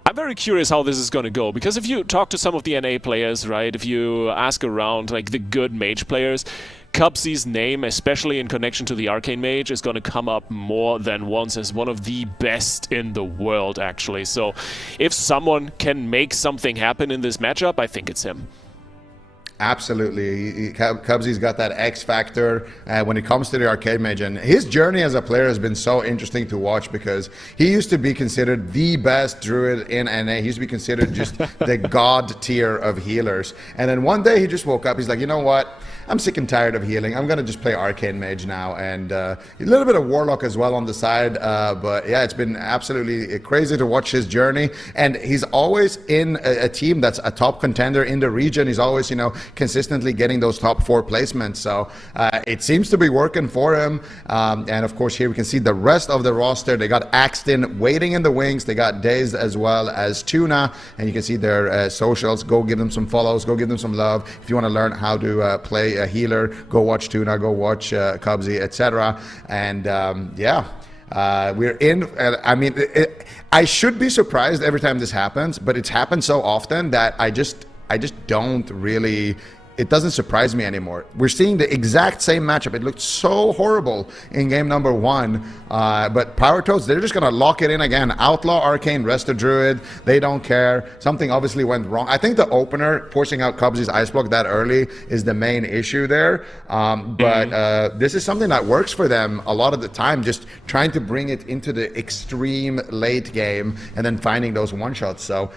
I'm very curious how this is going to go, because if you talk to some of the NA players, right, if you ask around, like, the good mage players, Cubsy's name, especially in connection to the Arcane Mage, is going to come up more than once as one of the best in the world, actually. So if someone can make something happen in this matchup, I think it's him. Absolutely. Cubsy's got that X factor when it comes to the Arcade Mage, and his journey as a player has been so interesting to watch, because he used to be considered the best druid in NA. He used to be considered just the god tier of healers, and then one day he just woke up. He's like, you know what? I'm sick and tired of healing. I'm going to just play Arcane Mage now, and a little bit of Warlock as well on the side. But yeah, it's been absolutely crazy to watch his journey, and he's always in a team that's a top contender in the region. He's always, you know, consistently getting those top 4 placements. So it seems to be working for him. And of course, here we can see the rest of the roster. They got Axton waiting in the wings. They got Dazed as well as Tuna, and you can see their socials. Go give them some follows. Go give them some love. If you want to learn how to play a healer, go watch Tuna, go watch Cubsy, etc. And yeah, we're in. I mean, I should be surprised every time this happens, but it's happened so often that I just don't really. It doesn't surprise me anymore. We're seeing the exact same matchup. It looked so horrible in game number 1. But Power Toads, they're just going to lock it in again. Outlaw, Arcane, Resto Druid. They don't care. Something obviously went wrong. I think the opener, forcing out Cubsy's Ice Block that early, is the main issue there. But this is something that works for them a lot of the time, just trying to bring it into the extreme late game and then finding those one-shots. So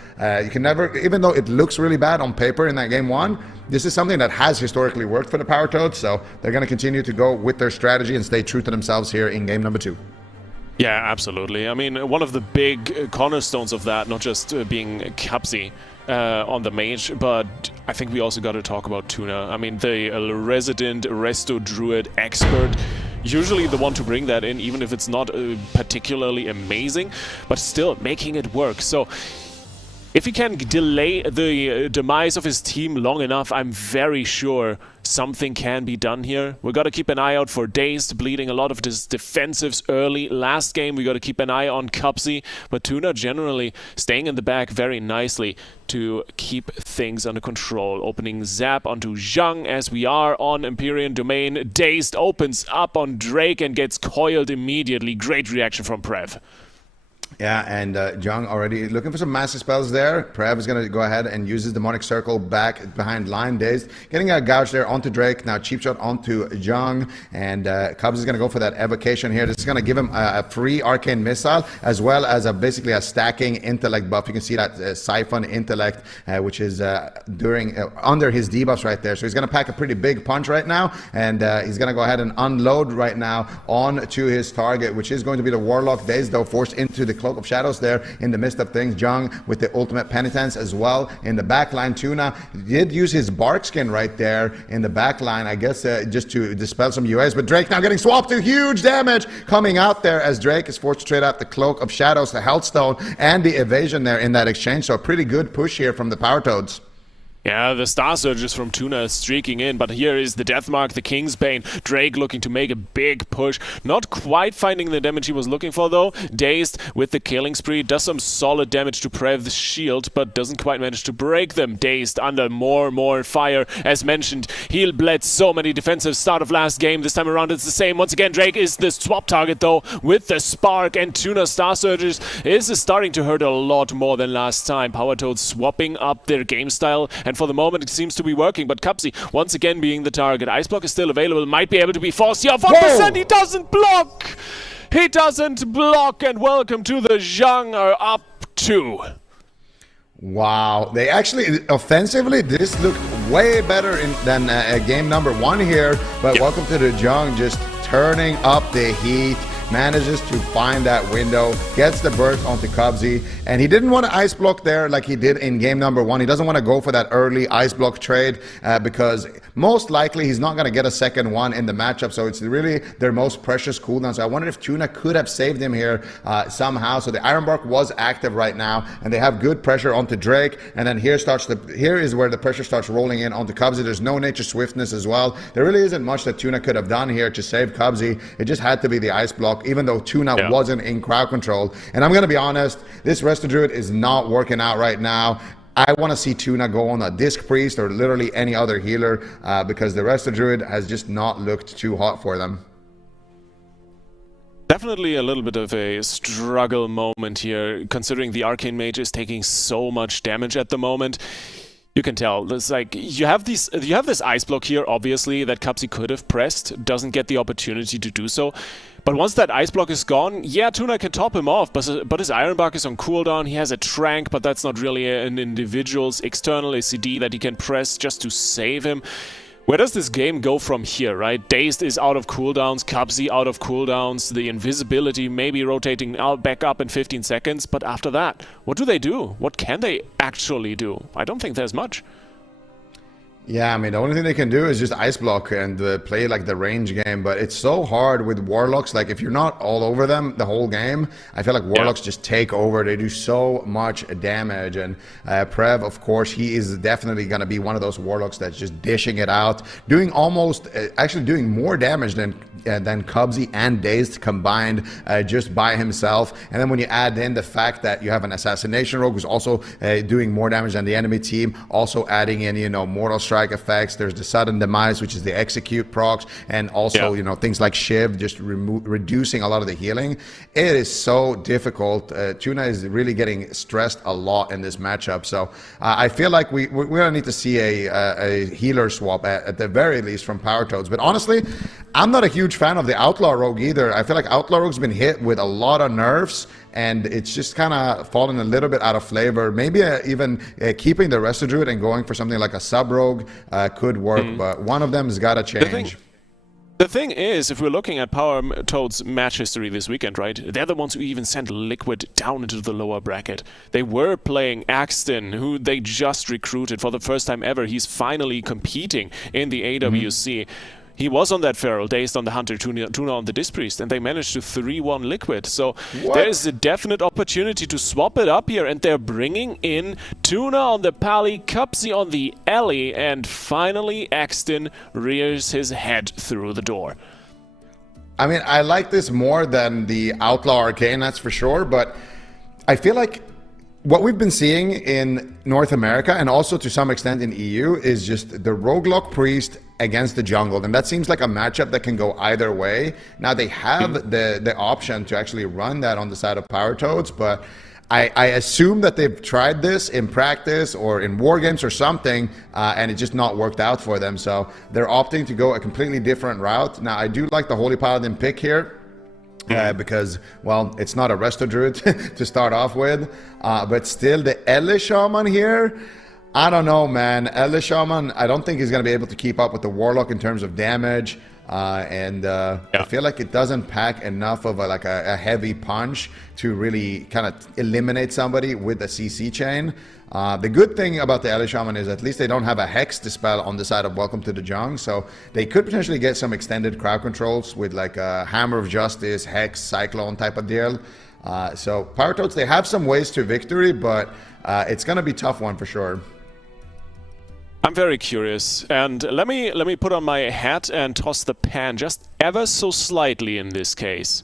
you can never, even though it looks really bad on paper in that game 1, this is something that has historically worked for the Power Toads, so they're going to continue to go with their strategy and stay true to themselves here in game number 2. Yeah, absolutely. I mean, one of the big cornerstones of that, not just being Cubsy on the mage, but I think we also got to talk about Tuna. I mean, the resident Resto Druid expert, usually the one to bring that in, even if it's not particularly amazing, but still making it work. So if he can delay the demise of his team long enough, I'm very sure something can be done here. We got to keep an eye out for Dazed, bleeding a lot of his defensives early. Last game, we got to keep an eye on Cubsy, but Tuna generally staying in the back very nicely to keep things under control. Opening Zap onto Jung as we are on Empyrean Domain. Dazed opens up on Drake and gets coiled immediately. Great reaction from Prev. Yeah, and Jung already looking for some massive spells there. Prev is going to go ahead and use his Demonic Circle back behind line. Dazed, getting a gouge there onto Drake. Now cheap shot onto Jung, and Cubs is going to go for that evocation here. This is going to give him a free Arcane Missile, as well as basically a stacking intellect buff. You can see that Siphon intellect, which is under his debuffs right there. So he's going to pack a pretty big punch right now, and he's going to go ahead and unload right now onto his target, which is going to be the Warlock. Dazed, though, forced into the Cloak of Shadows there in the midst of things. Jung with the ultimate penitence as well in the backline. Tuna did use his bark skin right there in the backline, I guess just to dispel some UAs, but Drake now getting swapped to huge damage coming out there as Drake is forced to trade out the Cloak of Shadows, the Health Stone, and the evasion there in that exchange. So a pretty good push here from the Power Toads. Yeah, the Star Surges from Tuna streaking in, but here is the Deathmark, the Kingsbane. Drake looking to make a big push. Not quite finding the damage he was looking for, though. Dazed with the killing spree, does some solid damage to Prev's shield, but doesn't quite manage to break them. Dazed under more fire. As mentioned, heal bled so many defensive start of last game. This time around it's the same. Once again, Drake is the swap target, though, with the Spark, and Tuna Star Surges is starting to hurt a lot more than last time. Power Toads swapping up their game style, and for the moment it seems to be working, but Cupsy once again being the target. Ice Block is still available, might be able to be forced here. 1%, he doesn't block! He doesn't block, and welcome to the JUNG are up 2. Wow, they actually, offensively, this looked way better than game number 1 here, but welcome to the JUNG, just turning up the heat. Manages to find that window, gets the burst onto Cubsy, and he didn't want to ice block there like he did in game number 1. He doesn't want to go for that early ice block trade because most likely he's not going to get a second one in the matchup, so it's really their most precious cooldown. So I wonder if Tuna could have saved him here somehow. So the Iron Bark was active right now, and they have good pressure onto Drake, and then here is where the pressure starts rolling in onto Cubsy. There's no nature swiftness as well. There really isn't much that Tuna could have done here to save Cubsy. It just had to be the ice block, even though Tuna wasn't in crowd control. And I'm going to be honest, this Resto Druid is not working out right now. I want to see Tuna go on a Disc Priest or literally any other healer because the Resto Druid has just not looked too hot for them. Definitely a little bit of a struggle moment here, considering the Arcane Mage is taking so much damage at the moment. You can tell, it's like you have this ice block here, obviously, that Cupsy could have pressed, doesn't get the opportunity to do so. But once that ice block is gone, yeah, Tuna can top him off, but his Iron Bark is on cooldown. He has a Trank, but that's not really an individual's external ACD that he can press just to save him. Where does this game go from here, right? Dazed is out of cooldowns, Cubsy out of cooldowns, the invisibility maybe rotating back up in 15 seconds, but after that, what do they do? What can they actually do? I don't think there's much. Yeah, I mean, the only thing they can do is just ice block and play like the range game, but it's so hard with Warlocks. Like, if you're not all over them the whole game, I feel like Warlocks just take over. They do so much damage, and Prev, of course, he is definitely going to be one of those Warlocks that's just dishing it out, doing almost, actually doing more damage than Cubsy and Dazed combined just by himself. And then when you add in the fact that you have an Assassination Rogue who's also doing more damage than the enemy team, also adding in, you know, Mortal Strike effects. There's the Sudden Demise, which is the execute procs, and also you know, things like Shiv, just reducing a lot of the healing. It is so difficult. Tuna is really getting stressed a lot in this matchup, so I feel like we're gonna need to see a healer swap at the very least from Power Toads. But honestly, I'm not a huge fan of the Outlaw Rogue either. I feel like Outlaw Rogue's been hit with a lot of nerfs, and it's just kind of fallen a little bit out of flavor. Maybe even keeping the Resto Druid and going for something like a Sub-Rogue could work, but one of them has got to change. The thing is, if we're looking at Power Toad's match history this weekend, right, they're the ones who even sent Liquid down into the lower bracket. They were playing Axton, who they just recruited for the first time ever. He's finally competing in the AWC. He was on that Feral, Dazed on the Hunter, Tuna on the Disc Priest, and they managed to 3-1 Liquid. So there's a definite opportunity to swap it up here, and they're bringing in Tuna on the Pally, Cupsy on the Ellie, and finally Axton rears his head through the door. I mean, I like this more than the Outlaw Arcane, that's for sure, but I feel like what we've been seeing in North America, and also to some extent in EU, is just the Roguelock Priest against the jungle, and that seems like a matchup that can go either way. Now they have the option to actually run that on the side of Power Toads, but I assume that they've tried this in practice or in war games or something, and it just not worked out for them. So they're opting to go a completely different route. Now I do like the Holy Paladin pick here. Because, well, it's not a Resto Druid to start off with, but still the Ele Shaman here, I don't know, man. Ele Shaman, I don't think he's going to be able to keep up with the Warlock in terms of damage, I feel like it doesn't pack enough of a heavy punch to really kind of eliminate somebody with a CC chain. The good thing about the Ele Shaman is at least they don't have a Hex dispel on the side of Welcome to the JUNG, so they could potentially get some extended crowd controls with like a Hammer of Justice, Hex, Cyclone type of deal. So Power Toads, they have some ways to victory, but it's going to be a tough one for sure. I'm very curious, and let me put on my hat and toss the pan just ever so slightly in this case.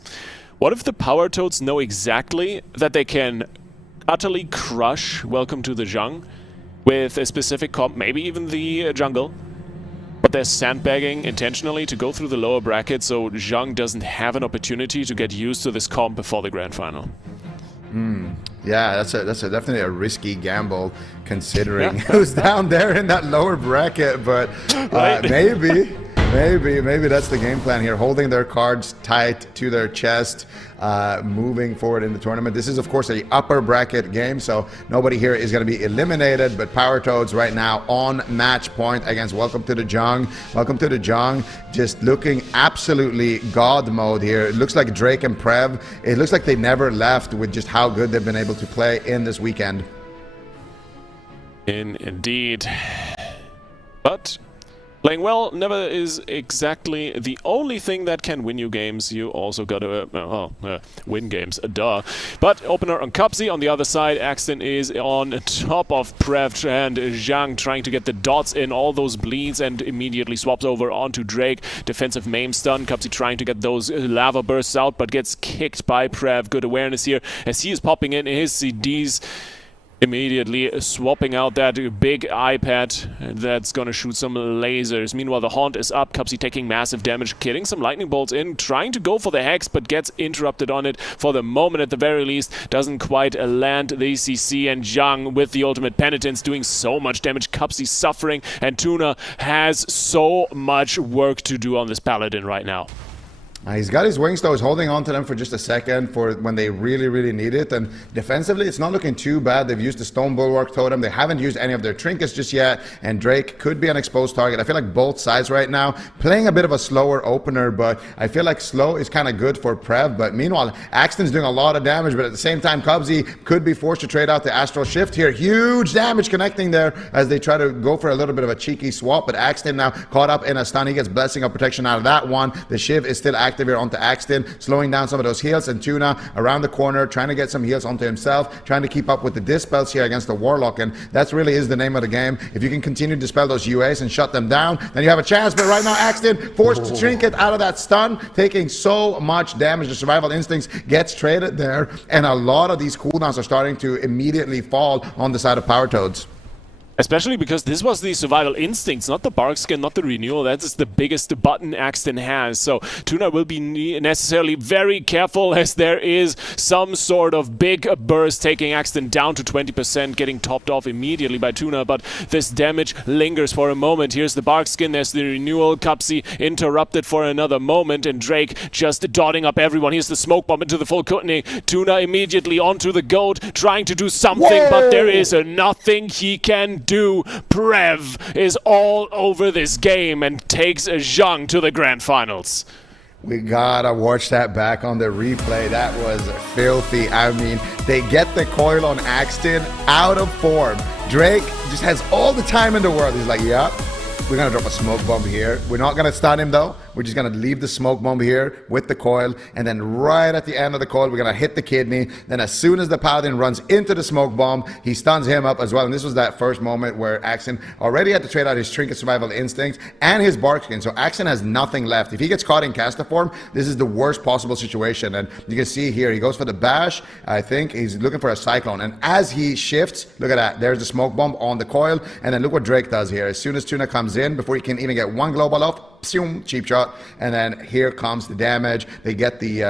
What if the Power Toads know exactly that they can utterly crush Welcome to the Jung with a specific comp, maybe even the jungle, but they're sandbagging intentionally to go through the lower bracket so Jung doesn't have an opportunity to get used to this comp before the grand final? Yeah, that's definitely a risky gamble considering who's down there in that lower bracket. But maybe that's the game plan here, holding their cards tight to their chest, moving forward in the tournament. This is, of course, a upper bracket game, so nobody here is going to be eliminated. But Power Toads right now on match point against Welcome to the Jung. Welcome to the Jung just looking absolutely god mode here. It looks like Drake and Prev, it looks like they never left with just how good they've been able to play in this weekend. Indeed. But playing well never is exactly the only thing that can win you games. You also gotta win games, duh. But opener on Cupsy. On the other side, Axton is on top of Prev and Zhang, trying to get the dots in, all those bleeds, and immediately swaps over onto Drake. Defensive maim stun. Cupsy trying to get those lava bursts out, but gets kicked by Prev. Good awareness here as he is popping in his CDs. Immediately swapping out that big iPad that's gonna shoot some lasers. Meanwhile, the Haunt is up. Cupsy taking massive damage, getting some lightning bolts in, trying to go for the Hex, but gets interrupted on it for the moment at the very least. Doesn't quite land the CC, and Zhang with the ultimate penitence doing so much damage. Cupsy suffering, and Tuna has so much work to do on this Paladin right now. He's got his wings, though. He's holding on to them for just a second for when they really, really need it. And defensively, it's not looking too bad. They've used the Stone Bulwark Totem. They haven't used any of their trinkets just yet. And Drake could be an exposed target. I feel like both sides right now playing a bit of a slower opener, but I feel like slow is kind of good for Prev. But meanwhile, Axton's doing a lot of damage, but at the same time, Cubsy could be forced to trade out the Astral Shift here. Huge damage connecting there as they try to go for a little bit of a cheeky swap. But Axton now caught up in a stun. He gets Blessing of Protection out of that one. The Shiv is still active here onto Axton, slowing down some of those heals, and Tuna around the corner trying to get some heals onto himself, trying to keep up with the dispels here against the Warlock, and that's really is the name of the game. If you can continue to dispel those UAs and shut them down, then you have a chance. But right now, Axton forced to trinket out of that stun, taking so much damage. The Survival Instincts gets traded there, and a lot of these cooldowns are starting to immediately fall on the side of Power Toads. Especially because this was the Survival Instincts, not the Bark Skin, not the Renewal. That is the biggest button Axton has. So Tuna will be necessarily very careful, as there is some sort of big burst taking Axton down to 20%, getting topped off immediately by Tuna. But this damage lingers for a moment. Here's the Bark Skin, there's the Renewal. Cupsy interrupted for another moment, and Drake just dotting up everyone. Here's the Smoke Bomb into the full Kutney. Tuna immediately onto the Goat, trying to do something, but there is nothing he can do. Prev is all over this game and takes Zhang to the grand finals. We gotta watch that back on the replay. That was filthy. I mean, they get the coil on Axton out of form. Drake just has all the time in the world. He's like, yep, we're gonna drop a smoke bomb here. We're not gonna stun him though. We're just going to leave the smoke bomb here with the coil, and then right at the end of the coil, we're going to hit the kidney. Then as soon as the Paladin runs into the smoke bomb, he stuns him up as well. And this was that first moment where Axton already had to trade out his Trinket Survival Instinct and his Bark Skin. So Axton has nothing left. If he gets caught in caster form, this is the worst possible situation. And you can see here, he goes for the bash. I think he's looking for a Cyclone. And as he shifts, look at that. There's the smoke bomb on the coil. And then look what Drake does here. As soon as Tuna comes in, before he can even get one global off, cheap shot, and then here comes the damage. They get the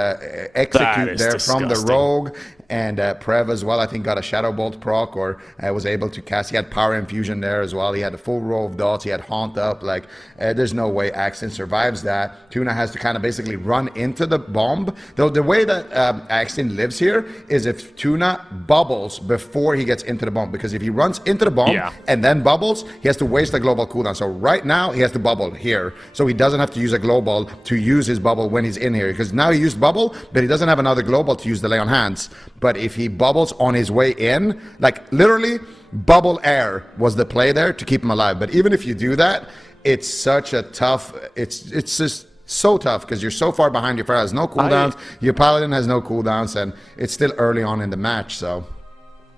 execute there from the rogue, and Prev as well, I think, got a Shadow Bolt proc, or was able to cast. He had Power Infusion there as well. He had a full row of dots. He had Haunt up. Like, there's no way Axton survives that. Tuna has to kind of basically run into the bomb. Though the way that Axton lives here is if Tuna bubbles before he gets into the bomb, because if he runs into the bomb and then bubbles, he has to waste a global cooldown. So right now he has to bubble here, so he doesn't have to use a global to use his bubble when he's in here, because now he used bubble, but he doesn't have another global to use the Lay on Hands. But if he bubbles on his way in, like literally bubble air was the play there to keep him alive. But even if you do that, it's such a tough, it's just so tough, because you're so far behind. Your Pharah has no cooldowns, your Paladin has no cooldowns, and it's still early on in the match. So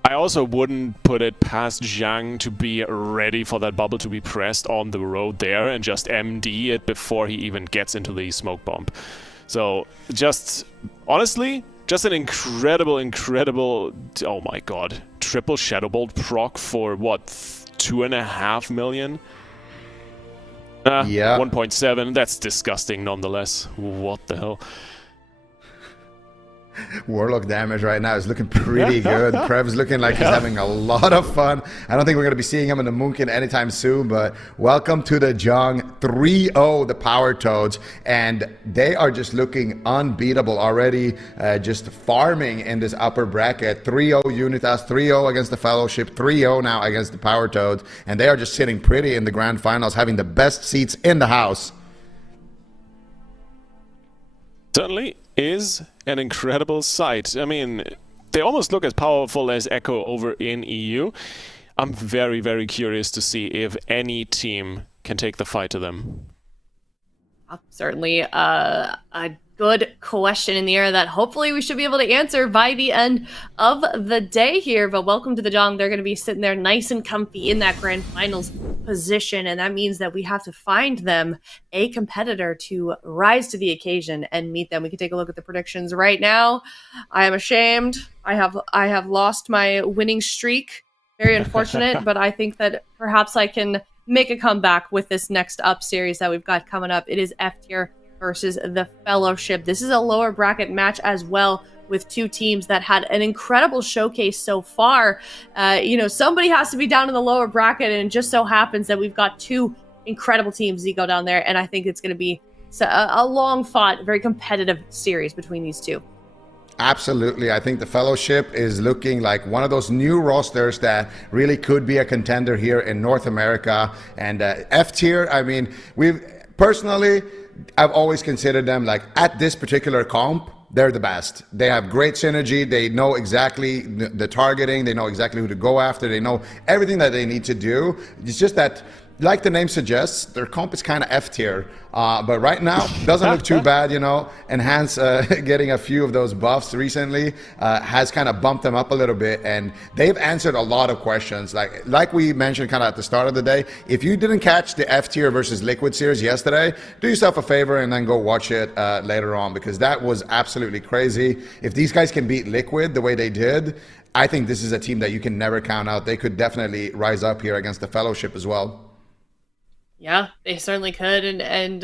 I also wouldn't put it past JUNG to be ready for that bubble to be pressed on the road there and just MD it before he even gets into the smoke bomb. So just, honestly, just an incredible, oh my god, triple Shadow Bolt proc for what, 2.5 million? Yeah. 1.7, that's disgusting nonetheless. What the hell? Warlock damage right now is looking pretty good. Prev's looking like he's having a lot of fun. I don't think we're going to be seeing him in the Moonkin anytime soon, but welcome to the Jung 3-0, the Power Toads, and they are just looking unbeatable already, just farming in this upper bracket. 3-0 Unitas, 3-0 against the Fellowship, 3-0 now against the Power Toads, and they are just sitting pretty in the grand finals, having the best seats in the house. Certainly is an incredible sight. I mean, they almost look as powerful as Echo over in EU. I'm very curious to see if any team can take the fight to them. Certainly a good question in the air that hopefully we should be able to answer by the end of the day here. But welcome to the Jung. They're going to be sitting there nice and comfy in that grand finals position, and that means that we have to find them a competitor to rise to the occasion and meet them. We can take a look at the predictions right now. I am ashamed. I have lost my winning streak. Very unfortunate, but I think that perhaps I can make a comeback with this next up series that we've got coming up. It is F tier versus the Fellowship. This is a lower bracket match as well, with two teams that had an incredible showcase so far. Somebody has to be down in the lower bracket, and it just so happens that we've got two incredible teams, Zico, down there, and I think it's going to be a long-fought, very competitive series between these two. Absolutely. I think the Fellowship is looking like one of those new rosters that really could be a contender here in North America. And F tier, I mean, I've always considered them, like, at this particular comp, they're the best. They have great synergy. They know exactly the targeting. They know exactly who to go after. They know everything that they need to do. It's just that, like the name suggests, their comp is kind of F tier. But right now, doesn't look too bad, Enhance getting a few of those buffs recently has kind of bumped them up a little bit. And they've answered a lot of questions. Like we mentioned kind of at the start of the day, if you didn't catch the F tier versus Liquid series yesterday, do yourself a favor and then go watch it later on, because that was absolutely crazy. If these guys can beat Liquid the way they did, I think this is a team that you can never count out. They could definitely rise up here against the Fellowship as well. Yeah, they certainly could, and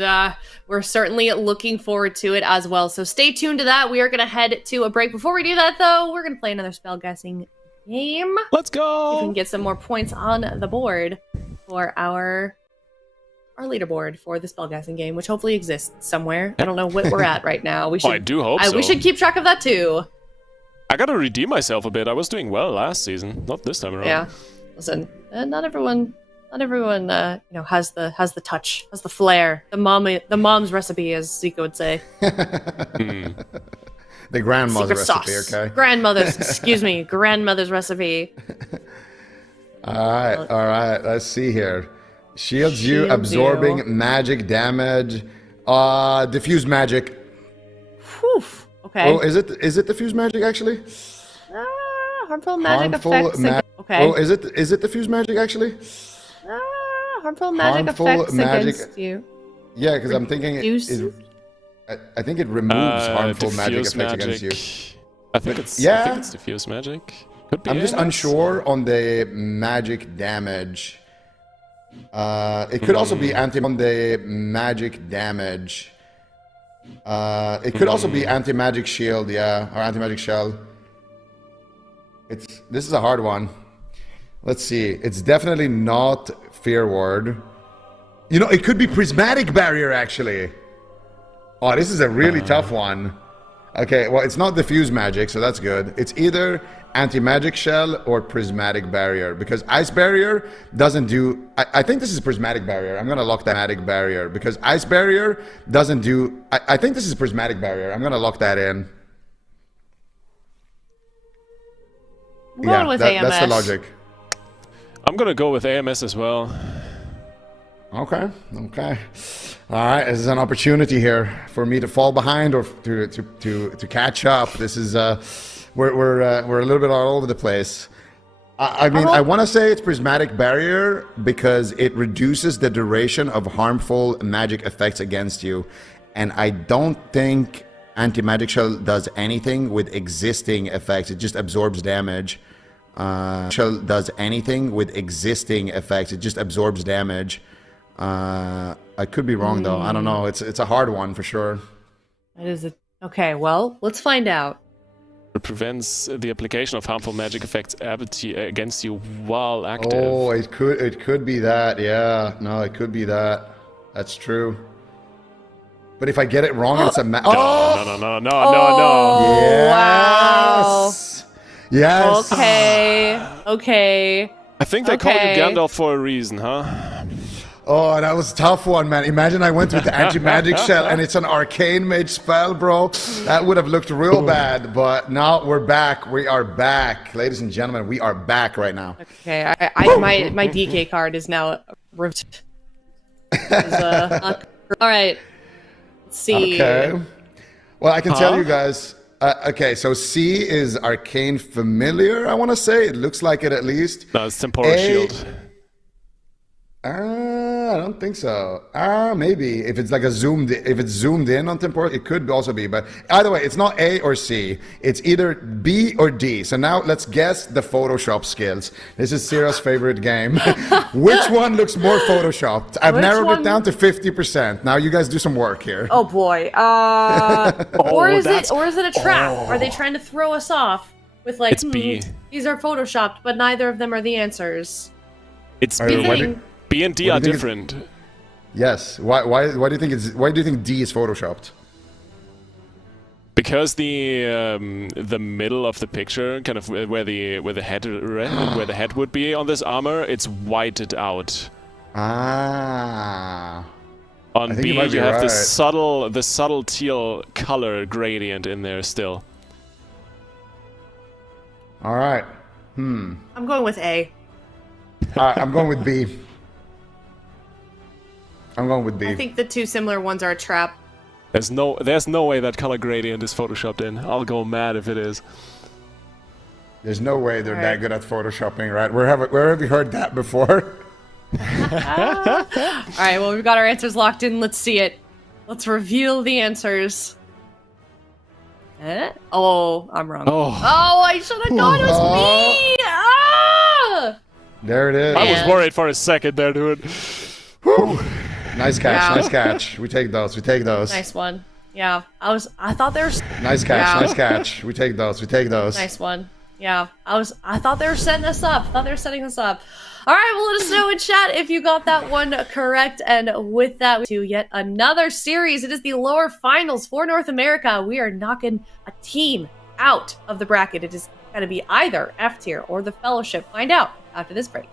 we're certainly looking forward to it as well. So stay tuned to that. We are going to head to a break. Before we do that, though, we're going to play another spell guessing game. Let's go! See if we can get some more points on the board for our leaderboard for the spell guessing game, which hopefully exists somewhere. I don't know what we're at right now. I do hope so. We should keep track of that too. I got to redeem myself a bit. I was doing well last season, not this time around. Yeah, listen, not everyone. Not everyone, has the touch, has the flair, the mom's recipe, as Zico would say. The grandmother's recipe, okay? Grandmother's recipe. All right. Let's see here. Shields you, absorbing magic damage. Diffuse magic. Whew. Okay. Oh, is it diffuse magic actually? Harmful magic effects. Okay. Oh, is it diffuse magic actually? Harmful magic effects against you. Yeah, because I'm thinking I think it removes harmful magic effects against you. I think it's diffuse magic. Could be. I'm just unsure on the magic damage. It could also be anti-magic damage. It could also be anti-magic shield, or anti-magic shell. This is a hard one. Let's see. It's definitely not Fear Ward. It could be Prismatic Barrier, actually. Oh, this is a really tough one. Okay, well, it's not Diffuse Magic, so that's good. It's either Anti-Magic Shell or Prismatic Barrier, because Ice Barrier doesn't do... I think this is Prismatic Barrier. I'm going to lock that Prismatic Barrier, because Ice Barrier doesn't do... I think this is Prismatic Barrier. I'm going to lock that in. With AMS. That's the logic. I'm gonna go with AMS as well. Okay. All right, this is an opportunity here for me to fall behind or to catch up. This is we're a little bit all over the place. I mean, I want to say it's prismatic barrier because it reduces the duration of harmful magic effects against you, and I don't think anti-magic shell does anything with existing effects. It just absorbs damage. Shell does anything with existing effects. It just absorbs damage. I could be wrong though. I don't know. It's a hard one for sure. It is a... Okay, well, let's find out. It prevents the application of harmful magic effects against you while active. Oh, it could be that. Yeah, no, it could be that. That's true. But if I get it wrong, it's a No. Yes. Yes. Okay. I think they call you Gandalf for a reason, huh? Oh, that was a tough one, man. Imagine I went with the anti-magic shell and it's an arcane mage spell, bro. That would have looked real bad, but now we're back. We are back. Ladies and gentlemen, we are back right now. Okay, my DK card is now ripped. All right. Let's see. Okay. Well, I can tell you guys. Okay, so C is arcane familiar, I want to say. It looks like it at least. No, it's temporal shield. I don't think so. Maybe if it's like if it's zoomed in on temporal, it could also be. But either way, it's not A or C. It's either B or D. So now let's guess the Photoshop skills. This is Sierra's favorite game. Which one looks more Photoshopped? I've narrowed it down to 50%. Now you guys do some work here. Oh boy. Or is it a trap? Are they trying to throw us off with like? It's B. These are photoshopped, but neither of them are the answers. It's B. B and D are different. Yes. Why do you think D is photoshopped? Because the middle of the picture, kind of where the head would be on this armor, it's whited out. Ah. On B, you have the subtle teal color gradient in there still. All right. I'm going with A. I'm going with B. I'm going with B. I think the two similar ones are a trap. There's no way that color gradient is photoshopped in. I'll go mad if it is. There's no way they're that good at photoshopping, right? Where have you heard that before? All right, well, we've got our answers locked in. Let's see it. Let's reveal the answers. Oh, I'm wrong. Oh, I should have known it was me. Ah! There it is. I was worried for a second there, dude. Whew. Nice catch, nice catch. We take those. Nice one. Yeah, I thought there was... Nice catch, nice catch. We take those. Nice one. Yeah, I thought they were setting us up. All right, well, let us know in chat if you got that one correct. And with that, to yet another series. It is the lower finals for North America. We are knocking a team out of the bracket. It is going to be either F tier or the Fellowship. Find out after this break.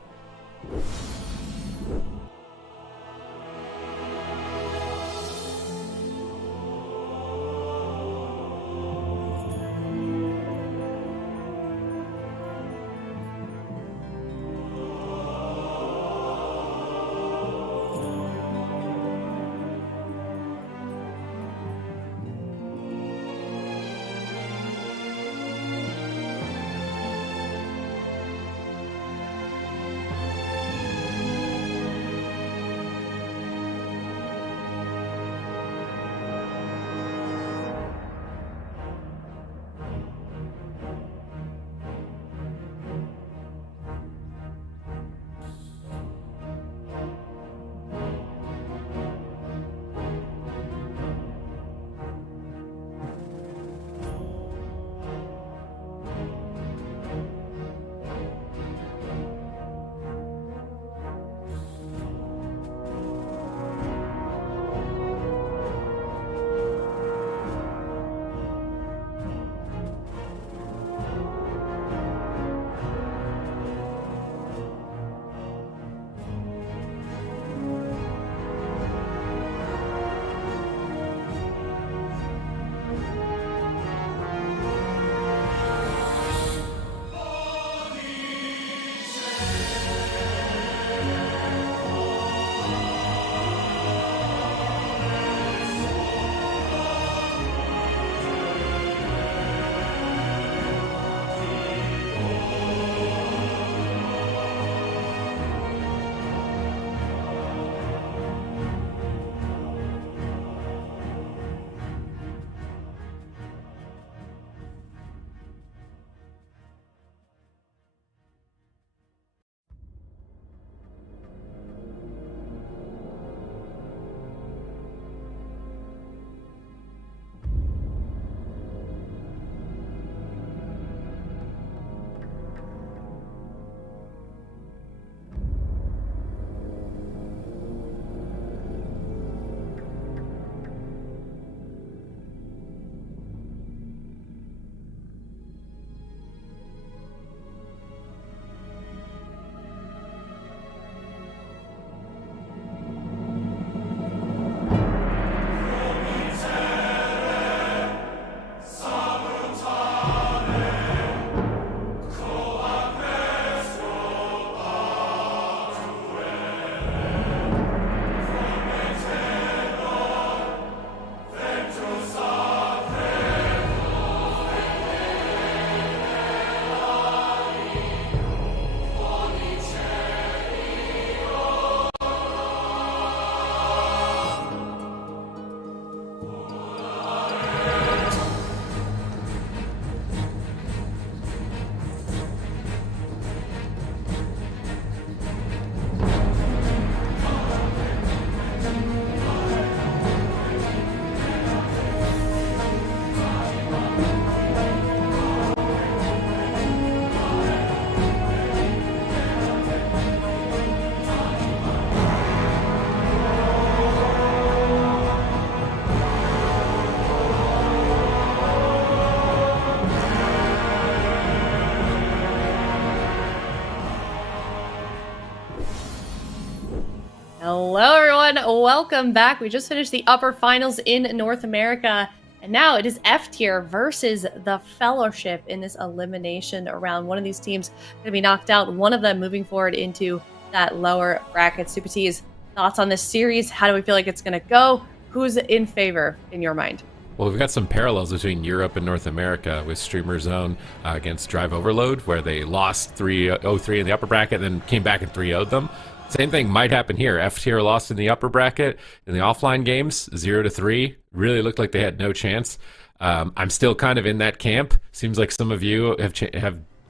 Hello, everyone. Welcome back. We just finished the upper finals in North America, and now it is F tier versus the Fellowship in this elimination round. One of these teams going to be knocked out. One of them moving forward into that lower bracket. Super T's thoughts on this series? How do we feel like it's going to go? Who's in favor in your mind? Well, we've got some parallels between Europe and North America with Streamer Zone against Drive Overload, where they lost 3-0-3 in the upper bracket and then came back and 3-0'd them. Same thing might happen here. F tier lost in the upper bracket in the offline games, 0-3. Really looked like they had no chance. I'm still kind of in that camp. Seems like some of you have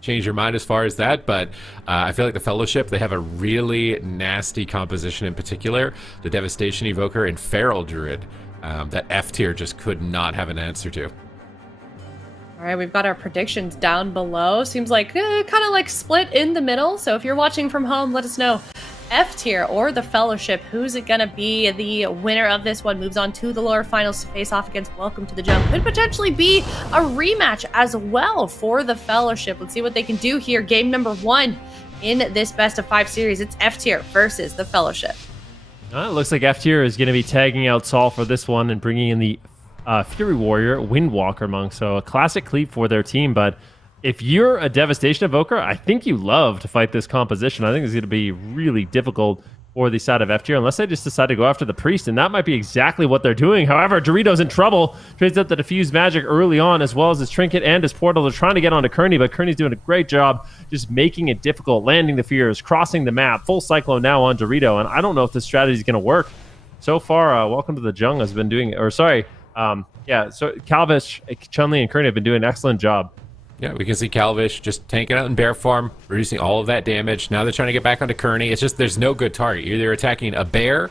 changed your mind as far as that, but I feel like the Fellowship, they have a really nasty composition in particular. The Devastation Evoker and Feral Druid that F tier just could not have an answer to. All right, we've got our predictions down below. Seems like kind of like split in the middle. So if you're watching from home, let us know. F tier or the Fellowship, who's it gonna be? The winner of this one moves on to the lower finals to face off against Welcome to the Jung. Could potentially be a rematch as well for the Fellowship. Let's see what they can do here. Game number 1 in this best of 5 series. It's F tier versus the Fellowship. It looks like F tier is going to be tagging out Saul for this one and bringing in the Fury Warrior Windwalker Monk. So a classic cleave for their team, but if you're a Devastation Evoker, I think you love to fight this composition. I think it's going to be really difficult for the side of F tier, unless they just decide to go after the Priest, and that might be exactly what they're doing. However, Dorito's in trouble. Trades out the Diffuse Magic early on, as well as his Trinket and his Portal. They're trying to get onto Kearney, but Kearney's doing a great job just making it difficult, landing the Fears, crossing the map. Full Cyclone now on Dorito, and I don't know if this strategy is going to work. So far, Welcome to the Jung has been doing, so Calvish, Chun-Li, and Kearney have been doing an excellent job. Yeah, we can see Calvish just tanking out in bear form, reducing all of that damage. Now they're trying to get back onto Kearney. It's just there's no good target. You're either attacking a bear,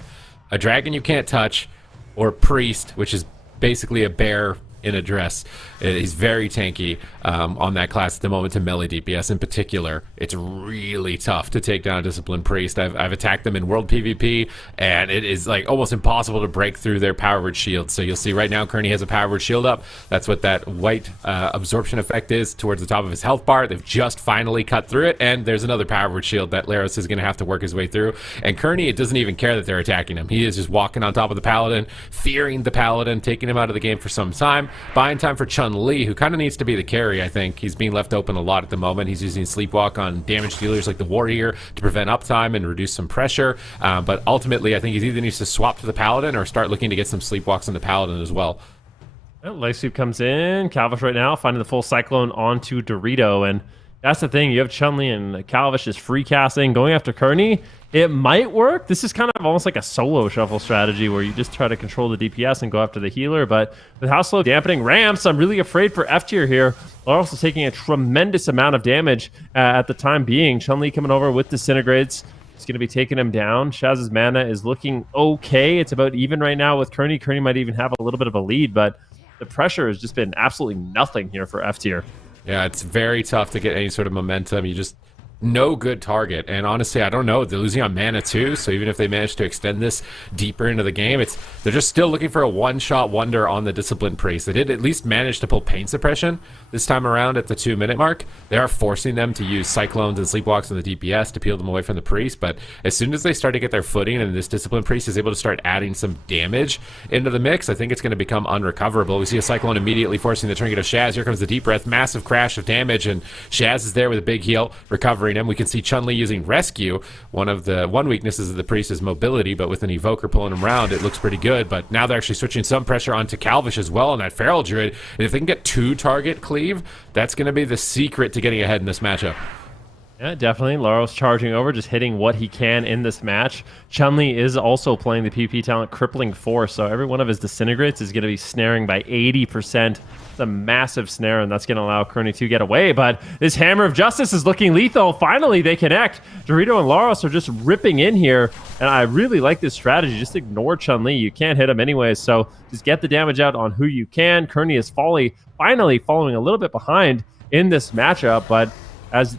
a dragon you can't touch, or Priest, which is basically a bear in a dress. He's very tanky on that class at the moment to melee DPS in particular. It's really tough to take down a Disciplined Priest. I've attacked them in World PvP, and it is like almost impossible to break through their Power Word shield. So you'll see right now Kearney has a Power Word shield up. That's what that white absorption effect is towards the top of his health bar. They've just finally cut through it, and there's another Power Word shield that Laros is going to have to work his way through. And Kearney, it doesn't even care that they're attacking him. He is just walking on top of the Paladin, fearing the Paladin, taking him out of the game for some time. Buying time for Chun-Li, who kind of needs to be the carry, I think. He's being left open a lot at the moment. He's using Sleepwalk on damage dealers like the Warrior to prevent uptime and reduce some pressure. But ultimately, I think he either needs to swap to the Paladin or start looking to get some Sleepwalks on the Paladin as well. Light Sweep comes in. Calvish right now finding the full Cyclone onto Dorito, and that's the thing. You have Chun-Li and Calvish is free casting, going after Kearney. It might work. This is kind of almost like a solo shuffle strategy where you just try to control the DPS and go after the healer. But with how slow dampening ramps, I'm really afraid for F tier here. They're also taking a tremendous amount of damage at the time being. Chun-Li coming over with Disintegrates. It's going to be taking him down. Shaz's mana is looking okay. It's about even right now with Kearney. Kearney might even have a little bit of a lead, but the pressure has just been absolutely nothing here for F tier. Yeah, it's very tough to get any sort of momentum. You just no good target. And honestly, I don't know. They're losing on mana too, so even if they manage to extend this deeper into the game, they're just still looking for a one-shot wonder on the Disciplined Priest. They did at least manage to pull Pain Suppression this time around at the 2-minute mark. They are forcing them to use Cyclones and Sleepwalks on the DPS to peel them away from the Priest, but as soon as they start to get their footing and this Disciplined Priest is able to start adding some damage into the mix, I think it's going to become unrecoverable. We see a Cyclone immediately forcing the Trinket of Shaz. Here comes the Deep Breath, massive crash of damage, and Shaz is there with a big heal, recovering him. We can see Chun-Li using Rescue. One weaknesses of the Priest is mobility, but with an Evoker pulling him around, it looks pretty good. But now they're actually switching some pressure onto Calvish as well on that Feral Druid. And if they can get 2-target cleave, that's going to be the secret to getting ahead in this matchup. Yeah, definitely. Laros charging over, just hitting what he can in this match. Chun-Li is also playing the PvP talent Crippling Force, so every one of his Disintegrates is going to be snaring by 80%. It's a massive snare, and that's going to allow Kearney to get away. But this Hammer of Justice is looking lethal. Finally, they connect. Dorito and Laros are just ripping in here, and I really like this strategy. Just ignore Chun-Li. You can't hit him anyways, so just get the damage out on who you can. Kearney is finally following a little bit behind in this matchup, but as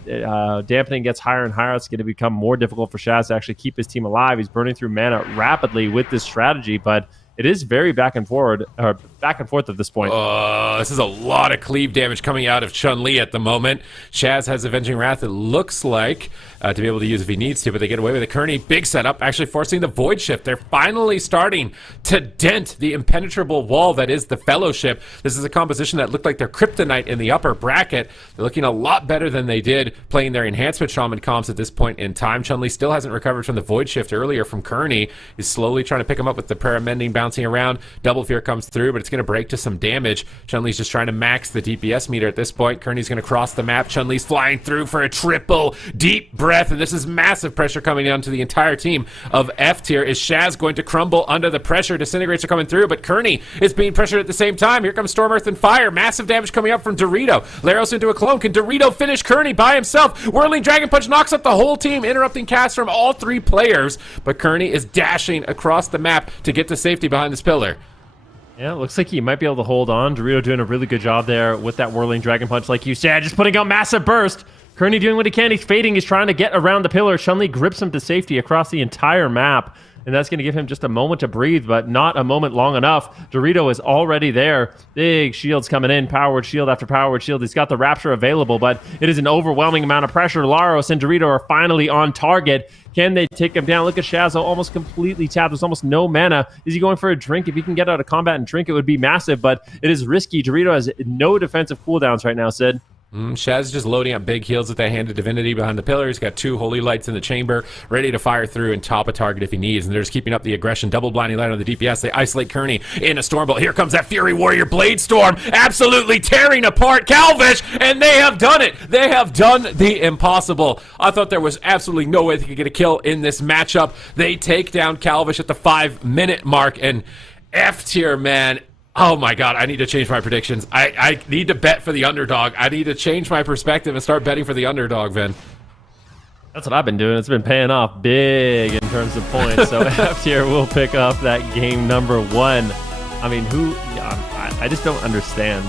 dampening gets higher and higher, it's going to become more difficult for Shaz to actually keep his team alive. He's burning through mana rapidly with this strategy, but it is very back and forward, or back and forth at this point. This is a lot of cleave damage coming out of Chun-Li at the moment. Shaz has Avenging Wrath, it looks like, to be able to use if he needs to, but they get away with it. Kearney, big setup, actually forcing the Void Shift. They're finally starting to dent the impenetrable wall that is the Fellowship. This is a composition that looked like their kryptonite in the upper bracket. They're looking a lot better than they did playing their Enhancement Shaman comps at this point in time. Chun-Li still hasn't recovered from the Void Shift earlier from Kearney. He's slowly trying to pick him up with the Paramending bouncing around. Double Fear comes through, but it's going to break to some damage. Chun-Li's just trying to max the DPS meter at this point. Kearney's going to cross the map. Chun-Li's flying through for a triple deep breath, and this is massive pressure coming down to the entire team of F tier. Is Shaz going to crumble under the pressure? Disintegrates are coming through, but Kearney is being pressured at the same time. Here comes Storm, Earth, and Fire. Massive damage coming up from Dorito. Laros into a clone. Can Dorito finish Kearney by himself? Whirling Dragon Punch knocks up the whole team, interrupting cast from all three players, but Kearney is dashing across the map to get to safety behind this pillar. Yeah, it looks like he might be able to hold on. Dorito doing a really good job there with that Whirling Dragon Punch, like you said, just putting out massive burst. Kearney doing what he can. He's fading. He's trying to get around the pillar. Chun-Li grips him to safety across the entire map, and that's going to give him just a moment to breathe, but not a moment long enough. Dorito is already there. Big shields coming in. Powered shield after powered shield. He's got the Rapture available, but it is an overwhelming amount of pressure. Laros and Dorito are finally on target. Can they take him down? Look at Shazo, almost completely tapped. There's almost no mana. Is he going for a drink? If he can get out of combat and drink, it would be massive, but it is risky. Dorito has no defensive cooldowns right now, Sid. Shaz is just loading up big heals with that Hand of Divinity behind the pillar. He's got 2 Holy Lights in the chamber, ready to fire through and top a target if he needs. And they're just keeping up the aggression. Double Blinding Light on the DPS. They isolate Kearney in a Stormbolt. Here comes that Fury Warrior Blade Storm, absolutely tearing apart Calvish, and they have done it. They have done the impossible. I thought there was absolutely no way they could get a kill in this matchup. They take down Calvish at the 5-minute mark, and F tier, man. Oh my god, I need to change my predictions. I need to bet for the underdog. I need to change my perspective and start betting for the underdog, Vin. That's what I've been doing. It's been paying off big in terms of points. So F tier will pick up that game number 1. I mean, I just don't understand.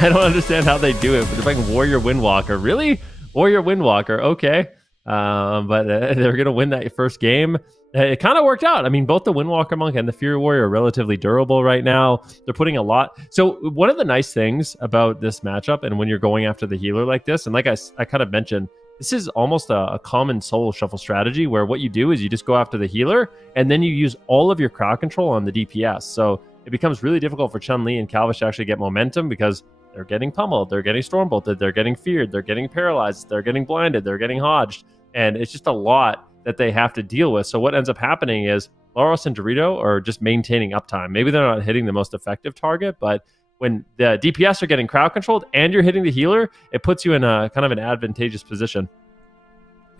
I don't understand how they do it. But they're playing Warrior Windwalker. Really? Warrior Windwalker. Okay. But they're going to win that first game. It kind of worked out. I mean, both the Windwalker Monk and the Fury Warrior are relatively durable right now. They're putting a lot. So one of the nice things about this matchup, and when you're going after the healer like this, and like I kind of mentioned, this is almost a common solo shuffle strategy where what you do is you just go after the healer, and then you use all of your crowd control on the DPS. So it becomes really difficult for Chun-Li and Calvish to actually get momentum because they're getting pummeled, they're getting stormbolted, they're getting feared, they're getting paralyzed, they're getting blinded, they're getting hodged, and it's just a lot that they have to deal with. So what ends up happening is Laros and Dorito are just maintaining uptime. Maybe they're not hitting the most effective target, but when the DPS are getting crowd controlled and you're hitting the healer, it puts you in a kind of an advantageous position.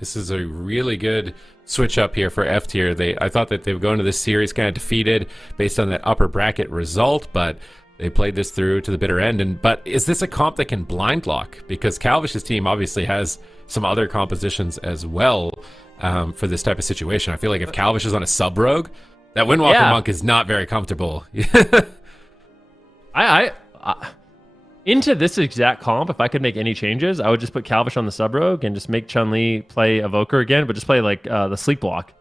This is a really good switch up here for F tier. I thought that they would go into this series kind of defeated based on that upper bracket result, but they played this through to the bitter end. But is this a comp that can blind lock? Because Calvish's team obviously has some other compositions as well for this type of situation. I feel like if Calvish is on a sub rogue, that Windwalker Monk is not very comfortable. I into this exact comp, if I could make any changes, I would just put Calvish on the sub rogue and just make Chun-Li play Evoker again, but just play like the sleep block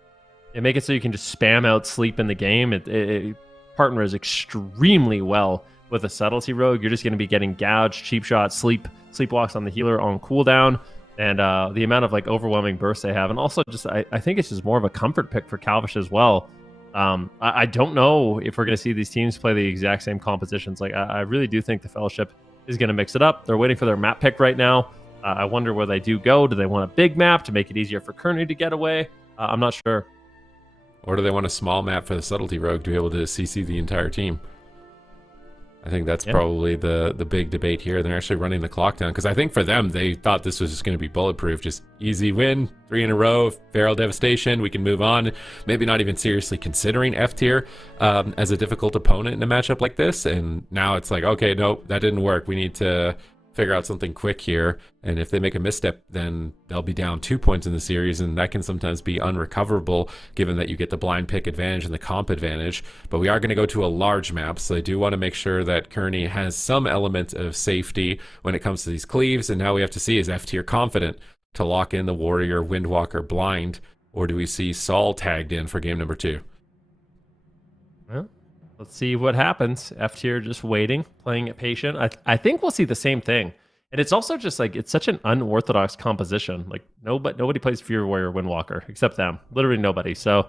and make it so you can just spam out sleep in the game. It partners extremely well with a subtlety rogue. You're just going to be getting gouged, cheap shots, sleep blocks on the healer on cooldown, and the amount of like overwhelming bursts they have, and also just I think it's just more of a comfort pick for Calvish as well. I don't know if we're going to see these teams play the exact same compositions. Like I really do think the Fellowship is going to mix it up. They're waiting for their map pick right now. I wonder where they do go. Do they want a big map to make it easier for Kearney to get away? I'm not sure. Or do they want a small map for the subtlety rogue to be able to CC the entire team? I think that's probably the big debate here. They're actually running the clock down because I think for them, they thought this was just going to be bulletproof. Just easy win, 3 in a row, Feral Devastation, we can move on. Maybe not even seriously considering F tier as a difficult opponent in a matchup like this. And now it's like, okay, no, that didn't work. We need to figure out something quick here. And if they make a misstep, then they'll be down 2 points in the series, and that can sometimes be unrecoverable given that you get the blind pick advantage and the comp advantage. But we are going to go to a large map, so I do want to make sure that Kearney has some element of safety when it comes to these cleaves. And now we have to see, is F tier confident to lock in the Warrior Windwalker blind, or do we see Saul tagged in for game number 2? Well, Let's see what happens. F tier just waiting, playing it patient. I think we'll see the same thing. And it's also just like, it's such an unorthodox composition. Like nobody plays Fury Warrior Windwalker except them. Literally nobody. So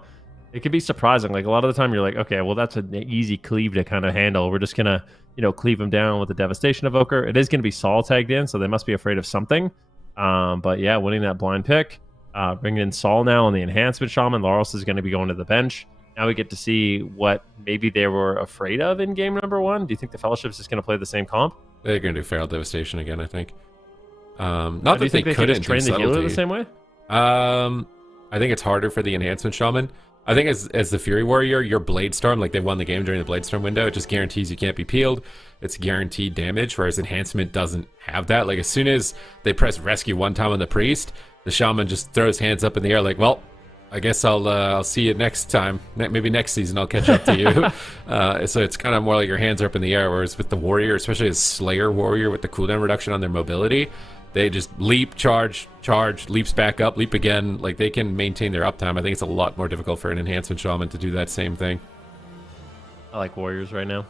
it could be surprising. Like a lot of the time you're like, okay, well that's an easy cleave to kind of handle. We're just going to, cleave them down with the Devastation Evoker. It is going to be Saul tagged in, so they must be afraid of something. But yeah, winning that blind pick. Bringing in Saul now on the Enhancement Shaman. Laros is going to be going to the bench. Now we get to see what maybe they were afraid of in game number 1. Do you think the Fellowship is just going to play the same comp? They're going to do Feral Devastation again, I think. Not do that you think they couldn't could train the healer the same way? I think it's harder for the Enhancement Shaman. I think as the Fury Warrior, your Blade Storm, like they won the game during the Blade Storm window, it just guarantees you can't be peeled. It's guaranteed damage, whereas Enhancement doesn't have that. Like as soon as they press Rescue one time on the Priest, the Shaman just throws hands up in the air like, well, I guess I'll see you next time. Maybe next season I'll catch up to you. So it's kind of more like your hands are up in the air, whereas with the Warrior, especially as Slayer Warrior with the cooldown reduction on their mobility, they just leap, charge, leaps back up, leap again. Like they can maintain their uptime. I think it's a lot more difficult for an Enhancement Shaman to do that same thing. I like Warriors right now.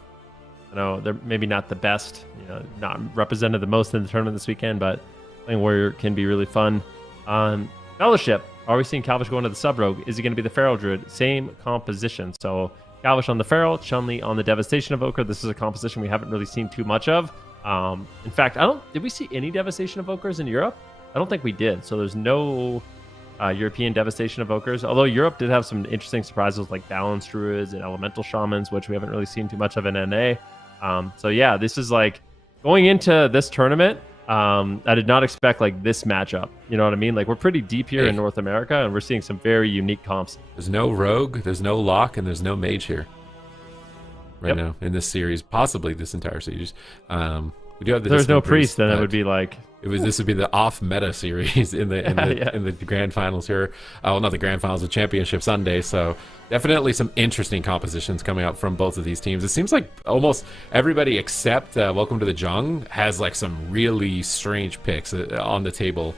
I know they're maybe not the best, not represented the most in the tournament this weekend, but playing Warrior can be really fun. Fellowship. Are we seeing Calvish going to the Sub-Rogue? Is he going to be the Feral Druid? Same composition. So Calvish on the Feral, Chun-Li on the Devastation Evoker. This is a composition we haven't really seen too much of. In fact, did we see any Devastation Evokers in Europe? I don't think we did. So there's no European Devastation Evokers. Although Europe did have some interesting surprises like Balance Druids and Elemental Shamans, which we haven't really seen too much of in NA. So yeah, this is like going into this tournament. I did not expect like this matchup. You know what I mean? Like we're pretty deep here in North America, and we're seeing some very unique comps. There's no Rogue, there's no Lock, and there's no Mage here right now in this series, possibly this entire series. We do have there's no Priest, then it would be like this would be the off meta series in the grand finals here. Well, not the grand finals, the Championship Sunday. So definitely some interesting compositions coming out from both of these teams. It seems like almost everybody except Welcome to the Jung has like some really strange picks on the table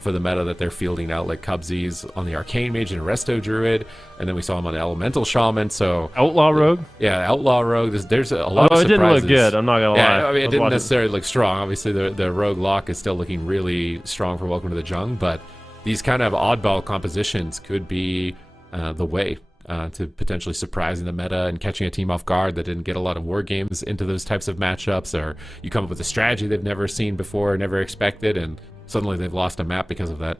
for the meta that they're fielding out, like Cubsies on the Arcane Mage and Resto Druid, and then we saw him on the Elemental Shaman. So Outlaw Rogue, Outlaw Rogue. There's a lot of surprises. It didn't look good. I'm not gonna lie. I mean, it didn't necessarily look strong. Obviously, the Rogue Lock is still looking really strong for Welcome to the Jung, but these kind of oddball compositions could be the way to potentially surprising the meta and catching a team off guard that didn't get a lot of war games into those types of matchups, or you come up with a strategy they've never seen before, never expected, and suddenly they've lost a map because of that.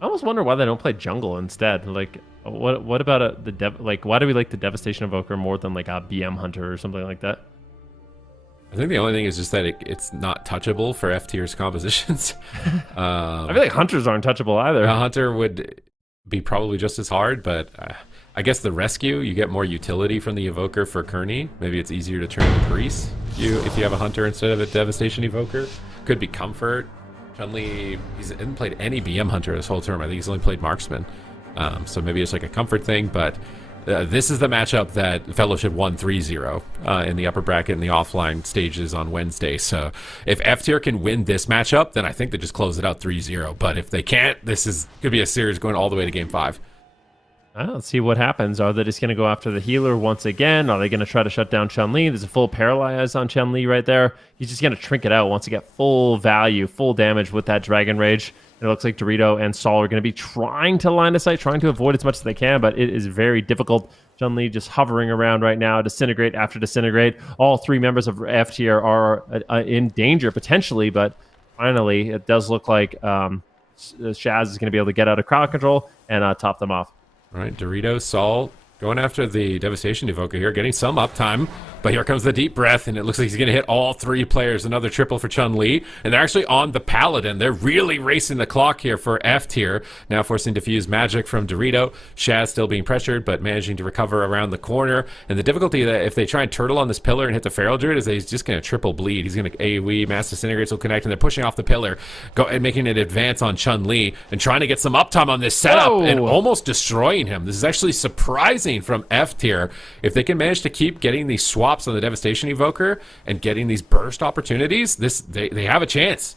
I almost wonder why they don't play jungle instead. Like, what about why do we like the Devastation Evoker more than like a BM Hunter or something like that? I think the only thing is just that it's not touchable for F tier's compositions. I feel like Hunters aren't touchable either. A Hunter would be probably just as hard, but I guess the Rescue, you get more utility from the Evoker for Kearney. Maybe it's easier to turn the Priest if you have a Hunter instead of a Devastation Evoker. Could be Comfort. Chun-Li, he hasn't played any BM Hunter this whole term. I think he's only played Marksman. So maybe it's like a comfort thing, but this is the matchup that Fellowship won 3-0 in the upper bracket in the offline stages on Wednesday. So if F tier can win this matchup, then I think they just close it out 3-0. But if they can't, could be a series going all the way to Game 5. Let's see what happens. Are they just going to go after the healer once again? Are they going to try to shut down Chun-Li? There's a full paralyze on Chun-Li right there. He's just going to trinket out once he get full value, full damage with that Dragon Rage. And it looks like Dorito and Saul are going to be trying to line of sight, trying to avoid as much as they can, but it is very difficult. Chun-Li just hovering around right now, disintegrate after disintegrate. All three members of F tier are in danger potentially, but finally it does look like Shaz is going to be able to get out of crowd control and top them off. All right, Dorito, Saul going after the Devastation Evoker here, getting some uptime, but here comes the deep breath, and it looks like he's going to hit all three players. Another triple for Chun-Li, and they're actually on the Paladin. They're really racing the clock here for F tier, now forcing Diffuse Magic from Dorito. Shaz still being pressured, but managing to recover around the corner, and the difficulty that if they try and turtle on this pillar and hit the Feral Druid is that he's just going to triple bleed. He's going to AoE, Mass Disintegrates will connect, and they're pushing off the pillar, and making an advance on Chun-Li, and trying to get some uptime on this setup, and almost destroying him. This is actually surprising from F tier. If they can manage to keep getting these swaps on the Devastation Evoker and getting these burst opportunities, they have a chance.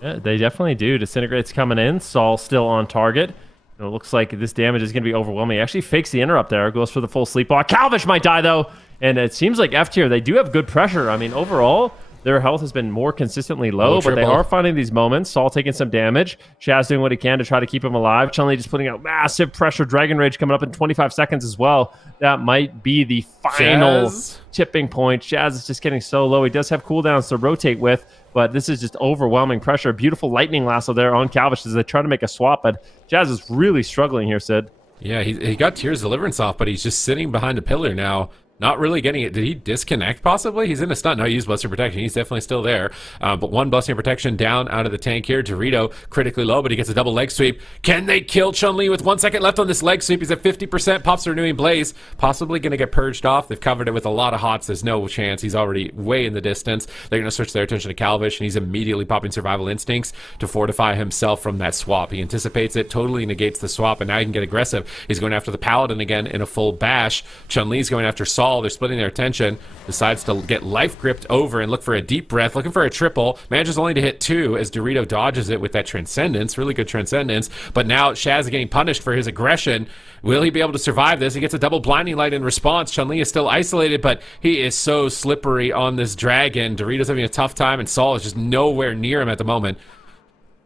Yeah, they definitely do. Disintegrate's coming in. Saul still on target. It looks like this damage is going to be overwhelming. He actually fakes the interrupt there, goes for the full sleepwalk. Calvish might die, though. And it seems like F tier, they do have good pressure. I mean, overall, their health has been more consistently low, but they are finding these moments. Sol taking some damage. Shaz doing what he can to try to keep him alive. Chun-Li just putting out massive pressure. Dragon Rage coming up in 25 seconds as well. That might be the final tipping point. Shaz is just getting so low. He does have cooldowns to rotate with, but this is just overwhelming pressure. Beautiful lightning lasso there on Calvish as they try to make a swap, but Jazz is really struggling here, Sid. Yeah, he got Tears Deliverance off, but he's just sitting behind a pillar now. Not really getting it. Did he disconnect possibly? He's in a stun. No, he used Blessing Protection. He's definitely still there. But one Blessing Protection down out of the tank here. Dorito critically low, but he gets a double leg sweep. Can they kill Chun-Li with 1 second left on this leg sweep? He's at 50%. Pops the Renewing Blaze. Possibly going to get purged off. They've covered it with a lot of hots. There's no chance. He's already way in the distance. They're going to switch their attention to Calvish, and he's immediately popping Survival Instincts to fortify himself from that swap. He anticipates it, totally negates the swap, and now he can get aggressive. He's going after the Paladin again in a full bash. Chun-Li's going after Sol. They're splitting their attention. Decides to get life gripped over and look for a deep breath, looking for a triple. Manages only to hit 2 as Dorito dodges it with that Transcendence. Really good Transcendence. But now Shaz is getting punished for his aggression. Will he be able to survive this? He gets a double Blinding Light in response. Chun-Li is still isolated, but he is so slippery on this dragon. Dorito's having a tough time, and Sol is just nowhere near him at the moment.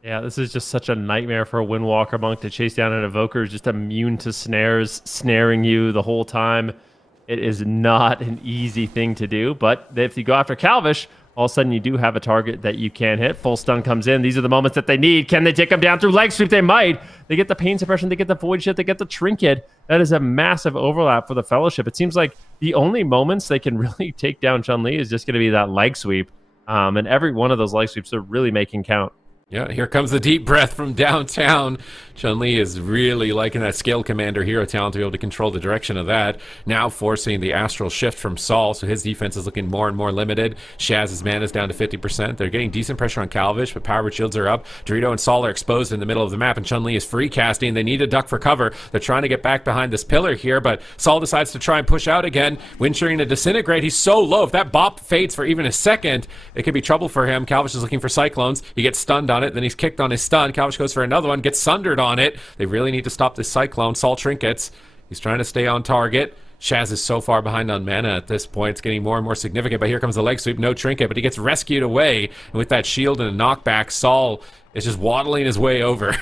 Yeah, this is just such a nightmare for a Windwalker monk to chase down an Evoker who's just immune to snares, snaring you the whole time. It is not an easy thing to do, but if you go after Calvish, all of a sudden you do have a target that you can hit. Full stun comes in. These are the moments that they need. Can they take him down through leg sweep? They might. They get the pain suppression. They get the void shit. They get the trinket. That is a massive overlap for the Fellowship. It seems like the only moments they can really take down Chun-Li is just going to be that leg sweep. And every one of those leg sweeps they're really making count. Yeah, here comes the deep breath from downtown. Chun-Li is really liking that Scale Commander hero talent to be able to control the direction of that. Now forcing the Astral Shift from Sol, so his defense is looking more and more limited. Shaz's mana is down to 50%. They're getting decent pressure on Calvish, but Power Shields are up. Dorito and Sol are exposed in the middle of the map, and Chun-Li is free casting. They need to duck for cover. They're trying to get back behind this pillar here, but Sol decides to try and push out again. Windshielding to Disintegrate. He's so low. If that bop fades for even a second, it could be trouble for him. Calvish is looking for Cyclones. He gets stunned on it, then he's kicked on his stun. Calvish goes for another one, gets sundered on it. They really need to stop this Cyclone. Sol trinkets. He's trying to stay on target. Shaz is so far behind on mana at this point. It's getting more and more significant, but here comes the leg sweep. No trinket, but he gets rescued away. And with that shield and a knockback, Sol is just waddling his way over.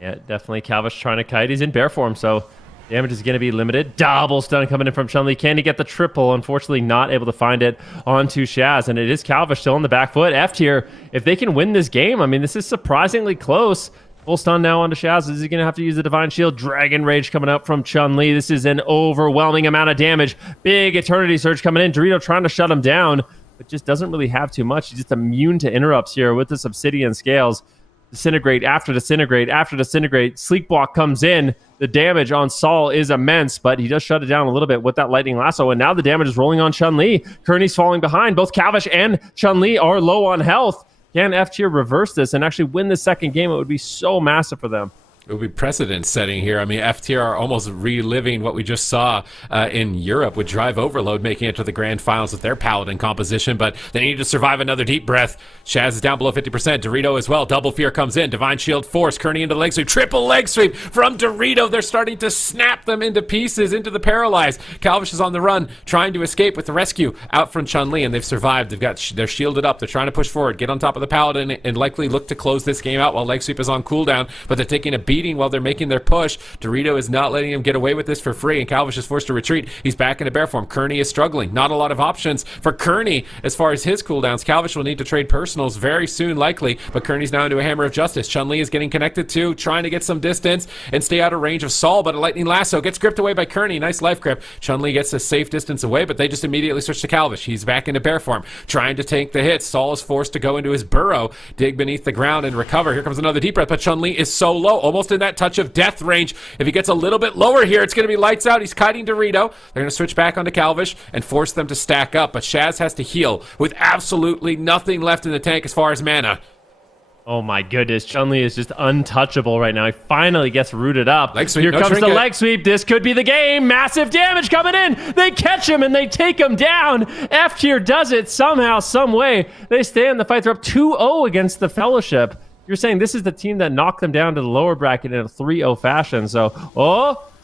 Yeah, definitely Calvish trying to kite. He's in bear form, so damage is going to be limited. Double stun coming in from Chun-Li. Can he get the triple? Unfortunately, not able to find it onto Shaz. And it is Calvish still on the back foot. F tier, if they can win this game, I mean, this is surprisingly close. Full stun now onto Shaz. Is he going to have to use the Divine Shield? Dragon Rage coming up from Chun-Li. This is an overwhelming amount of damage. Big Eternity Surge coming in. Dorito trying to shut him down, but just doesn't really have too much. He's just immune to interrupts here with this Obsidian Scales. Disintegrate after Disintegrate after Disintegrate. Sleepwalk comes in. The damage on Sol is immense, but he does shut it down a little bit with that Lightning Lasso, and now the damage is rolling on Chun-Li. Kearney's falling behind. Both Calvish and Chun-Li are low on health. Can F tier reverse this and actually win the second game? It would be so massive for them. It would be precedent setting here. I mean, F tier are almost reliving what we just saw in Europe with Drive Overload making it to the grand finals with their Paladin composition, but they need to survive another deep breath. Shaz is down below 50%. Dorito as well. Double Fear comes in. Divine Shield force. Kearney into the leg sweep. Triple leg sweep from Dorito. They're starting to snap them into pieces, into the paralyze. Calvish is on the run, trying to escape with the rescue out from Chun-Li, and they've survived. They're shielded up. They're trying to push forward, get on top of the Paladin, and likely look to close this game out while leg sweep is on cooldown, but they're taking a beating while they're making their push. Dorito is not letting him get away with this for free, and Calvish is forced to retreat. He's back into bear form. Kearney is struggling. Not a lot of options for Kearney as far as his cooldowns. Calvish will need to trade personals very soon, likely, but Kearney's now into a Hammer of Justice. Chun-Li is getting connected too, trying to get some distance and stay out of range of Sol, but a Lightning Lasso gets gripped away by Kearney. Nice life grip. Chun-Li gets a safe distance away, but they just immediately switch to Calvish. He's back into bear form, trying to tank the hits. Sol is forced to go into his burrow, dig beneath the ground and recover. Here comes another deep breath, but Chun-Li is so low, almost in that touch of death range. If he gets a little bit lower here, it's going to be lights out. He's kiting Dorito. They're going to switch back onto Calvish and force them to stack up, but Shaz has to heal with absolutely nothing left in the tank as far as mana. Oh my goodness, Chun-Li is just untouchable right now. He finally gets rooted up. Leg sweep, Here no comes trinket. the leg sweep. This could be the game. Massive damage coming in. They catch him and they take him down. F tier does it somehow, some way. They stay in the fight. They're up 2-0 against the Fellowship. you're saying this is the team that knocked them down to the lower bracket in a 3-0 fashion. So,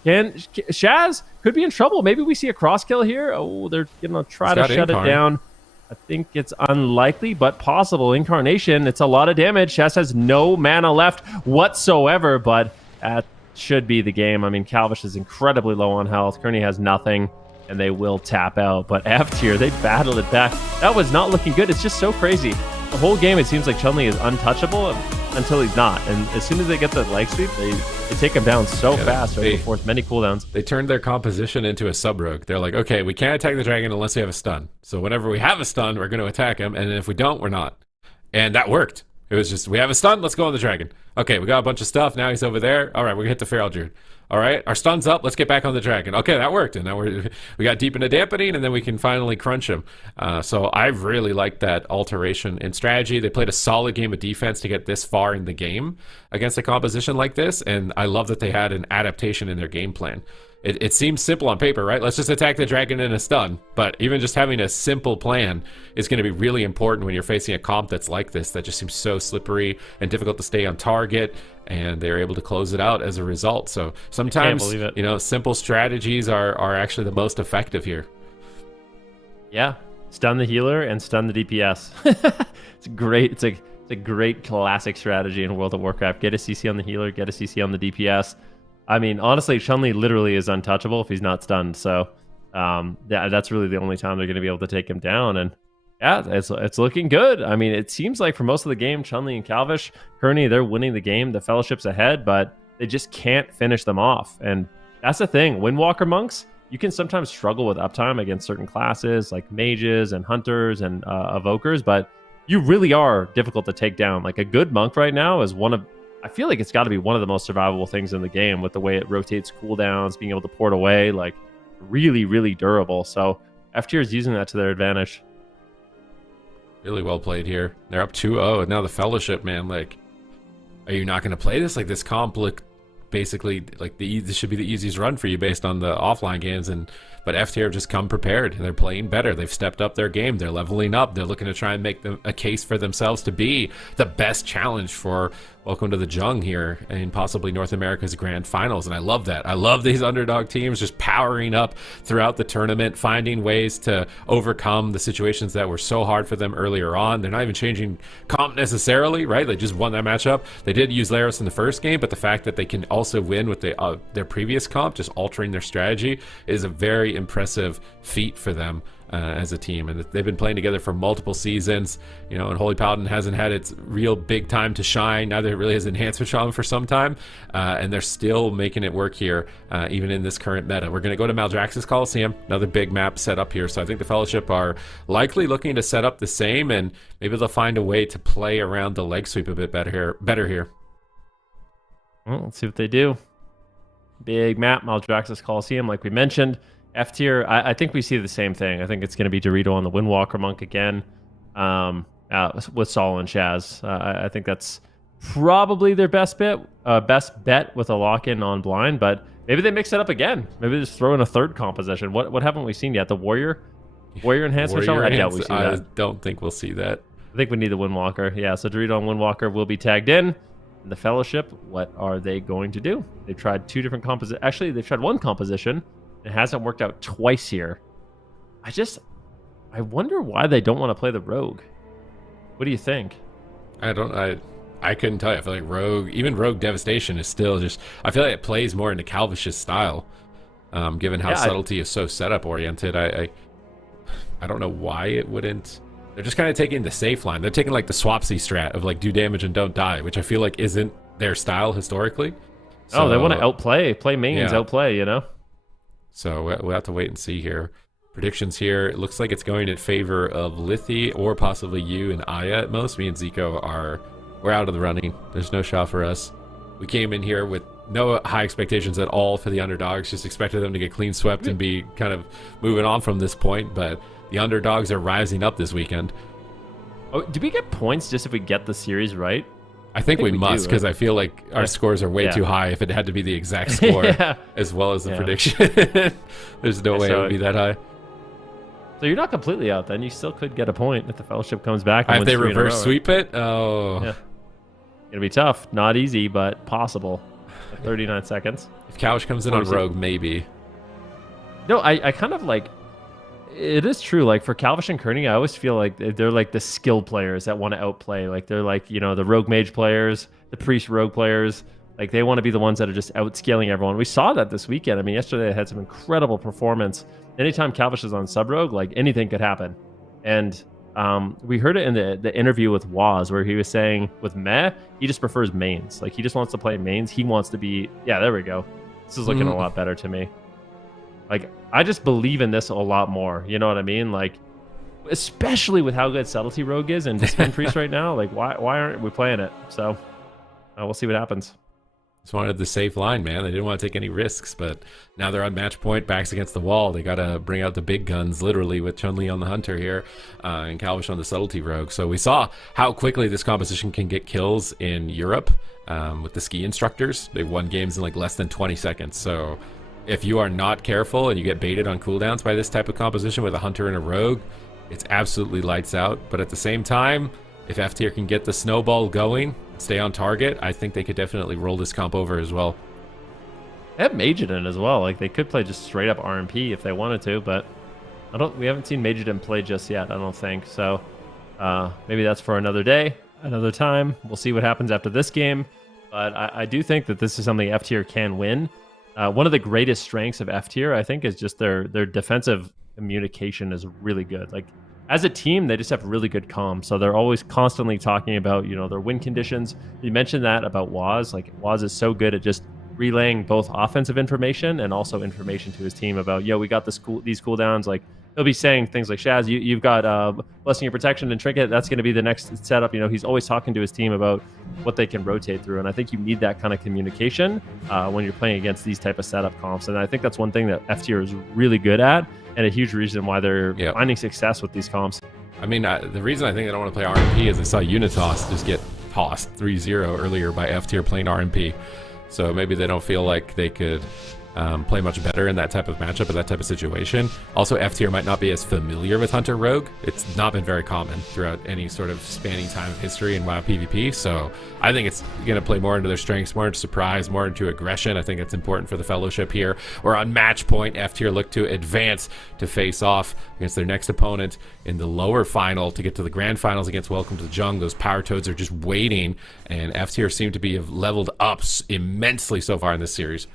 Shaz could be in trouble. Maybe we see a cross kill here. Oh, they're going to try to shut it down. I think it's unlikely, but possible. Incarnation, it's a lot of damage. Shaz has no mana left whatsoever, but that should be the game. I mean, Calvish is incredibly low on health. Kearney has nothing, and they will tap out. But F tier, they battled it back. That was not looking good. It's just so crazy. The whole game, it seems like Chun-Li is untouchable until he's not. And as soon as they get the leg sweep, they take him down so fast. They force many cooldowns. They turned their composition into a sub-rogue. They're like, okay, we can't attack the dragon unless we have a stun. So whenever we have a stun, we're going to attack him. And if we don't, we're not. And that worked. It was just, we have a stun, let's go on the dragon. Okay, we got a bunch of stuff. Now he's over there. All right, we're going to hit the Feral Druid. All right, our stun's up. Let's get back on the dragon. Okay, that worked. And now we got deep into dampening, and then we can finally crunch him. So I really like that alteration in strategy. They played a solid game of defense to get this far in the game against a composition like this, and I love that they had an adaptation in their game plan. It seems simple on paper, right? Let's just attack the dragon in a stun. But even just having a simple plan is going to be really important when you're facing a comp that's like this, that just seems so slippery and difficult to stay on target. And they're able to close it out as a result. So sometimes, you know, simple strategies are actually the most effective here. Yeah, stun the healer and stun the DPS. It's great. It's a great classic strategy in World of Warcraft. Get a CC on the healer, get a CC on the DPS. I mean, honestly, Chun-Li literally is untouchable if he's not stunned. So that's really the only time they're going to be able to take him down. And yeah, it's looking good. I mean, it seems like for most of the game, Chun-Li and Calvish, Kearney, they're winning the game. The Fellowship's ahead, but they just can't finish them off. And that's the thing. Windwalker monks, you can sometimes struggle with uptime against certain classes like mages and hunters and evokers, but you really are difficult to take down. Like a good monk right now is I feel like it's got to be one of the most survivable things in the game with the way it rotates cooldowns, being able to port away, like really, really durable. So F tier is using that to their advantage. Really well played here. They're up 2-0, and now the Fellowship, man, like, are you not going to play this? Like, this comp look basically like this should be the easiest run for you based on the offline games, but F tier have just come prepared. They're playing better. They've stepped up their game. They're leveling up. They're looking to try and make a case for themselves to be the best challenge for welcome to the Jung here and possibly North America's grand finals. And I love that. I love these underdog teams just powering up throughout the tournament, finding ways to overcome the situations that were so hard for them earlier on. They're not even changing comp necessarily, right? They just won that matchup. They did use Laros in the first game, but the fact that they can also win with their previous comp, just altering their strategy, is a very impressive feat for them as a team. And they've been playing together for multiple seasons, you know, and Holy Paladin hasn't had its real big time to shine. Neither really has Enhancement Shaman for some time, and they're still making it work here, even in this current meta. We're going to go to Maldraxxus Coliseum, another big map set up here. So I think the Fellowship are likely looking to set up the same, and maybe they'll find a way to play around the leg sweep a bit better here. Well, let's see what they do. Big map, Maldraxxus Coliseum, like we mentioned. F tier, I think we see the same thing. I think it's going to be Dorito on the Windwalker Monk again, with Sol and Shaz. I think that's probably their best bet with a lock-in on blind, but maybe they mix it up again. Maybe just throw in a third composition. What haven't we seen yet? The Warrior Enhancement Shaman? I doubt we see that. I don't think we'll see that. I think we need the Windwalker. Yeah, so Dorito on Windwalker will be tagged in. The Fellowship, what are they going to do? They've tried two different compositions. Actually, they've tried one composition. It hasn't worked out twice here. I wonder why they don't want to play the Rogue. What do you think? I couldn't tell you. I feel like even Rogue Devastation is still just, I feel like it plays more into Calvish's style, given how subtlety is so setup oriented. I don't know why it wouldn't. They're just kind of taking the safe line. They're taking like the Swapsy strat of like do damage and don't die, which I feel like isn't their style historically. So, they want to play mains, outplay, you know? So we'll have to wait and see here. Predictions here. It looks like it's going in favor of Lithi or possibly you and Aya at most. Me and Zico we're out of the running. There's no shot for us. We came in here with no high expectations at all for the underdogs. Just expected them to get clean swept and be kind of moving on from this point. But the underdogs are rising up this weekend. Oh, do we get points just if we get the series right? I think we must, because I feel like our scores are way too high if it had to be the exact score as well as the prediction. There's no way it would be that high. So you're not completely out then. You still could get a point if the Fellowship comes back. And if they reverse sweep it? Oh. Yeah. Gonna be tough. Not easy, but possible. 39 seconds. If Couch comes in on Rogue, maybe. No, I kind of like... It is true. Like, for Calvish and Kearney, I always feel like they're like the skill players that want to outplay. Like, they're like, you know, the Rogue Mage players, the Priest Rogue players. Like, they want to be the ones that are just outscaling everyone. We saw that this weekend. I mean, yesterday they had some incredible performance. Anytime Calvish is on sub-rogue, like, anything could happen. And we heard it in the interview with Waz, where he was saying with Meh, he just prefers mains. Like, he just wants to play mains. He wants to be... Yeah, there we go. This is looking a lot better to me. Like, I just believe in this a lot more. You know what I mean? Like, especially with how good Subtlety Rogue is and Discipline Priest right now. Like, why aren't we playing it? So, we'll see what happens. Just wanted the safe line, man. They didn't want to take any risks, but now they're on match point, backs against the wall. They got to bring out the big guns, literally, with Chun-Li on the Hunter here and Calvish on the Subtlety Rogue. So we saw how quickly this composition can get kills in Europe with the ski instructors. They've won games in like less than 20 seconds. So if you are not careful and you get baited on cooldowns by this type of composition with a Hunter and a Rogue, it's absolutely lights out. But at the same time, if F tier can get the snowball going, stay on target, I think they could definitely roll this comp over as well. They have Majidin as well. Like, they could play just straight up RMP if they wanted to, but we haven't seen Majidin play just yet, I don't think. So maybe that's for another day, another time. We'll see what happens after this game. But I do think that this is something F tier can win. One of the greatest strengths of F tier, I think, is just their defensive communication is really good. Like, as a team, they just have really good comms. So they're always constantly talking about, you know, their win conditions. You mentioned that about Waz. Like, Waz is so good at just relaying both offensive information and also information to his team about, yo, we got these cooldowns. Like, he'll be saying things like, Shaz, you've got Blessing of Protection and Trinket. That's going to be the next setup. You know, he's always talking to his team about what they can rotate through. And I think you need that kind of communication when you're playing against these type of setup comps. And I think that's one thing that F tier is really good at, and a huge reason why they're finding success with these comps. I mean, the reason I think they don't want to play RMP is I saw Unitas just get tossed 3-0 earlier by F tier playing RMP. So maybe they don't feel like they could play much better in that type of matchup or that type of situation. Also, F tier might not be as familiar with Hunter Rogue. It's not been very common throughout any sort of spanning time of history in WoW PvP. So I think it's going to play more into their strengths, more into surprise, more into aggression. I think it's important for the Fellowship here. Or on match point, F tier look to advance to face off against their next opponent in the lower final to get to the grand finals against Welcome to the Jung. Those Power Toads are just waiting, and F tier seem to be leveled up immensely so far in this series.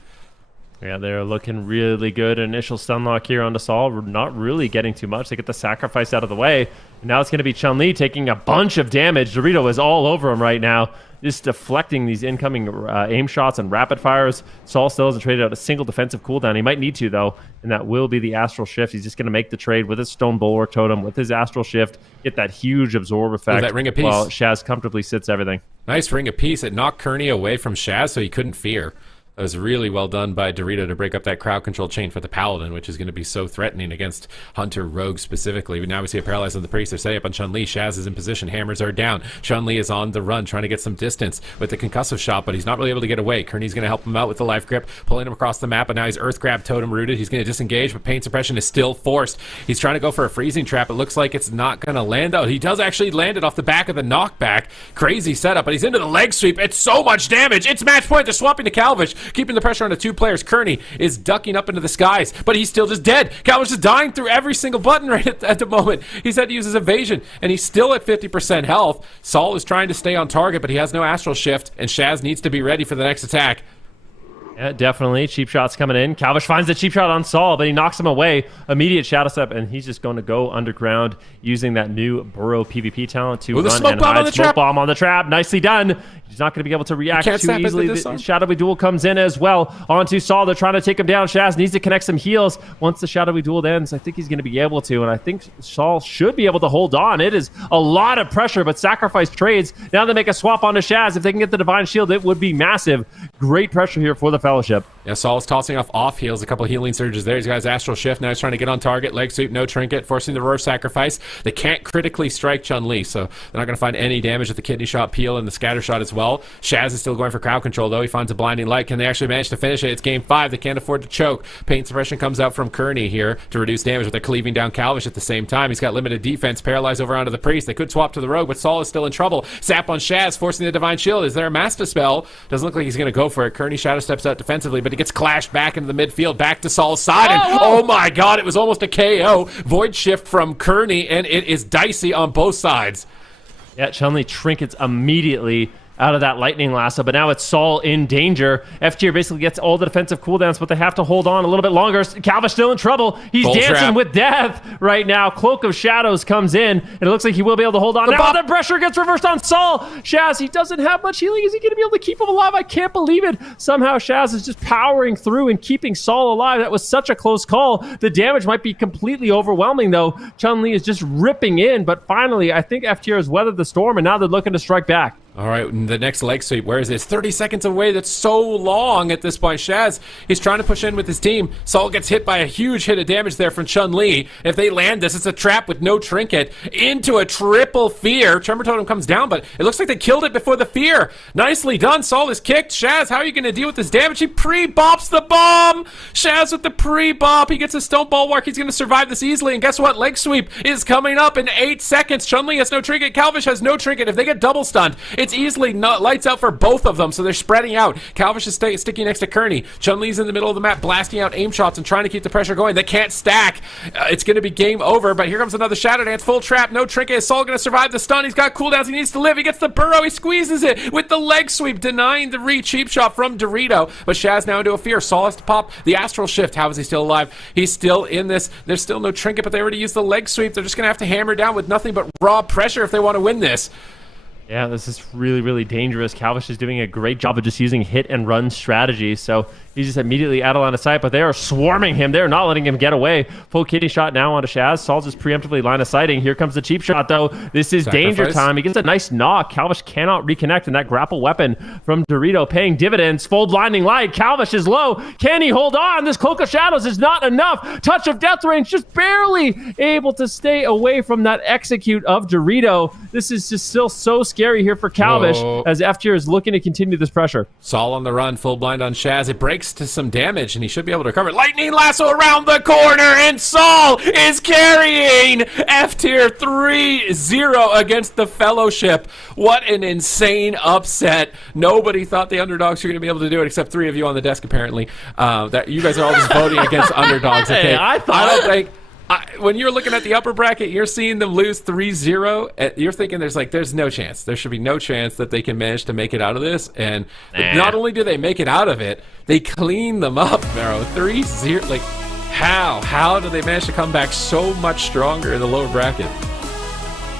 Yeah, they're looking really good. Initial stunlock here on Saul, not really getting too much. They get the sacrifice out of the way. And now it's going to be Chun-Li taking a bunch of damage. Dorito is all over him right now, just deflecting these incoming aim shots and rapid fires. Saul still hasn't traded out a single defensive cooldown. He might need to, though, and that will be the Astral Shift. He's just going to make the trade with his Stone Bulwark Totem, with his Astral Shift, get that huge absorb effect. That Ring of Peace. While Shaz comfortably sits everything. Nice Ring of Peace. It knocked Kearney away from Shaz, so he couldn't fear. That was really well done by Dorito to break up that crowd control chain for the Paladin, which is going to be so threatening against Hunter Rogue specifically. But now we see a paralyze on the Priest. They're setting up on Chun-Li. Shaz is in position. Hammers are down. Chun-Li is on the run, trying to get some distance with the concussive shot, but he's not really able to get away. Kearney's going to help him out with the life grip, pulling him across the map, but now he's Earth Grab Totem rooted. He's going to disengage, but Pain Suppression is still forced. He's trying to go for a freezing trap. It looks like it's not going to land out. He does actually land it off the back of the knockback. Crazy setup, but he's into the leg sweep. It's so much damage. It's match point. They're swapping to Calvish, keeping the pressure on the two players. Kearney is ducking up into the skies, but he's still just dead. Calvish is dying through every single button right at the moment. He's had to use his evasion, and he's still at 50% health. Saul is trying to stay on target, but he has no Astral Shift, and Shaz needs to be ready for the next attack. Yeah, definitely. Cheap shots coming in. Calvish finds the cheap shot on Saul, but he knocks him away. Immediate shadow step, and he's just going to go underground using that new Burrow PvP talent to run and hide. Smoke bomb on the trap. Nicely done. He's not going to be able to react too easily. The shadowy duel comes in as well onto Saul. They're trying to take him down. Shaz needs to connect some heals. Once the shadowy duel ends, I think he's going to be able to, and I think Saul should be able to hold on. It is a lot of pressure, but sacrifice trades. Now they make a swap onto Shaz. If they can get the Divine Shield, it would be massive. Great pressure here for the Fellowship. Yeah, Saul's tossing off heals, a couple of healing surges there. He's got his Astral Shift. Now he's trying to get on target. Leg sweep, no trinket, forcing the reverse sacrifice. They can't critically strike Chun-Li, so they're not going to find any damage with the kidney shot, peel, and the scatter shot as well. Shaz is still going for crowd control, though. He finds a blinding light. Can they actually manage to finish it? It's game 5. They can't afford to choke. Pain suppression comes out from Kearney here to reduce damage, but they're cleaving down Calvish at the same time. He's got limited defense, paralyzed over onto the Priest. They could swap to the Rogue, but Saul is still in trouble. Zap on Shaz, forcing the Divine Shield. Is there a Master Spell? Doesn't look like he's going to go for it. Kearney shadow steps out defensively, but he gets clashed back into the midfield, back to Saul's side, and oh my god, it was almost a KO. Void Shift from Kearney, and it is dicey on both sides. Yeah, Chun-Li trinkets immediately out of that lightning lasso, but now it's Saul in danger. F tier basically gets all the defensive cooldowns, but they have to hold on a little bit longer. Calvish still in trouble. He's Bull dancing trap. with death right now. Cloak of Shadows comes in, and it looks like he will be able to hold on. Now the pressure gets reversed on Saul. Shaz, he doesn't have much healing. Is he going to be able to keep him alive? I can't believe it. Somehow Shaz is just powering through and keeping Saul alive. That was such a close call. The damage might be completely overwhelming, though. Chun-Li is just ripping in, but finally, I think F tier has weathered the storm, and now they're looking to strike back. All right, the next leg sweep, where is this? 30 seconds away. That's so long at this point. Shaz, he's trying to push in with his team. Saul gets hit by a huge hit of damage there from Chun-Li. If they land this, it's a trap with no trinket into a triple fear. Tremor Totem comes down, but it looks like they killed it before the fear. Nicely done. Saul is kicked. Shaz, how are you going to deal with this damage? He pre-bops the bomb. Shaz with the pre-bop. He gets a stone bulwark. He's going to survive this easily. And guess what? Leg sweep is coming up in 8 seconds. Chun-Li has no trinket. Calvish has no trinket. If they get double stunned, it's easily lights out for both of them, so they're spreading out. Calvish is sticking next to Kearney. Chun-Li's in the middle of the map, blasting out aim shots and trying to keep the pressure going. They can't stack. It's going to be game over, but here comes another Shadow Dance. Full trap, no trinket. Is Saul going to survive the stun? He's got cooldowns. He needs to live. He gets the burrow. He squeezes it with the leg sweep, denying the cheap shot from Dorito. But Shaz now into a fear. Saul has to pop the Astral Shift. How is he still alive? He's still in this. There's still no trinket, but they already used the leg sweep. They're just going to have to hammer down with nothing but raw pressure if they want to win this. Yeah, this is really, really dangerous. Calvish is doing a great job of just using hit and run strategy. So he's just immediately out of line of sight, but they are swarming him. They're not letting him get away. Full kidney shot now onto Shaz. Saul's just preemptively line of sighting. Here comes the cheap shot, though. This is danger time. He gets a nice knock. Calvish cannot reconnect, and that grapple weapon from Dorito paying dividends. Full blinding light. Calvish is low. Can he hold on? This Cloak of Shadows is not enough. Touch of Death range, just barely able to stay away from that execute of Dorito. This is just still so scary here for Calvish as F tier is looking to continue this pressure. Saul on the run, full blind on Shaz. It breaks to some damage, and he should be able to recover. Lightning lasso around the corner, and Saul is carrying F tier 3-0 against the Fellowship. What an insane upset. Nobody thought the underdogs were going to be able to do it, except 3 of you on the desk, apparently. That you guys are all just voting against underdogs. Okay, Hey, I don't think... when you're looking at the upper bracket, you're seeing them lose 3-0. You're thinking there's no chance. There should be no chance that they can manage to make it out of this. And not only do they make it out of it, they clean them up, bro. 3-0. Like, how? How do they manage to come back so much stronger in the lower bracket?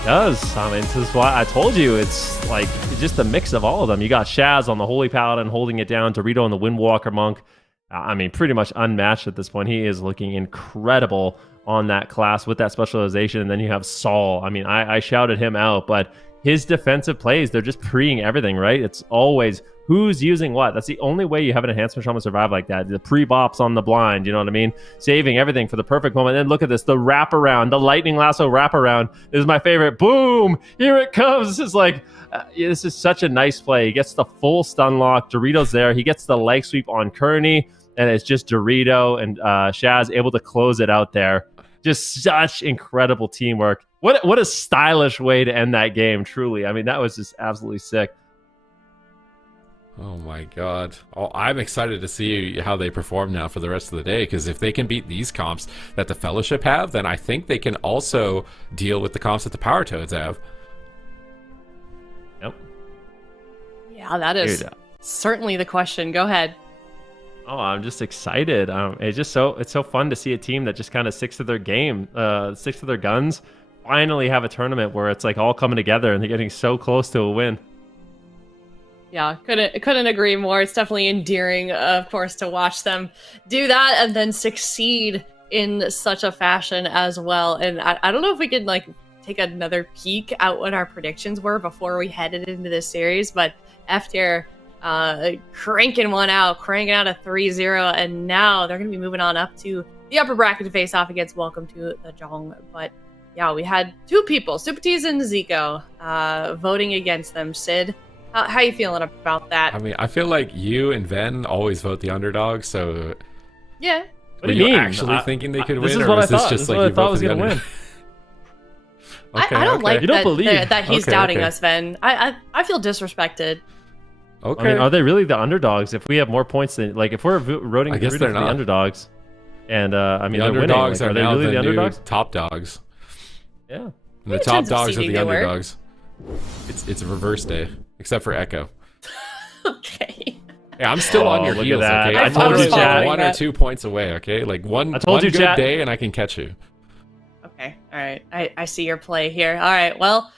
Does. I mean, this is why I told you it's like just a mix of all of them. You got Shaz on the Holy Paladin holding it down, Dorito on the Windwalker Monk. I mean, pretty much unmatched at this point. He is looking incredible on that class with that specialization. And then you have Saul. I mean, I shouted him out, but his defensive plays, they're just preing everything, right? It's always who's using what. That's the only way you have an enhancement shaman survive like that. The pre-bops on the blind, you know what I mean? Saving everything for the perfect moment. And then look at this, the wraparound, the lightning lasso wraparound. This is my favorite. Boom! Here it comes. This is like, this is such a nice play. He gets the full stun lock. Dorito's there. He gets the leg sweep on Kearney, and it's just Dorito and Shaz able to close it out there. Just such incredible teamwork. What a stylish way to end that game, truly. I mean, that was just absolutely sick. Oh my god. Oh, I'm excited to see how they perform now for the rest of the day, because if they can beat these comps that the Fellowship have, then I think they can also deal with the comps that the Power Toads have. Yep. Yeah, that is certainly the question. Go ahead. Oh, I'm just excited. It's so fun to see a team that just kind of sticks to their game, sticks to their guns, finally have a tournament where it's like all coming together and they're getting so close to a win. Yeah, couldn't agree more. It's definitely endearing, of course, to watch them do that and then succeed in such a fashion as well. And I don't know if we could like take another peek at what our predictions were before we headed into this series, but F tier cranking out a 3-0, and now they're going to be moving on up to the upper bracket to face off against Welcome to the JUNG. But yeah, we had two people, Supertees and Zico, voting against them. Sid, how you feeling about that? I mean, I feel like you and Ven always vote the underdog, so... Yeah. Were you actually thinking they could win, or was this just like you thought was going to win? Okay, I don't like You don't believe. that he's Okay, doubting okay. us, Ven. I feel disrespected. Okay. I mean, are they really the underdogs? If we have more points than, like, if we're rooting I guess for they're the not. underdogs, and I mean, the they're underdogs winning. Like, are are they now really the the new underdogs? top dogs. Yeah. And the many top tons of dogs are seeding the there were? underdogs. It's a reverse day, except for Echo. Okay. Yeah, I'm still on your look at heels, that. okay? I I'm told you, always like chat. 1 or 2 points away, okay? Like one told you, good chat. day and I can catch you. Okay. All right. I see your play here. All right. Well,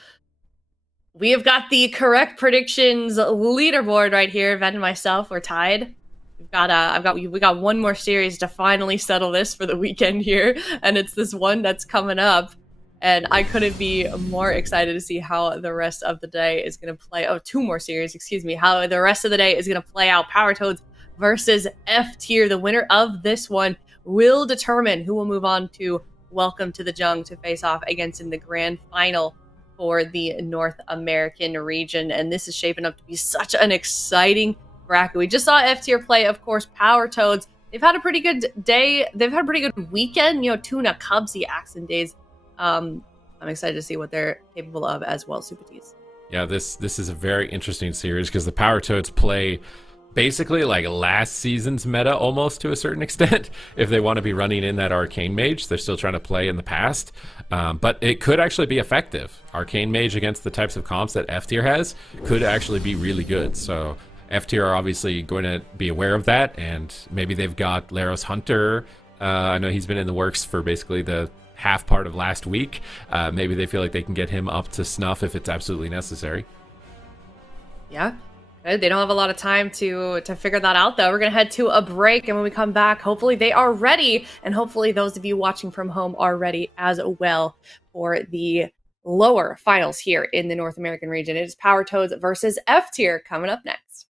we have got the correct predictions leaderboard right here. Ven and myself, we're tied. We got one more series to finally settle this for the weekend here, and it's this one that's coming up. And I couldn't be more excited to see how the rest of the day is going to play. Oh, two more series, excuse me. How the rest of the day is going to play out. Power Toads versus F Tier. The winner of this one will determine who will move on to Welcome to the JUNG to face off against in the grand final for the North American region. And this is shaping up to be such an exciting bracket. We just saw F Tier play, of course, Power Toads. They've had a pretty good day. They've had a pretty good weekend. You know, Tuna, Cubsy, Axon days. I'm excited to see what they're capable of as well, Super Tees. Yeah, this is a very interesting series because the Power Toads play basically like last season's meta almost to a certain extent. If they want to be running in that Arcane Mage, they're still trying to play in the past. But it could actually be effective. Arcane Mage against the types of comps that F Tier has could actually be really good. So F Tier are obviously going to be aware of that, and maybe they've got Laros Hunter. I know he's been in the works for basically the half part of last week. Maybe they feel like they can get him up to snuff if it's absolutely necessary. Yeah. Good. They don't have a lot of time to figure that out, though. We're going to head to a break, and when we come back, hopefully they are ready, and hopefully those of you watching from home are ready as well for the lower finals here in the North American region. It is Power Toads versus F Tier coming up next.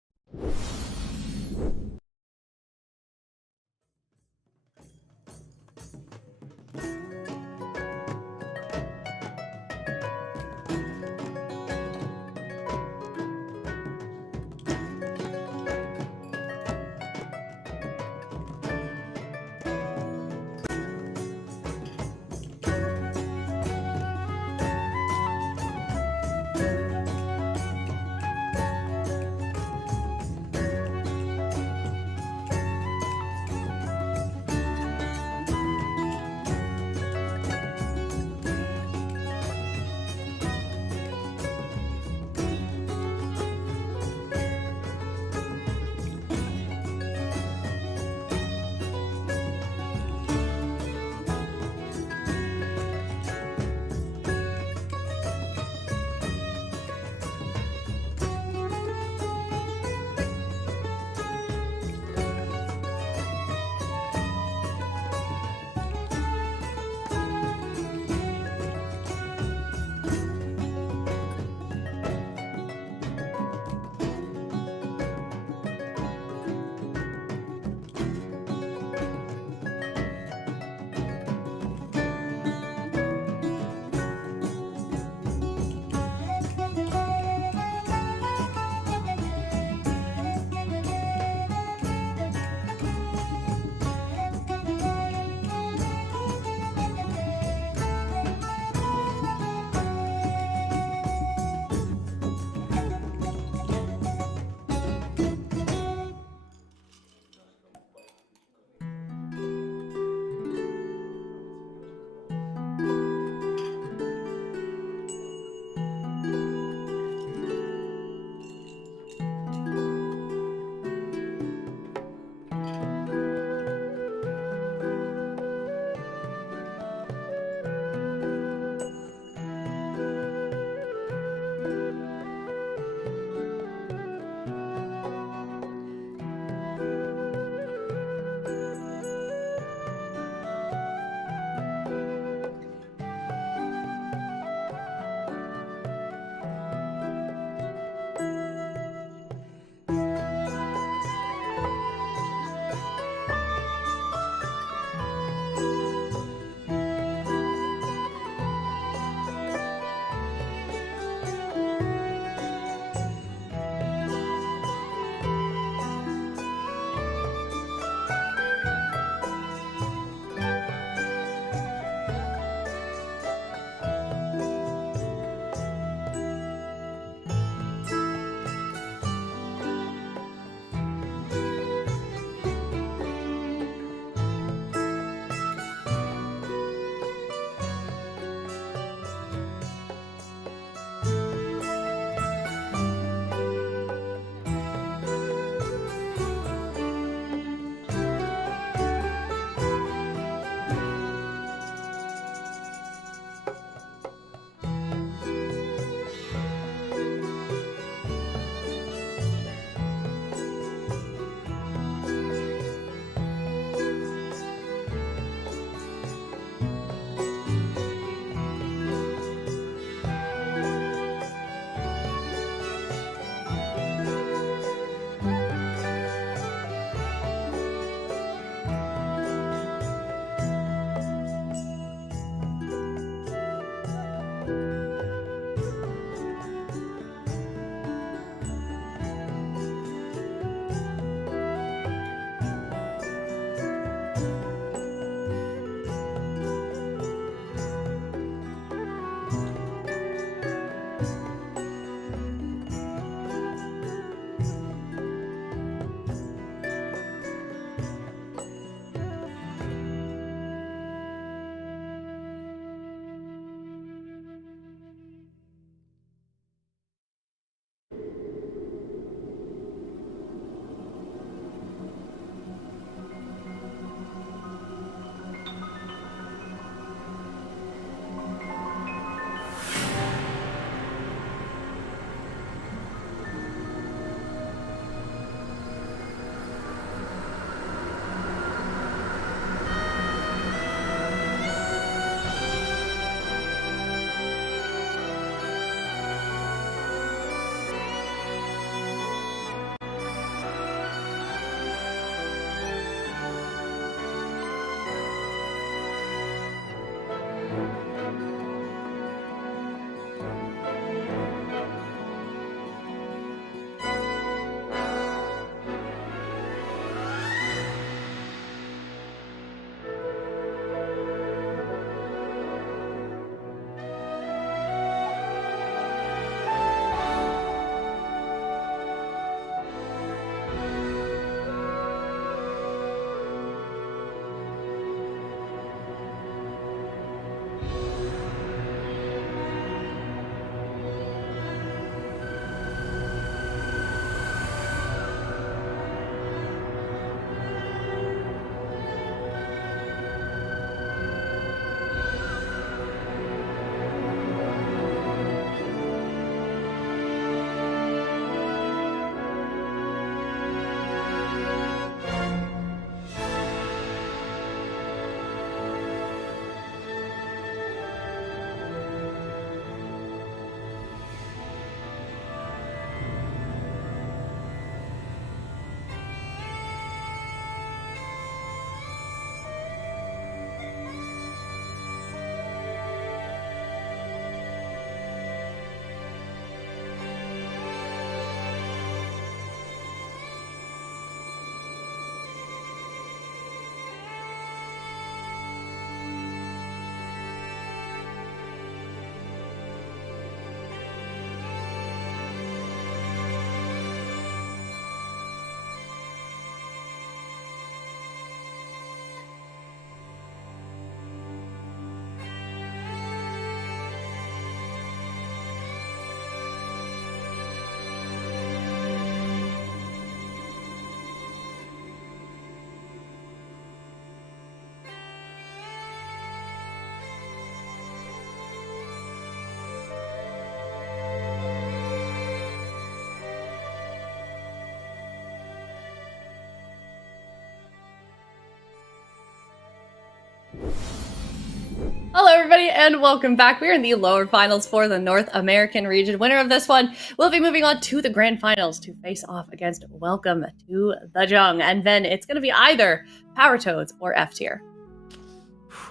Hello, everybody, and welcome back. We're in the lower finals for the North American region. Winner of this one will be moving on to the grand finals to face off against Welcome to the Jung. And then it's going to be either Power Toads or F tier.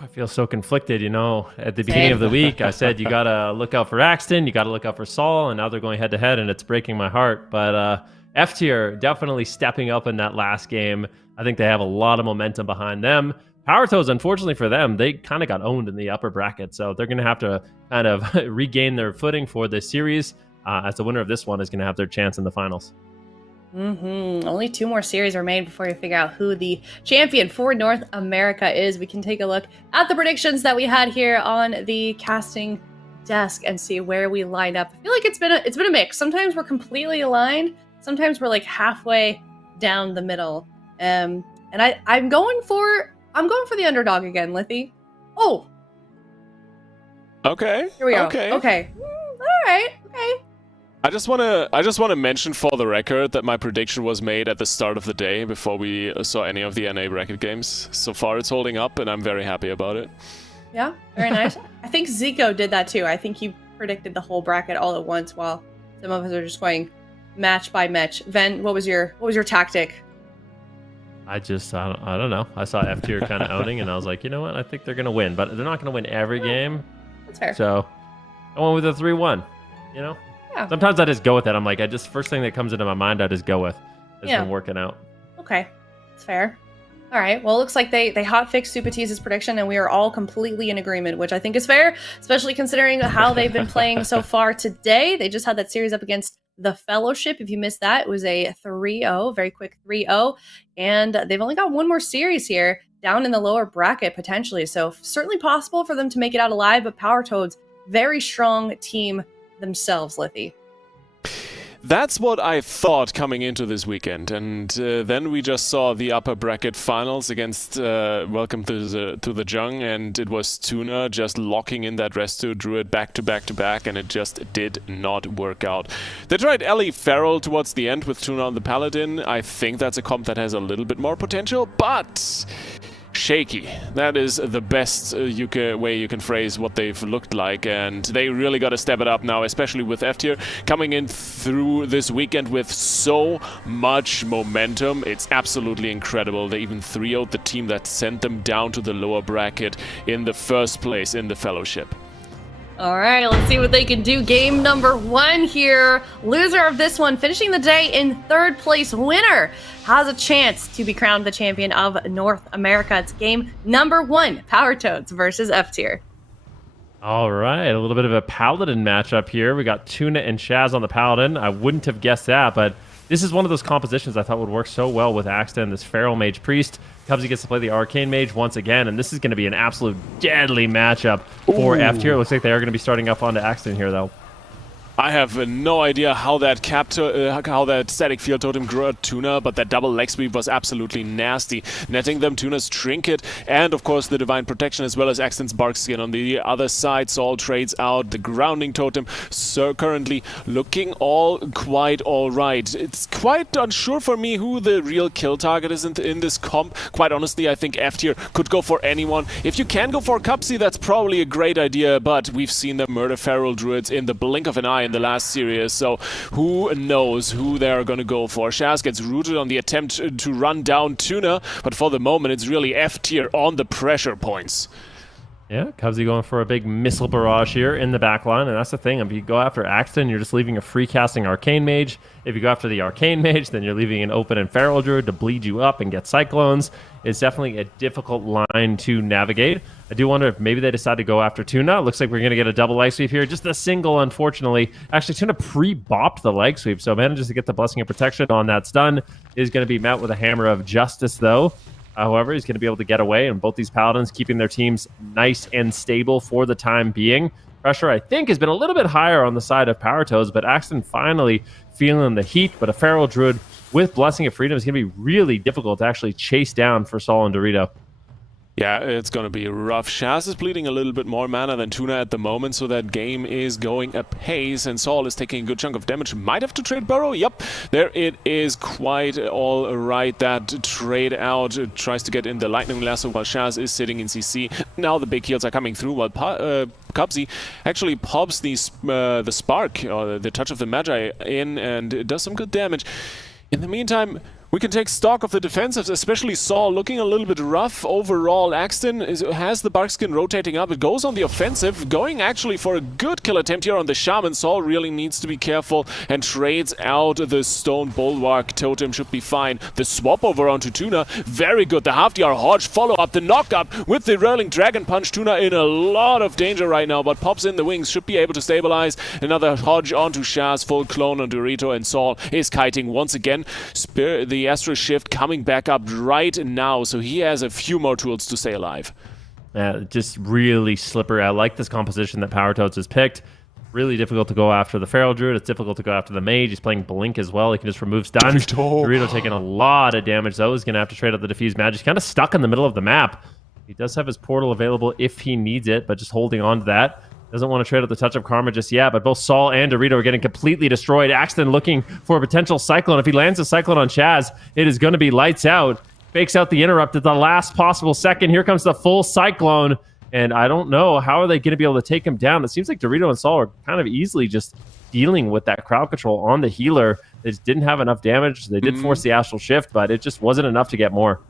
I feel so conflicted, At the beginning of the week, I said you got to look out for Axton, you got to look out for Saul, and now they're going head-to-head, and it's breaking my heart. But F tier definitely stepping up in that last game. I think they have a lot of momentum behind them. Power Toads, unfortunately for them, they kind of got owned in the upper bracket, so they're going to have to kind of regain their footing for this series, as the winner of this one is going to have their chance in the finals. Only 2 more series remain before we figure out who the champion for North America is. We can take a look at the predictions that we had here on the casting desk and see where we line up. I feel like it's been a mix. Sometimes we're completely aligned. Sometimes we're like halfway down the middle. And I'm going for the underdog again, Lithy. Oh. Okay. Here we go. Okay. All right. Okay. I just want to mention for the record that my prediction was made at the start of the day before we saw any of the NA bracket games. So far it's holding up and I'm very happy about it. Yeah, very nice. I think Zico did that too. I think he predicted the whole bracket all at once while some of us are just going match by match. Ven, what was your tactic? I don't know. I saw F tier kind of owning, and I was like, you know what? I think they're going to win, but they're not going to win every game. That's fair. So I went with a 3-1, Yeah. Sometimes I just go with it. I'm like, first thing that comes into my mind, I just go with. It's been working out. Okay. That's fair. All right. Well, it looks like they hotfixed Supatiz's prediction, and we are all completely in agreement, which I think is fair, especially considering how they've been playing so far today. They just had that series up against the Fellowship. If you missed that, it was a 3-0, very quick 3-0. And they've only got 1 more series here down in the lower bracket, potentially. So certainly possible for them to make it out alive, but Power Toads, very strong team themselves, Lithy. That's what I thought coming into this weekend, and then we just saw the upper bracket finals against Welcome to the Jung, and it was Tuna just locking in that Resto Druid back to back, and it just did not work out. They tried Ellie Farrell towards the end with Tuna on the Paladin. I think that's a comp that has a little bit more potential, but shaky. That is the best way you can phrase what they've looked like, and they really got to step it up now, especially with F tier coming in through this weekend with so much momentum. It's absolutely incredible. They even 3-0'd the team that sent them down to the lower bracket in the first place in the Fellowship. All right, let's see what they can do. Game number 1 here. Loser of this one, finishing the day in 3rd place. Winner has a chance to be crowned the champion of North America. It's game number 1, Power Toads versus F tier. All right, a little bit of a Paladin matchup here. We got Tuna and Shaz on the Paladin. I wouldn't have guessed that, but this is one of those compositions I thought would work so well with Axton, this Feral Mage Priest. Cubsy gets to play the Arcane Mage once again, and this is going to be an absolute deadly matchup for F tier. It looks like they are going to be starting up onto Axton here, though. I have no idea how that static field totem grew at Tuna, but that double leg sweep was absolutely nasty. Netting them Tuna's Trinket and, of course, the Divine Protection, as well as Axton's Bark Skin on the other side. Saul trades out the Grounding Totem, so currently looking quite all right. It's quite unsure for me who the real kill target is in this comp. Quite honestly, I think F tier could go for anyone. If you can go for Cupsy, that's probably a great idea, but we've seen them murder Feral Druids in the blink of an eye in the last series, so who knows who they're going to go for. Shaz gets rooted on the attempt to run down Tuna, but for the moment it's really F tier on the pressure points. Yeah, Cubsy going for a big missile barrage here in the back line, and that's the thing. If you go after Axton, you're just leaving a free casting Arcane Mage. If you go after the Arcane Mage, then you're leaving an open and Feral Druid to bleed you up and get Cyclones. It's definitely a difficult line to navigate. I do wonder if maybe they decide to go after Tuna. Looks like we're going to get a double leg sweep here. Just a single, unfortunately. Actually, Tuna pre-bopped the leg sweep, so manages to get the Blessing of Protection on that stun. Is going to be met with a Hammer of Justice, though. However, he's going to be able to get away, and both these Paladins keeping their teams nice and stable for the time being. Pressure, I think, has been a little bit higher on the side of Power Toads, but Axton finally feeling the heat. But a Feral Druid with Blessing of Freedom is going to be really difficult to actually chase down for Saul and Dorito. Yeah, it's going to be rough. Shaz is bleeding a little bit more mana than Tuna at the moment, so that game is going apace, and Saul is taking a good chunk of damage. Might have to trade Burrow. Yep, there it is. Quite all right. That trade out tries to get in the Lightning Lasso while Shaz is sitting in CC. Now the big heals are coming through while Cubsy actually pops the Spark, or the Touch of the Magi, in and does some good damage. In the meantime, we can take stock of the defensives, especially Saul looking a little bit rough overall. Axton has the Barkskin rotating up. It goes on the offensive, going actually for a good kill attempt here on the Shaman. Saul really needs to be careful and trades out the Stone Bulwark. Totem should be fine. The swap over onto Tuna, very good. The half-DR Hodge follow up, the knock-up with the Whirling Dragon Punch. Tuna in a lot of danger right now, but pops in the wings, should be able to stabilize. Another Hodge onto Shaz, full clone on Dorito, and Saul is kiting once again. The Astro Shift coming back up right now, so he has a few more tools to stay alive. Yeah, just really slippery. I like this composition that Power Toads has picked. Really difficult to go after the Feral Druid. It's difficult to go after the Mage. He's playing Blink as well. He can just remove stuns. Dorito taking a lot of damage, though. He's going to have to trade out the Diffuse Magic. He's kind of stuck in the middle of the map. He does have his portal available if he needs it, but just holding on to that. Doesn't want to trade out the Touch of Karma just yet, but both Saul and Dorito are getting completely destroyed. Axton looking for a potential Cyclone. If he lands a Cyclone on Chaz, it is going to be lights out. Fakes out the Interrupt at the last possible second. Here comes the full Cyclone, and I don't know, how are they going to be able to take him down? It seems like Dorito and Saul are kind of easily just dealing with that crowd control on the healer. They just didn't have enough damage. They did force the Astral Shift, but it just wasn't enough to get more.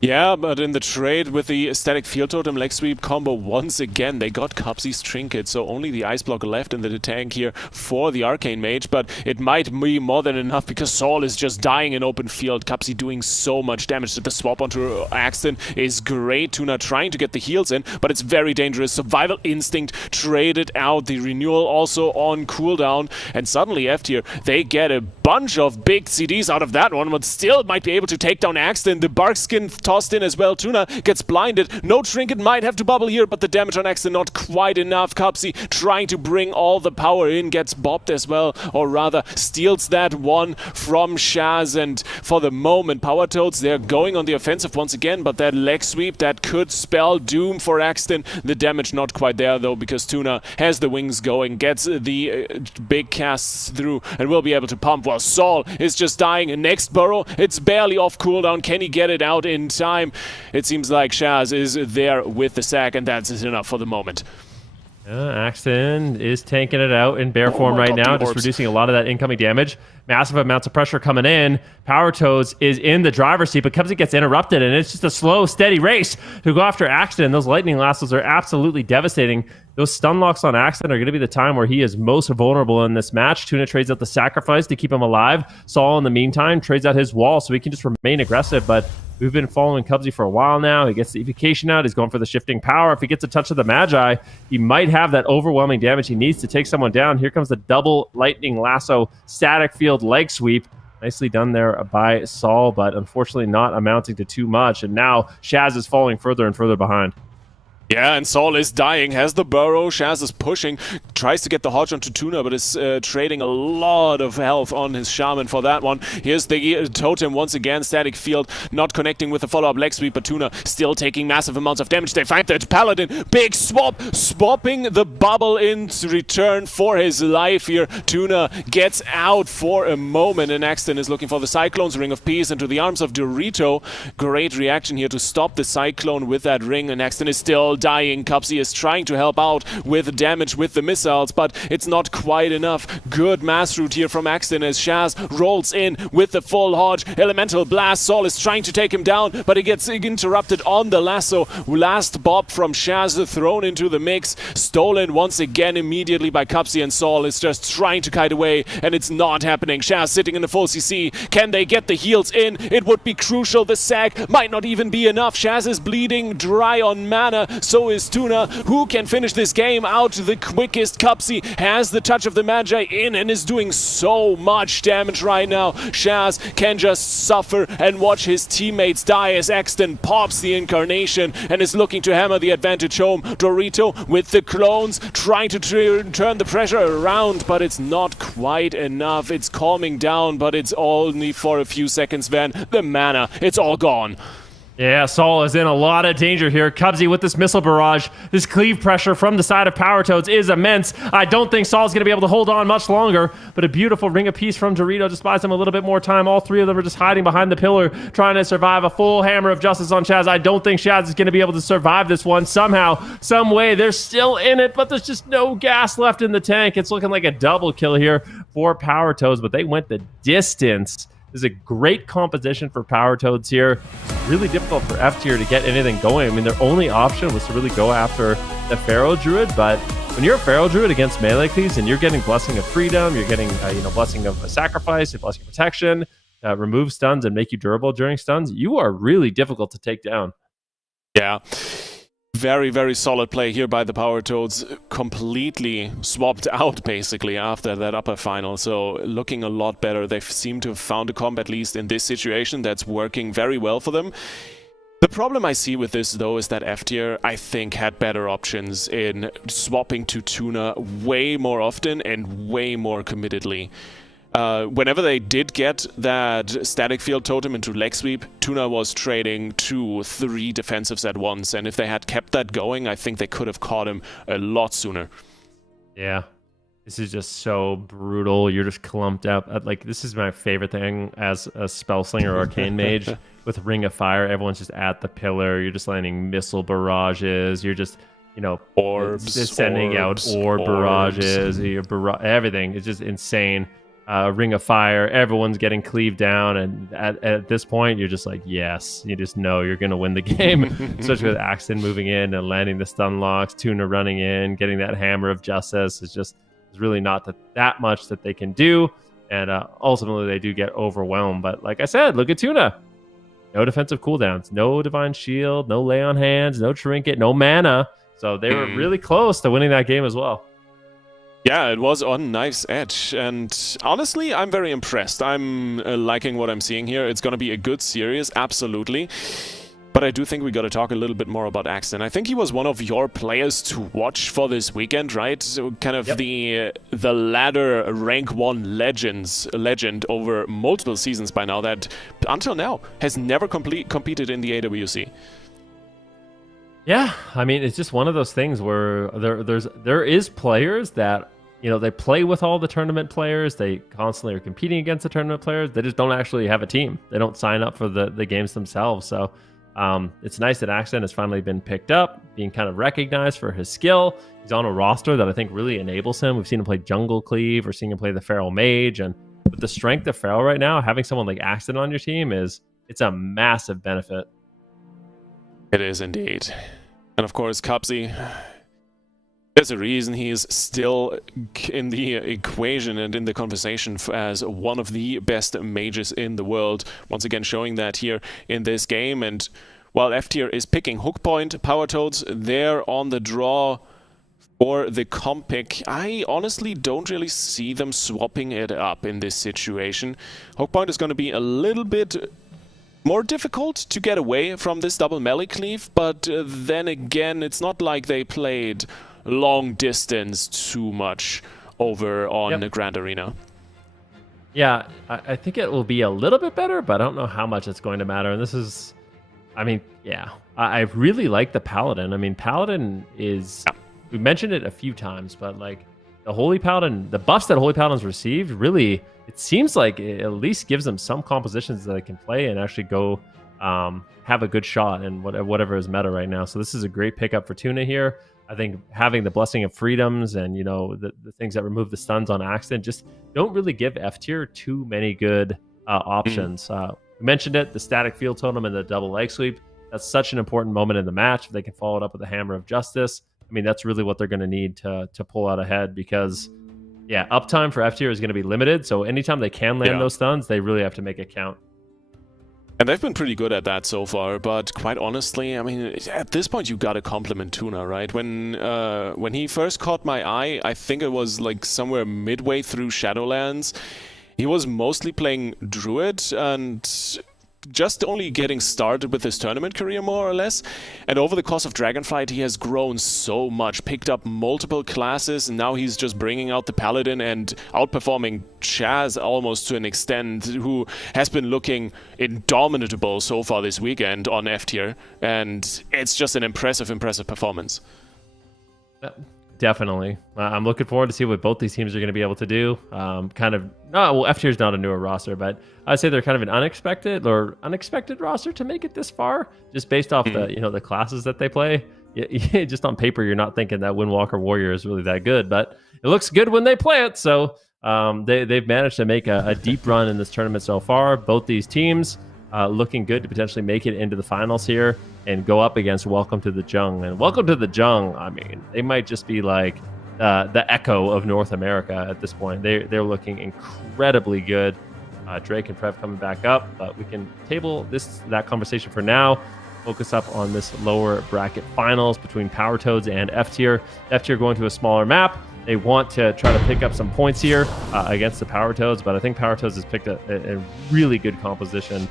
Yeah, but in the trade with the Static Field Totem leg sweep combo, once again, they got Cubsy's Trinket, so only the Ice Block left in the tank here for the Arcane Mage, but it might be more than enough because Saul is just dying in open field. Cubsy doing so much damage. The swap onto Axton is great. Tuna trying to get the heals in, but it's very dangerous. Survival Instinct traded out. The Renewal also on cooldown, and suddenly F tier, they get a bunch of big CDs out of that one, but still might be able to take down Axton. The Barkskin tossed in as well. Tuna gets blinded. No Trinket, might have to bubble here, but the damage on Axton not quite enough. Cubsy trying to bring all the power in, gets bopped as well, or rather steals that one from Shaz, and for the moment, Power Toads, they're going on the offensive once again, but that leg sweep, that could spell doom for Axton. The damage not quite there though, because Tuna has the wings going, gets the big casts through, and will be able to pump while Saul is just dying. Next Burrow, it's barely off cooldown. Can he get it out in time? It seems like Shaz is there with the sack, and that's enough for the moment. Axton is tanking it out in bear form right now, just reducing a lot of that incoming damage. Massive amounts of pressure coming in. Power Toads is in the driver's seat, but Cubsy gets interrupted, and it's just a slow, steady race to go after Axton. Those lightning lassos are absolutely devastating. Those stun locks on Axton are going to be the time where he is most vulnerable in this match. Tuna trades out the sacrifice to keep him alive. Saul, in the meantime, trades out his wall so he can just remain aggressive, but we've been following Cubsy for a while now. He gets the evocation out. He's going for the shifting power. If he gets a touch of the Magi, he might have that overwhelming damage he needs to take someone down. Here comes the double lightning lasso static field leg sweep. Nicely done there by Saul, but unfortunately not amounting to too much. And now Shaz is falling further and further behind. Yeah, and Saul is dying, has the burrow, Shaz is pushing, tries to get the Hodge onto Tuna, but is trading a lot of health on his Shaman for that one. Here's the Totem once again, static field, not connecting with the follow-up leg sweep, but Tuna still taking massive amounts of damage. They find that Paladin, big swap, swapping the bubble in return for his life here. Tuna gets out for a moment, and Axton is looking for the Cyclone's Ring of Peace into the arms of Dorito. Great reaction here to stop the Cyclone with that ring, and Axton is still dying. Cubsy is trying to help out with damage with the missiles, but it's not quite enough. Good mass route here from Axton as Shaz rolls in with the full Hodge. Elemental Blast. Saul is trying to take him down, but he gets interrupted on the lasso. Last bop from Shaz thrown into the mix. Stolen once again immediately by Cubsy, and Saul is just trying to kite away, and it's not happening. Shaz sitting in the full CC. Can they get the heals in? It would be crucial. The sack might not even be enough. Shaz is bleeding dry on mana. So is Tuna. Who can finish this game out the quickest? Cubsy has the touch of the Magi in and is doing so much damage right now. Shaz can just suffer and watch his teammates die as Axton pops the Incarnation and is looking to hammer the advantage home. Dorito with the clones trying to turn the pressure around, but it's not quite enough. It's calming down, but it's only for a few seconds, Van. The mana, it's all gone. Yeah, Saul is in a lot of danger here. Cubsy with this missile barrage. This cleave pressure from the side of Power Toads is immense. I don't think Saul's going to be able to hold on much longer, but a beautiful ring of peace from Dorito just buys him a little bit more time. All three of them are just hiding behind the pillar, trying to survive a full hammer of justice on Shaz. I don't think Shaz is going to be able to survive this one somehow, some way. They're still in it, but there's just no gas left in the tank. It's looking like a double kill here for Power Toads, but they went the distance. This is a great composition for Power Toads here. Really difficult for F tier to get anything going. I mean, their only option was to really go after the Pharaoh Druid, but when you're a Pharaoh Druid against melee cleaves and you're getting Blessing of Freedom, you're getting Blessing of Sacrifice, Blessing of Protection, remove stuns and make you durable during stuns, you are really difficult to take down. Yeah. Very, very solid play here by the Power Toads. Completely swapped out, basically, after that upper final. So, looking a lot better. They seem to have found a comp, at least in this situation, that's working very well for them. The problem I see with this, though, is that F tier, I think, had better options in swapping to Tuna way more often and way more committedly. Whenever they did get that static field totem into leg sweep, Tuna was trading 2-3 defensives at once, and if they had kept that going, I think they could have caught him a lot sooner. Yeah, this is just so brutal. You're just clumped up. Like, this is my favorite thing as a spell slinger or arcane mage with Ring of Fire. Everyone's just at the pillar. You're just landing missile barrages. You're just, orbs, just sending out orb barrages. Everything. It's just insane. Ring of Fire, everyone's getting cleaved down, and at this point you're just like, yes, you just know you're going to win the game. Especially with Axton moving in and landing the stun locks, Tuna running in, getting that Hammer of Justice. There's really not that much that they can do, and ultimately they do get overwhelmed. But like I said, look at Tuna. No defensive cooldowns, no Divine Shield, no Lay on Hands, no Trinket, no mana. So they were really close to winning that game as well. Yeah, it was on knife's edge, and honestly, I'm very impressed. I'm liking what I'm seeing here. It's going to be a good series, absolutely. But I do think we got to talk a little bit more about Axton. I think he was one of your players to watch for this weekend, right? So kind of the ladder rank 1 legend over multiple seasons by now that, until now, has never competed in the AWC. Yeah, I mean, it's just one of those things where there is players that, they play with all the tournament players. They constantly are competing against the tournament players. They just don't actually have a team. They don't sign up for the games themselves. So it's nice that Axton has finally been picked up, being kind of recognized for his skill. He's on a roster that I think really enables him. We've seen him play Jungle Cleave. We're seeing him play the Feral Mage. And with the strength of Feral right now, having someone like Axton on your team it's a massive benefit. It is indeed. And of course, Cubsy, there's a reason he is still in the equation and in the conversation as one of the best mages in the world. Once again, showing that here in this game. And while F tier is picking Hook Point, Power Toads, they're on the draw for the comp pick. I honestly don't really see them swapping it up in this situation. Hook Point is going to be a little bit more difficult to get away from this double melee cleave, but then again, it's not like they played long distance too much over on the Grand Arena. Yeah, I think it will be a little bit better, but I don't know how much it's going to matter. And this is, I really like the Paladin. I mean, Paladin is, we mentioned it a few times, but like the Holy Paladin, the buffs that Holy Paladin's received, really, it seems like it at least gives them some compositions that they can play and actually go have a good shot in whatever is meta right now. So this is a great pickup for Tuna here. I think having the Blessing of Freedoms and, the things that remove the stuns on Axton just don't really give F tier too many good options. We mentioned it, the static field totem and the double leg sweep. That's such an important moment in the match. If they can follow it up with the Hammer of Justice, that's really what they're going to need to pull out ahead, because uptime for F tier is going to be limited. So anytime they can land those stuns, they really have to make it count. And they've been pretty good at that so far, but quite honestly, at this point you gotta compliment Tuna, right? When he first caught my eye, I think it was like somewhere midway through Shadowlands. He was mostly playing Druid, and just only getting started with his tournament career, more or less. And over the course of Dragonflight, he has grown so much, picked up multiple classes, and now he's just bringing out the Paladin and outperforming Chaz almost to an extent, who has been looking indomitable so far this weekend on F tier. And it's just an impressive performance. Definitely. I'm looking forward to see what both these teams are going to be able to do. F tier is not a newer roster, but I'd say they're kind of an unexpected roster to make it this far, just based off the classes that they play. Just on paper, you're not thinking that Windwalker Warrior is really that good, but it looks good when they play it. So they've managed to make a deep run in this tournament so far. Both these teams looking good to potentially make it into the finals here and go up against Welcome to the Jung. And Welcome to the Jung, I mean, they might just be like the echo of North America at this point. They're looking incredibly good. Drake and Prev coming back up, but we can table that conversation for now. Focus up on this lower bracket finals between Power Toads and F tier. F tier going to a smaller map. They want to try to pick up some points here against the Power Toads, but I think Power Toads has picked a really good composition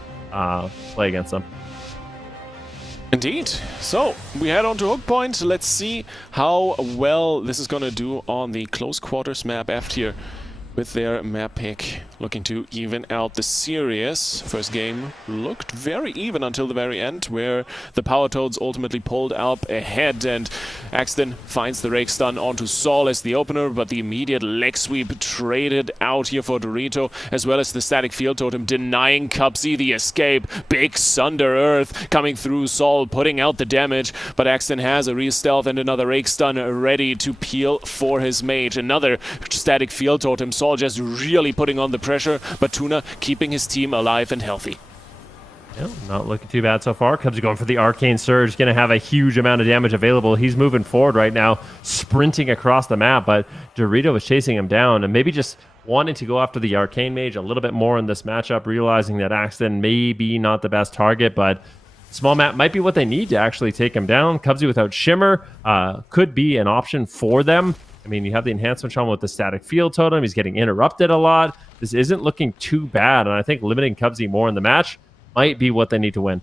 play against them. Indeed. So we head on to Hook Point. Let's see how well this is going to do on the close quarters map F tier with their map pick, looking to even out the series. First game looked very even until the very end, where the Power Toads ultimately pulled up ahead, and Axton finds the rake stun onto Saul as the opener, but the immediate leg sweep traded out here for Dorito, as well as the static field totem denying Cubsy the escape. Big Sunder Earth coming through Saul, putting out the damage, but Axton has a re-stealth and another rake stun ready to peel for his mage. Another static field totem, Saul just really putting on the pressure, but Tuna keeping his team alive and healthy. Yeah, not looking too bad so far. Cubs are going for the Arcane Surge, going to have a huge amount of damage available. He's moving forward right now, sprinting across the map, but Dorito is chasing him down and maybe just wanting to go after the Arcane Mage a little bit more in this matchup, realizing that Axton may be not the best target, but small map might be what they need to actually take him down. Cubsy without Shimmer could be an option for them. I mean, you have the enhancement charm with the static field totem. He's getting interrupted a lot. This isn't looking too bad, and I think limiting Cubsy more in the match might be what they need to win.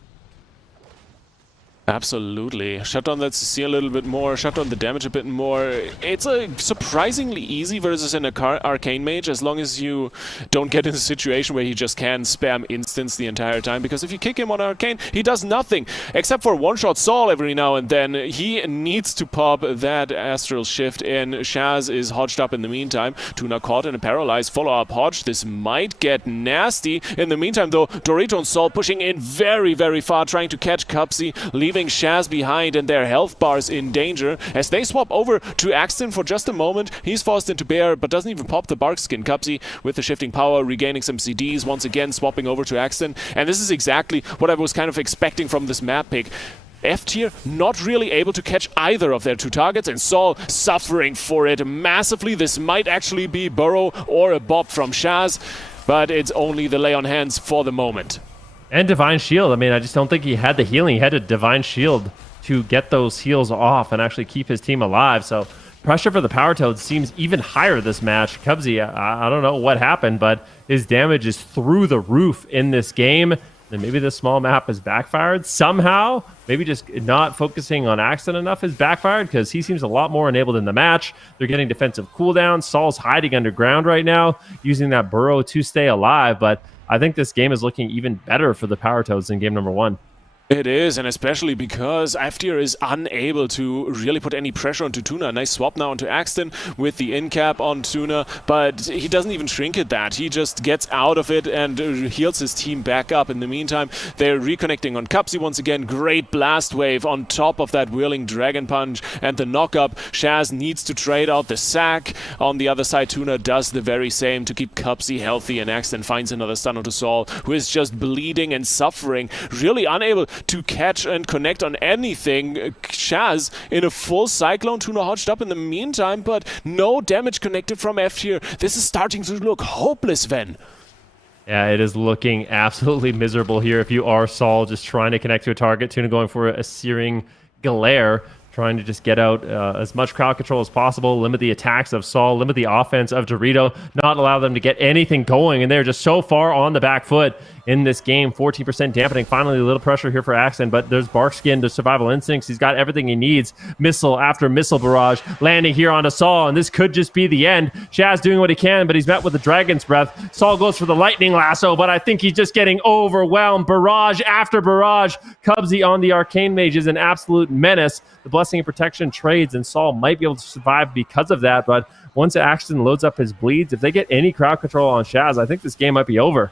Absolutely. Shut down that CC a little bit more, shut down the damage a bit more. It's a surprisingly easy versus an Arcane Mage, as long as you don't get in a situation where he just can spam instants the entire time, because if you kick him on Arcane, he does nothing, except for one-shot Saul every now and then. He needs to pop that Astral Shift in. Shaz is hodged up in the meantime. Tuna caught in a paralyzed follow-up hodge. This might get nasty. In the meantime, though, Dorito and Saul pushing in very, very far, trying to catch Cubsy, leaving Shaz behind and their health bars in danger. As they swap over to Axton for just a moment, he's forced into Bear, but doesn't even pop the Bark Skin. Cubsy with the shifting power, regaining some CDs, once again swapping over to Axton. And this is exactly what I was kind of expecting from this map pick. F tier not really able to catch either of their two targets, and Saul suffering for it massively. This might actually be Burrow or a Bob from Shaz, but it's only the lay on hands for the moment. And Divine Shield. I mean, I just don't think he had the healing. He had a Divine Shield to get those heals off and actually keep his team alive. So pressure for the Power Toads seems even higher this match. Cubsy, I don't know what happened, but his damage is through the roof in this game. And maybe the small map has backfired somehow. Maybe just not focusing on Axton enough has backfired, because he seems a lot more enabled in the match. They're getting defensive cooldowns. Saul's hiding underground right now, using that burrow to stay alive. But I think this game is looking even better for the Power Toads in game number one. It is, and especially because F tier is unable to really put any pressure onto Tuna. Nice swap now onto Axton with the in-cap on Tuna, but he doesn't even trinket that. He just gets out of it and heals his team back up. In the meantime, they're reconnecting on Cubsy once again. Great blast wave on top of that whirling Dragon Punch and the knock-up. Shaz needs to trade out the sack. On the other side, Tuna does the very same to keep Cubsy healthy, and Axton finds another stun onto Saul, who is just bleeding and suffering, really unable to catch and connect on anything. Shaz in a full Cyclone, Tuna hodged up in the meantime, but no damage connected from F tier. This is starting to look hopeless, Ven. Yeah, it is looking absolutely miserable here if you are Saul, just trying to connect to a target. Tuna going for a Searing Glare, trying to just get out as much crowd control as possible, limit the attacks of Saul, limit the offense of Dorito, not allow them to get anything going, and they're just so far on the back foot. in this game. 14% dampening. Finally, a little pressure here for Axton, but there's Barkskin to survival instincts. He's got everything he needs. Missile after missile barrage landing here onto Saul, and this could just be the end. Shaz doing what he can, but he's met with the Dragon's Breath. Saul goes for the Lightning Lasso, but I think he's just getting overwhelmed. Barrage after barrage. Cubsy on the Arcane Mage is an absolute menace. The Blessing and Protection trades, and Saul might be able to survive because of that, but once Axton loads up his bleeds, if they get any crowd control on Shaz, I think this game might be over.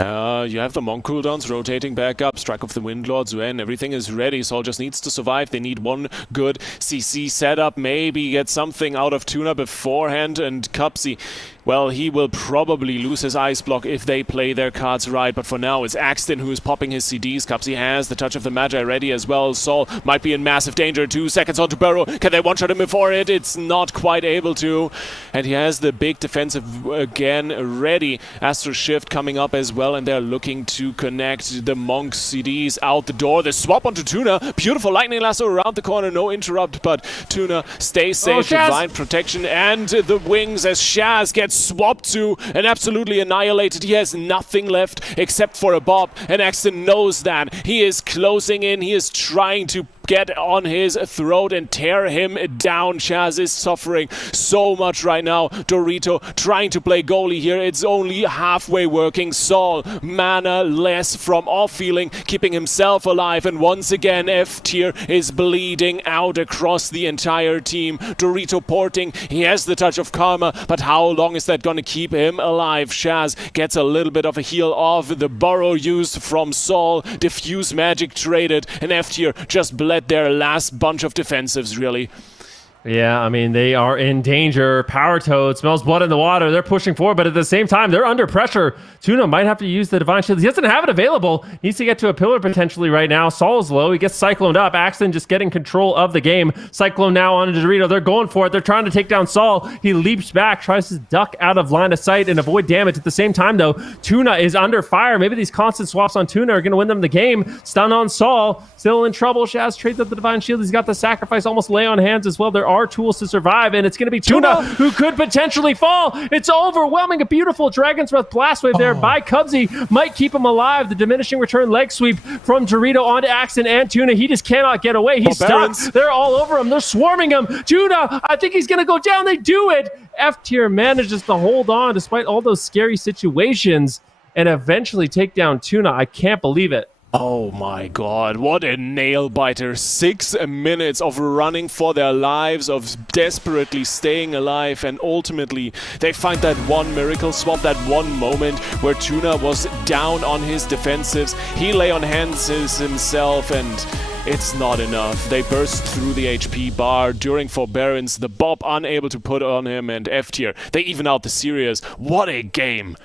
You have the Monk cooldowns rotating back up, Strike of the Windlords when everything is ready. Saul just needs to survive. They need one good CC setup, maybe get something out of Tuna beforehand, and Cupsy, well, he will probably lose his ice block if they play their cards right, but for now it's Axton who is popping his CDs. Cupsy has the Touch of the Magi ready as well. Saul might be in massive danger. 2 seconds onto Burrow. Can they one-shot him before it? It's not quite able to, and he has the big defensive again ready. Astro Shift coming up as well, and they're looking to connect the Monk CDs out the door. The swap onto Tuna. Beautiful Lightning Lasso around the corner. No interrupt, but Tuna stays safe. Divine Protection and the wings as Shaz gets swapped to and absolutely annihilated. He has nothing left except for a bob, and Axton knows that. He is closing in. He is trying to get on his throat and tear him down. Shaz is suffering so much right now. Dorito trying to play goalie here. It's only halfway working. Saul, mana less from off healing, keeping himself alive, and once again F tier is bleeding out across the entire team. Dorito porting. He has the Touch of Karma, but how long is that going to keep him alive? Shaz gets a little bit of a heal off the burrow used from Saul. Diffuse magic traded, and F tier just bled their last bunch of defensives, really. Yeah, I mean, they are in danger. Power Toad smells blood in the water. They're pushing forward, but at the same time, they're under pressure. Tuna might have to use the Divine Shield. He doesn't have it available. Needs to get to a pillar potentially right now. Saul's low. He gets cycloned up. Axton just getting control of the game. Cyclone now on Dorito. They're going for it. They're trying to take down Saul. He leaps back, tries to duck out of line of sight and avoid damage. At the same time, though, Tuna is under fire. Maybe these constant swaps on Tuna are going to win them the game. Stun on Saul. Still in trouble. Shaz trades up the Divine Shield. He's got the Sacrifice almost lay on hands as well. There are tools to survive, and it's going to be Tuna who could potentially fall. It's overwhelming. A beautiful Dragon's Breath blast wave there by Cubsy might keep him alive. The diminishing return leg sweep from Dorito onto Axton and Tuna. He just cannot get away. He's stuck. They're all over him. They're swarming him. Tuna, I think he's going to go down. They do it. F tier manages to hold on despite all those scary situations and eventually take down Tuna. I can't believe it. Oh my god, what a nail biter. 6 minutes of running for their lives, of desperately staying alive, and ultimately they find that one miracle swap, that one moment where Tuna was down on his defensives. He lay on hands himself, and it's not enough. They burst through the HP bar during forbearance, the Bob unable to put on him, and F tier. They even out the series. What a game.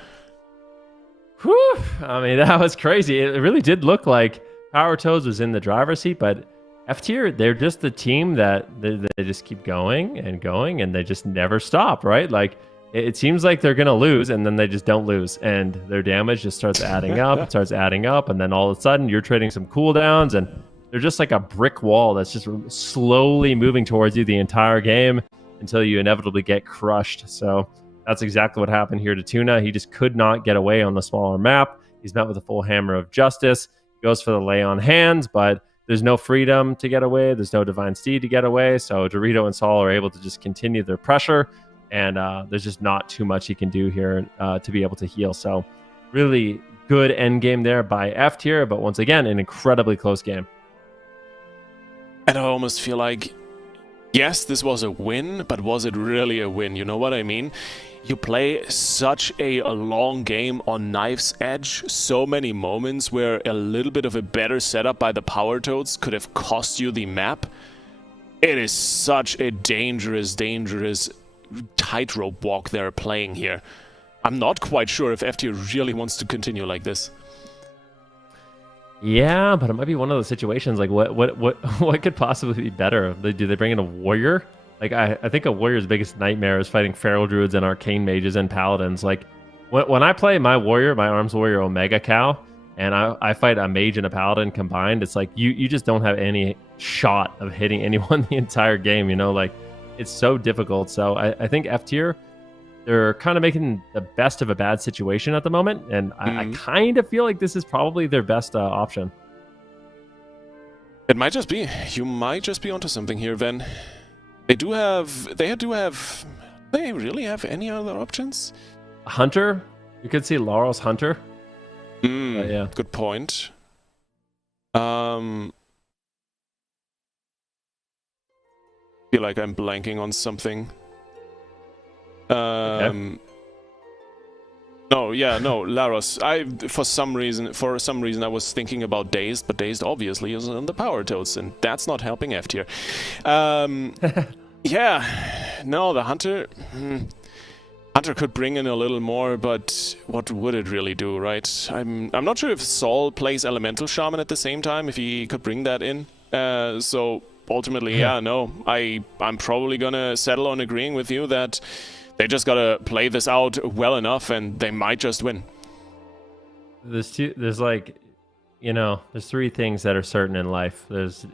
Whew. I mean, that was crazy. It really did look like Power Toads was in the driver's seat, but F tier, they're just the team that they just keep going, and they just never stop, right? Like, it seems like they're going to lose, and then they just don't lose, and their damage just starts adding up. It starts adding up, and then all of a sudden, you're trading some cooldowns, and they're just like a brick wall that's just slowly moving towards you the entire game until you inevitably get crushed. So that's exactly what happened here to Tuna. He just could not get away on the smaller map. He's met with a full hammer of justice. He goes for the lay on hands, but there's no freedom to get away. There's no Divine Steed to get away. So Dorito and Saul are able to just continue their pressure, and there's just not too much he can do here to be able to heal. So really good end game there by F tier, but once again, an incredibly close game. And I almost feel like, yes, this was a win, but was it really a win? You know what I mean? You play such a long game on knife's edge, so many moments where a little bit of a better setup by the Power Toads could have cost you the map. It is such a dangerous tightrope walk they're playing here. I'm not quite sure if FT really wants to continue like this. Yeah, but it might be one of those situations. Like, what could possibly be better? Do they bring in a warrior? Like, I think a warrior's biggest nightmare is fighting feral druids and arcane mages and paladins. Like, when I play my warrior, my arms warrior Omega Cow, and I fight a mage and a paladin combined, it's like you just don't have any shot of hitting anyone the entire game. You know, like, it's so difficult. So I think F tier, they're kind of making the best of a bad situation at the moment, and I kind of feel like this is probably their best option. It might just be. You might just be onto something here, Ven. They do have... They really have any other options? Hunter? You could see Laurel's Hunter. Yeah. Good point. Feel like I'm blanking on something. Okay. No, Laros. For some reason I was thinking about Dazed, but Dazed obviously is on the Power Toads, and that's not helping F tier. Yeah, no, the Hunter. Hunter could bring in a little more, but what would it really do, right? I'm not sure if Saul plays Elemental Shaman at the same time, if he could bring that in. So ultimately, I'm probably gonna settle on agreeing with you that they just gotta play this out well enough, and they might just win. There's three things that are certain in life. There's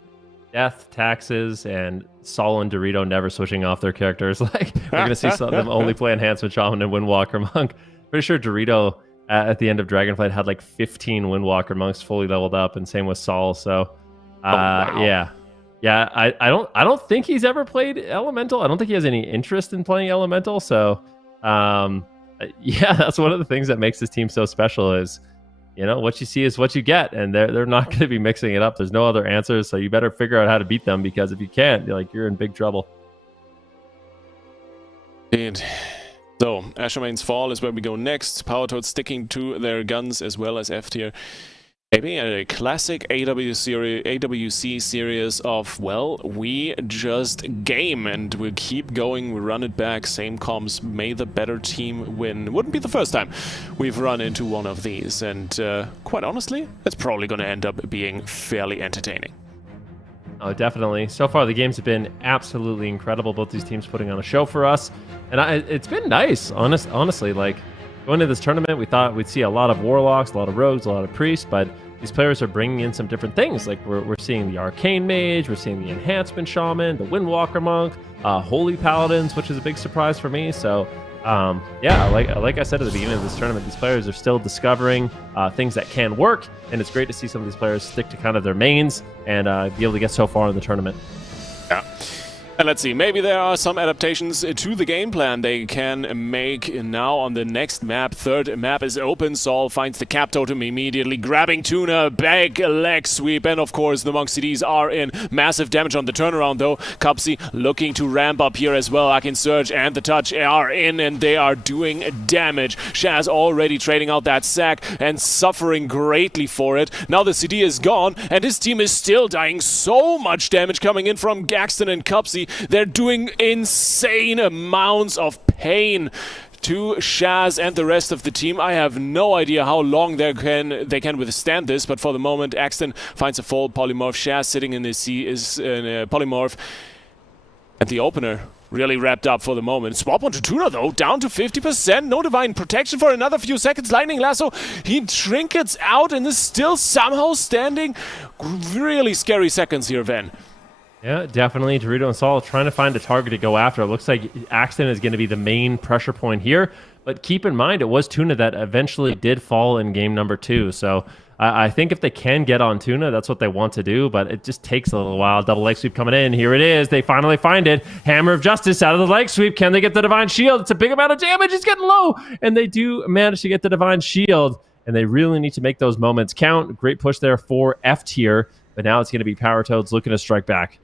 death, taxes, and Saul and Dorito never switching off their characters. Like, we're gonna see some of them only play Enhancement Shaman and Windwalker Monk. Pretty sure Dorito at the end of Dragonflight had like 15 Windwalker Monks fully leveled up, and same with Saul. So, wow. Yeah. I don't think he's ever played Elemental. I don't think he has any interest in playing Elemental. So, that's one of the things that makes this team so special. Is what you see is what you get, and they're not going to be mixing it up. There's no other answers, so you better figure out how to beat them, because if you can't, you're in big trouble. Indeed. So, Ashermane's Fall is where we go next. Power Toads sticking to their guns as well as F tier. Maybe a classic AWC series of, well, we just game and we'll keep going, we run it back, same comms, may the better team win. Wouldn't be the first time we've run into one of these, and quite honestly, it's probably going to end up being fairly entertaining. Oh, definitely. So far, the games have been absolutely incredible. Both these teams putting on a show for us, and it's been nice, honestly. Like, going into this tournament, we thought we'd see a lot of Warlocks, a lot of Rogues, a lot of Priests, but these players are bringing in some different things. Like, we're seeing the Arcane Mage, we're seeing the Enhancement Shaman, the Windwalker Monk, Holy Paladins, which is a big surprise for me. So, like I said at the beginning of this tournament, these players are still discovering things that can work, and it's great to see some of these players stick to kind of their mains and be able to get so far in the tournament. Yeah. And let's see, maybe there are some adaptations to the game plan they can make now on the next map. Third map is open. Saul finds the cap totem immediately, grabbing Tuna, back leg sweep, and of course the Monk CDs are in. Massive damage on the turnaround though. Cupsy looking to ramp up here as well. Arcane Surge and the Touch are in, and they are doing damage. Shaz already trading out that sack and suffering greatly for it. Now the CD is gone, and his team is still dying. So much damage coming in from Gaxton and Cupsy. They're doing insane amounts of pain to Shaz and the rest of the team. I have no idea how long they can withstand this, but for the moment, Axton finds a full polymorph. Shaz sitting in the sea is in a polymorph, and the opener really wrapped up for the moment. Swap onto Tuna though, down to 50%. No divine protection for another few seconds. Lightning Lasso, he trinkets out and is still somehow standing. Really scary seconds here, Ven. Yeah, definitely. Dorito and Saul trying to find a target to go after. It looks like Axton is going to be the main pressure point here. But keep in mind, it was Tuna that eventually did fall in game number 2. So I think if they can get on Tuna, that's what they want to do. But it just takes a little while. Double leg sweep coming in. Here it is. They finally find it. Hammer of Justice out of the leg sweep. Can they get the Divine Shield? It's a big amount of damage. It's getting low. And they do manage to get the Divine Shield. And they really need to make those moments count. Great push there for F tier. But now it's going to be Power Toads looking to strike back.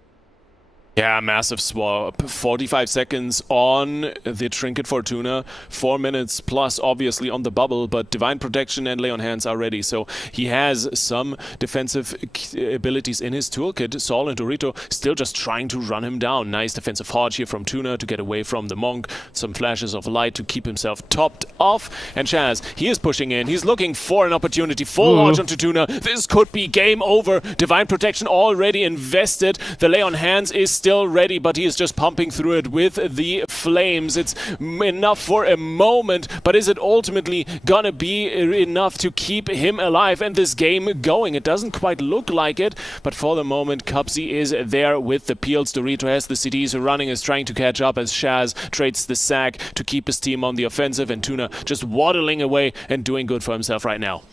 Yeah, massive swap. 45 seconds on the Trinket Fortuna. 4 minutes plus, obviously, on the bubble, but Divine Protection and Lay on Hands are ready, so he has some defensive abilities in his toolkit. Saul and Dorito still just trying to run him down. Nice defensive hodge here from Tuna to get away from the Monk. Some flashes of light to keep himself topped off. And Chaz, he is pushing in. He's looking for an opportunity. Full hodge onto Tuna. This could be game over. Divine Protection already invested. The Lay on Hands is still still ready, but he is just pumping through it with the flames. It's enough for a moment, but is it ultimately gonna be enough to keep him alive and this game going? It doesn't quite look like it, but for the moment, Cubsy is there with the peels. Dorito has the CDs running, is trying to catch up as Shaz trades the sack to keep his team on the offensive, and Tuna just waddling away and doing good for himself right now.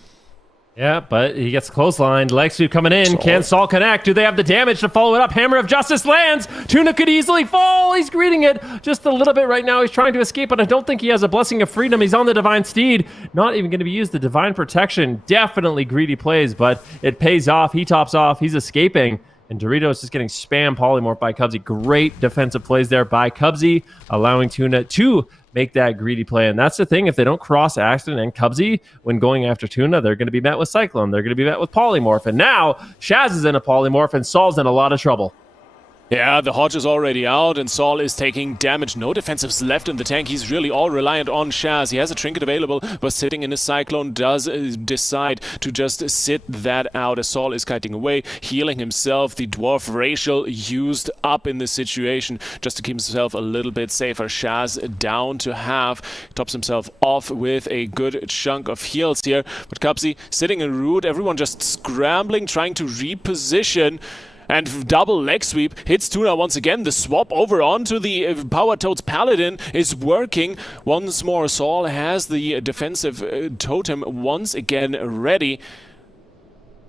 Yeah, but he gets clotheslined. Leg sweep coming in. Can Saul connect? Do they have the damage to follow it up? Hammer of Justice lands. Tuna could easily fall. He's greeting it just a little bit right now. He's trying to escape, but I don't think he has a Blessing of Freedom. He's on the Divine Steed. Not even going to be used. The Divine Protection. Definitely greedy plays, but it pays off. He tops off. He's escaping. And Doritos just getting spam polymorph by Cubsy. Great defensive plays there by Cubsy, allowing Tuna to make that greedy play. And that's the thing. If they don't cross Axton and Cubsy when going after Tuna, they're going to be met with Cyclone. They're going to be met with polymorph. And now Shaz is in a polymorph and Saul's in a lot of trouble. Yeah, the Hodge is already out and Saul is taking damage. No defensives left in the tank. He's really all reliant on Shaz. He has a trinket available, but sitting in a Cyclone does decide to just sit that out as Saul is kiting away, healing himself. The Dwarf Racial used up in this situation just to keep himself a little bit safer. Shaz down to half, tops himself off with a good chunk of heals here. But Cubsy sitting in root, everyone just scrambling, trying to reposition. And double leg sweep hits Tuna once again. The swap over onto the Power Toads Paladin is working. Once more, Saul has the defensive totem once again ready.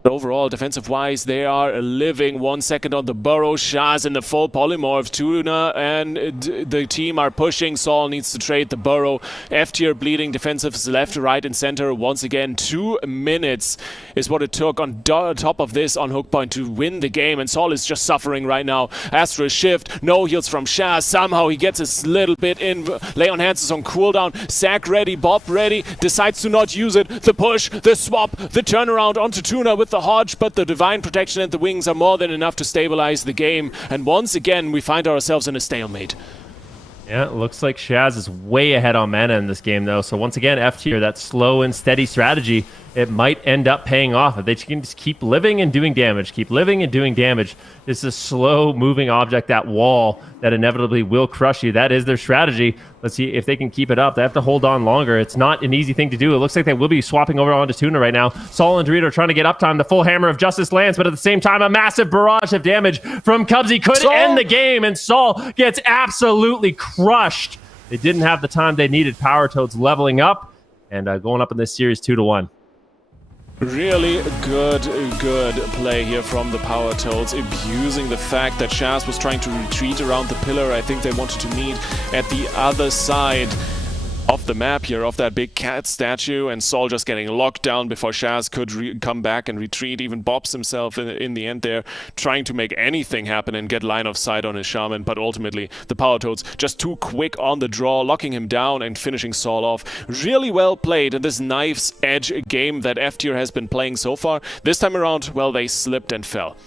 But overall, defensive-wise, they are living. 1 second on the burrow. Shaz in the full polymorph. Tuna and the team are pushing. Saul needs to trade the burrow. F-tier bleeding. Defensives left, right, and center. Once again, 2 minutes is what it took on top of this on hook point to win the game. And Saul is just suffering right now. Astral Shift. No heals from Shaz. Somehow he gets a little bit in. Lay on Hands is on cooldown. Sack ready. Bob ready. Decides to not use it. The push. The swap. The turnaround onto Tuna with the Hodge, but the Divine Protection and the Wings are more than enough to stabilize the game. And once again, we find ourselves in a stalemate. Yeah, it looks like Shaz is way ahead on mana in this game, though. So once again, F tier, that slow and steady strategy, it might end up paying off if they can just keep living and doing damage, keep living and doing damage. This is a slow moving object, that wall that inevitably will crush you. That is their strategy. Let's see if they can keep it up. They have to hold on longer. It's not an easy thing to do. It looks like they will be swapping over onto Tuna right now. Saul and Dorito are trying to get uptime. The full Hammer of Justice lands, but at the same time, a massive barrage of damage from Cubsy could end the game, and Saul gets absolutely crushed. They didn't have the time they needed. Power Toads leveling up and going up in this series 2-1. Really good play here from the Power Toads, abusing the fact that Shaz was trying to retreat around the pillar. I think they wanted to meet at the other side of the map here, of that big cat statue, and Saul just getting locked down before Shaz could come back and retreat. Even Bobs himself in the end there, trying to make anything happen and get line of sight on his Shaman, but ultimately the Power Toads just too quick on the draw, locking him down and finishing Saul off. Really well played in this knife's edge game that F-tier has been playing so far. This time around, well, they slipped and fell.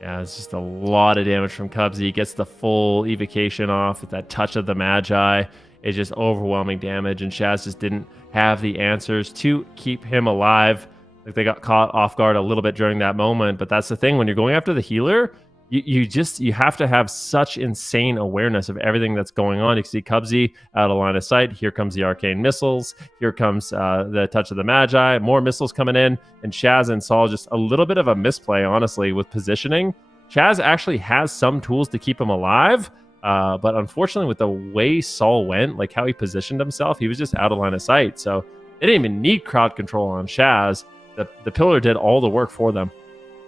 Yeah, it's just a lot of damage from Cubsy. He gets the full evocation off with that touch of the Magi. It's just overwhelming damage, and Shaz just didn't have the answers to keep him alive. Like, they got caught off guard a little bit during that moment, but that's the thing. When you're going after the healer, you have to have such insane awareness of everything that's going on. You can see Cubsy out of line of sight. Here comes the arcane missiles. Here comes the touch of the Magi. More missiles coming in, and Shaz and Saul just a little bit of a misplay, honestly, with positioning. Shaz actually has some tools to keep him alive. But unfortunately, with the way Saul went, like how he positioned himself, he was just out of line of sight. So they didn't even need crowd control on Shaz. The pillar did all the work for them.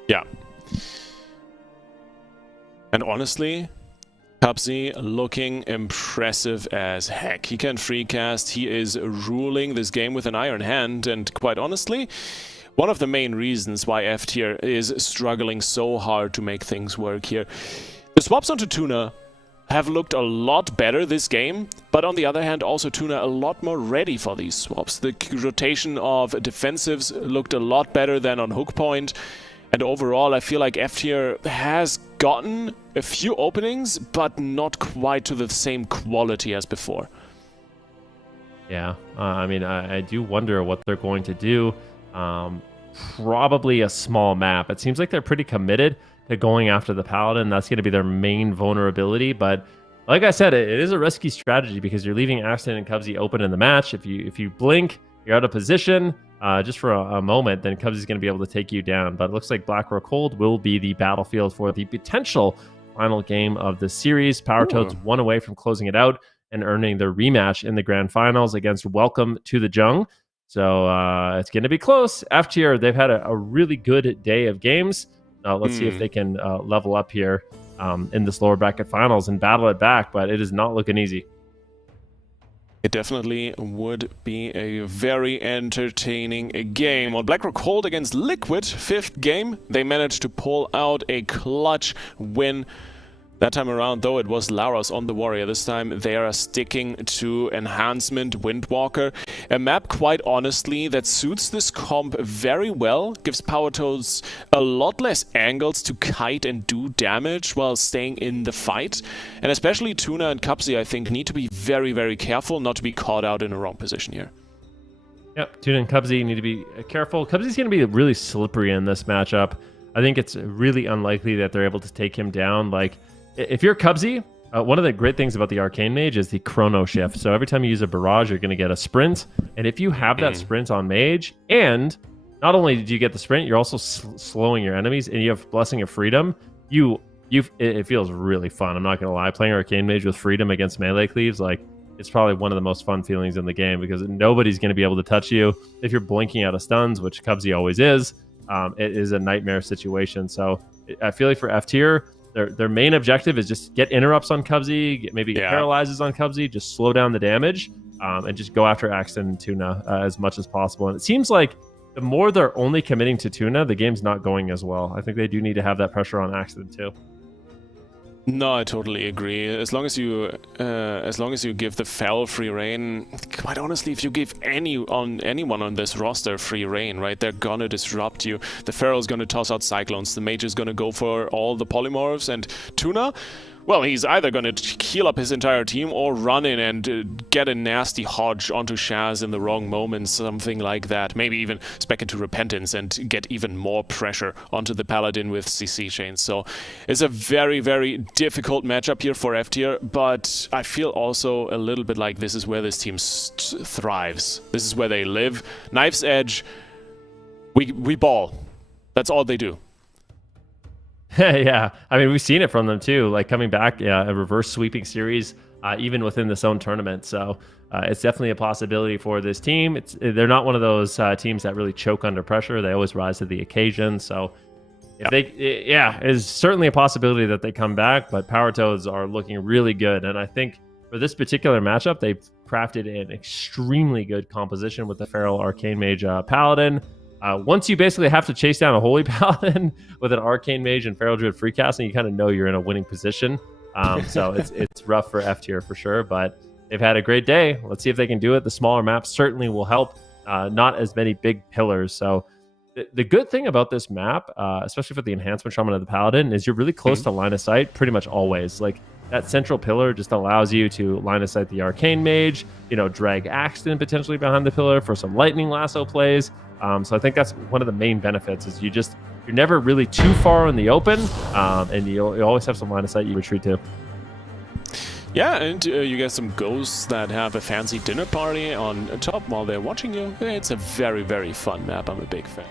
Yeah. And honestly, Cubsy looking impressive as heck. He can free cast. He is ruling this game with an iron hand. And quite honestly, one of the main reasons why F-tier is struggling so hard to make things work here. The swaps onto Tuna have looked a lot better this game, but on the other hand, also Tuna a lot more ready for these swaps. The rotation of defensives looked a lot better than on hook point, and overall I feel like F-tier has gotten a few openings, but not quite to the same quality as before. Yeah, I mean, I do wonder what they're going to do. Probably a small map. It seems like they're pretty committed to going after the Paladin. That's going to be their main vulnerability. But like I said, it is a risky strategy because you're leaving Axton and Cubsy open in the match. If you blink, you're out of position just for a moment, then Cubsy's going to be able to take you down. But it looks like Black Rock Hold will be the battlefield for the potential final game of the series. Power Toads one away from closing it out and earning their rematch in the grand finals against Welcome to the Jung. So it's going to be close. F tier, they've had a really good day of games. Let's see if they can level up here in this lower bracket finals and battle it back, but it is not looking easy. It definitely would be a very entertaining game. On BlackRock Hold against Liquid, 5th game, they managed to pull out a clutch win. That time around, though, it was Laros on the Warrior. This time they are sticking to Enhancement Windwalker. A map, quite honestly, that suits this comp very well. Gives Power Toads a lot less angles to kite and do damage while staying in the fight. And especially Tuna and Cubsy, I think, need to be very, very careful not to be caught out in a wrong position here. Yep, Tuna and Cubsy need to be careful. Cubsy's going to be really slippery in this matchup. I think it's really unlikely that they're able to take him down. Like, if you're Cubsy, one of the great things about the Arcane Mage is the chrono shift. So every time you use a barrage, you're going to get a sprint. And if you have that sprint on Mage, and not only did you get the sprint, you're also slowing your enemies, and you have Blessing of Freedom, it feels really fun. I'm not going to lie. Playing Arcane Mage with Freedom against melee cleaves, like, it's probably one of the most fun feelings in the game because nobody's going to be able to touch you. If you're blinking out of stuns, which Cubsy always is, it is a nightmare situation. So I feel like for F tier, their main objective is just get interrupts on Cubsy, get paralyzes on Cubsy, just slow down the damage, and just go after Axton and Tuna as much as possible. And it seems like the more they're only committing to Tuna, the game's not going as well. I think they do need to have that pressure on Axton too. No, I totally agree. As long as you give the Fel free reign, quite honestly, if you give anyone on this roster free reign, right, they're gonna disrupt you. The Feral's gonna toss out Cyclones, the Mage is gonna go for all the polymorphs, and Tuna, well, he's either gonna heal up his entire team or run in and get a nasty hodge onto Shaz in the wrong moment, something like that. Maybe even spec into Repentance and get even more pressure onto the Paladin with CC chains. So it's a very, very difficult matchup here for F tier, but I feel also a little bit like this is where this team thrives. This is where they live. Knife's Edge, we ball. That's all they do. Yeah, I mean, we've seen it from them too, like coming back, a reverse sweeping series, even within this own tournament. So it's definitely a possibility for this team. They're not one of those teams that really choke under pressure. They always rise to the occasion. So it's certainly a possibility that they come back, but Power Toads are looking really good. And I think for this particular matchup, they've crafted an extremely good composition with the Feral Arcane Mage Paladin. Once you basically have to chase down a Holy Paladin with an Arcane Mage and Feral Druid free casting, you kind of know you're in a winning position. So it's rough for F tier for sure, but they've had a great day. Let's see if they can do it. The smaller maps certainly will help. Not as many big pillars. So the good thing about this map, especially for the Enhancement Shaman of the Paladin, is you're really close to line of sight pretty much always. Like, that central pillar just allows you to line of sight the Arcane Mage, drag Axton potentially behind the pillar for some Lightning Lasso plays. So I think that's one of the main benefits is you're never really too far in the open, and you always have some line of sight you retreat to. Yeah, and you get some ghosts that have a fancy dinner party on top while they're watching you. It's a very, very fun map. I'm a big fan.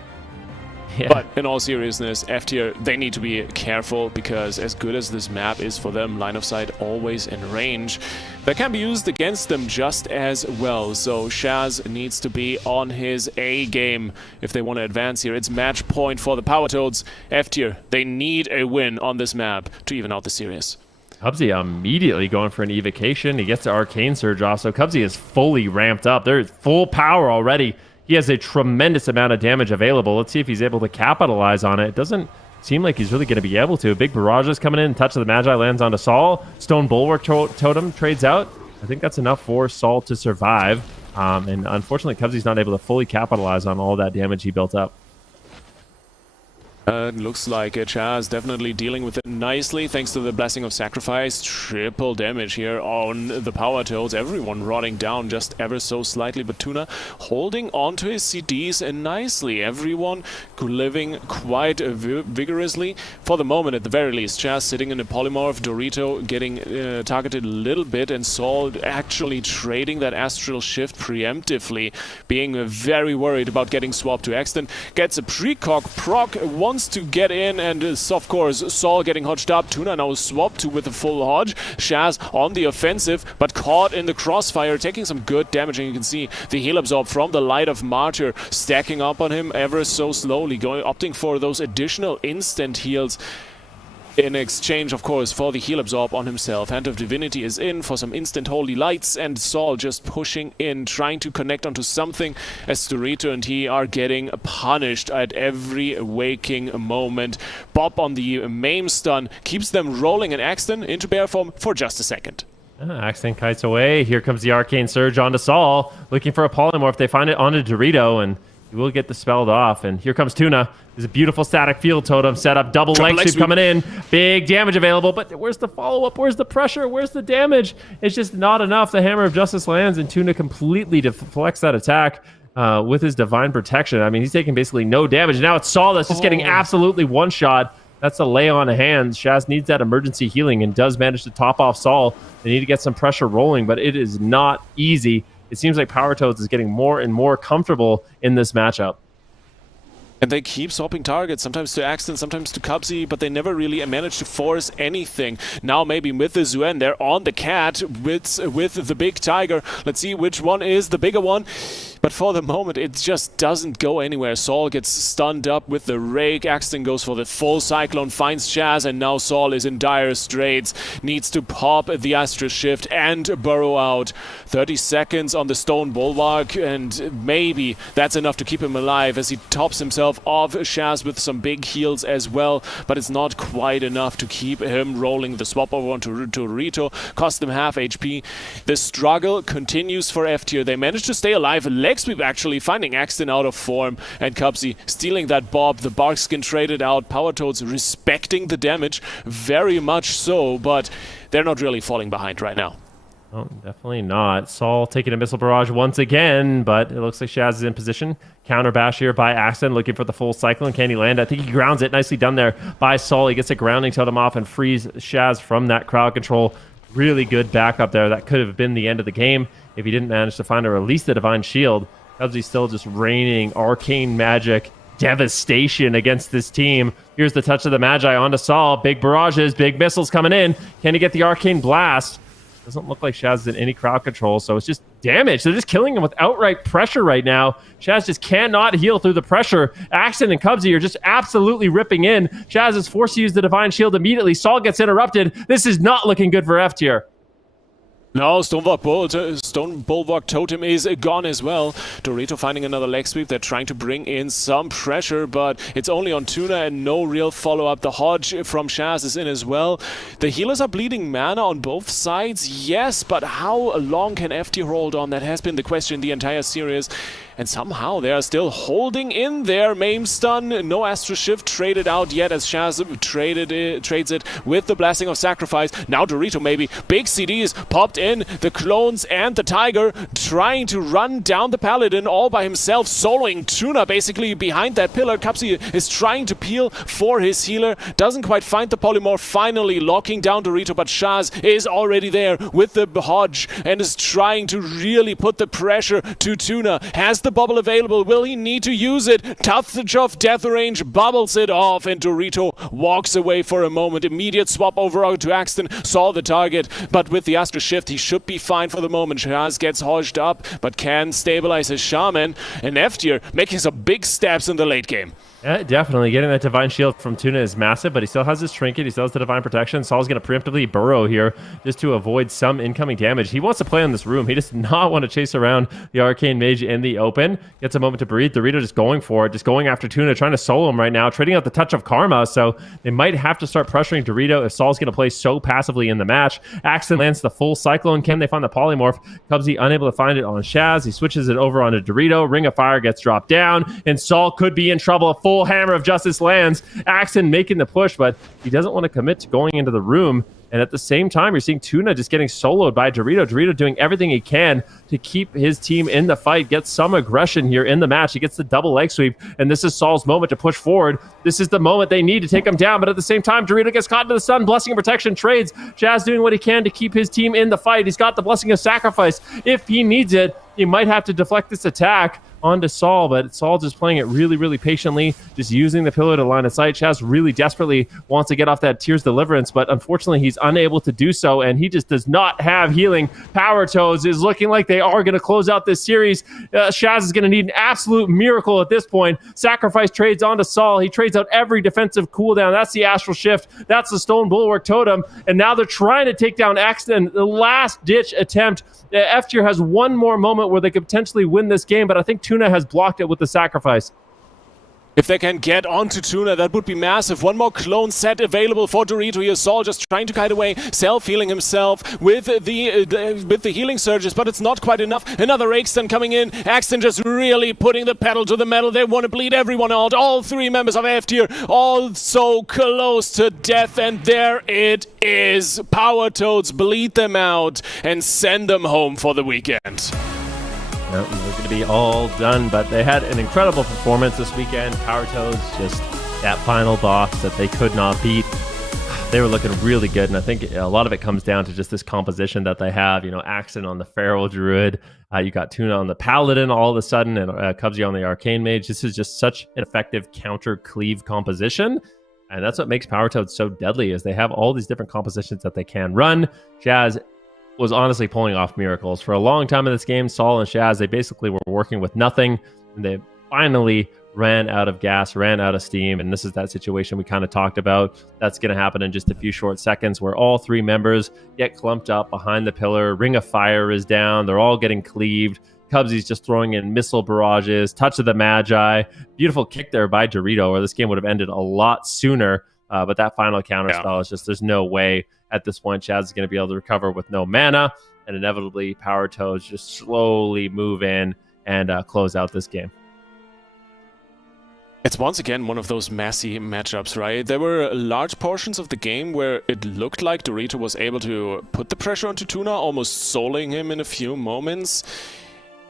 Yeah. But in all seriousness, F tier, they need to be careful because as good as this map is for them, line of sight always in range, that can be used against them just as well. So Shaz needs to be on his A game if they want to advance here. It's match point for the Power Toads. F tier, they need a win on this map to even out the series. Cubsy immediately going for an evocation. He gets the Arcane Surge off, so Cubsy is fully ramped up. They're full power already. He has a tremendous amount of damage available. Let's see if he's able to capitalize on it. It doesn't seem like he's really going to be able to. Big barrages coming in. Touch of the Magi lands onto Saul. Stone Bulwark Totem trades out. I think that's enough for Saul to survive. And unfortunately, Cubsy's not able to fully capitalize on all that damage he built up. Looks like Chaz definitely dealing with it nicely thanks to the Blessing of Sacrifice. Triple damage here on the Power Toads. Everyone rotting down just ever so slightly, but Tuna holding on to his CDs nicely. Everyone living quite vigorously for the moment at the very least. Chaz sitting in a polymorph, Dorito getting targeted a little bit, and Saul actually trading that Astral Shift preemptively, being very worried about getting swapped to Extant. Gets a precog proc, wants to get in, and of course Saul getting hodged up. Tuna now swapped to with a full hodge. Shaz on the offensive, but caught in the crossfire, taking some good damage, and you can see the heal absorb from the Light of Martyr stacking up on him ever so slowly, opting for those additional instant heals in exchange, of course, for the heal absorb on himself. Hand of Divinity is in for some instant holy lights, and Saul just pushing in, trying to connect onto something, as Dorito and he are getting punished at every waking moment. Bob on the maim stun keeps them rolling, and Axton into bear form for just a second. Axton kites away. Here comes the Arcane Surge onto Saul, looking for a polymorph. They find it onto Dorito, and he will get dispelled off. And here comes Tuna. There's a beautiful static field totem set up. Double leg sweep coming in. Big damage available, but where's the follow-up? Where's the pressure? Where's the damage? It's just not enough. The Hammer of Justice lands, and Tuna completely deflects that attack with his Divine Protection. I mean, he's taking basically no damage. Now it's Saul that's just getting absolutely one-shot. That's a lay on hands. Shaz needs that emergency healing and does manage to top off Saul. They need to get some pressure rolling, but it is not easy. It seems like Power Toads is getting more and more comfortable in this matchup. And they keep swapping targets, sometimes to Axton, sometimes to Cubsy, but they never really manage to force anything. Now maybe with the Zuen, they're on the cat with the big tiger. Let's see which one is the bigger one. But for the moment, it just doesn't go anywhere. Saul gets stunned up with the rake. Axton goes for the full cyclone, finds Shaz, and now Saul is in dire straits. Needs to pop the Astra Shift and burrow out. 30 seconds on the stone bulwark, and maybe that's enough to keep him alive as he tops himself off Shaz with some big heals as well. But it's not quite enough to keep him rolling. The swap over onto Dorito cost them half HP. The struggle continues for F tier. They managed to stay alive. Leg sweep actually finding Axton out of form, and Cubsy stealing that Bob. The Barkskin traded out. Power Toads respecting the damage very much so, but they're not really falling behind right now. Oh, definitely not. Saul taking a Missile Barrage once again, but it looks like Shaz is in position. Counter bash here by Axton, looking for the full Cyclone. Can he land? I think he grounds it. Nicely done there by Saul. He gets a grounding totem off and frees Shaz from that crowd control. Really good backup there. That could have been the end of the game if he didn't manage to find or release the Divine Shield. Cubsy's still just raining arcane magic devastation against this team. Here's the touch of the Magi onto Saul. Big barrages, big missiles coming in. Can he get the Arcane Blast? Doesn't look like Shaz is in any crowd control, so it's just damage. They're just killing him with outright pressure right now. Shaz just cannot heal through the pressure. Axton and Cubsy are just absolutely ripping in. Shaz is forced to use the Divine Shield immediately. Saul gets interrupted. This is not looking good for F tier. No, Stone Bulwark Totem is gone as well. Dorito finding another leg sweep. They're trying to bring in some pressure, but it's only on Tuna and no real follow-up. The Hodge from Shaz is in as well. The healers are bleeding mana on both sides, yes, but how long can FT hold on? That has been the question the entire series. And somehow they are still holding in their maim stun. No Astra Shift traded out yet as Shaz trades it with the Blessing of Sacrifice. Now Dorito maybe. Big CDs popped in. The clones and the Tiger trying to run down the Paladin all by himself. Soloing Tuna basically behind that pillar. Cubsy is trying to peel for his healer. Doesn't quite find the polymorph. Finally locking down Dorito, but Shaz is already there with the Hodge and is trying to really put the pressure to Tuna. Has the bubble available. Will he need to use it? Touch of Death Range bubbles it off, and Dorito walks away for a moment. Immediate swap over to Axton. Saw the target, but with the Astra Shift, he should be fine for the moment. Shaz gets hodged up, but can stabilize his Shaman. And F tier making some big steps in the late game. Yeah, definitely. Getting that Divine Shield from Tuna is massive, but he still has his Trinket. He still has the Divine Protection. Saul's going to preemptively burrow here just to avoid some incoming damage. He wants to play on this room. He does not want to chase around the Arcane Mage in the open. Gets a moment to breathe. Dorito just going for it, just going after Tuna, trying to solo him right now, trading out the Touch of Karma, so they might have to start pressuring Dorito if Saul's going to play so passively in the match. Axton lands the full Cyclone. Can they find the Polymorph? Cubsy unable to find it on Shaz. He switches it over onto Dorito. Ring of Fire gets dropped down, and Saul could be in trouble. A full full hammer of justice lands. Axton making the push, but he doesn't want to commit to going into the room. And at the same time, you're seeing Tuna just getting soloed by Dorito. Dorito doing everything he can to keep his team in the fight, get some aggression here in the match. He gets the double leg sweep, and this is Saul's moment to push forward. This is the moment they need to take him down, but at the same time, Dorito gets caught into the sun. Blessing of Protection trades. Jazz doing what he can to keep his team in the fight. He's got the Blessing of Sacrifice. If he needs it, he might have to deflect this attack onto Saul, but Saul just playing it really, really patiently, just using the pillar to line of sight. Chaz really desperately wants to get off that Tears Deliverance, but unfortunately he's unable to do so, and he just does not have healing. Power Toads is looking like they are going to close out this series. Chaz is going to need an absolute miracle at this point. Sacrifice trades onto Saul. He trades out every defensive cooldown. That's the Astral Shift. That's the Stone Bulwark Totem, and now they're trying to take down Axton. The last-ditch attempt. F tier has one more moment where they could potentially win this game, but I think Tuna has blocked it with the sacrifice. If they can get onto Tuna, that would be massive. One more clone set available for Dorito here. Saul just trying to kite away, self-healing himself with the healing surges, but it's not quite enough. Another Axton coming in. Axton just really putting the pedal to the metal. They want to bleed everyone out. All three members of F tier, all so close to death, and there it is. Power Toads bleed them out and send them home for the weekend. No, they're going to be all done, but they had an incredible performance this weekend. Power Toads, just that final boss that they could not beat. They were looking really good, and I think a lot of it comes down to just this composition that they have. You know, Axton on the Feral Druid, you got Tuna on the Paladin all of a sudden, and Cubsy on the Arcane Mage. This is just such an effective counter-cleave composition, and that's what makes Power Toads so deadly, is they have all these different compositions that they can run. Jazz was honestly pulling off miracles. For a long time in this game, Saul and Shaz, they basically were working with nothing, and they finally ran out of gas, ran out of steam, and this is that situation we kind of talked about. That's going to happen in just a few short seconds, where all three members get clumped up behind the pillar. Ring of Fire is down. They're all getting cleaved. Cubsy's just throwing in missile barrages, Touch of the Magi. Beautiful kick there by Dorito, or this game would have ended a lot sooner. But that final counter spell is just, there's no way at this point Chaz is going to be able to recover with no mana, and inevitably Power Toads just slowly move in and close out this game. It's once again one of those messy matchups, right? There were large portions of the game where it looked like Dorito was able to put the pressure onto Tuna, almost souling him in a few moments,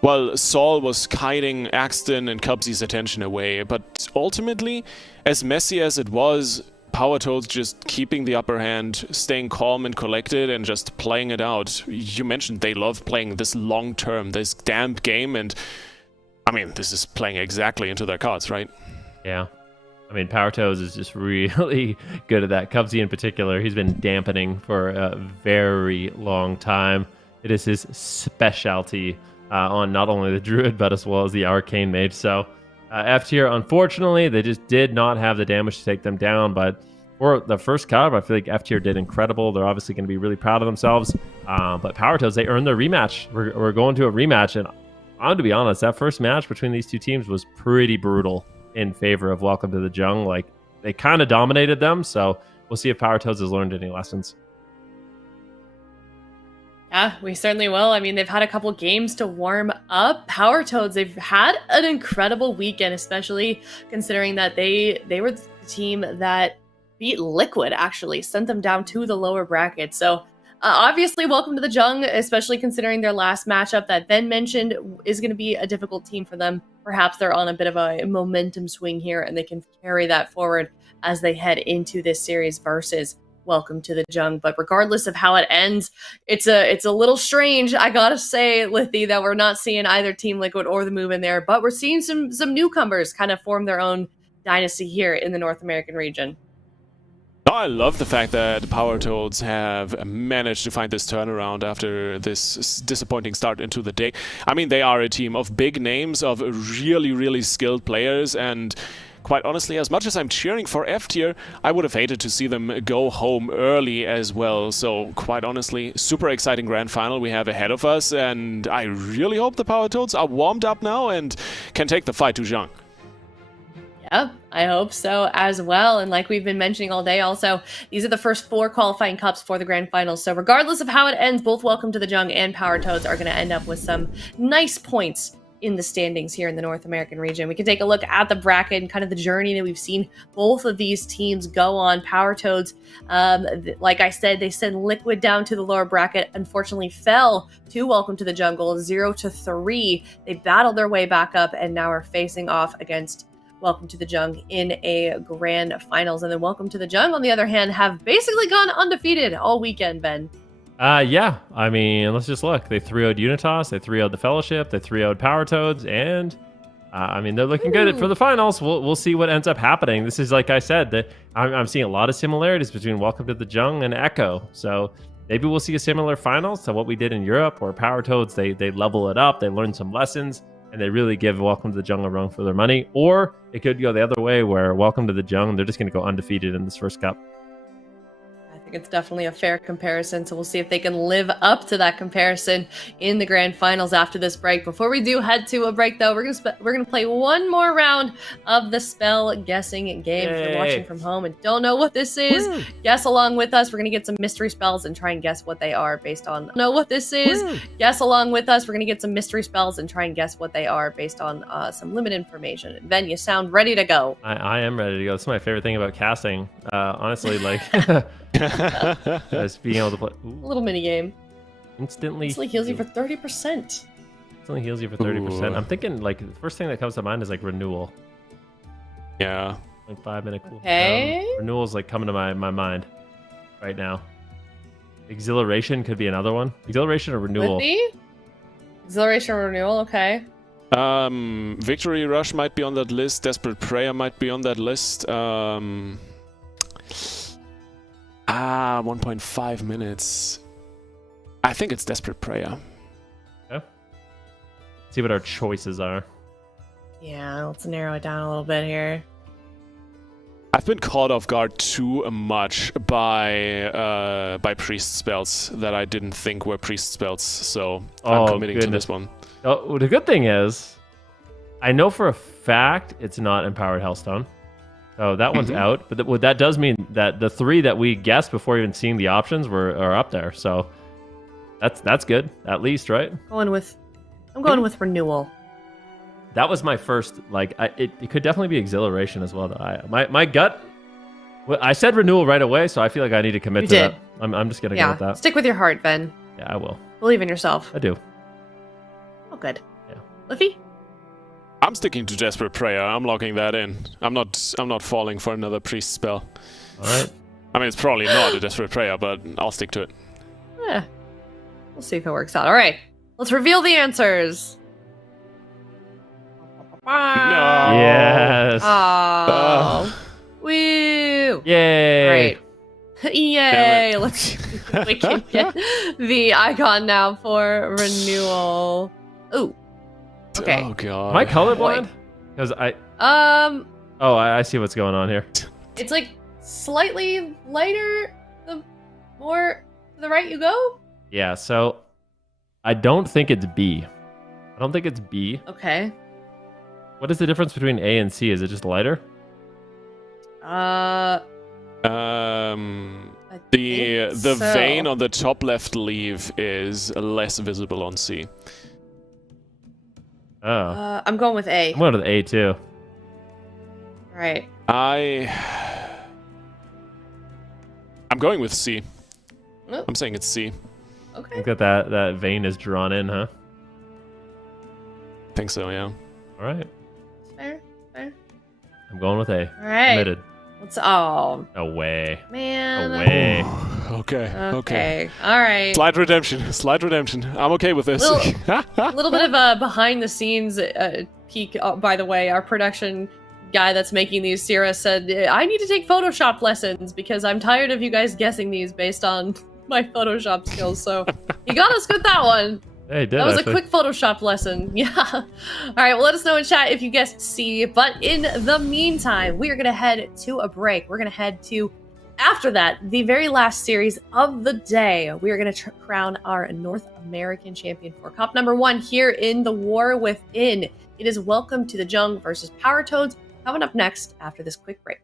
while Saul was kiting Axton and Cubsy's attention away. But ultimately, as messy as it was, Power Toads just keeping the upper hand, staying calm and collected, and just playing it out. You mentioned they love playing this long-term, this damp game, and I mean, this is playing exactly into their cards, right? Yeah. I mean, Power Toads is just really good at that. Cubsy in particular, he's been dampening for a very long time. It is his specialty on not only the Druid, but as well as the Arcane Mage. So F tier, unfortunately, they just did not have the damage to take them down, but for the first cup, I feel like F tier did incredible. They're obviously going to be really proud of themselves, but Power Toads, they earned their rematch. We're going to a rematch, and I'm to be honest, that first match between these two teams was pretty brutal in favor of Welcome to the Jung. Like, they kind of dominated them, so we'll see if Power Toads has learned any lessons. Yeah, we certainly will. I mean, they've had a couple games to warm up. Power Toads, they've had an incredible weekend, especially considering that they were the team that beat Liquid, actually, sent them down to the lower bracket. So obviously, welcome to the Jung, especially considering their last matchup that Ben mentioned is going to be a difficult team for them. Perhaps they're on a bit of a momentum swing here, and they can carry that forward as they head into this series versus Welcome to the Jung. But regardless of how it ends, it's a little strange, I gotta say, Lithy, that we're not seeing either Team Liquid or the Move in there, but we're seeing some newcomers kind of form their own dynasty here in the North American region. I love the fact that Power Toads have managed to find this turnaround after this disappointing start into the day. I mean, they are a team of big names, of really, really skilled players, and quite honestly, as much as I'm cheering for F tier, I would have hated to see them go home early as well. So quite honestly, super exciting grand final we have ahead of us, and I really hope the Power Toads are warmed up now and can take the fight to Jung. Yep, I hope so as well. And like we've been mentioning all day also, these are the first 4 qualifying cups for the grand finals. So regardless of how it ends, both Welcome to the Jung and Power Toads are going to end up with some nice points in the standings here in the North American region. We can take a look at the bracket and kind of the journey that we've seen both of these teams go on. Power Toads, like I said, they send Liquid down to the lower bracket, unfortunately fell to Welcome to the Jungle 0-3. They battled their way back up and now are facing off against Welcome to the Jung in a grand finals. And then Welcome to the Jung, on the other hand, have basically gone undefeated all weekend, Ben. Yeah. I mean, let's just look. They 3-0'd Unitas, they 3-0'd the Fellowship, they 3-0'd Power Toads, and I mean, they're looking good for the finals. We'll see what ends up happening. This is, like I said, that I'm seeing a lot of similarities between Welcome to the Jung and Echo. So maybe we'll see a similar finals to what we did in Europe, where Power Toads, they level it up, they learn some lessons, and they really give Welcome to the Jung a run for their money. Or it could go the other way, where Welcome to the Jung, they're just going to go undefeated in this first cup. I think it's definitely a fair comparison, so we'll see if they can live up to that comparison in the grand finals after this break. Before we do head to a break, though, we're gonna play one more round of the spell guessing game. If you're watching from home and don't know what this is, guess along with us. We're gonna get some mystery spells and try and guess what they are based on guess along with us. We're gonna get some mystery spells and try and guess what they are based on some limited information. Ben, you sound ready to go. I am ready to go. That's my favorite thing about casting. Honestly, like just being able to play a little mini game. Instantly heals you for 30%. Instantly heals you for 30%. I'm thinking like the first thing that comes to mind is like renewal. Yeah. Like 5-minute cooldown. Okay. Renewal's like coming to my mind right now. Exhilaration could be another one. Exhilaration or renewal. Exhilaration or renewal, okay. Victory Rush might be on that list. Desperate Prayer might be on that list. 1.5 minutes. I think it's Desperate Prayer. Okay. See what our choices are. Yeah, let's narrow it down a little bit here. I've been caught off guard too much by priest spells that I didn't think were priest spells, so I'm committing to this one. Oh, well, the good thing is, I know for a fact it's not Empowered Hellstone. So that one's out, but that does mean that the 3 that we guessed before even seeing the options are up there. So that's good, at least, right? I'm going with renewal. That was my first, like, it could definitely be Exhilaration as well. Though my gut, I said renewal right away, so I feel like I need to commit to that. I'm just gonna go with that. Stick with your heart, Ben. Yeah, I will. Believe in yourself. I do. Oh, good. Yeah. Liffy? I'm sticking to Desperate Prayer. I'm locking that in. I'm not falling for another priest spell. All right. I mean, it's probably not a Desperate Prayer, but I'll stick to it. Yeah. We'll see if it works out. All right. Let's reveal the answers. No. Yes. Oh. Woo. Yay. All right. Yay. We can get the icon now for renewal. Ooh. Okay. Oh god. Am I colorblind? Because I see what's going on here. It's like slightly lighter the more to the right you go. Yeah, so I don't think it's B. I don't think it's B. Okay. What is the difference between A and C? Is it just lighter? The vein on the top left leaf is less visible on C. Oh. I'm going with A. I'm going with A too. Right. I'm going with C. Oh. I'm saying it's C. I Okay. think that vein is drawn in, huh? I think so, yeah. All right. Fair. I'm going with A. All right. Committed. No way. man. No way. Okay. All right. Slight redemption. I'm okay with this. A little bit of a behind the scenes peek. By the way, our production guy that's making these, Sierra, said I need to take Photoshop lessons because I'm tired of you guys guessing these based on my Photoshop skills. So he got us with that one. Hey, he did, that was actually. a quick Photoshop lesson. Yeah. All right, well, let us know in chat if you guessed C. But in the meantime, we are going to head to a break. We're going to head to, after that, the very last series of the day. We are going to crown our North American champion for Cup number 1 here in the War Within. It is Welcome to the Jung versus Power Toads, coming up next after this quick break.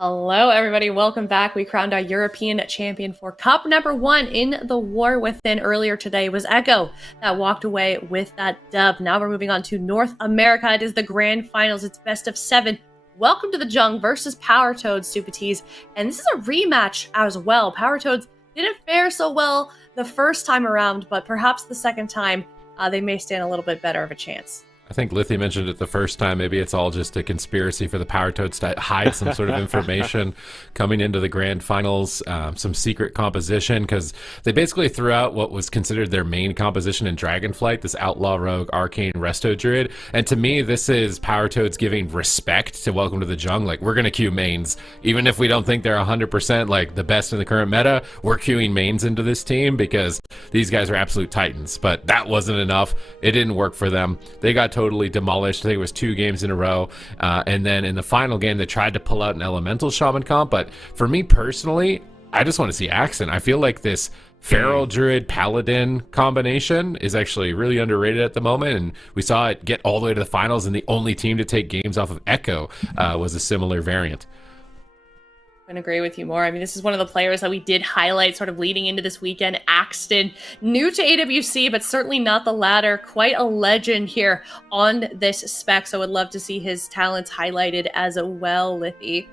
Hello, everybody. Welcome back. We crowned our European champion for Cup number 1 in the War Within. Earlier today was Echo that walked away with that dub. Now we're moving on to North America. It is the grand finals. It's best of 7. Welcome to the Jung versus Power Toads, Super Tees. And this is a rematch as well. Power Toads didn't fare so well the first time around, but perhaps the second time they may stand a little bit better of a chance. I think Lithy mentioned it the first time. Maybe it's all just a conspiracy for the Power Toads to hide some sort of information coming into the grand finals, some secret composition, because they basically threw out what was considered their main composition in Dragonflight, this Outlaw Rogue, Arcane, Resto Druid. And to me, this is Power Toads giving respect to Welcome to the Jung. Like, we're going to queue mains. Even if we don't think they're 100% like the best in the current meta, we're queuing mains into this team because these guys are absolute titans. But that wasn't enough. It didn't work for them. They got totally demolished. I think it was 2 games in a row. And then in the final game, they tried to pull out an Elemental Shaman comp. But for me personally, I just want to see Axon. I feel like this Feral Druid Paladin combination is actually really underrated at the moment. And we saw it get all the way to the finals, and the only team to take games off of Echo was a similar variant. I can agree with you more. I mean, this is one of the players that we did highlight sort of leading into this weekend. Axton, new to AWC, but certainly not the latter. Quite a legend here on this spec, so would love to see his talents highlighted as well, Lithy.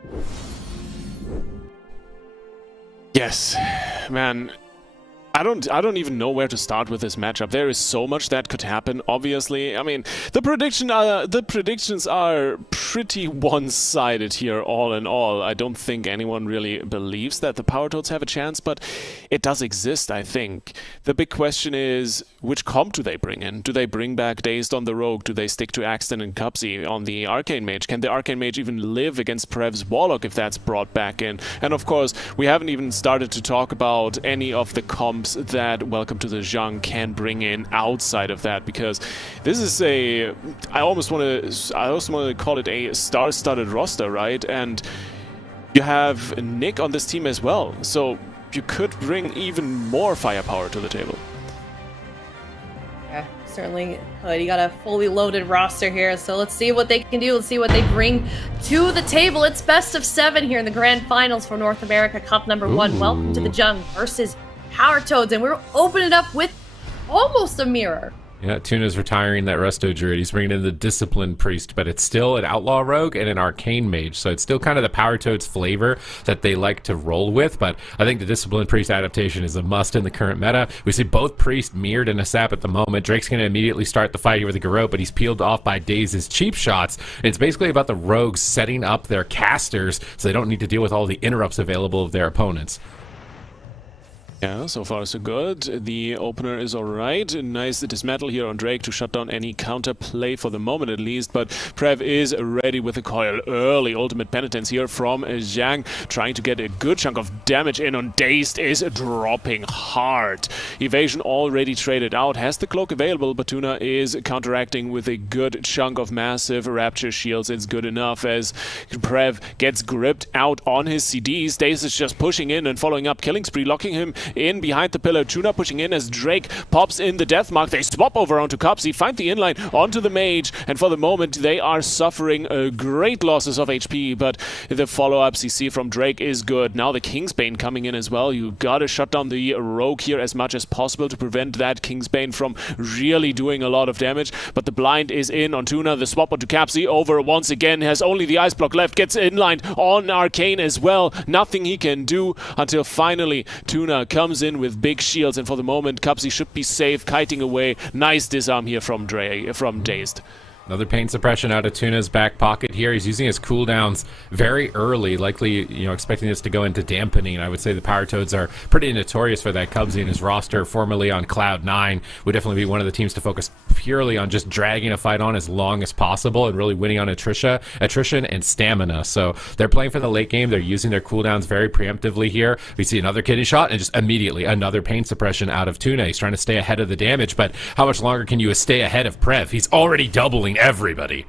Yes, man. I don't even know where to start with this matchup. There is so much that could happen, obviously. I mean, the predictions are pretty one-sided here, all in all. I don't think anyone really believes that the Power Toads have a chance, but it does exist, I think. The big question is, which comp do they bring in? Do they bring back Dazed on the Rogue? Do they stick to Axton and Cupsy on the Arcane Mage? Can the Arcane Mage even live against Prev's Warlock if that's brought back in? And of course, we haven't even started to talk about any of the comps that Welcome to the Jung can bring in outside of that, because this is I also want to call it a star-studded roster, right? And you have Nick on this team as well, so you could bring even more firepower to the table. Yeah, certainly could. You got a fully loaded roster here, so let's see what they can do. Let's see what they bring to the table. It's best of 7 here in the grand finals for North America Cup number 1. Welcome to the Jung versus Power Toads, and we're opening it up with almost a mirror. Yeah, Tuna's retiring that Resto Druid. He's bringing in the Discipline Priest, but it's still an Outlaw Rogue and an Arcane Mage, so it's still kind of the Power Toads flavor that they like to roll with, but I think the Discipline Priest adaptation is a must in the current meta. We see both Priests mirrored in a sap at the moment. Drake's going to immediately start the fight here with a Garrote, but he's peeled off by Daze's cheap shots. And it's basically about the Rogues setting up their casters so they don't need to deal with all the interrupts available of their opponents. Yeah, so far so good. The opener is alright. Nice dismantle here on Drake to shut down any counter play for the moment at least, but Prev is ready with a coil. Early ultimate penitence here from Zhang, trying to get a good chunk of damage in on Dazed, is dropping hard. Evasion already traded out, has the cloak available, but Tuna is counteracting with a good chunk of massive Rapture shields. It's good enough as Prev gets gripped out on his CDs. Dazed is just pushing in and following up Killing Spree, locking him in behind the pillar. Tuna pushing in as Drake pops in the death mark. They swap over onto Cupsy, find the inline onto the mage, and for the moment they are suffering great losses of HP, but the follow-up CC from Drake is good. Now the Kingsbane coming in as well. You gotta shut down the Rogue here as much as possible to prevent that Kingsbane from really doing a lot of damage, but the blind is in on Tuna. The swap onto Capsy over once again, has only the ice block left, gets inlined on Arcane as well. Nothing he can do until finally Tuna comes in with big shields, and for the moment Cupsy should be safe, kiting away. Nice disarm here from Dazed. Another pain suppression out of Tuna's back pocket here. He's using his cooldowns very early, likely, expecting this to go into dampening. I would say the Power Toads are pretty notorious for that. Cubsy and his roster, formerly on Cloud 9, would definitely be one of the teams to focus purely on just dragging a fight on as long as possible and really winning on attrition and stamina. So they're playing for the late game. They're using their cooldowns very preemptively here. We see another kidney shot and just immediately another pain suppression out of Tuna. He's trying to stay ahead of the damage, but how much longer can you stay ahead of Prev? He's already doubling everybody.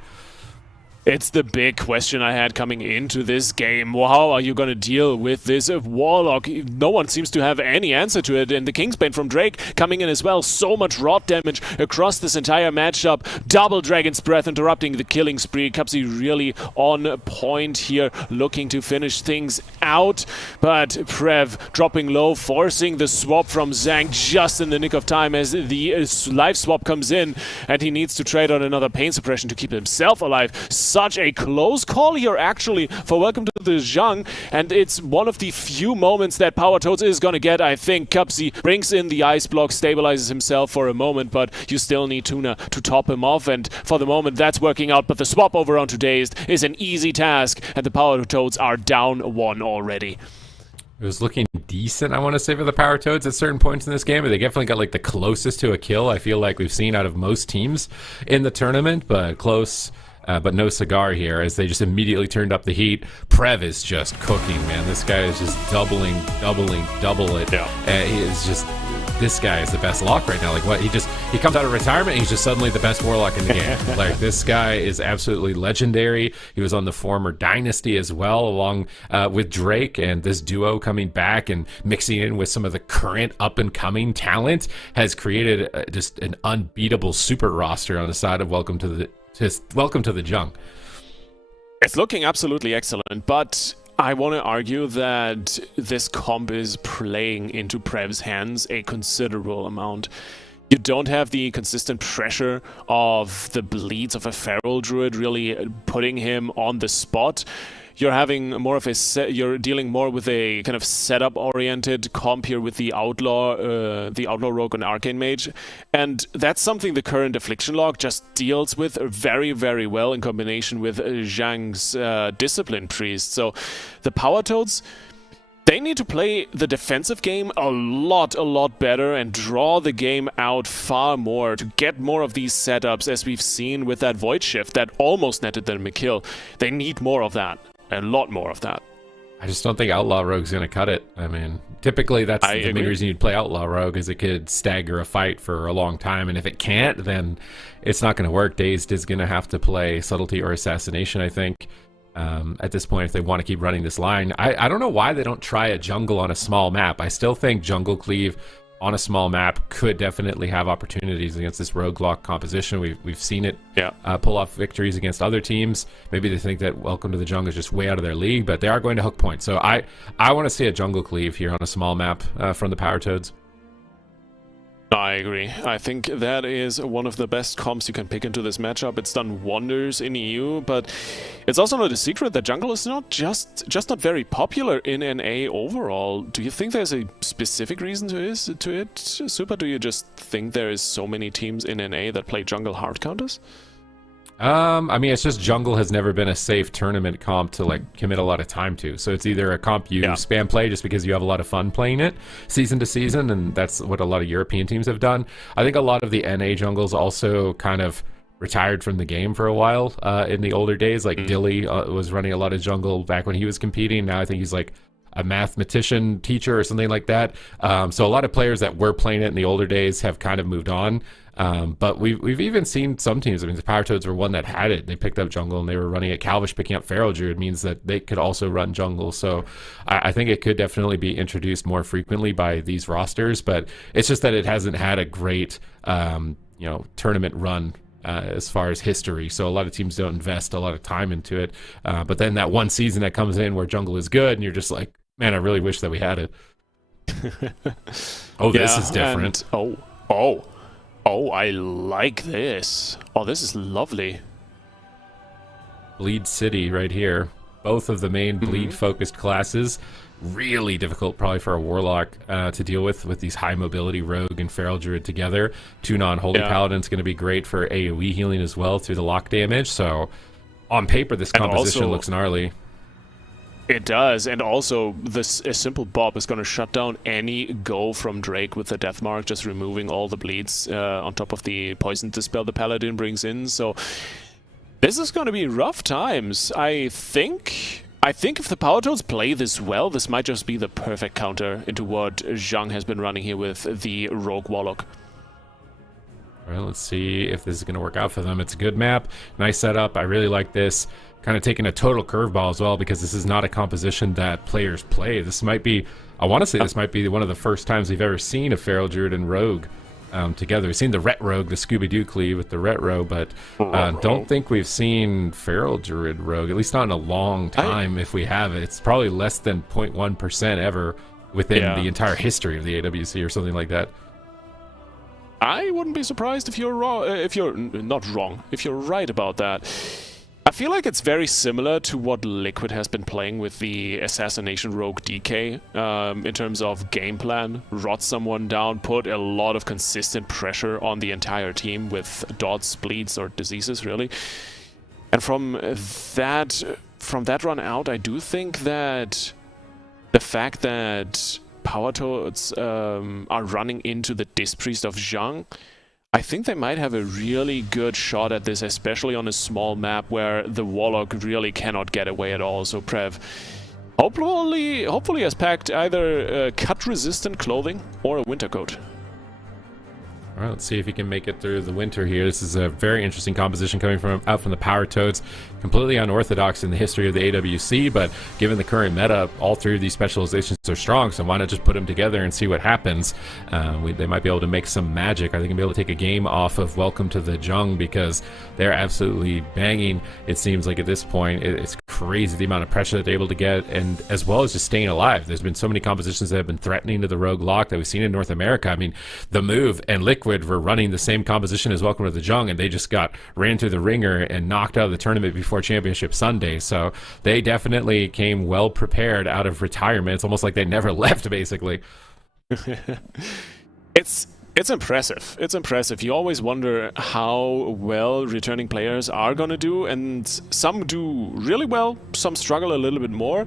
It's the big question I had coming into this game. Well, how are you going to deal with this Warlock? No one seems to have any answer to it. And the Kingsbane from Drake coming in as well. So much rot damage across this entire matchup. Double Dragon's Breath interrupting the killing spree. Cupsy really on point here, looking to finish things out. But Prev dropping low, forcing the swap from Zhang just in the nick of time as the life swap comes in. And he needs to trade on another pain suppression to keep himself alive. Such a close call here, actually, for Welcome to the Jung, and it's one of the few moments that Power Toads is gonna get, I think. Cupsy brings in the ice block, stabilizes himself for a moment, but you still need Tuna to top him off, and for the moment that's working out, but the swap over onto Dazed is an easy task, and the Power Toads are down 1 already. It was looking decent, I want to say, for the Power Toads at certain points in this game, but they definitely got like the closest to a kill I feel like we've seen out of most teams in the tournament, but close. But no cigar here as they just immediately turned up the heat. Prev is just cooking, man. This guy is just double it. Yeah. He is just, this guy is the best lock right now. Like what, he comes out of retirement and he's just suddenly the best warlock in the game. Like this guy is absolutely legendary. He was on the former Dynasty as well, along with Drake, and this duo coming back and mixing in with some of the current up and coming talent has created just an unbeatable super roster on the side of Welcome to the Jung. It's looking absolutely excellent, but I want to argue that this comp is playing into Prev's hands a considerable amount. You don't have the consistent pressure of the bleeds of a Feral Druid really putting him on the spot. You're having more of you're dealing more with a kind of setup-oriented comp here with the Outlaw Rogue and Arcane Mage, and that's something the current Affliction log just deals with very, very well in combination with Zhang's Discipline Priest. So the Power Toads, they need to play the defensive game a lot better and draw the game out far more to get more of these setups, as we've seen with that Void Shift that almost netted them a kill. They need more of that. A lot more of that. I just don't think Outlaw Rogue's going to cut it. I mean, typically that's the main reason you'd play Outlaw Rogue, is it could stagger a fight for a long time, and if it can't, then it's not going to work. Dazed is going to have to play Subtlety or Assassination, I think, at this point, if they want to keep running this line. I don't know why they don't try a jungle on a small map. I still think Jungle Cleave on a small map could definitely have opportunities against this rogue lock composition. We've seen it pull off victories against other teams. Maybe they think that Welcome to the Jungle is just way out of their league, but they are going to hook points. So I want to see a Jungle Cleave here on a small map from the Power Toads. I agree. I think that is one of the best comps you can pick into this matchup. It's done wonders in EU, but it's also not a secret that jungle is not just not very popular in NA overall. Do you think there's a specific reason to it, Super? Do you just think there is so many teams in NA that play jungle hard counters? I mean, it's just jungle has never been a safe tournament comp to like commit a lot of time to. So it's either a comp you spam play just because you have a lot of fun playing it season to season, and that's what a lot of European teams have done. I think a lot of the NA jungles also kind of retired from the game for a while in the older days. Like Dilly was running a lot of jungle back when he was competing. Now I think he's like a mathematician teacher or something like that. So a lot of players that were playing it in the older days have kind of moved on. But we've even seen some teams. I mean, the Power Toads were one that had it. They picked up jungle and they were running it. Calvish picking up Feral Druid means that they could also run jungle. So I think it could definitely be introduced more frequently by these rosters. But it's just that it hasn't had a great tournament run as far as history. So a lot of teams don't invest a lot of time into it. But then that one season that comes in where jungle is good, and you're just like, man, I really wish that we had it. This is different. Oh, I like this. Oh, this is lovely. Bleed City right here. Both of the main bleed-focused classes. Really difficult probably for a Warlock to deal with these high-mobility Rogue and Feral Druid together. Two non-Holy Paladin's going to be great for AoE healing as well through the lock damage. So on paper, this composition looks gnarly. It does, and also a simple Bob is going to shut down any go from Drake with the Death Mark, just removing all the bleeds on top of the Poison Dispel the Paladin brings in. So this is going to be rough times. I think if the Power Toads play this well, this might just be the perfect counter into what Jung has been running here with the Rogue Warlock. Well, let's see if this is going to work out for them. It's a good map, nice setup. I really like this. Kind of taking a total curveball as well, because this is not a composition that players play. This might be, I want to say this might be one of the first times we've ever seen a Feral Druid and Rogue together. We've seen the Ret Rogue, the Scooby-Doo cleave with the Retro, but don't think we've seen Feral Druid Rogue, at least not in a long time. If we have it, it's probably less than 0.1% ever within the entire history of the AWC or something like that. I wouldn't be surprised if you're wrong, if you're not wrong, if you're right about that. I feel like it's very similar to what Liquid has been playing with the Assassination Rogue DK in terms of game plan. Rot someone down, put a lot of consistent pressure on the entire team with dots, bleeds, or diseases, really. And from that run out, I do think that the fact that Power Toads are running into the Disc Priest of Jung, I think they might have a really good shot at this, especially on a small map where the Warlock really cannot get away at all. So Prev hopefully has packed either cut-resistant clothing or a winter coat. All right, let's see if he can make it through the winter here. This is a very interesting composition coming out from the Power Toads. Completely unorthodox in the history of the AWC, but given the current meta, all three of these specializations are strong, so why not just put them together and see what happens? They might be able to make some magic. I think they'll be able to take a game off of Welcome to the Jung, because they're absolutely banging. It seems like at this point, it's crazy the amount of pressure that they're able to get, and as well as just staying alive. There's been so many compositions that have been threatening to the Rogue Lock that we've seen in North America. I mean, The Move and Liquid were running the same composition as Welcome to the Jung, and they just ran through the ringer and knocked out of the tournament before Championship Sunday. So they definitely came well prepared out of retirement. It's almost like they never left, basically. It's impressive. It's impressive. You always wonder how well returning players are going to do, and some do really well, some struggle a little bit more.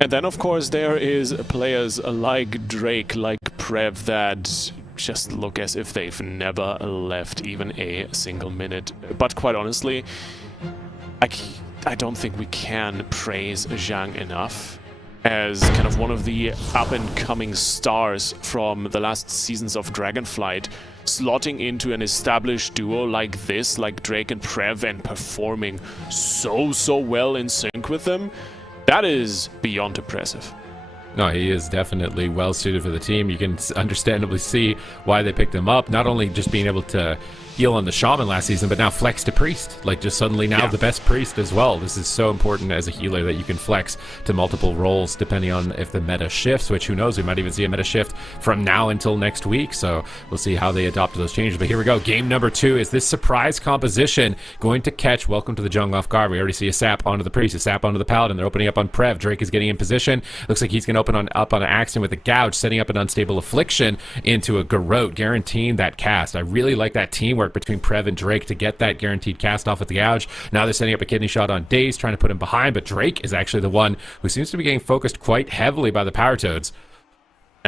And then, of course, there is players like Drake, like Prev, that just look as if they've never left even a single minute. But quite honestly, I don't think we can praise Zhang enough as kind of one of the up-and-coming stars from the last seasons of Dragonflight, slotting into an established duo like this, like Drake and Prev, and performing so well in sync with them. That is beyond impressive. No, he is definitely well suited for the team. You can understandably see why they picked him up. Not only just being able to heal on the Shaman last season, but now flex to Priest. Like, just suddenly now the best Priest as well. This is so important as a healer that you can flex to multiple roles depending on if the meta shifts, which who knows, we might even see a meta shift from now until next week. So we'll see how they adopt those changes. But here we go. Game number 2. Is this surprise composition going to catch Welcome to the Jung off guard? We already see a sap onto the Priest, a sap onto the Paladin. They're opening up on Prev. Drake is getting in position. Looks like he's going to open up on an Axton with a Gouge, setting up an Unstable Affliction into a Garrote, guaranteeing that cast. I really like that teamwork between Prev and Drake to get that guaranteed cast off with the Gouge. Now they're setting up a kidney shot on Daze, trying to put him behind, but Drake is actually the one who seems to be getting focused quite heavily by the Power Toads.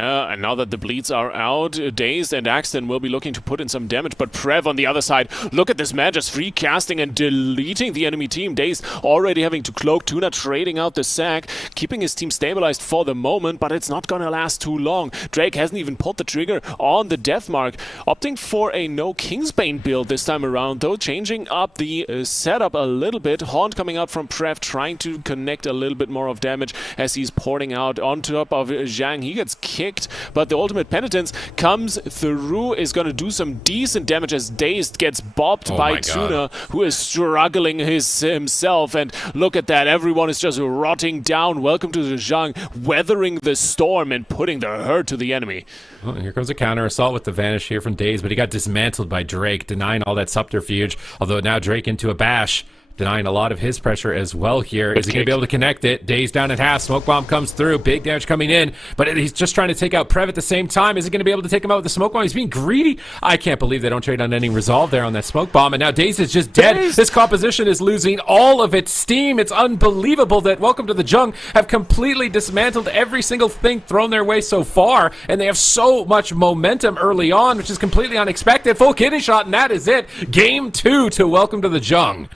And now that the bleeds are out, Dazed and Axton will be looking to put in some damage, but Prev on the other side, look at this man just free casting and deleting the enemy team. Dazed already having to cloak Tuna, trading out the sack, keeping his team stabilized for the moment, but it's not gonna last too long. Drake hasn't even pulled the trigger on the death mark, opting for a no Kingsbane build this time around, though changing up the setup a little bit. Haunt coming out from Prev, trying to connect a little bit more of damage as he's porting out on top of Zhang. He gets kicked, but the ultimate penitence comes through, is going to do some decent damage as Dazed gets bopped by Tuna, who is struggling himself. And look at that, everyone is just rotting down. Welcome to the Zhang, weathering the storm and putting the hurt to the enemy. Well, here comes a counter assault with the vanish here from Dazed, but he got dismantled by Drake, denying all that subterfuge, although now Drake into a bash, denying a lot of his pressure as well here. Is he going to be able to connect it? Daze down at half. Smoke bomb comes through. Big damage coming in, but he's just trying to take out Prev at the same time. Is he going to be able to take him out with the smoke bomb? He's being greedy. I can't believe they don't trade on any resolve there on that smoke bomb, and now Daze is just dead. This composition is losing all of its steam. It's unbelievable that Welcome to the Jung have completely dismantled every single thing thrown their way so far, and they have so much momentum early on, which is completely unexpected. Full kidney shot, and that is it. Game 2 to Welcome to the Jung.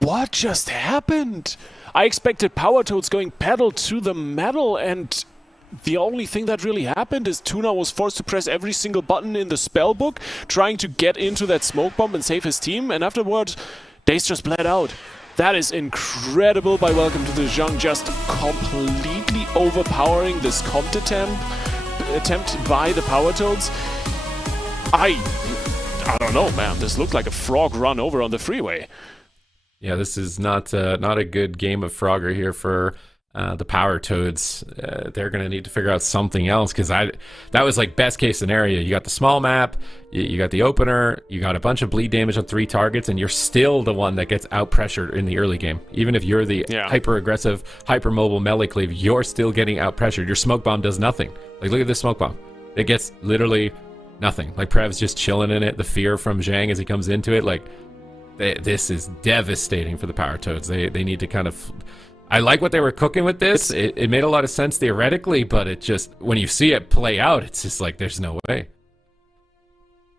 What just happened? I expected Power Toads going pedal to the metal, and the only thing that really happened is Tuna was forced to press every single button in the spellbook, trying to get into that smoke bomb and save his team, and afterwards, Daze just bled out. That is incredible by Welcome to the JUNG, just completely overpowering this comp attempt by the Power Toads. I don't know, man. This looked like a frog run over on the freeway. Yeah, this is not a good game of Frogger here for the Power Toads. They're going to need to figure out something else, because that was like best case scenario. You got the small map, you got the opener, you got a bunch of bleed damage on 3 targets, and you're still the one that gets out pressured in the early game. Even if you're the hyper aggressive, hyper mobile melee cleave, you're still getting out pressured. Your smoke bomb does nothing. Like, look at this smoke bomb. It gets literally nothing. Like, Prev's just chilling in it. The fear from Zhang as he comes into it, like, this is devastating for the Power Toads. They need to kind of... I like what they were cooking with this. It made a lot of sense theoretically, but it just, when you see it play out, it's just like, there's no way.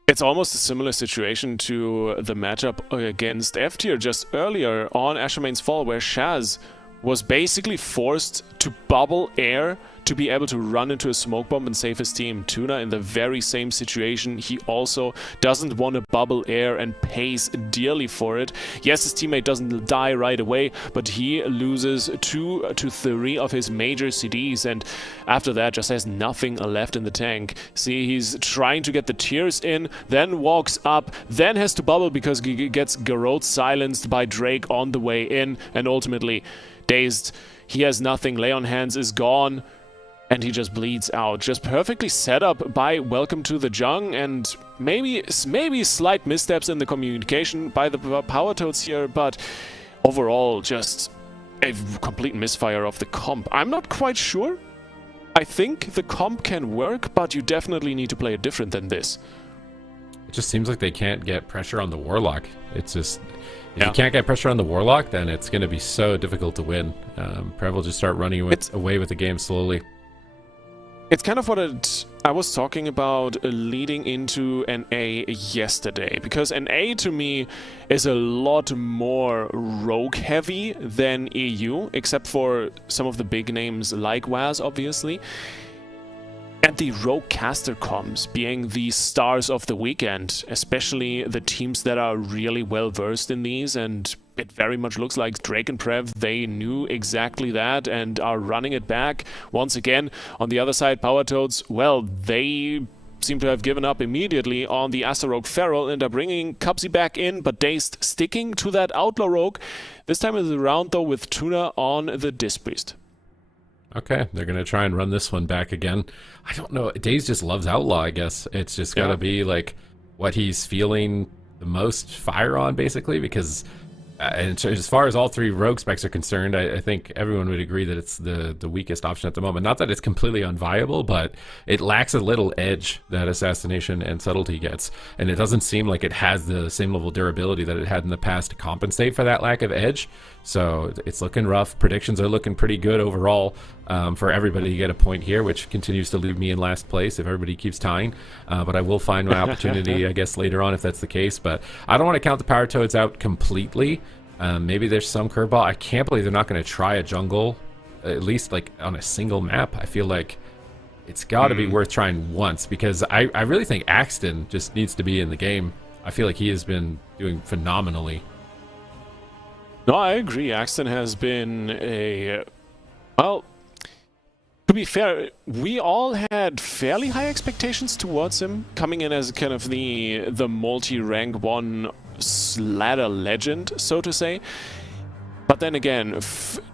It's almost a similar situation to the matchup against F tier just earlier on Ashermane's Fall, where Shaz was basically forced to bubble air to be able to run into a smoke bomb and save his team. Tuna in the very same situation. He also doesn't want to bubble air and pays dearly for it. Yes, his teammate doesn't die right away, but he loses 2 to 3 of his major CDs, and after that just has nothing left in the tank. See, he's trying to get the tears in, then walks up, then has to bubble because he gets Garrote silenced by Drake on the way in, and ultimately dazed. He has nothing. Lay on Hands is gone, and he just bleeds out. Just perfectly set up by Welcome to the JUNG, and maybe slight missteps in the communication by the Power Toads here, but overall just a complete misfire of the comp. I'm not quite sure. I think the comp can work, but you definitely need to play it different than this. It just seems like they can't get pressure on the Warlock. It's just... If you can't get pressure on the Warlock, then it's going to be so difficult to win. Prev will just start running away with the game slowly. It's kind of what I was talking about leading into NA yesterday, because NA to me is a lot more rogue heavy than EU, except for some of the big names like Waz, obviously. And the rogue caster comms being the stars of the weekend, especially the teams that are really well versed in these, and it very much looks like Drake and Prev, they knew exactly that and are running it back. Once again, on the other side, Power Toads, well, they seem to have given up immediately on the Aster Rogue Feral and are bringing Cubsy back in, but Dazed sticking to that Outlaw Rogue. This time is around, though, with Tuna on the Disc Priest. Okay, they're going to try and run this one back again. I don't know. Daze just loves Outlaw, I guess. It's just got to be like what he's feeling the most fire on, basically, because and as far as all 3 rogue specs are concerned, I think everyone would agree that it's the weakest option at the moment. Not that it's completely unviable, but it lacks a little edge that Assassination and Subtlety gets, and it doesn't seem like it has the same level of durability that it had in the past to compensate for that lack of edge. So it's looking rough. Predictions are looking pretty good overall for everybody to get a point here, which continues to leave me in last place if everybody keeps tying. But I will find my opportunity, I guess, later on if that's the case. But I don't want to count the Power Toads out completely. Maybe there's some curveball. I can't believe they're not going to try a jungle, at least like on a single map. I feel like it's got to be worth trying once, because I really think Axton just needs to be in the game. I feel like he has been doing phenomenally. No, I agree. Axton has been a... Well, to be fair, we all had fairly high expectations towards him, coming in as kind of the multi-rank 1 ladder legend, so to say. But then again,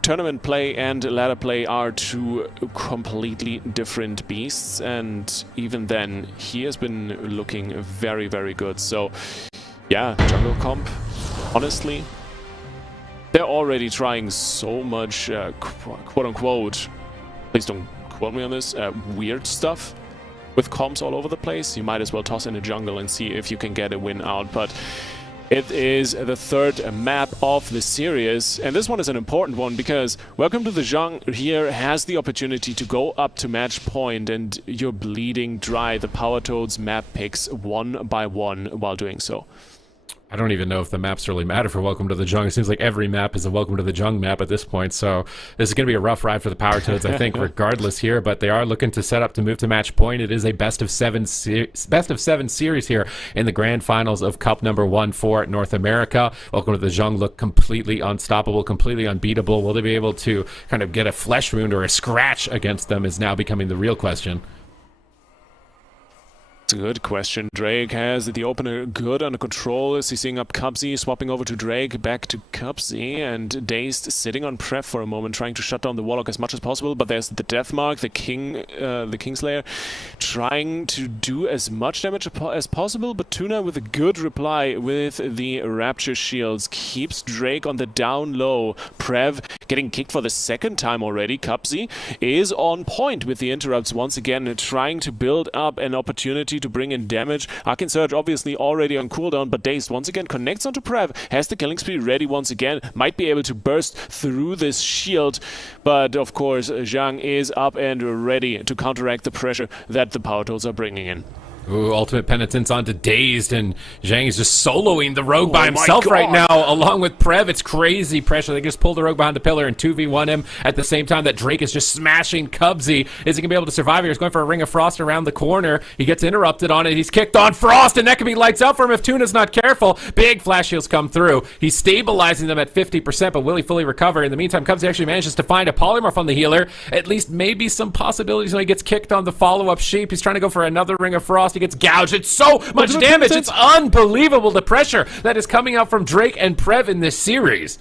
tournament play and ladder play are 2 completely different beasts, and even then, he has been looking very, very good. So, yeah, jungle comp, honestly, they're already trying so much, quote-unquote, please don't quote me on this, weird stuff with comps all over the place. You might as well toss in a jungle and see if you can get a win out. But it is the 3rd map of the series, and this one is an important one because Welcome to the JUNG here has the opportunity to go up to match point, and you're bleeding dry the Power Toads map picks one by one while doing so. I don't even know if the maps really matter for Welcome to the Jung. It seems like every map is a Welcome to the Jung map at this point. So this is going to be a rough ride for the Power Toads, I think, regardless here. But they are looking to set up to move to match point. It is a best of seven series here in the grand finals of Cup number 1 for North America. Welcome to the Jung look completely unstoppable, completely unbeatable. Will they be able to kind of get a flesh wound or a scratch against them is now becoming the real question. It's a good question. Drake has the opener good under control. Is he seeing up Cubsy, swapping over to Drake, back to Cubsy, and Dazed sitting on Pref for a moment, trying to shut down the Warlock as much as possible. But there's the Deathmark, the Kingslayer, trying to do as much damage as possible. But Tuna with a good reply with the Rapture Shields keeps Drake on the down low. Prev getting kicked for the second time already. Cubsy is on point with the interrupts once again, trying to build up an opportunity to bring in damage. Arcane Surge obviously already on cooldown, but Dazed once again connects onto Prev, has the killing spree ready once again, might be able to burst through this shield, but of course JUNG is up and ready to counteract the pressure that the Power Toads are bringing in. Ooh, Ultimate Penitence onto Dazed, and Zhang is just soloing the Rogue by himself right now, along with Prev. It's crazy pressure. They just pull the Rogue behind the pillar and 2v1 him at the same time that Drake is just smashing Cubsy. Is he going to be able to survive here? He's going for a Ring of Frost around the corner. He gets interrupted on it. He's kicked on Frost, and that could be lights out for him if Tuna's not careful. Big flash shields come through. He's stabilizing them at 50%, but will he fully recover? In the meantime, Cubsy actually manages to find a polymorph on the healer. At least maybe some possibilities when he gets kicked on the follow-up sheep. He's trying to go for another Ring of Frost. He gets gouged. It's so much damage. It's unbelievable, the pressure that is coming out from Drake and Prev in this series.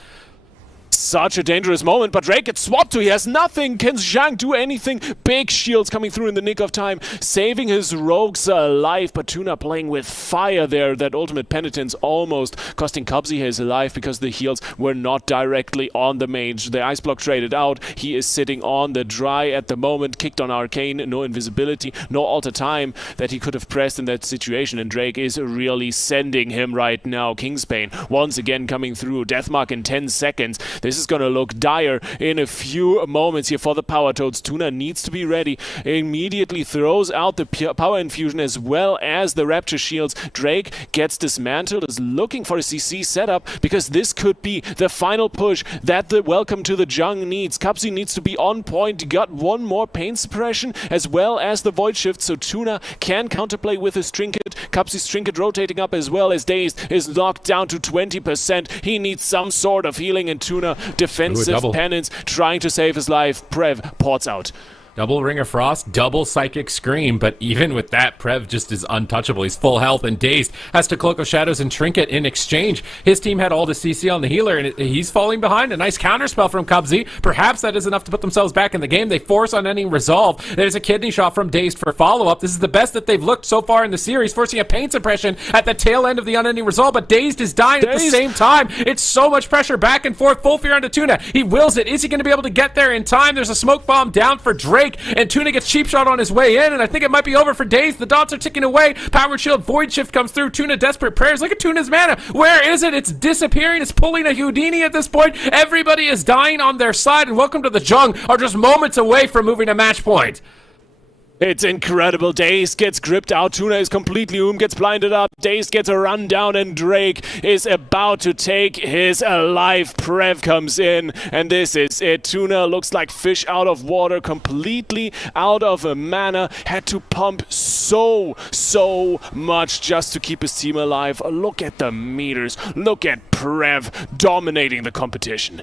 Such a dangerous moment, but Drake gets swapped to. He has nothing. Can JUNG do anything? Big shields coming through in the nick of time, saving his rogues alive, but Tuna playing with fire there. That Ultimate Penitence almost costing Cubsy his life because the heals were not directly on the mage. The Ice Block traded out. He is sitting on the dry at the moment, kicked on Arcane, no invisibility, no alter time that he could have pressed in that situation, and Drake is really sending him right now. Kingsbane once again coming through. Deathmark in 10 seconds. This is going to look dire in a few moments here for the Power Toads. Tuna needs to be ready. Immediately throws out the Power Infusion as well as the Rapture Shields. Drake gets dismantled, is looking for a CC setup because this could be the final push that the Welcome to the Jung needs. Cubsy needs to be on point. Got one more Pain Suppression as well as the Void Shift, so Tuna can counterplay with his Trinket. Cubsy's Trinket rotating up as well as Dazed is knocked down to 20%. He needs some sort of healing, and Tuna defensive penance trying to save his life. Prev ports out. Double Ring of Frost, double Psychic Scream, but even with that, Prev just is untouchable. He's full health, and Dazed has to Cloak of Shadows and Trinket in exchange. His team had all the CC on the healer, and he's falling behind. A nice counterspell from Cubsy. Perhaps that is enough to put themselves back in the game. They force unending resolve. There's a kidney shot from Dazed for follow-up. This is the best that they've looked so far in the series, forcing a Pain Suppression at the tail end of the unending resolve, but Dazed is dying at the same time. It's so much pressure back and forth. Full fear onto Tuna. He wills it. Is he going to be able to get there in time? There's a smoke bomb down for Drake, and Tuna gets cheap shot on his way in, and I think it might be over for Dazed. The dots are ticking away. Powered Shield, Void Shift comes through. Tuna desperate prayers. Look at Tuna's mana. Where is it? It's disappearing. It's pulling a Houdini at this point. Everybody is dying on their side, and Welcome to the Jung are just moments away from moving to match point. It's incredible. Dazed gets gripped out. Tuna is completely gets blinded up. Dazed gets a rundown, and Drake is about to take his life. Prev comes in, and this is it. Tuna looks like fish out of water, completely out of mana. Had to pump so much just to keep his team alive. Look at the meters. Look at Prev dominating the competition.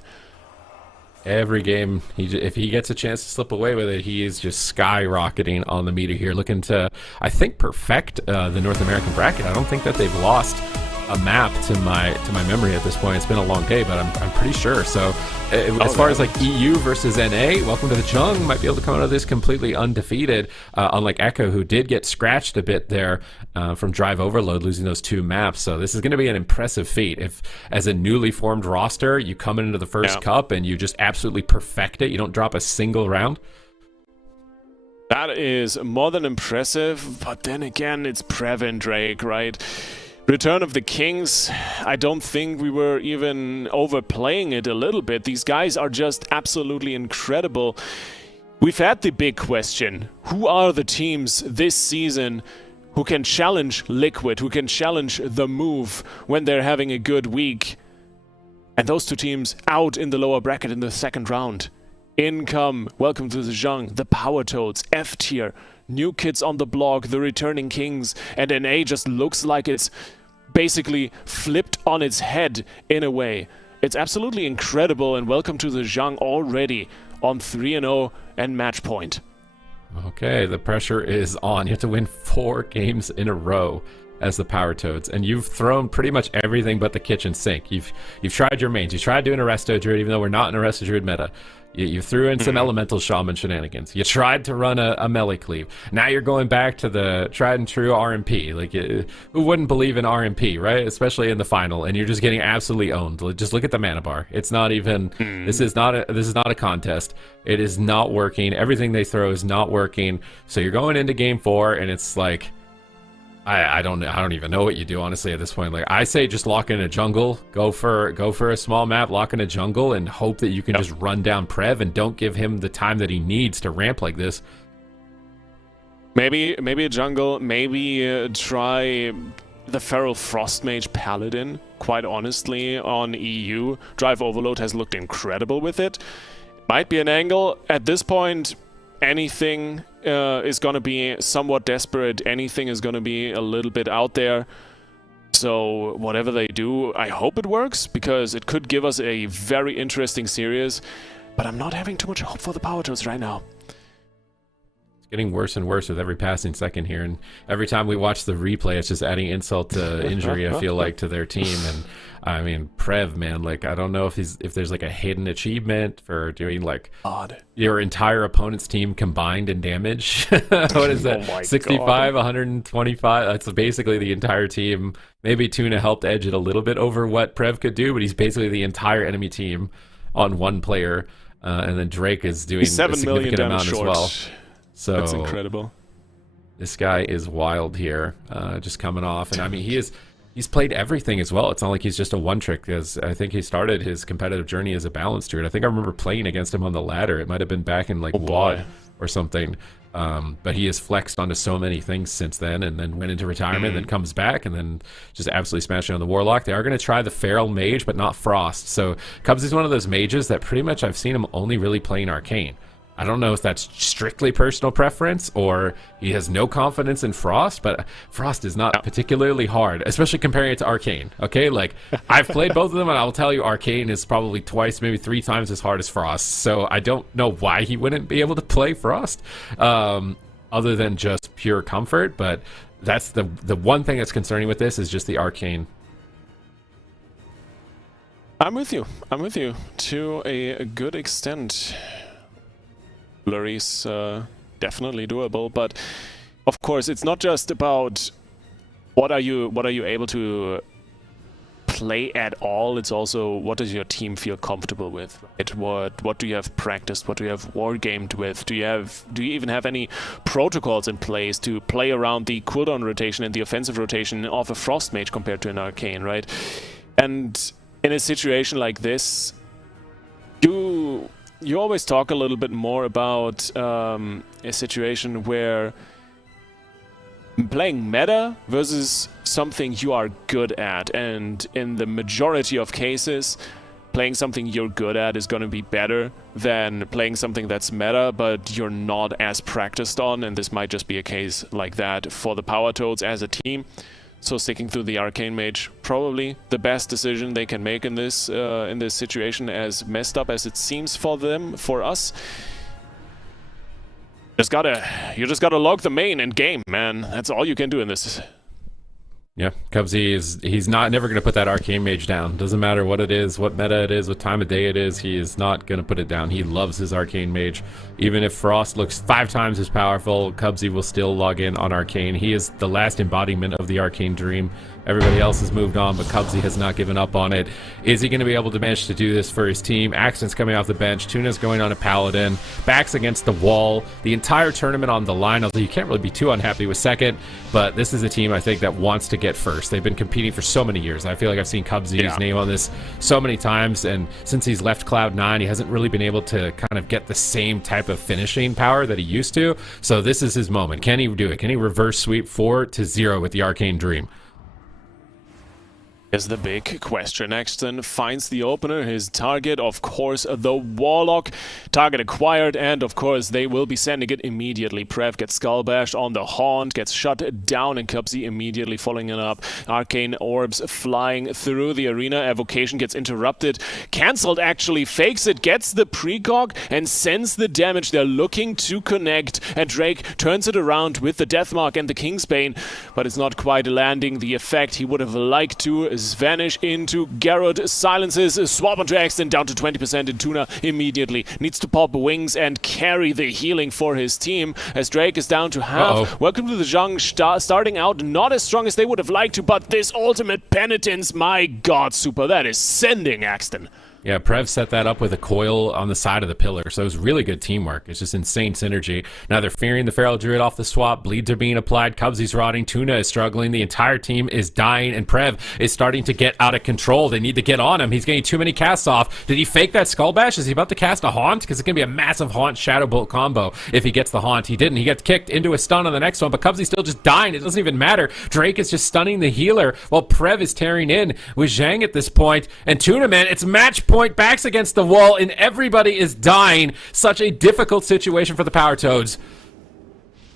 Every game, if he gets a chance to slip away with it, he is just skyrocketing on the meter here, looking to, I think, perfect the North American bracket. I don't think that they've lost a map to my memory at this point. It's been a long day, but I'm pretty sure. So as far as like EU versus NA, Welcome to the Jung might be able to come out of this completely undefeated, unlike Echo, who did get scratched a bit there from Drive Overload, losing those 2 maps. So this is going to be an impressive feat. If, as a newly formed roster, you come into the first cup and you just absolutely perfect it, you don't drop a single round. That is more than impressive, but then again, it's Prev and Drake, right? Return of the Kings, I don't think we were even overplaying it a little bit. These guys are just absolutely incredible. We've had the big question, who are the teams this season who can challenge Liquid, who can challenge the move when they're having a good week. And those two teams out in the lower bracket in the second round. In come, welcome to the JUNG, the Power Toads, F tier, new kids on the block, the returning kings, and NA just looks like it's basically flipped on its head in a way. It's absolutely incredible, and welcome to the JUNG already on 3-0 and match point. Okay, the pressure is on. You have to win 4 games in a row as the Power Toads, and you've thrown pretty much everything but the kitchen sink. You've tried your mains. You tried doing a Resto Druid, even though we're not in a Resto Druid meta. You threw in some Elemental Shaman shenanigans. You tried to run a melee cleave. Now you're going back to the tried and true RMP. Like, who wouldn't believe in RMP, right? Especially in the final, and you're just getting absolutely owned. Just look at the mana bar. It's not even. This is not a contest. It is not working. Everything they throw is not working. So you're going into game 4, and it's like, I don't even know what you do, honestly, at this point. Like, I say just lock in a jungle, go for a small map, lock in a jungle, and hope that you can just run down Prev and don't give him the time that he needs to ramp like this. Maybe a jungle, maybe try the Feral Frostmage Paladin, quite honestly, on EU. Drive Overload has looked incredible with it. Might be an angle. At this point, anything is going to be somewhat desperate. Anything is going to be a little bit out there. So whatever they do, I hope it works, because it could give us a very interesting series. But I'm not having too much hope for the Power Toads right now. It's getting worse and worse with every passing second here. And every time we watch the replay, it's just adding insult to injury, I feel like, to their team. And I mean, Prev, man, like, I don't know if there's like a hidden achievement for doing like your entire opponent's team combined in damage. What is that? Oh 65, 125. That's basically the entire team. Maybe Tuna helped edge it a little bit over what Prev could do, but he's basically the entire enemy team on one player. And then Drake is doing a significant amount as well. So that's incredible. This guy is wild here, just coming off. And I mean, he's played everything as well. It's not like he's just a one-trick, because I think he started his competitive journey as a balance druid. I think I remember playing against him on the ladder. It might have been back in like WoD or something. But he has flexed onto so many things since then, and then went into retirement, then comes back, and then just absolutely smashing on the Warlock. They are going to try the Feral Mage, but not Frost. So Cubs is one of those mages that pretty much I've seen him only really playing Arcane. I don't know if that's strictly personal preference or he has no confidence in Frost, but Frost is not particularly hard, especially comparing it to Arcane. Okay, like, I've played both of them, and I'll tell you, Arcane is probably twice, maybe 3 times as hard as Frost. So I don't know why he wouldn't be able to play Frost, other than just pure comfort. But that's the one thing that's concerning with this, is just the Arcane. I'm with you to a good extent. Blurry's definitely doable, but of course it's not just about what are you able to play at all. It's also, what does your team feel comfortable with, right? What do you have practiced? What do you have war gamed with? Do you even have any protocols in place to play around the cooldown rotation and the offensive rotation of a Frost Mage compared to an Arcane, right? And in a situation like this, you always talk a little bit more about a situation where playing meta versus something you are good at, and in the majority of cases, playing something you're good at is going to be better than playing something that's meta but you're not as practiced on, and this might just be a case like that for the Power Toads as a team. So sticking to the Arcane Mage, probably the best decision they can make in this situation, as messed up as it seems for them, for us. You just gotta log the main and game, man. That's all you can do in this. Yeah, Cubsy he's never going to put that Arcane Mage down. Doesn't matter what it is, what meta it is, what time of day it is, he is not going to put it down. He loves his Arcane Mage. Even if Frost looks 5 times as powerful, Cubsy will still log in on Arcane. He is the last embodiment of the Arcane Dream. Everybody else has moved on, but Cubsy has not given up on it. Is he going to be able to manage to do this for his team? Axton's coming off the bench. Tuna's going on a Paladin. Backs against the wall. The entire tournament on the line, although you can't really be too unhappy with second, but this is a team I think that wants to get first. They've been competing for so many years. I feel like I've seen Cubsy's name on this so many times, and since he's left Cloud9, he hasn't really been able to kind of get the same type of finishing power that he used to. So this is his moment. Can he do it? Can he reverse sweep 4-0 with the Arcane Dream? Is the big question. Axton finds the opener, his target, of course, the Warlock. Target acquired, and of course, they will be sending it immediately. Prev gets skull bashed on the Haunt, gets shut down, and Cubsy immediately following it up. Arcane Orbs flying through the arena. Evocation gets interrupted. Cancelled, actually. Fakes it, gets the precog, and sends the damage. They're looking to connect, and Drake turns it around with the Deathmark and the Kingsbane, but it's not quite landing the effect he would have liked to. Vanish into Garrod, silences, swap onto Axton, down to 20%, and Tuna immediately needs to pop wings and carry the healing for his team, as Drake is down to half. Welcome to the JUNG, starting out not as strong as they would have liked to, but this ultimate penitence, my god, Super, that is sending Axton. Yeah, Prev set that up with a coil on the side of the pillar, so it was really good teamwork. It's just insane synergy. Now they're fearing the Feral Druid off the swap. Bleeds are being applied. Cubsy's rotting. Tuna is struggling. The entire team is dying, and Prev is starting to get out of control. They need to get on him. He's getting too many casts off. Did he fake that Skull Bash? Is he about to cast a Haunt? Because it's going to be a massive Haunt Shadow Bolt combo if he gets the Haunt. He didn't. He gets kicked into a stun on the next one, but Cubsy's still just dying. It doesn't even matter. Drake is just stunning the healer while Prev is tearing in with Zhang at this point. And Tuna, man, it's match point, backs against the wall, and everybody is dying. Such a difficult situation for the Power Toads.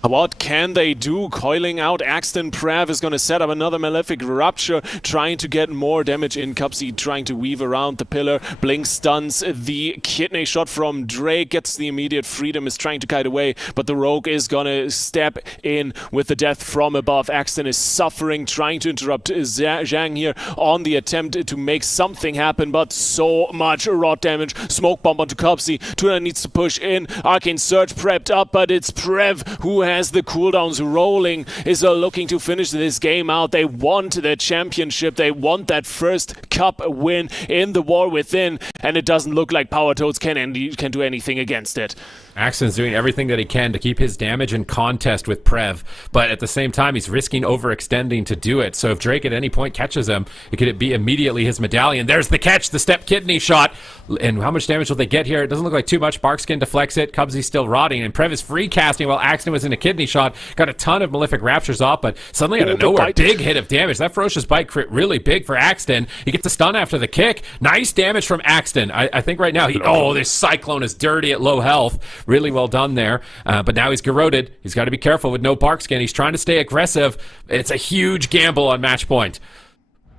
What can they do? Coiling out Axton. Prev is going to set up another Malefic Rupture, trying to get more damage in. Cubsy trying to weave around the pillar. Blink stuns the kidney shot from Drake, gets the immediate freedom, is trying to kite away, but the Rogue is going to step in with the death from above. Axton is suffering, trying to interrupt Zhang here on the attempt to make something happen, but so much rot damage. Smoke bomb onto Cubsy. Tuna needs to push in. Arcane Surge prepped up, but it's Prev who has the cooldowns rolling, is looking to finish this game out. They want the championship. They want that first cup win in the War Within, and it doesn't look like Power Toads can do anything against it. Axton's doing everything that he can to keep his damage in contest with Prev, but at the same time, he's risking overextending to do it. So if Drake at any point catches him, it could be immediately his medallion. There's the catch, the step kidney shot. And how much damage will they get here? It doesn't look like too much. Barkskin deflects it. Cubsy's still rotting, and Prev is free casting while Axton was in a kidney shot. Got a ton of Malefic Raptures off, but suddenly out of nowhere, big hit of damage. That Ferocious Bite crit really big for Axton. He gets a stun after the kick. Nice damage from Axton. I think right now, this Cyclone is dirty at low health. Really well done there. But now he's garroted. He's got to be careful with no Barkskin. He's trying to stay aggressive. It's a huge gamble on match point.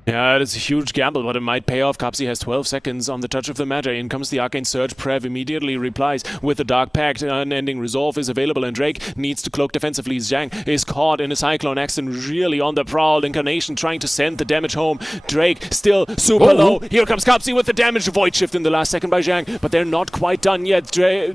Yeah, it is a huge gamble, but it might pay off. Cubsy has 12 seconds on the touch of the Magi. In comes the Arcane Surge. Prev immediately replies with the Dark Pact. Unending Resolve is available, and Drake needs to cloak defensively. Zhang is caught in a Cyclone. Axton really on the prowl. Incarnation trying to send the damage home. Drake still super low. Here comes Cubsy with the damage. Void Shift in the last second by Zhang, but they're not quite done yet.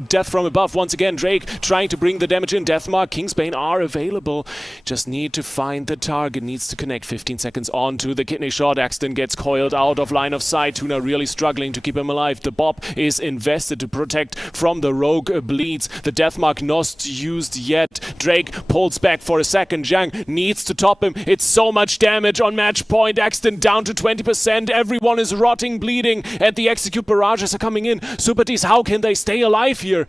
Death from above once again. Drake trying to bring the damage in. Deathmark, Kingsbane are available. Just need to find the target. Needs to connect. 15 seconds onto the kidney shot. Axton gets coiled out of line of sight. Tuna really struggling to keep him alive. The Bob is invested to protect from the Rogue bleeds. The Deathmark not used yet. Drake pulls back for a second. Zhang needs to top him. It's so much damage on match point. Axton down to 20%. Everyone is rotting, bleeding, and the Execute barrages are coming in. Supertees, how can they stay alive here?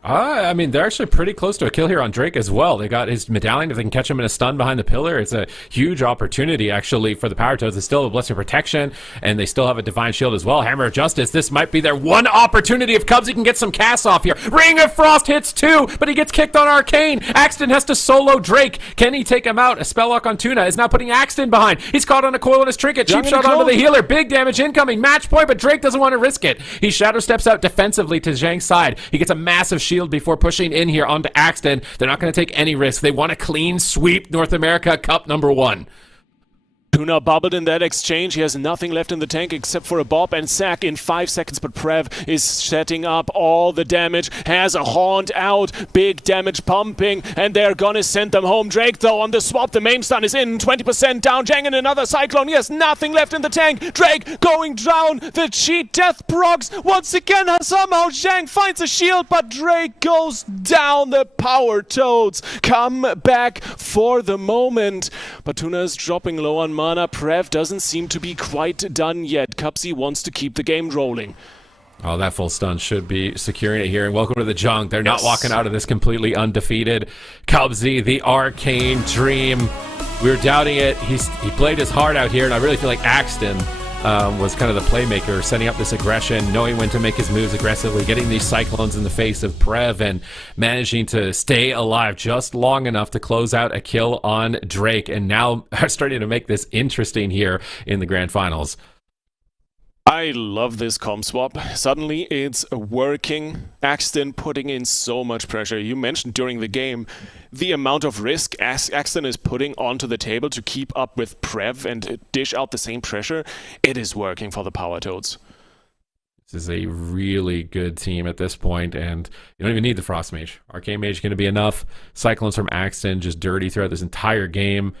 I mean, they're actually pretty close to a kill here on Drake as well. They got his medallion. If they can catch him in a stun behind the pillar, it's a huge opportunity, actually, for the Power Toads. They still have a Blessing of Protection, and they still have a Divine Shield as well. Hammer of Justice. This might be their one opportunity if Cubsy can get some casts off here. Ring of Frost hits too, but he gets kicked on Arcane. Axton has to solo Drake. Can he take him out? A spell lock on Tuna is now putting Axton behind. He's caught on a coil on his trinket. Cheap shot onto the healer. Big damage incoming. Match point, but Drake doesn't want to risk it. He shadow steps out defensively to Zhang's side. He gets a massive shield before pushing in here onto Axton. They're not going to take any risk. They want a clean sweep North America Cup #1. Tuna bubbled in that exchange. He has nothing left in the tank except for a Bob and Sack in 5 seconds, but Prev is setting up all the damage, has a Haunt out, big damage pumping, and they're gonna send them home. Drake, though, on the swap, the main stun is in, 20% down. Jang in another Cyclone, he has nothing left in the tank. Drake going down, the cheat death procs once again. Somehow Jang finds a shield, but Drake goes down. The Power Toads come back for the moment, but Tuna is dropping low on mana. Prev doesn't seem to be quite done yet. Cubsy wants to keep the game rolling. Oh, that full stun should be securing it here. And welcome to the Jung. They're not walking out of this completely undefeated. Cubsy, the arcane dream. We were doubting it. He played his heart out here, and I really feel like Axton was kind of the playmaker, setting up this aggression, knowing when to make his moves aggressively, getting these cyclones in the face of Prev, and managing to stay alive just long enough to close out a kill on Drake, and now are starting to make this interesting here in the grand finals. I love this comp swap. Suddenly it's working. Axton putting in so much pressure. You mentioned during the game the amount of risk Axton is putting onto the table to keep up with Prev and dish out the same pressure. It is working for the Power Toads. This is a really good team at this point, and you don't even need the Frost Mage. Arcane Mage going to be enough. Cyclones from Axton just dirty throughout this entire game.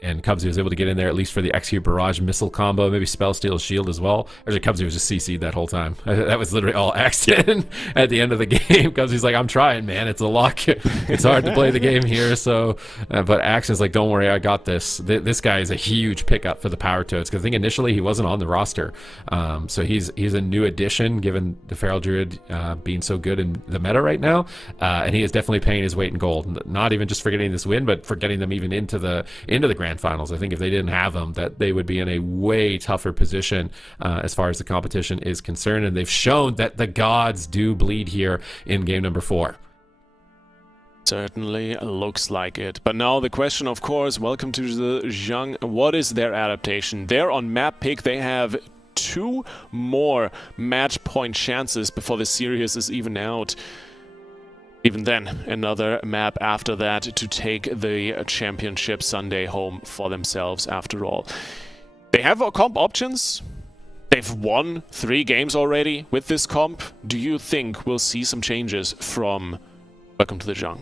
And Cubsy was able to get in there at least for the Execute Barrage missile combo, maybe Spell Steal Shield as well. Actually, Cubsy was just CC'd that whole time. That was literally all Axton at the end of the game. Cubsy's like, I'm trying, man. It's a lock. It's hard to play the game here. So, but Axton's like, don't worry, I got this. This guy is a huge pickup for the Power Toads, because I think initially he wasn't on the roster. So he's a new addition, given the Feral Druid being so good in the meta right now. And he is definitely paying his weight in gold. Not even just for getting this win, but for getting them even into the grand finals. I think if they didn't have them, that they would be in a way tougher position as far as the competition is concerned, and they've shown that the gods do bleed here in game number 4. Certainly looks like it. But now the question, of course, welcome to the Jung. What is their adaptation? They're on map pick. They have 2 more match point chances before the series is even out. Even then, another map after that to take the championship Sunday home for themselves after all. They have comp options. They've won 3 games already with this comp. Do you think we'll see some changes from Welcome to the Jung?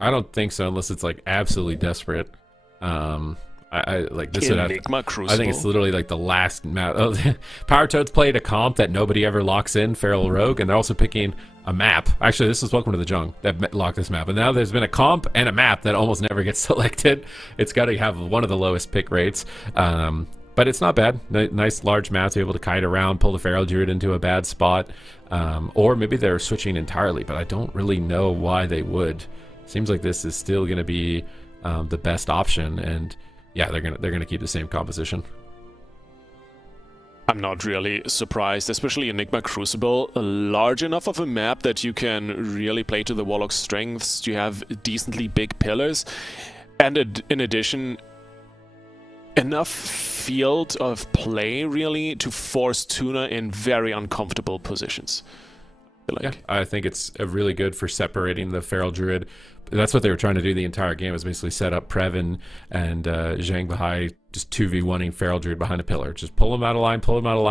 I don't think so, unless it's like absolutely desperate. I like this. Enigma Crucible. I think it's literally like the last map. Power Toads played a comp that nobody ever locks in, Feral Rogue, and they're also picking a map. Actually, this is Welcome to the Jung that locked this map, and now there's been a comp and a map that almost never gets selected. It's got to have one of the lowest pick rates, but it's not bad. Nice large map to be able to kite around, pull the Feral Druid into a bad spot, or maybe they're switching entirely, but I don't really know why they would. Seems like this is still going to be the best option, and yeah, they're gonna keep the same composition. I'm not really surprised, especially Enigma Crucible, large enough of a map that you can really play to the Warlock's strengths. You have decently big pillars, and in addition, enough field of play really to force Tuna in very uncomfortable positions. Yeah, I think it's really good for separating the Feral Druid. That's what they were trying to do the entire game, was basically set up Previn and Zhang Bahai just 2v1ing Feral Druid behind a pillar. Just pull him out of line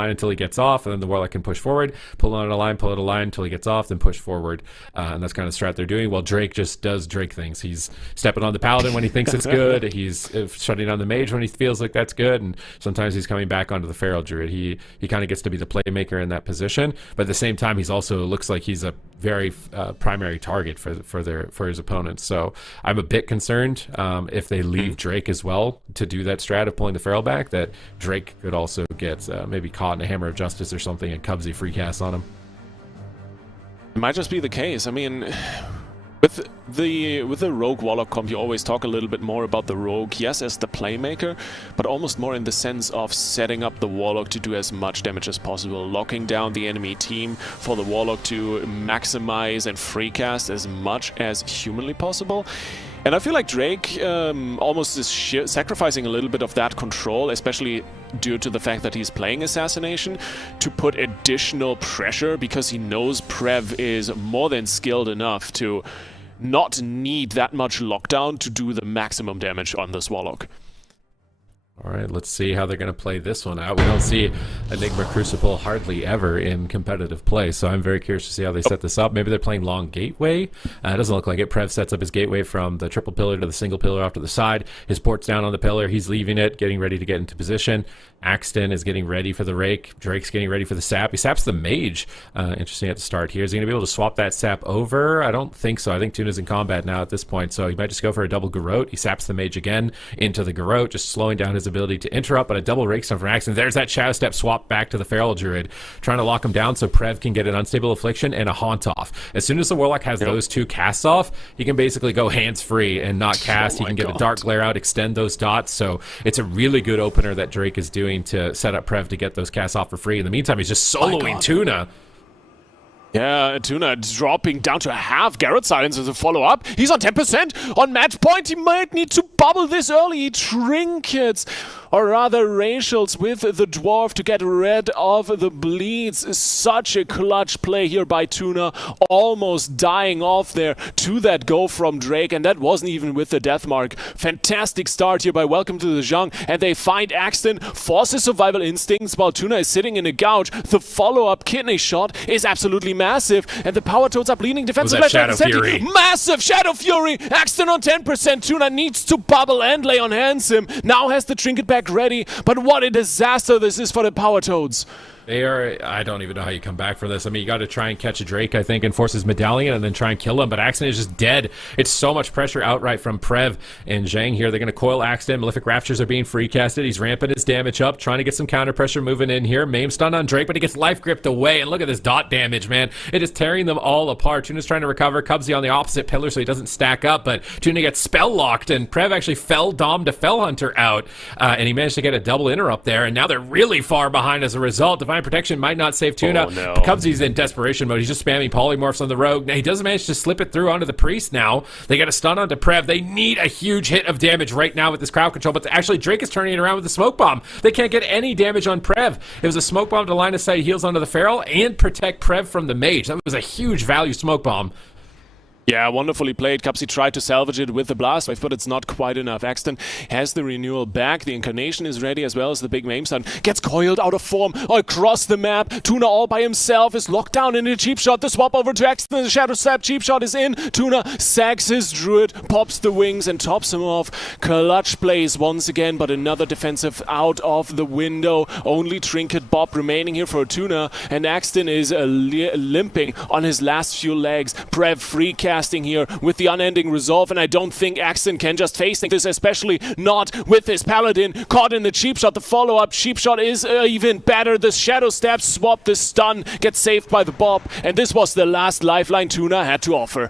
until he gets off, and then the Warlock can push forward, pull him out of line until he gets off, then push forward. And that's kind of the strat they're doing, while Drake just does Drake things. He's stepping on the Paladin when he thinks it's good, he's shutting down the Mage when he feels like that's good, and sometimes he's coming back onto the Feral Druid. He kind of gets to be the playmaker in that position, but at the same time, he's also looks like he's a very primary target for his opponents. So I'm a bit concerned if they leave Drake as well to do that strat of pulling the Feral back, that Drake could also get maybe caught in a Hammer of Justice or something and Cubsy free cast on him. It might just be the case. I mean, with the Rogue Warlock comp, you always talk a little bit more about the Rogue, yes, as the playmaker, but almost more in the sense of setting up the Warlock to do as much damage as possible, locking down the enemy team for the Warlock to maximize and free cast as much as humanly possible. And I feel like Drake almost is sacrificing a little bit of that control, especially due to the fact that he's playing Assassination, to put additional pressure, because he knows Prev is more than skilled enough to not need that much lockdown to do the maximum damage on this Warlock. All right, let's see how they're going to play this one out. We don't see Enigma Crucible hardly ever in competitive play, so I'm very curious to see how they set this up. Maybe they're playing long gateway. It doesn't look like it. Prev sets up his gateway from the triple pillar to the single pillar off to the side. His port's down on the pillar. He's leaving it, getting ready to get into position. Axton is getting ready for the rake. Drake's getting ready for the sap. He saps the mage. Interesting at the start here. Is he going to be able to swap that sap over? I don't think so. I think Tuna's in combat now at this point, so he might just go for a double garrote. He saps the mage again into the garrote, just slowing down his ability to interrupt, but a double rake stone from Axton. There's that shadow step swap back to the feral druid, trying to lock him down so Prev can get an unstable affliction and a haunt off. As soon as the warlock has those two casts off, he can basically go hands free and not cast. He can get a dark glare out, extend those dots. So it's a really good opener that Drake is doing to set up Prev to get those casts off for free. In the meantime, he's just soloing Tuna. Yeah, Tuna dropping down to half. Garrett Silence as a follow-up. He's on 10% on match point. He might need to bubble this early. Trinkets, or rather racials with the dwarf to get rid of the bleeds. Such a clutch play here by Tuna. Almost dying off there to that go from Drake, and that wasn't even with the death mark. Fantastic start here by Welcome to the Jung, and they find Axton, forces survival instincts while Tuna is sitting in a gouge. The follow-up kidney shot is absolutely massive, and the power toads are bleeding defensive left Shadow Fury. Massive Shadow Fury. Axton on 10%. Tuna needs to bubble and lay on hands him. Now has the trinket back ready, but what a disaster this is for the power toads. They are, I don't even know how you come back from this. I mean, you got to try and catch a Drake, I think, and force his medallion and then try and kill him, but Axton is just dead. It's so much pressure outright from Prev and Zhang here. They're going to coil Axton. Malefic Raptures are being free casted. He's ramping his damage up, trying to get some counter pressure moving in here. Maim stun on Drake, but he gets life gripped away, and look at this dot damage, man. It is tearing them all apart. Tuna's trying to recover. Cubsy on the opposite pillar so he doesn't stack up, but Tuna gets spell locked, and Prev actually fell Dom to Fell Hunter out, and he managed to get a double interrupt there, and now they're really far behind as a result. Divine Protection might not save Tuna. Oh, no. Cubsy's in desperation mode. He's just spamming polymorphs on the rogue. Now, he does manage to slip it through onto the priest now. They get a stun onto Prev. They need a huge hit of damage right now with this crowd control, but actually Drake is turning it around with the smoke bomb. They can't get any damage on Prev. It was a smoke bomb to line of sight heals onto the feral and protect Prev from the mage. That was a huge value smoke bomb. Yeah, wonderfully played. Cupsy tried to salvage it with the blast wave, but it's not quite enough. Axton has the renewal back. The incarnation is ready as well as the big Maim stun. Gets coiled out of form across the map. Tuna all by himself is locked down in a cheap shot. The swap over to Axton. The shadow slap cheap shot is in. Tuna sags his druid, pops the wings and tops him off. Clutch plays once again, but another defensive out of the window. Only Trinket Bob remaining here for Tuna, and Axton is limping on his last few legs. Prev free cast here with the unending resolve, and I don't think Axton can just face this, especially not with his paladin caught in the cheap shot. The follow-up cheap shot is even better. The shadow stab swap, the stun gets saved by the bob, and this was the last lifeline Tuna had to offer.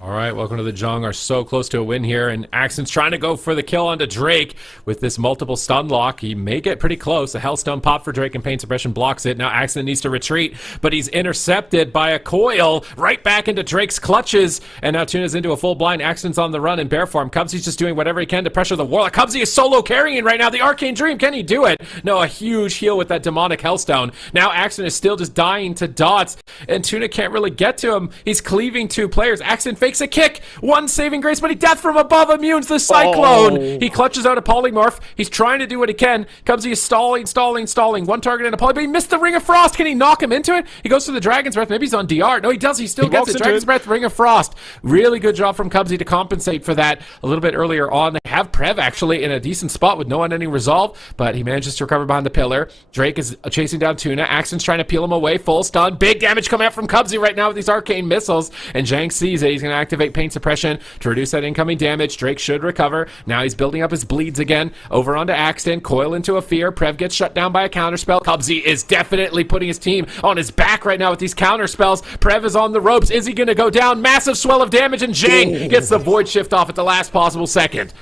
All right, welcome to the Jung. Are so close to a win here, and Axton's trying to go for the kill onto Drake with this multiple stun lock. He may get pretty close. A Hellstone pop for Drake and Pain Suppression blocks it. Now Axton needs to retreat, but he's intercepted by a coil right back into Drake's clutches, and now Tuna's into a full blind. Axton's on the run in bear form. Cubsy's just doing whatever he can to pressure the Warlock. Cubsy is solo carrying right now. The Arcane Dream, can he do it? No, a huge heal with that demonic Hellstone. Now Axton is still just dying to dots, and Tuna can't really get to him. He's cleaving two players. Axton fakes a kick, one saving grace, but he death from above immunes the Cyclone. Oh. He clutches out a polymorph. He's trying to do what he can. Cubsy is stalling. One target and a poly, but he missed the Ring of Frost. Can he knock him into it? He goes to the Dragon's Breath. Maybe he's on DR. No, he does. He still gets it. Dragon's Breath, Ring of Frost. Really good job from Cubsy to compensate for that a little bit earlier on. They have Prev actually in a decent spot with no unending resolve, but he manages to recover behind the pillar. Drake is chasing down Tuna. Axton's trying to peel him away. Full stun. Big damage coming out from Cubsy right now with these arcane missiles, and Zhang sees it. He's going to activate Pain Suppression to reduce that incoming damage. Drake should recover. Now he's building up his bleeds again. Over onto Axton. Coil into a fear. Prev gets shut down by a counterspell. Cubsy is definitely putting his team on his back right now with these counterspells. Prev is on the ropes. Is he going to go down? Massive swell of damage, and Zhang gets the Void Shift off at the last possible second.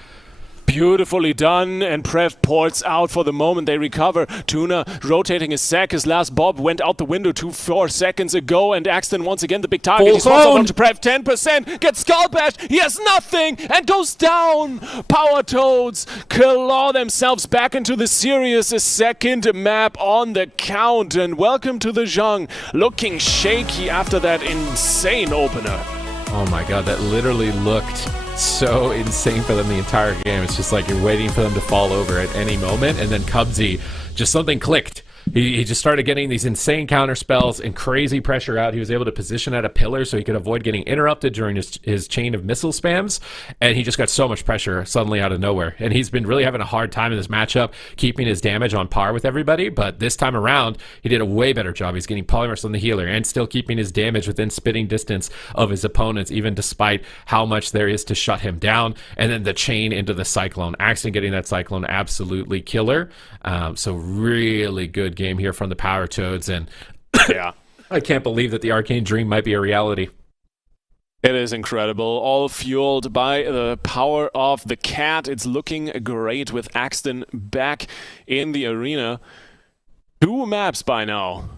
Beautifully done, and Prev ports out for the moment. They recover. Tuna rotating his sack. His last bob went out the window 4 seconds ago, and Axton once again the big target. He swaps on to Prev. 10%, gets skull bashed. He has nothing and goes down. Power Toads claw themselves back into the series. A second map on the count, and welcome to the Jung. Looking shaky after that insane opener. Oh my god, that literally looked so insane for them the entire game. It's just like you're waiting for them to fall over at any moment, and then Cubsy, just something clicked. He just started getting these insane counter spells and crazy pressure out. He was able to position at a pillar so he could avoid getting interrupted during his chain of missile spams, and he just got so much pressure suddenly out of nowhere. And he's been really having a hard time in this matchup keeping his damage on par with everybody, but this time around, he did a way better job. He's getting polymorphs on the healer and still keeping his damage within spitting distance of his opponents, even despite how much there is to shut him down. And then the chain into the Cyclone. Axton getting that Cyclone absolutely killer. So really good game here from the Power Toads, and yeah, I can't believe that the Arcane Dream might be a reality. It is incredible, all fueled by the power of the cat. It's looking great with Axton back in the arena. 2 maps by now.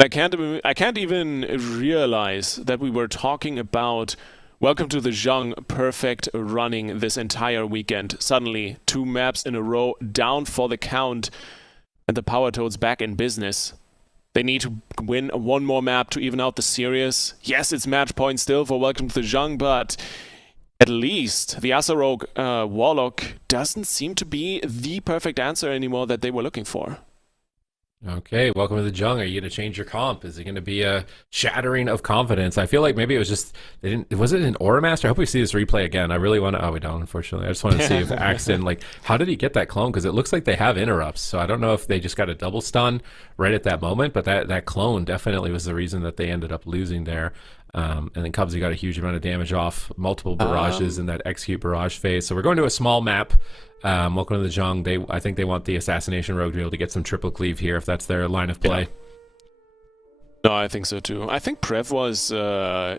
I can't even realize that we were talking about Welcome to the JUNG perfect running this entire weekend. Suddenly, 2 maps in a row down for the count, and the Power Toads back in business. They need to win 1 more map to even out the series. Yes, it's match point still for Welcome to the JUNG, but at least the Asarog Warlock doesn't seem to be the perfect answer anymore that they were looking for. Okay, welcome to the JUNG. Are you going to change your comp? Is it going to be a shattering of confidence? I feel like maybe it was just, was it an Aura Master? I hope we see this replay again. I really want to, oh, we don't, unfortunately. I just want to see if Axton, like, how did he get that clone? Because it looks like they have interrupts. So I don't know if they just got a double stun right at that moment, but that clone definitely was the reason that they ended up losing there. And then Cubsy got a huge amount of damage off multiple barrages in that execute barrage phase. So we're going to a small map. Welcome to the JUNG. I think they want the Assassination Rogue to be able to get some triple cleave here if that's their line of play. No, I think so too. I think Prev was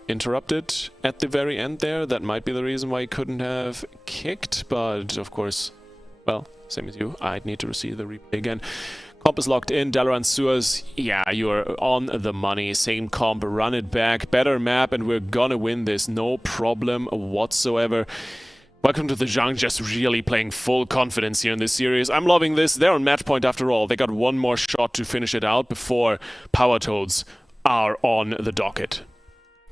interrupted at the very end there. That might be the reason why he couldn't have kicked, but of course, well, same as you. I'd need to receive the replay again. Comp is locked in. Dalaran Sewers, yeah, you're on the money. Same comp, run it back. Better map, and we're gonna win this. No problem whatsoever. Welcome to the JUNG, just really playing full confidence here in this series. I'm loving this. They're on match point after all. They got 1 more shot to finish it out before Power Toads are on the docket.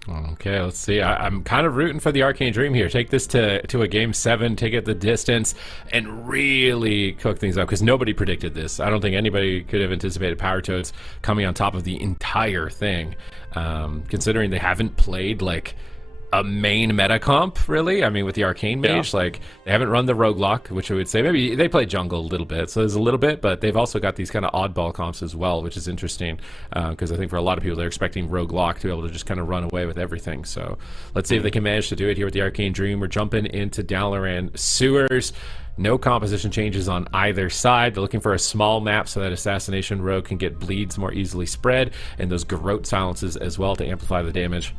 Okay, let's see. I'm kind of rooting for the Arcane Dream here. Take this to a game 7, take it the distance, and really cook things up, because nobody predicted this. I don't think anybody could have anticipated Power Toads coming on top of the entire thing, considering they haven't played, like, a main meta comp, really. I mean, with the Arcane Mage, like, they haven't run the Roguelock, which I would say maybe they play jungle a little bit, so there's a little bit, but they've also got these kind of oddball comps as well, which is interesting, because I think for a lot of people, they're expecting Roguelock to be able to just kind of run away with everything. So let's see if they can manage to do it here with the Arcane Dream. We're jumping into Dalaran Sewers. No composition changes on either side. They're looking for a small map so that Assassination Rogue can get bleeds more easily spread, and those Garrote silences as well to amplify the damage.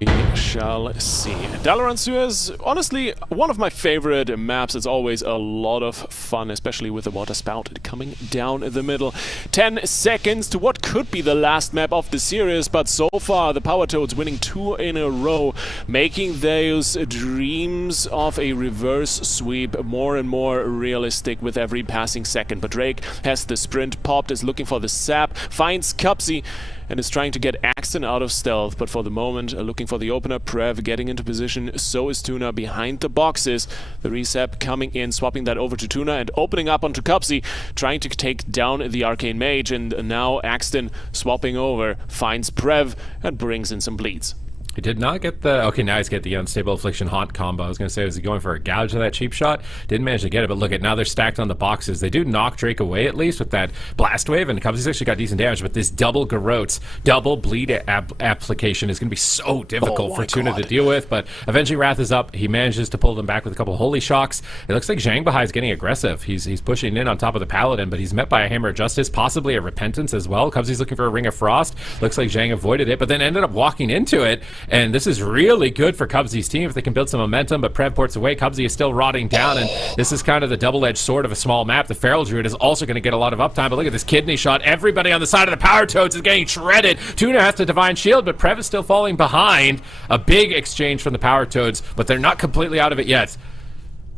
We shall see. Dalaran Sewers, honestly, one of my favorite maps. It's always a lot of fun, especially with the water spout coming down the middle. 10 seconds to what could be the last map of the series, but so far the Power Toads winning 2 in a row, making those dreams of a reverse sweep more and more realistic with every passing second. But Drake has the sprint popped, is looking for the sap, finds Cupsy, and is trying to get Axton out of stealth, but for the moment looking for the opener. Prev getting into position, so is Tuna behind the boxes. The Recep coming in, swapping that over to Tuna and opening up onto Cupsy, trying to take down the Arcane Mage, and now Axton swapping over, finds Prev and brings in some bleeds. He did not get the... Okay, now he's got the Unstable Affliction Haunt combo. I was going to say, was he going for a gouge of that cheap shot? Didn't manage to get it, but look at now they're stacked on the boxes. They do knock Drake away at least with that Blast Wave, and Cubsy's actually got decent damage, but this double Garrotes, double bleed application is going to be so difficult for Tuna to deal with, but Avenging Wrath is up. He manages to pull them back with a couple of Holy Shocks. It looks like Zhang Bahai is getting aggressive. He's pushing in on top of the Paladin, but he's met by a Hammer of Justice, possibly a Repentance as well. Cubsy's looking for a Ring of Frost. Looks like Zhang avoided it, but then ended up walking into it, and this is really good for Cubsy's team if they can build some momentum, but Prev ports away. Cubsy is still rotting down, and this is kind of the double-edged sword of a small map. The Feral Druid is also going to get a lot of uptime, but look at this kidney shot. Everybody on the side of the Power Toads is getting shredded. Tuna has to Divine Shield, but Prev is still falling behind. A big exchange from the Power Toads, but they're not completely out of it yet.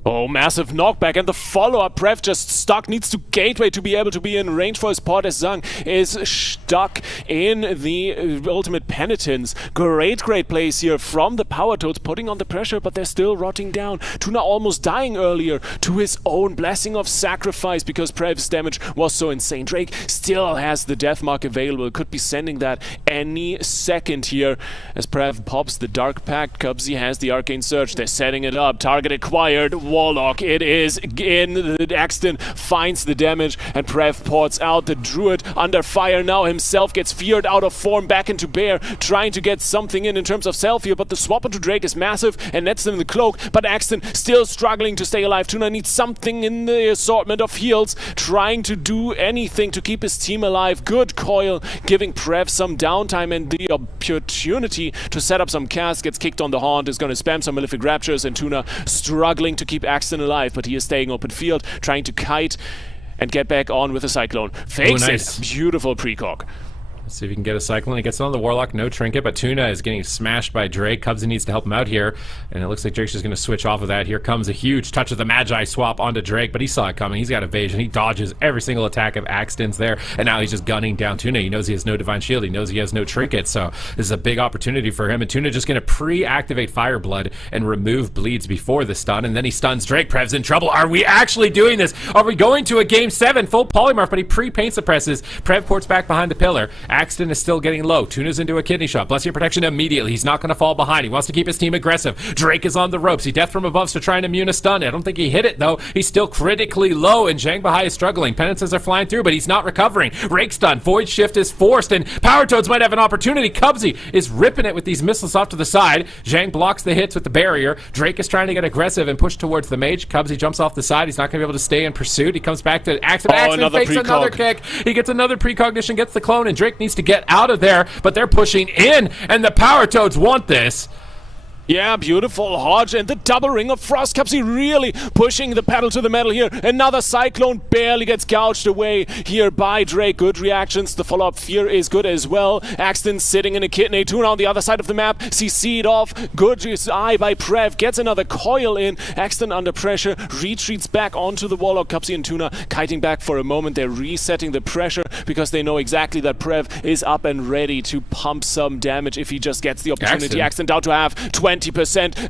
Oh, massive knockback, and the follow-up. Prev just stuck, needs to gateway to be able to be in range for his pod, as Zhang is stuck in the ultimate penitence. Great plays here from the Power Toads, putting on the pressure, but they're still rotting down. Tuna almost dying earlier to his own blessing of sacrifice because Prev's damage was so insane. Drake still has the death mark available, could be sending that any second here as Prev pops the Dark Pact. Cubsy has the Arcane Surge, they're setting it up, target acquired. Warlock, it is in. The Axton finds the damage and Prev ports out. The Druid under fire now himself, gets feared out of form back into Bear, trying to get something in terms of self here, but the swap onto Drake is massive and nets them in the cloak, but Axton still struggling to stay alive. Tuna needs something in the assortment of heals, trying to do anything to keep his team alive. Good coil, giving Prev some downtime and the opportunity to set up some casts. Gets kicked on the Haunt, is going to spam some Malefic Raptures, and Tuna struggling to keep Axton alive, but he is staying open field, trying to kite and get back on with a Cyclone. Fakes nice. it. Beautiful precog. Let's see if he can get a Cyclone. He gets it on the Warlock, no trinket, but Tuna is getting smashed by Drake. Cubsy needs to help him out here, and it looks like Drake's just going to switch off of that. Here comes a huge touch of the Magi swap onto Drake, but he saw it coming. He's got evasion. He dodges every single attack of Axton's there, and now he's just gunning down Tuna. He knows he has no Divine Shield. He knows he has no trinket, so this is a big opportunity for him, and Tuna just going to pre-activate Fireblood and remove bleeds before the stun, and then he stuns Drake. Prev's in trouble. Are we actually doing this? Are we going to a Game 7? Full Polymorph, but he pre-paint suppresses. Prev ports back behind the pillar. Axton is still getting low. Tuna's into a kidney shot. Blessing protection immediately. He's not going to fall behind. He wants to keep his team aggressive. Drake is on the ropes. He death from above to try and immune a stun. I don't think he hit it though. He's still critically low, and Zhang Bahai is struggling. Penances are flying through, but he's not recovering. Rake stun. Void shift is forced, and Power Toads might have an opportunity. Cubsy is ripping it with these missiles off to the side. Zhang blocks the hits with the barrier. Drake is trying to get aggressive and push towards the mage. Cubsy jumps off the side. He's not going to be able to stay in pursuit. He comes back to Axton. Axton fakes another kick. He gets another precognition, gets the clone, and Drake needs to get out of there, but they're pushing in, and the Power Toads want this. Yeah, beautiful Hodge and the double ring of Frost. Cubsy really pushing the pedal to the metal here. Another Cyclone barely gets gouged away here by Drake. Good reactions. The follow-up Fear is good as well. Axton sitting in a kidney. Tuna on the other side of the map. CC'd off. Good eye by Prev. Gets another coil in. Axton under pressure. Retreats back onto the Warlock. Cubsy and Tuna kiting back for a moment. They're resetting the pressure because they know exactly that Prev is up and ready to pump some damage if he just gets the opportunity. Axton down to have 20%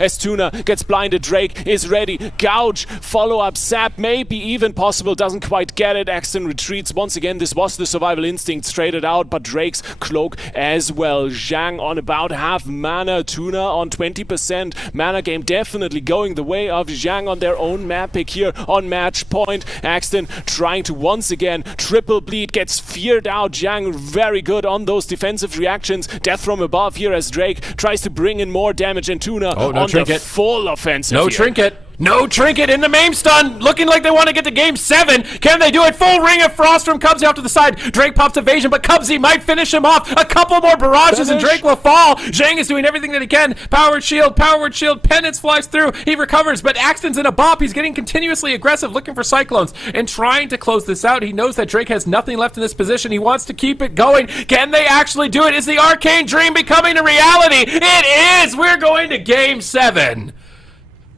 as Tuna gets blinded. Drake is ready. Gouge, follow-up, sap, maybe even possible. Doesn't quite get it. Axton retreats once again. This was the survival instinct straight it out, but Drake's cloak as well. Zhang on about half mana. Tuna on 20% mana game. Definitely going the way of Zhang on their own map pick here on match point. Axton trying to once again triple bleed. Gets feared out. Zhang very good on those defensive reactions. Death from above here as Drake tries to bring in more damage, and Tuna on trinket. The full offensive. No trinket. No trinket in the main stun. Looking like they want to get to Game 7. Can they do it? Full ring of Frost from Cubsy off to the side. Drake pops evasion, but Cubsy might finish him off. A couple more barrages and Drake will fall. Zhang is doing everything that he can. Powered shield, Penance flies through. He recovers, but Axton's in a bop. He's getting continuously aggressive, looking for Cyclones and trying to close this out. He knows that Drake has nothing left in this position. He wants to keep it going. Can they actually do it? Is the arcane dream becoming a reality? It is! We're going to Game 7.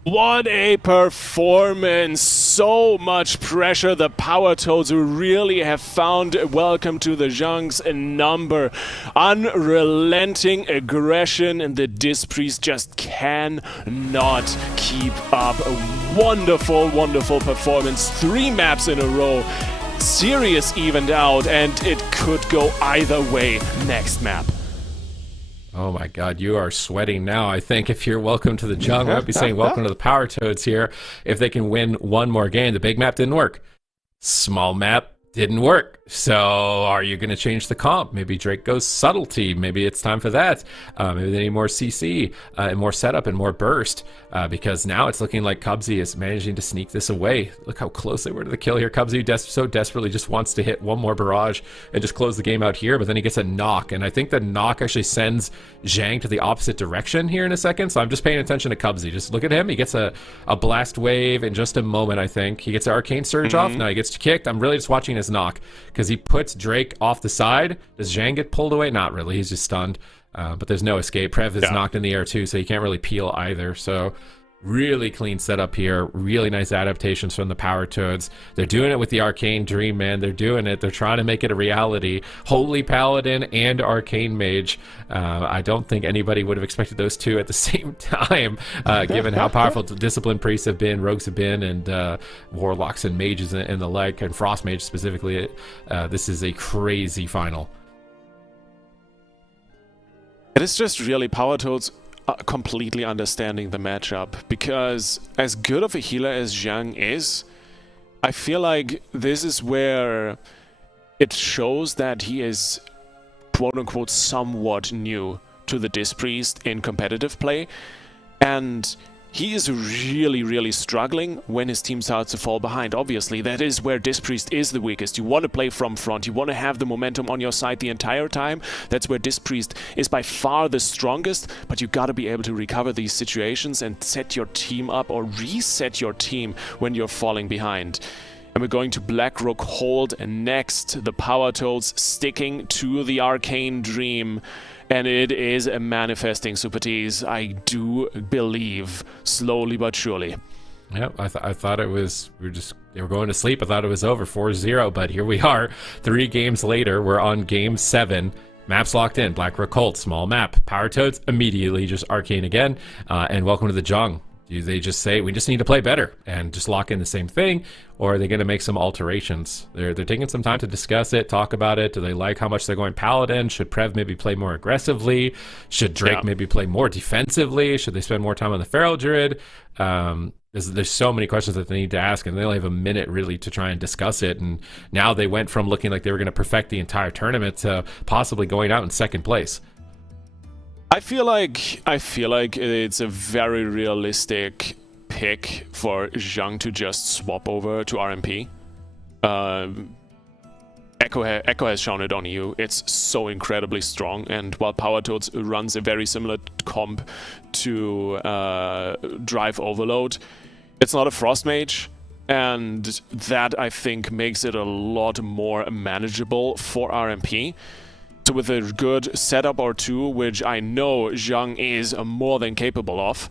What a performance. So much pressure. The Power Toads really have found welcome to the Zhang's number. Unrelenting aggression, and the Disc Priest just cannot keep up. A wonderful, wonderful performance. 3 maps in a row. Serious evened out, and it could go either way next map. Oh my god, you are sweating now. I think if you're welcome to the Jung, I would be saying welcome to the Power Toads here. If they can win one more game. The big map didn't work. Small map didn't work. So are you going to change the comp? Maybe Drake goes subtlety. Maybe it's time for that. Maybe they need more CC and more setup and more burst because now it's looking like Cubsy is managing to sneak this away. Look how close they were to the kill here. Cubsy so desperately just wants to hit one more barrage and just close the game out here, but then he gets a knock, and I think the knock actually sends Zhang to the opposite direction here in a second, so I'm just paying attention to Cubsy. Just look at him. He gets a blast wave in just a moment, I think. He gets an arcane surge off. Now he gets kicked. I'm really just watching his knock because he puts Drake off the side. Does Zhang get pulled away? Not really. He's just stunned. But there's no escape. Prev is knocked in the air too, so he can't really peel either. So Really clean setup here. Really nice adaptations from the Power Toads. They're doing it with the Arcane Dream, man. They're doing it. They're trying to make it a reality. Holy Paladin and Arcane Mage. I don't think anybody would have expected those two at the same time, given how powerful Discipline Priests have been, Rogues have been, and Warlocks and Mages and the like, and Frost Mage specifically. This is a crazy final. It is just really Power Toads completely understanding the matchup, because as good of a healer as Jung is, I feel like this is where it shows that he is quote-unquote somewhat new to the Disc Priest in competitive play, and he is really struggling when his team starts to fall behind. Obviously, that is where Disc Priest is the weakest. You want to play from front, you want to have the momentum on your side the entire time. That's where Disc Priest is by far the strongest, but you gotta be able to recover these situations and set your team up or reset your team when you're falling behind. And we're going to Blackrook Hold next. The Power Toads sticking to the Arcane Dream. And it is manifesting, Super Tees. I do believe, slowly but surely. Yep, I thought it was, they were going to sleep. I thought it was over 4-0, but here we are. 3 games later, we're on game 7. Maps locked in. Blackrook Hold, small map. Power Toads immediately just Arcane again. And welcome to the Jung. Do they just say, we just need to play better and just lock in the same thing? Or are they going to make some alterations? They're taking some time to discuss it, talk about it. Do they like how much they're going Paladin? Should Prev maybe play more aggressively? Should Drake maybe play more defensively? Should they spend more time on the Feral Druid? There's so many questions that they need to ask, and they only have a minute really to try and discuss it. And now they went from looking like they were going to perfect the entire tournament to possibly going out in second place. I feel like it's a very realistic pick for Jung to just swap over to RMP. Echo has shown it on you. It's so incredibly strong, and while Power Toads runs a very similar comp to Drive Overload, it's not a Frost Mage, and that I think makes it a lot more manageable for RMP. So with a good setup or two, which I know Jung is more than capable of,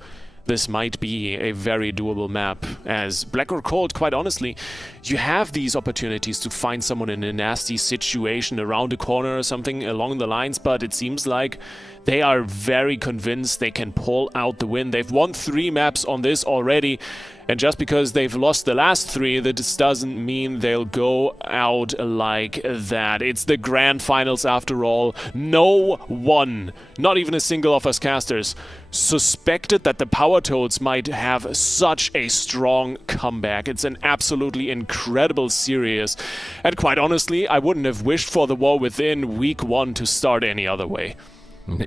this might be a very doable map. As Blackrook Hold, quite honestly, you have these opportunities to find someone in a nasty situation around a corner or something along the lines, but it seems like they are very convinced they can pull out the win. They've won 3 maps on this already, and just because they've lost the last 3, that doesn't mean they'll go out like that. It's the grand finals after all. No one, not even a single of us casters, suspected that the Power Toads might have such a strong comeback. It's an absolutely incredible series, and quite honestly, I wouldn't have wished for the War Within week 1 to start any other way.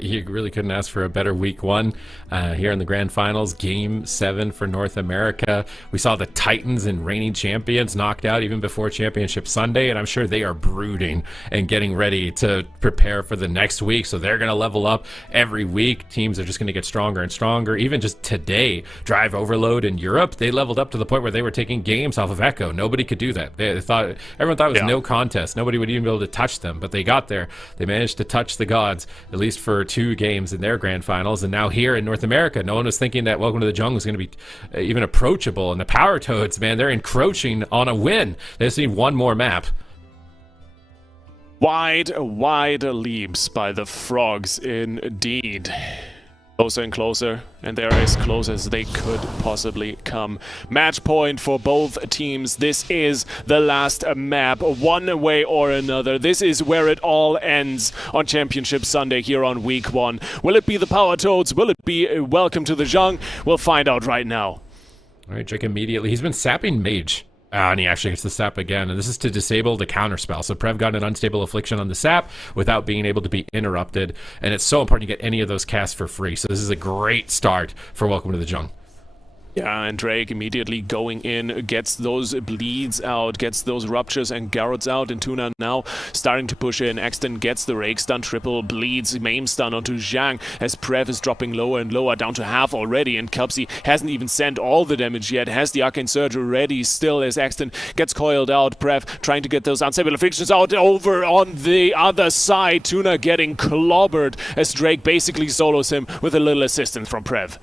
You really couldn't ask for a better week 1 here in the grand finals. Game 7 for North America. We saw the Titans and reigning champions knocked out even before Championship Sunday, and I'm sure they are brooding and getting ready to prepare for the next week. So they're going to level up every week. Teams are just going to get stronger and stronger. Even just today, Drive Overload in Europe, they leveled up to the point where they were taking games off of Echo. Nobody could do that. Everyone thought it was no contest. Nobody would even be able to touch them, but they got there. They managed to touch the gods, at least for 2 games in their grand finals. And now here in North America, no one was thinking that Welcome to the Jung was going to be even approachable. And the Power Toads, man, they're encroaching on a win. They just need 1 more map. Wide leaps by the Frogs indeed. Closer and closer, and they're as close as they could possibly come. Match point for both teams. This is the last map, one way or another. This is where it all ends on Championship Sunday here on week 1. Will it be the Power Toads? Will it be Welcome to the Jung? We'll find out right now. All right, Drake immediately. He's been sapping Mage. And he actually gets the sap again, and this is to disable the counterspell. So Prev got an unstable affliction on the sap without being able to be interrupted, and it's so important to get any of those casts for free. So this is a great start for Welcome to the Jung. Yeah, and Drake immediately going in, gets those bleeds out, gets those ruptures and garrots out, and Tuna now starting to push in. Exton gets the rake stun, triple bleeds, maim stun onto Zhang as Prev is dropping lower and lower, down to half already, and Kelpsy hasn't even sent all the damage yet, has the Arcane Surge ready still as Exton gets coiled out. Prev trying to get those unstable afflictions out over on the other side. Tuna getting clobbered as Drake basically solos him with a little assistance from Prev.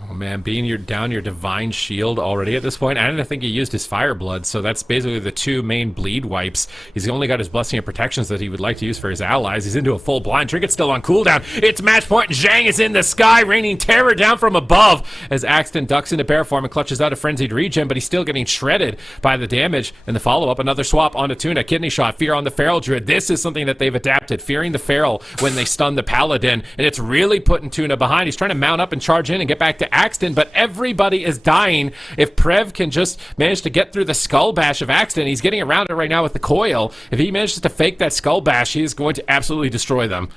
Oh man, being down your divine shield already at this point. I don't think he used his fire blood, so that's basically the two main bleed wipes. He's only got his blessing of protections that he would like to use for his allies. He's into a full blind. Trinket's still on cooldown. It's match point, and Zhang is in the sky, raining terror down from above as Axton ducks into bear form and clutches out a frenzied regen, but he's still getting shredded by the damage. And the follow-up, another swap onto Tuna. Kidney shot, fear on the feral druid. This is something that they've adapted, fearing the feral when they stun the paladin, and it's really putting Tuna behind. He's trying to mount up and charge in and get back to Axton, but everybody is dying. If Prev can just manage to get through the skull bash of Axton, he's getting around it right now with the coil. If he manages to fake that skull bash, he is going to absolutely destroy them.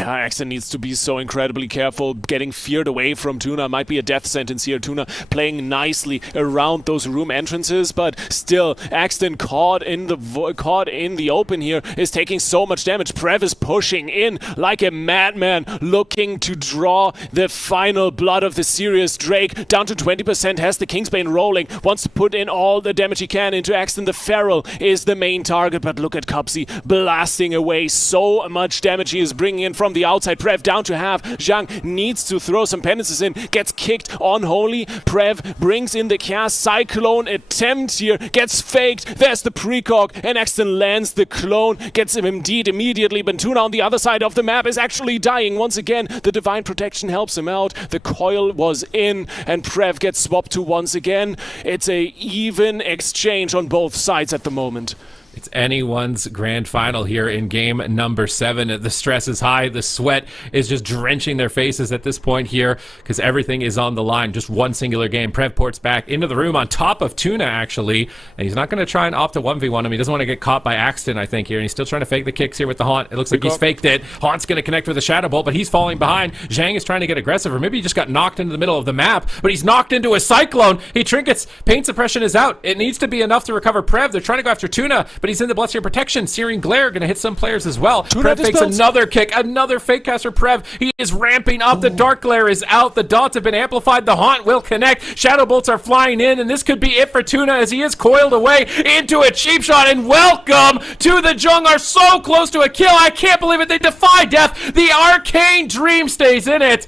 Yeah, Axton needs to be so incredibly careful. Getting feared away from Tuna might be a death sentence here. Tuna playing nicely around those room entrances, but still, Axton caught in the open here is taking so much damage. Prev is pushing in like a madman, looking to draw the final blood of the serious Drake. Down to 20%, has the Kingsbane rolling, wants to put in all the damage he can into Axton. The Feral is the main target, but look at Cupsy blasting away so much damage he is bringing in from the outside. Prev down to half. Zhang needs to throw some penances in, gets kicked on Holy. Prev brings in the cast. Cyclone attempt here gets faked. There's the precog, and Axton lands the clone, gets him indeed immediately, but Tuna on the other side of the map is actually dying once again. The divine protection helps him out. The coil was in, and Prev gets swapped to once again. It's a even exchange on both sides at the moment. It's anyone's grand final here in game number 7. The stress is high. The sweat is just drenching their faces at this point here because everything is on the line. Just one singular game. Prev ports back into the room on top of Tuna, actually. And he's not going to try and opt to 1v1 him. He doesn't want to get caught by Axton, I think, here. And he's still trying to fake the kicks here with the Haunt. It looks like he's faked it. Haunt's going to connect with a Shadow Bolt, but he's falling behind. Zhang is trying to get aggressive, or maybe he just got knocked into the middle of the map, but he's knocked into a Cyclone. He trinkets. Pain suppression is out. It needs to be enough to recover Prev. They're trying to go after Tuna, but he's in the Blessing of Protection. Searing Glare going to hit some players as well. Prev fakes another kick. Another fake caster Prev. He is ramping up. The Dark Glare is out. The dots have been amplified. The Haunt will connect. Shadow Bolts are flying in, and this could be it for Tuna as he is coiled away into a cheap shot. And welcome to the Jung. Are so close to a kill. I can't believe it. They defy death. The Arcane Dream stays in it.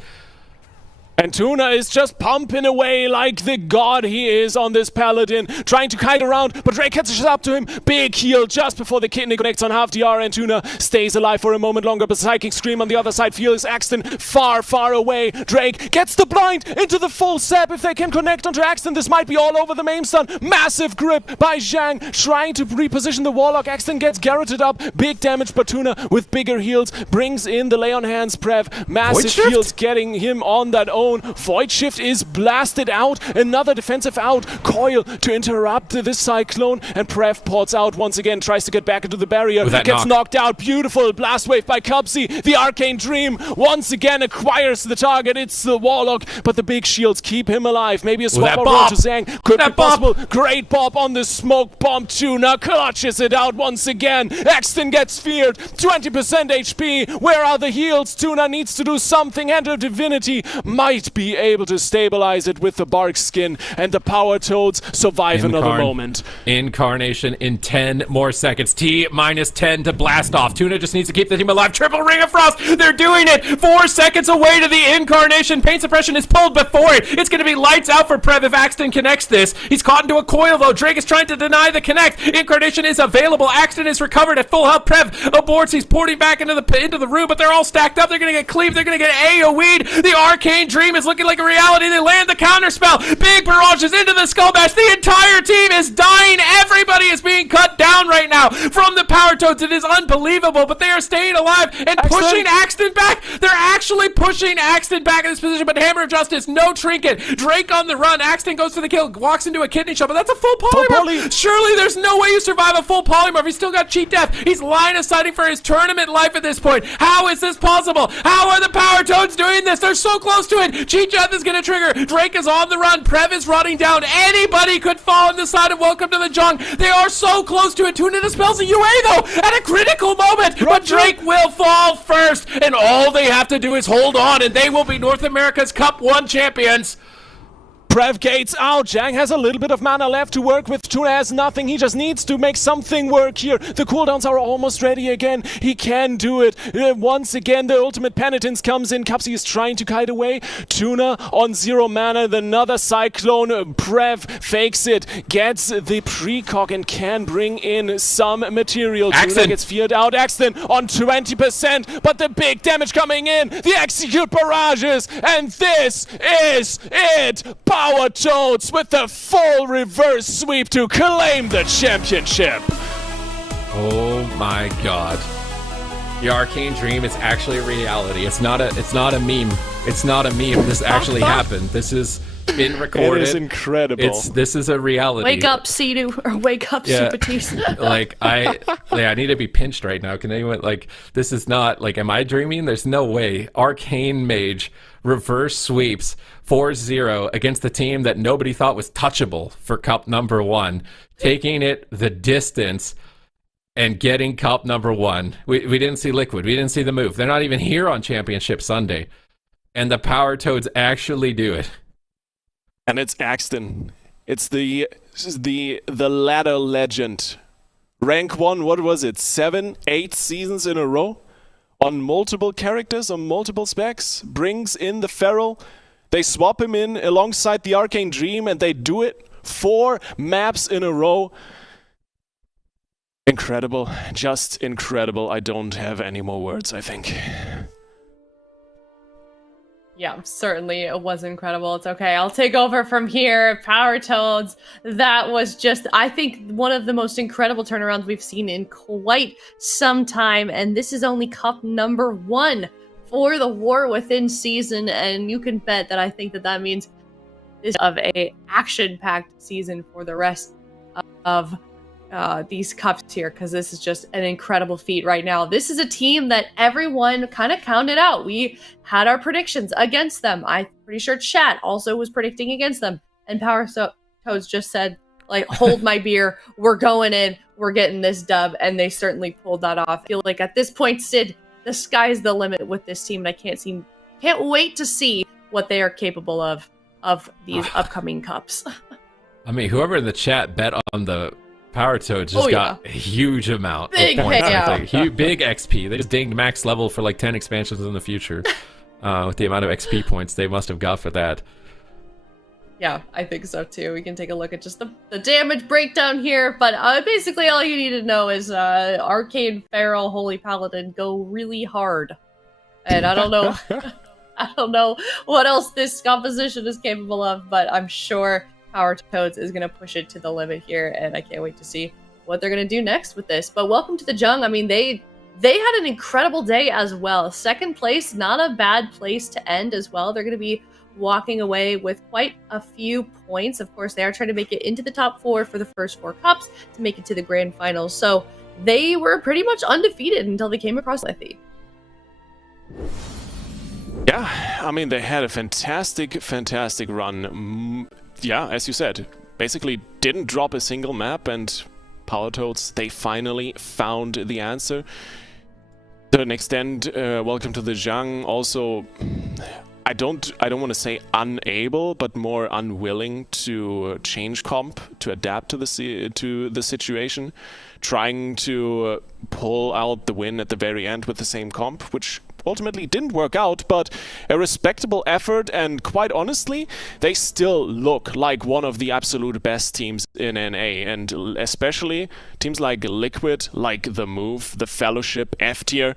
And Tuna is just pumping away like the god he is on this paladin, trying to kite around, but Drake catches up to him. Big heal just before the kidney connects on half DR, and Tuna stays alive for a moment longer, but Psychic Scream on the other side feels Axton far, far away. Drake gets the blind into the full sap. If they can connect onto Axton, this might be all over the main stun. Massive grip by Zhang, trying to reposition the Warlock. Axton gets garroted up. Big damage, but Tuna with bigger heals brings in the Lay on Hands Prev. Massive heals getting him on that own. Void Shift is blasted out. Another defensive out. Coil to interrupt this Cyclone, and Prev ports out once again, tries to get back into the barrier, gets knocked out. Beautiful blast wave by Cupsy. The Arcane Dream once again acquires the target. It's the Warlock, but the big shields keep him alive. Maybe a swap over to Zhang could be possible. Great pop on the smoke bomb. Tuna clutches it out once again. Axton gets feared. 20% HP. Where are the heals? Tuna needs to do something, and her divinity might be able to stabilize it with the bark skin, and the Power Toads survive another moment. Incarnation in 10 more seconds. T-10 to blast off. Tuna just needs to keep the team alive. Triple Ring of Frost. They're doing it. 4 seconds away to the Incarnation. Pain suppression is pulled before it. It's going to be lights out for Prev if Axton connects this. He's caught into a coil though. Drake is trying to deny the connect. Incarnation is available. Axton is recovered at full health. Prev aborts. He's porting back into the room, but they're all stacked up. They're going to get cleaved. They're going to get AoE'd. The Arcane Dream is looking like a reality. They land the counter spell. Big barrages into the skull bash. The entire team is dying. Everybody is being cut down right now from the Power Toads. It is unbelievable, but they are staying alive and pushing Axton back. They're actually pushing Axton back in this position, but Hammer of Justice, no trinket. Drake on the run. Axton goes for the kill, walks into a kidney shot, but that's a full polymorph. Surely there's no way you survive a full polymorph. He's still got cheat death. He's line of sighting for his tournament life at this point. How is this possible? How are the Power Toads doing this? They're so close to it. Cheat death is going to trigger. Drake is on the run. Prev is running down. Anybody could fall on the side of Welcome to the Jung. They are so close to it. Tuna dispels a UA though at a critical moment, but Drake will fall first, and all they have to do is hold on, and they will be North America's Cup 1 champions. Prev gates out. Jang has a little bit of mana left to work with. Tuna has nothing. He just needs to make something work here. The cooldowns are almost ready again. He can do it. Once again, the ultimate penitence comes in. Cupsy is trying to kite away. Tuna on 0 mana. Another cyclone. Prev fakes it. Gets the precog and can bring in some material. Axton Tuna gets feared out. Axton on 20%. But the big damage coming in. The execute barrages. And this is it. Power Toads with the full reverse sweep to claim the championship. Oh my god. The Arcane Dream is actually a reality. It's not a meme. It's not a meme. This actually happened. This has been recorded. It is incredible. This is a reality. Wake up, Sidu, or wake up, Yeah. Supatis. Like I need to be pinched right now. Can anyone, like, this is not, like, am I dreaming? There's no way. Arcane Mage reverse sweeps 4-0 against the team that nobody thought was touchable for cup number 1, taking it the distance and getting cup number 1. We didn't see Liquid. We didn't see the move. They're not even here on Championship Sunday. And the Power Toads actually do it. And it's Axton. It's the ladder legend. Rank 1, what was it? 7, 8 seasons in a row? On multiple characters, on multiple specs. Brings in the Feral. They swap him in alongside the Arcane Dream, and they do it 4 maps in a row. Incredible. Just incredible. I don't have any more words, I think. Yeah, certainly it was incredible. It's okay. I'll take over from here. Power Toads. That was just, I think, one of the most incredible turnarounds we've seen in quite some time. And this is only cup number 1 for the War Within season. And you can bet that I think that means this of a action-packed season for the rest of these cups here, because this is just an incredible feat right now. This is a team that everyone kind of counted out. We had our predictions against them. I'm pretty sure chat also was predicting against them. And Power Toads just said, like, hold my beer. We're going in. We're getting this dub. And they certainly pulled that off. I feel like at this point, Sid, the sky's the limit with this team. And I can't wait to see what they are capable of these upcoming cups. I mean, whoever in the chat bet on the Power Toads just got a huge amount Big of points. payout. Big XP. They just dinged max level for like 10 expansions in the future. With the amount of XP points they must have got for that. Yeah, I think so too. We can take a look at just the damage breakdown here, but basically all you need to know is Arcane Feral Holy Paladin go really hard. And I don't know I don't know what else this composition is capable of, but I'm sure Power Toads is going to push it to the limit here, and I can't wait to see what they're going to do next with this. But welcome to the Jung. I mean, they had an incredible day as well. Second place, not a bad place to end as well. They're going to be walking away with quite a few points. Of course, they are trying to make it into the top 4 for the first 4 cups to make it to the grand finals. So they were pretty much undefeated until they came across Lethe. Yeah, I mean, they had a fantastic run. Yeah, as you said, basically didn't drop a single map, and Power Toads, they finally found the answer. To an extent, welcome to the Jung. Also, I don't want to say unable, but more unwilling to change comp, to adapt to the situation, trying to pull out the win at the very end with the same comp, which ultimately didn't work out, but a respectable effort, and quite honestly, they still look like one of the absolute best teams in NA, and especially teams like Liquid, like The Move, the Fellowship, F tier.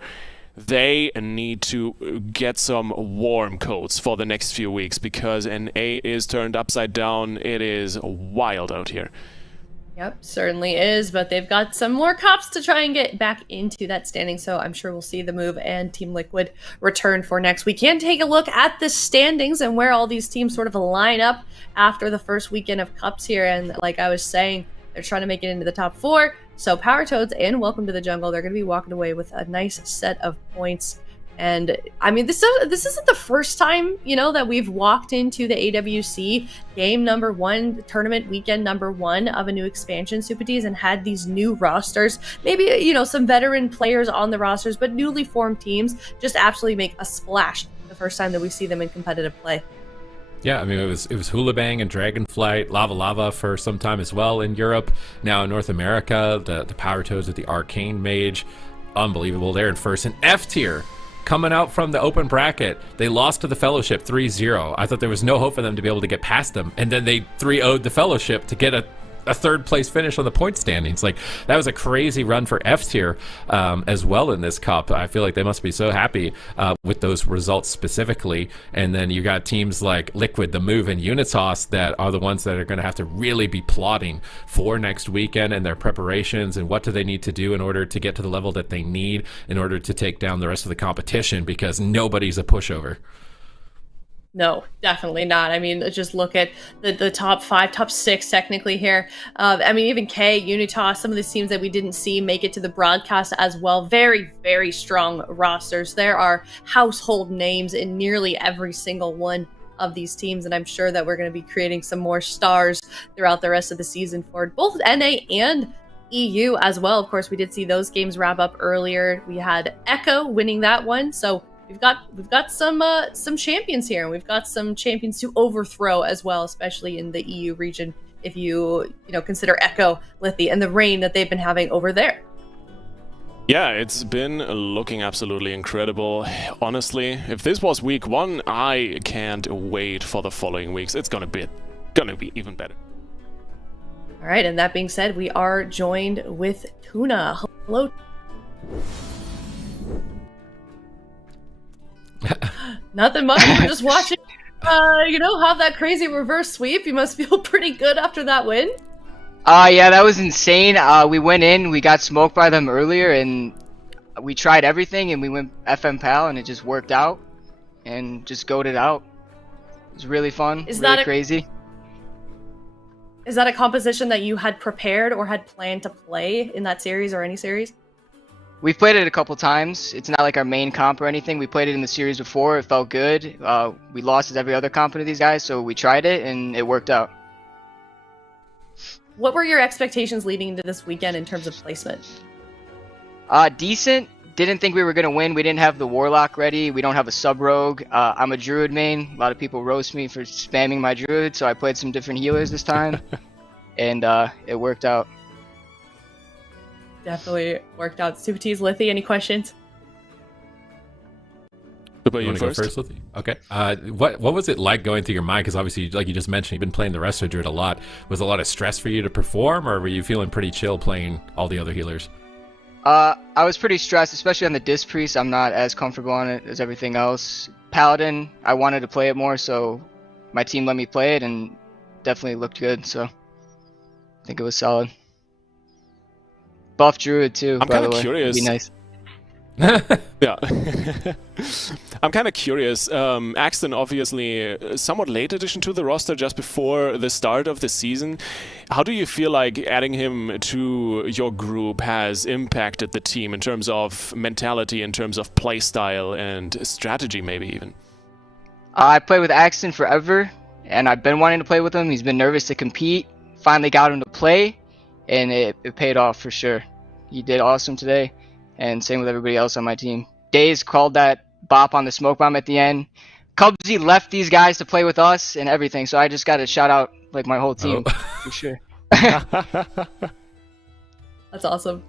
They need to get some warm coats for the next few weeks, because NA is turned upside down. It is wild out here. Yep, certainly is, but they've got some more cups to try and get back into that standing, so I'm sure we'll see The Move and Team Liquid return for next. We can take a look at the standings and where all these teams sort of line up after the first weekend of cups here, and like I was saying, they're trying to make it into the top 4, so Power Toads and Welcome to the Jungle, they're going to be walking away with a nice set of points. And I mean, this isn't the first time, you know, that we've walked into the AWC game number 1, tournament weekend number 1 of a new expansion, Supatis, and had these new rosters. Maybe, you know, some veteran players on the rosters, but newly formed teams just absolutely make a splash the first time that we see them in competitive play. Yeah, I mean, it was Hula Bang and Dragonflight, Lava Lava for some time as well in Europe. Now in North America, the Power Toads with the Arcane Mage. Unbelievable. They're in first. And F tier, coming out from the open bracket, they lost to the Fellowship 3-0. I thought there was no hope for them to be able to get past them. And then they 3-0'd the Fellowship to get a third place finish on the point standings. Like, that was a crazy run for F tier as well in this cup. I feel like they must be so happy with those results specifically. And then you got teams like Liquid, The Move, and Unitas that are the ones that are going to have to really be plotting for next weekend and their preparations and what do they need to do in order to get to the level that they need in order to take down the rest of the competition, because nobody's a pushover. No, definitely not. I mean, just look at the top 5, top 6 technically here. I mean, even K, Unitas, some of these teams that we didn't see make it to the broadcast as well. Very, very strong rosters. There are household names in nearly every single one of these teams, and I'm sure that we're going to be creating some more stars throughout the rest of the season for both NA and EU as well. Of course, we did see those games wrap up earlier. We had Echo winning that one, so we've got some champions here, and we've got some champions to overthrow as well, especially in the EU region. If you consider Echo, Lithy, and the reign that they've been having over there. Yeah, it's been looking absolutely incredible. Honestly, if this was week 1, I can't wait for the following weeks. It's gonna be even better. All right, and that being said, we are joined with Tuna. Hello. Nothing much. We're just watching, have that crazy reverse sweep. You must feel pretty good after that win. Yeah, that was insane. We went in, we got smoked by them earlier, and we tried everything, and we went FM PAL, and it just worked out, and just goated out. It was really fun, crazy. Is that a composition that you had prepared or had planned to play in that series or any series? We've played it a couple times. It's not like our main comp or anything. We played it in the series before. It felt good. We lost as every other comp to these guys, so we tried it, and it worked out. What were your expectations leading into this weekend in terms of placement? Decent. Didn't think we were going to win. We didn't have the Warlock ready. We don't have a sub-rogue. I'm a Druid main. A lot of people roast me for spamming my Druid, so I played some different healers this time, and it worked out. Definitely worked out. Super T's, Lithy, any questions? What about you want to go first, Lithy? Okay. What was it like going through your mind? Because obviously, like you just mentioned, you've been playing the Resto Druid a lot. Was a lot of stress for you to perform, or were you feeling pretty chill playing all the other healers? I was pretty stressed, especially on the Disc Priest. I'm not as comfortable on it as everything else. Paladin, I wanted to play it more, so my team let me play it, and definitely looked good, so I think it was solid. Buff Druid too, by the way. I'm kind of curious. It'd be nice. Yeah. I'm kind of curious. Axton, obviously, somewhat late addition to the roster just before the start of the season. How do you feel like adding him to your group has impacted the team in terms of mentality, in terms of play style and strategy, maybe even? I played with Axton forever, and I've been wanting to play with him. He's been nervous to compete. Finally got him to play, and it paid off for sure. He did awesome today, and same with everybody else on my team. Days called that bop on the smoke bomb at the end. Cubsy left these guys to play with us and everything, so I just got to shout out like my whole team for sure. That's awesome.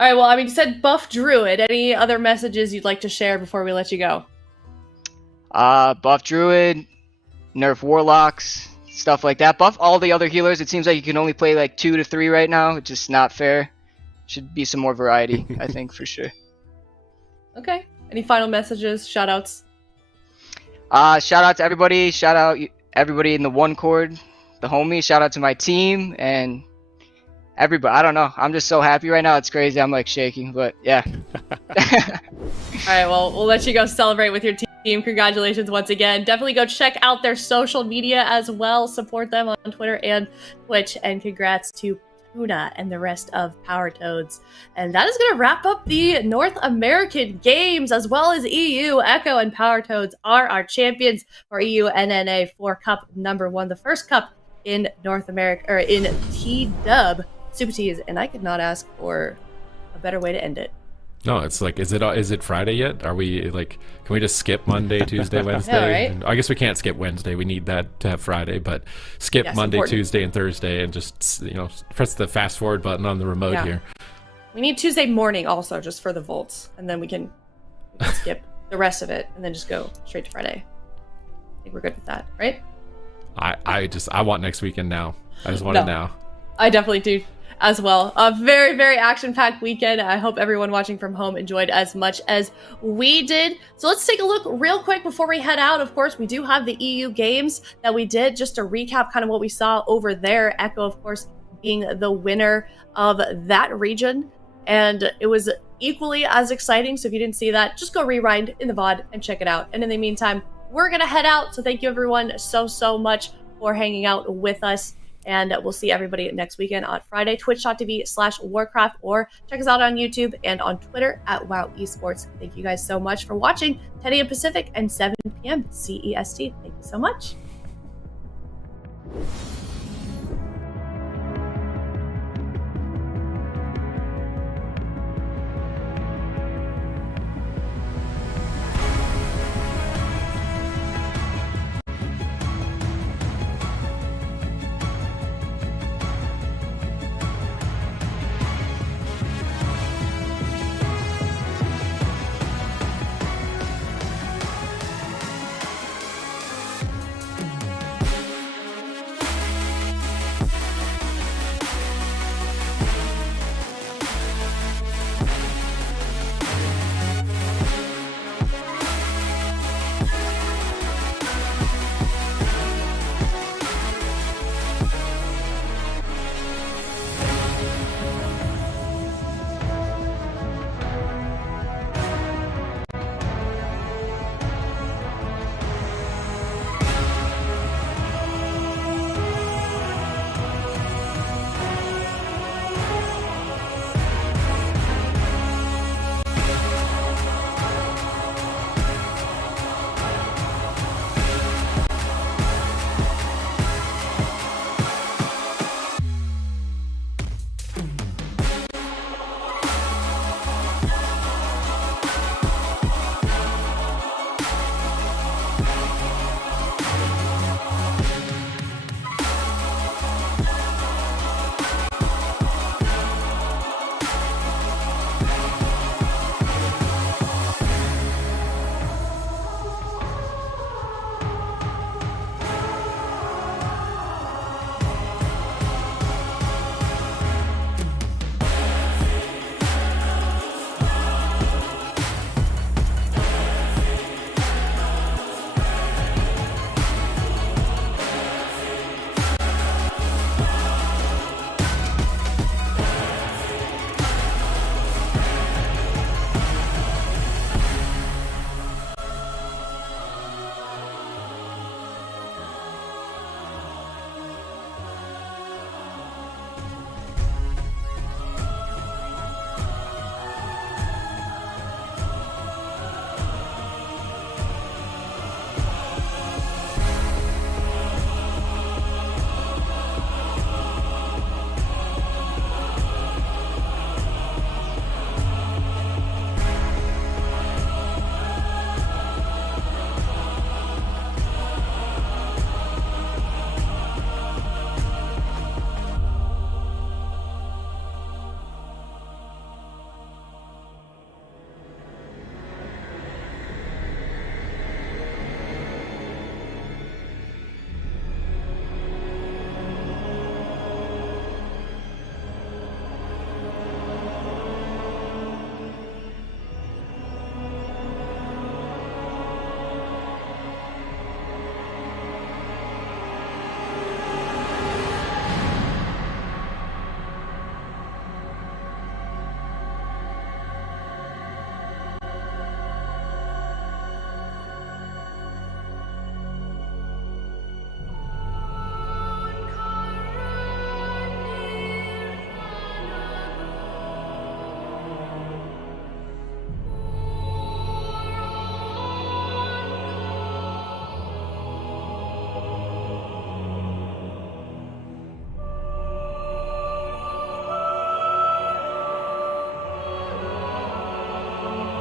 All right, well, I mean, you said Buff Druid. Any other messages you'd like to share before we let you go? Buff Druid, nerf Warlocks, stuff like that. Buff all the other healers. It seems like you can only play like 2 to 3 right now. It's just not fair. Should be some more variety, I think, for sure. Okay. Any final messages, shout-outs? Shout out to everybody. Shout out everybody in the One Chord, the homies. Shout out to my team and everybody. I don't know. I'm just so happy right now. It's crazy. I'm like shaking, but yeah. All right, well, we'll let you go celebrate with your team. Congratulations once again. Definitely go check out their social media as well. Support them on Twitter and Twitch. And congrats to Tuna and the rest of Power Toads. And that is going to wrap up the North American games as well as EU. Echo and Power Toads are our champions for EU NNA for Cup number 1, the first cup in North America, or in T-Dub. Super T's, and I could not ask for a better way to end it. No, it's like, is it Friday yet? Are we like, can we just skip Monday, Tuesday, Wednesday? right? And I guess we can't skip Wednesday. We need that to have Friday, but skip Yes, Monday, important. Tuesday, and Thursday, and just press the fast forward button on the remote here. We need Tuesday morning also, just for the Volts, and then we can skip the rest of it, and then just go straight to Friday. I think we're good with that, right? I want next weekend now. I just want it now. I definitely do as well. A very, very action-packed weekend. I hope everyone watching from home enjoyed as much as we did. So let's take a look real quick before we head out. Of course, we do have the EU games that we did, just to recap kind of what we saw over there. Echo, of course, being the winner of that region. And it was equally as exciting. So if you didn't see that, just go rewind in the VOD and check it out. And in the meantime, we're going to head out. So thank you everyone so much for hanging out with us. And we'll see everybody next weekend on Friday, twitch.tv/Warcraft, or check us out on YouTube and on Twitter at WoW Esports. Thank you guys so much for watching. 10 a.m. Pacific and 7 p.m. CEST. Thank you so much.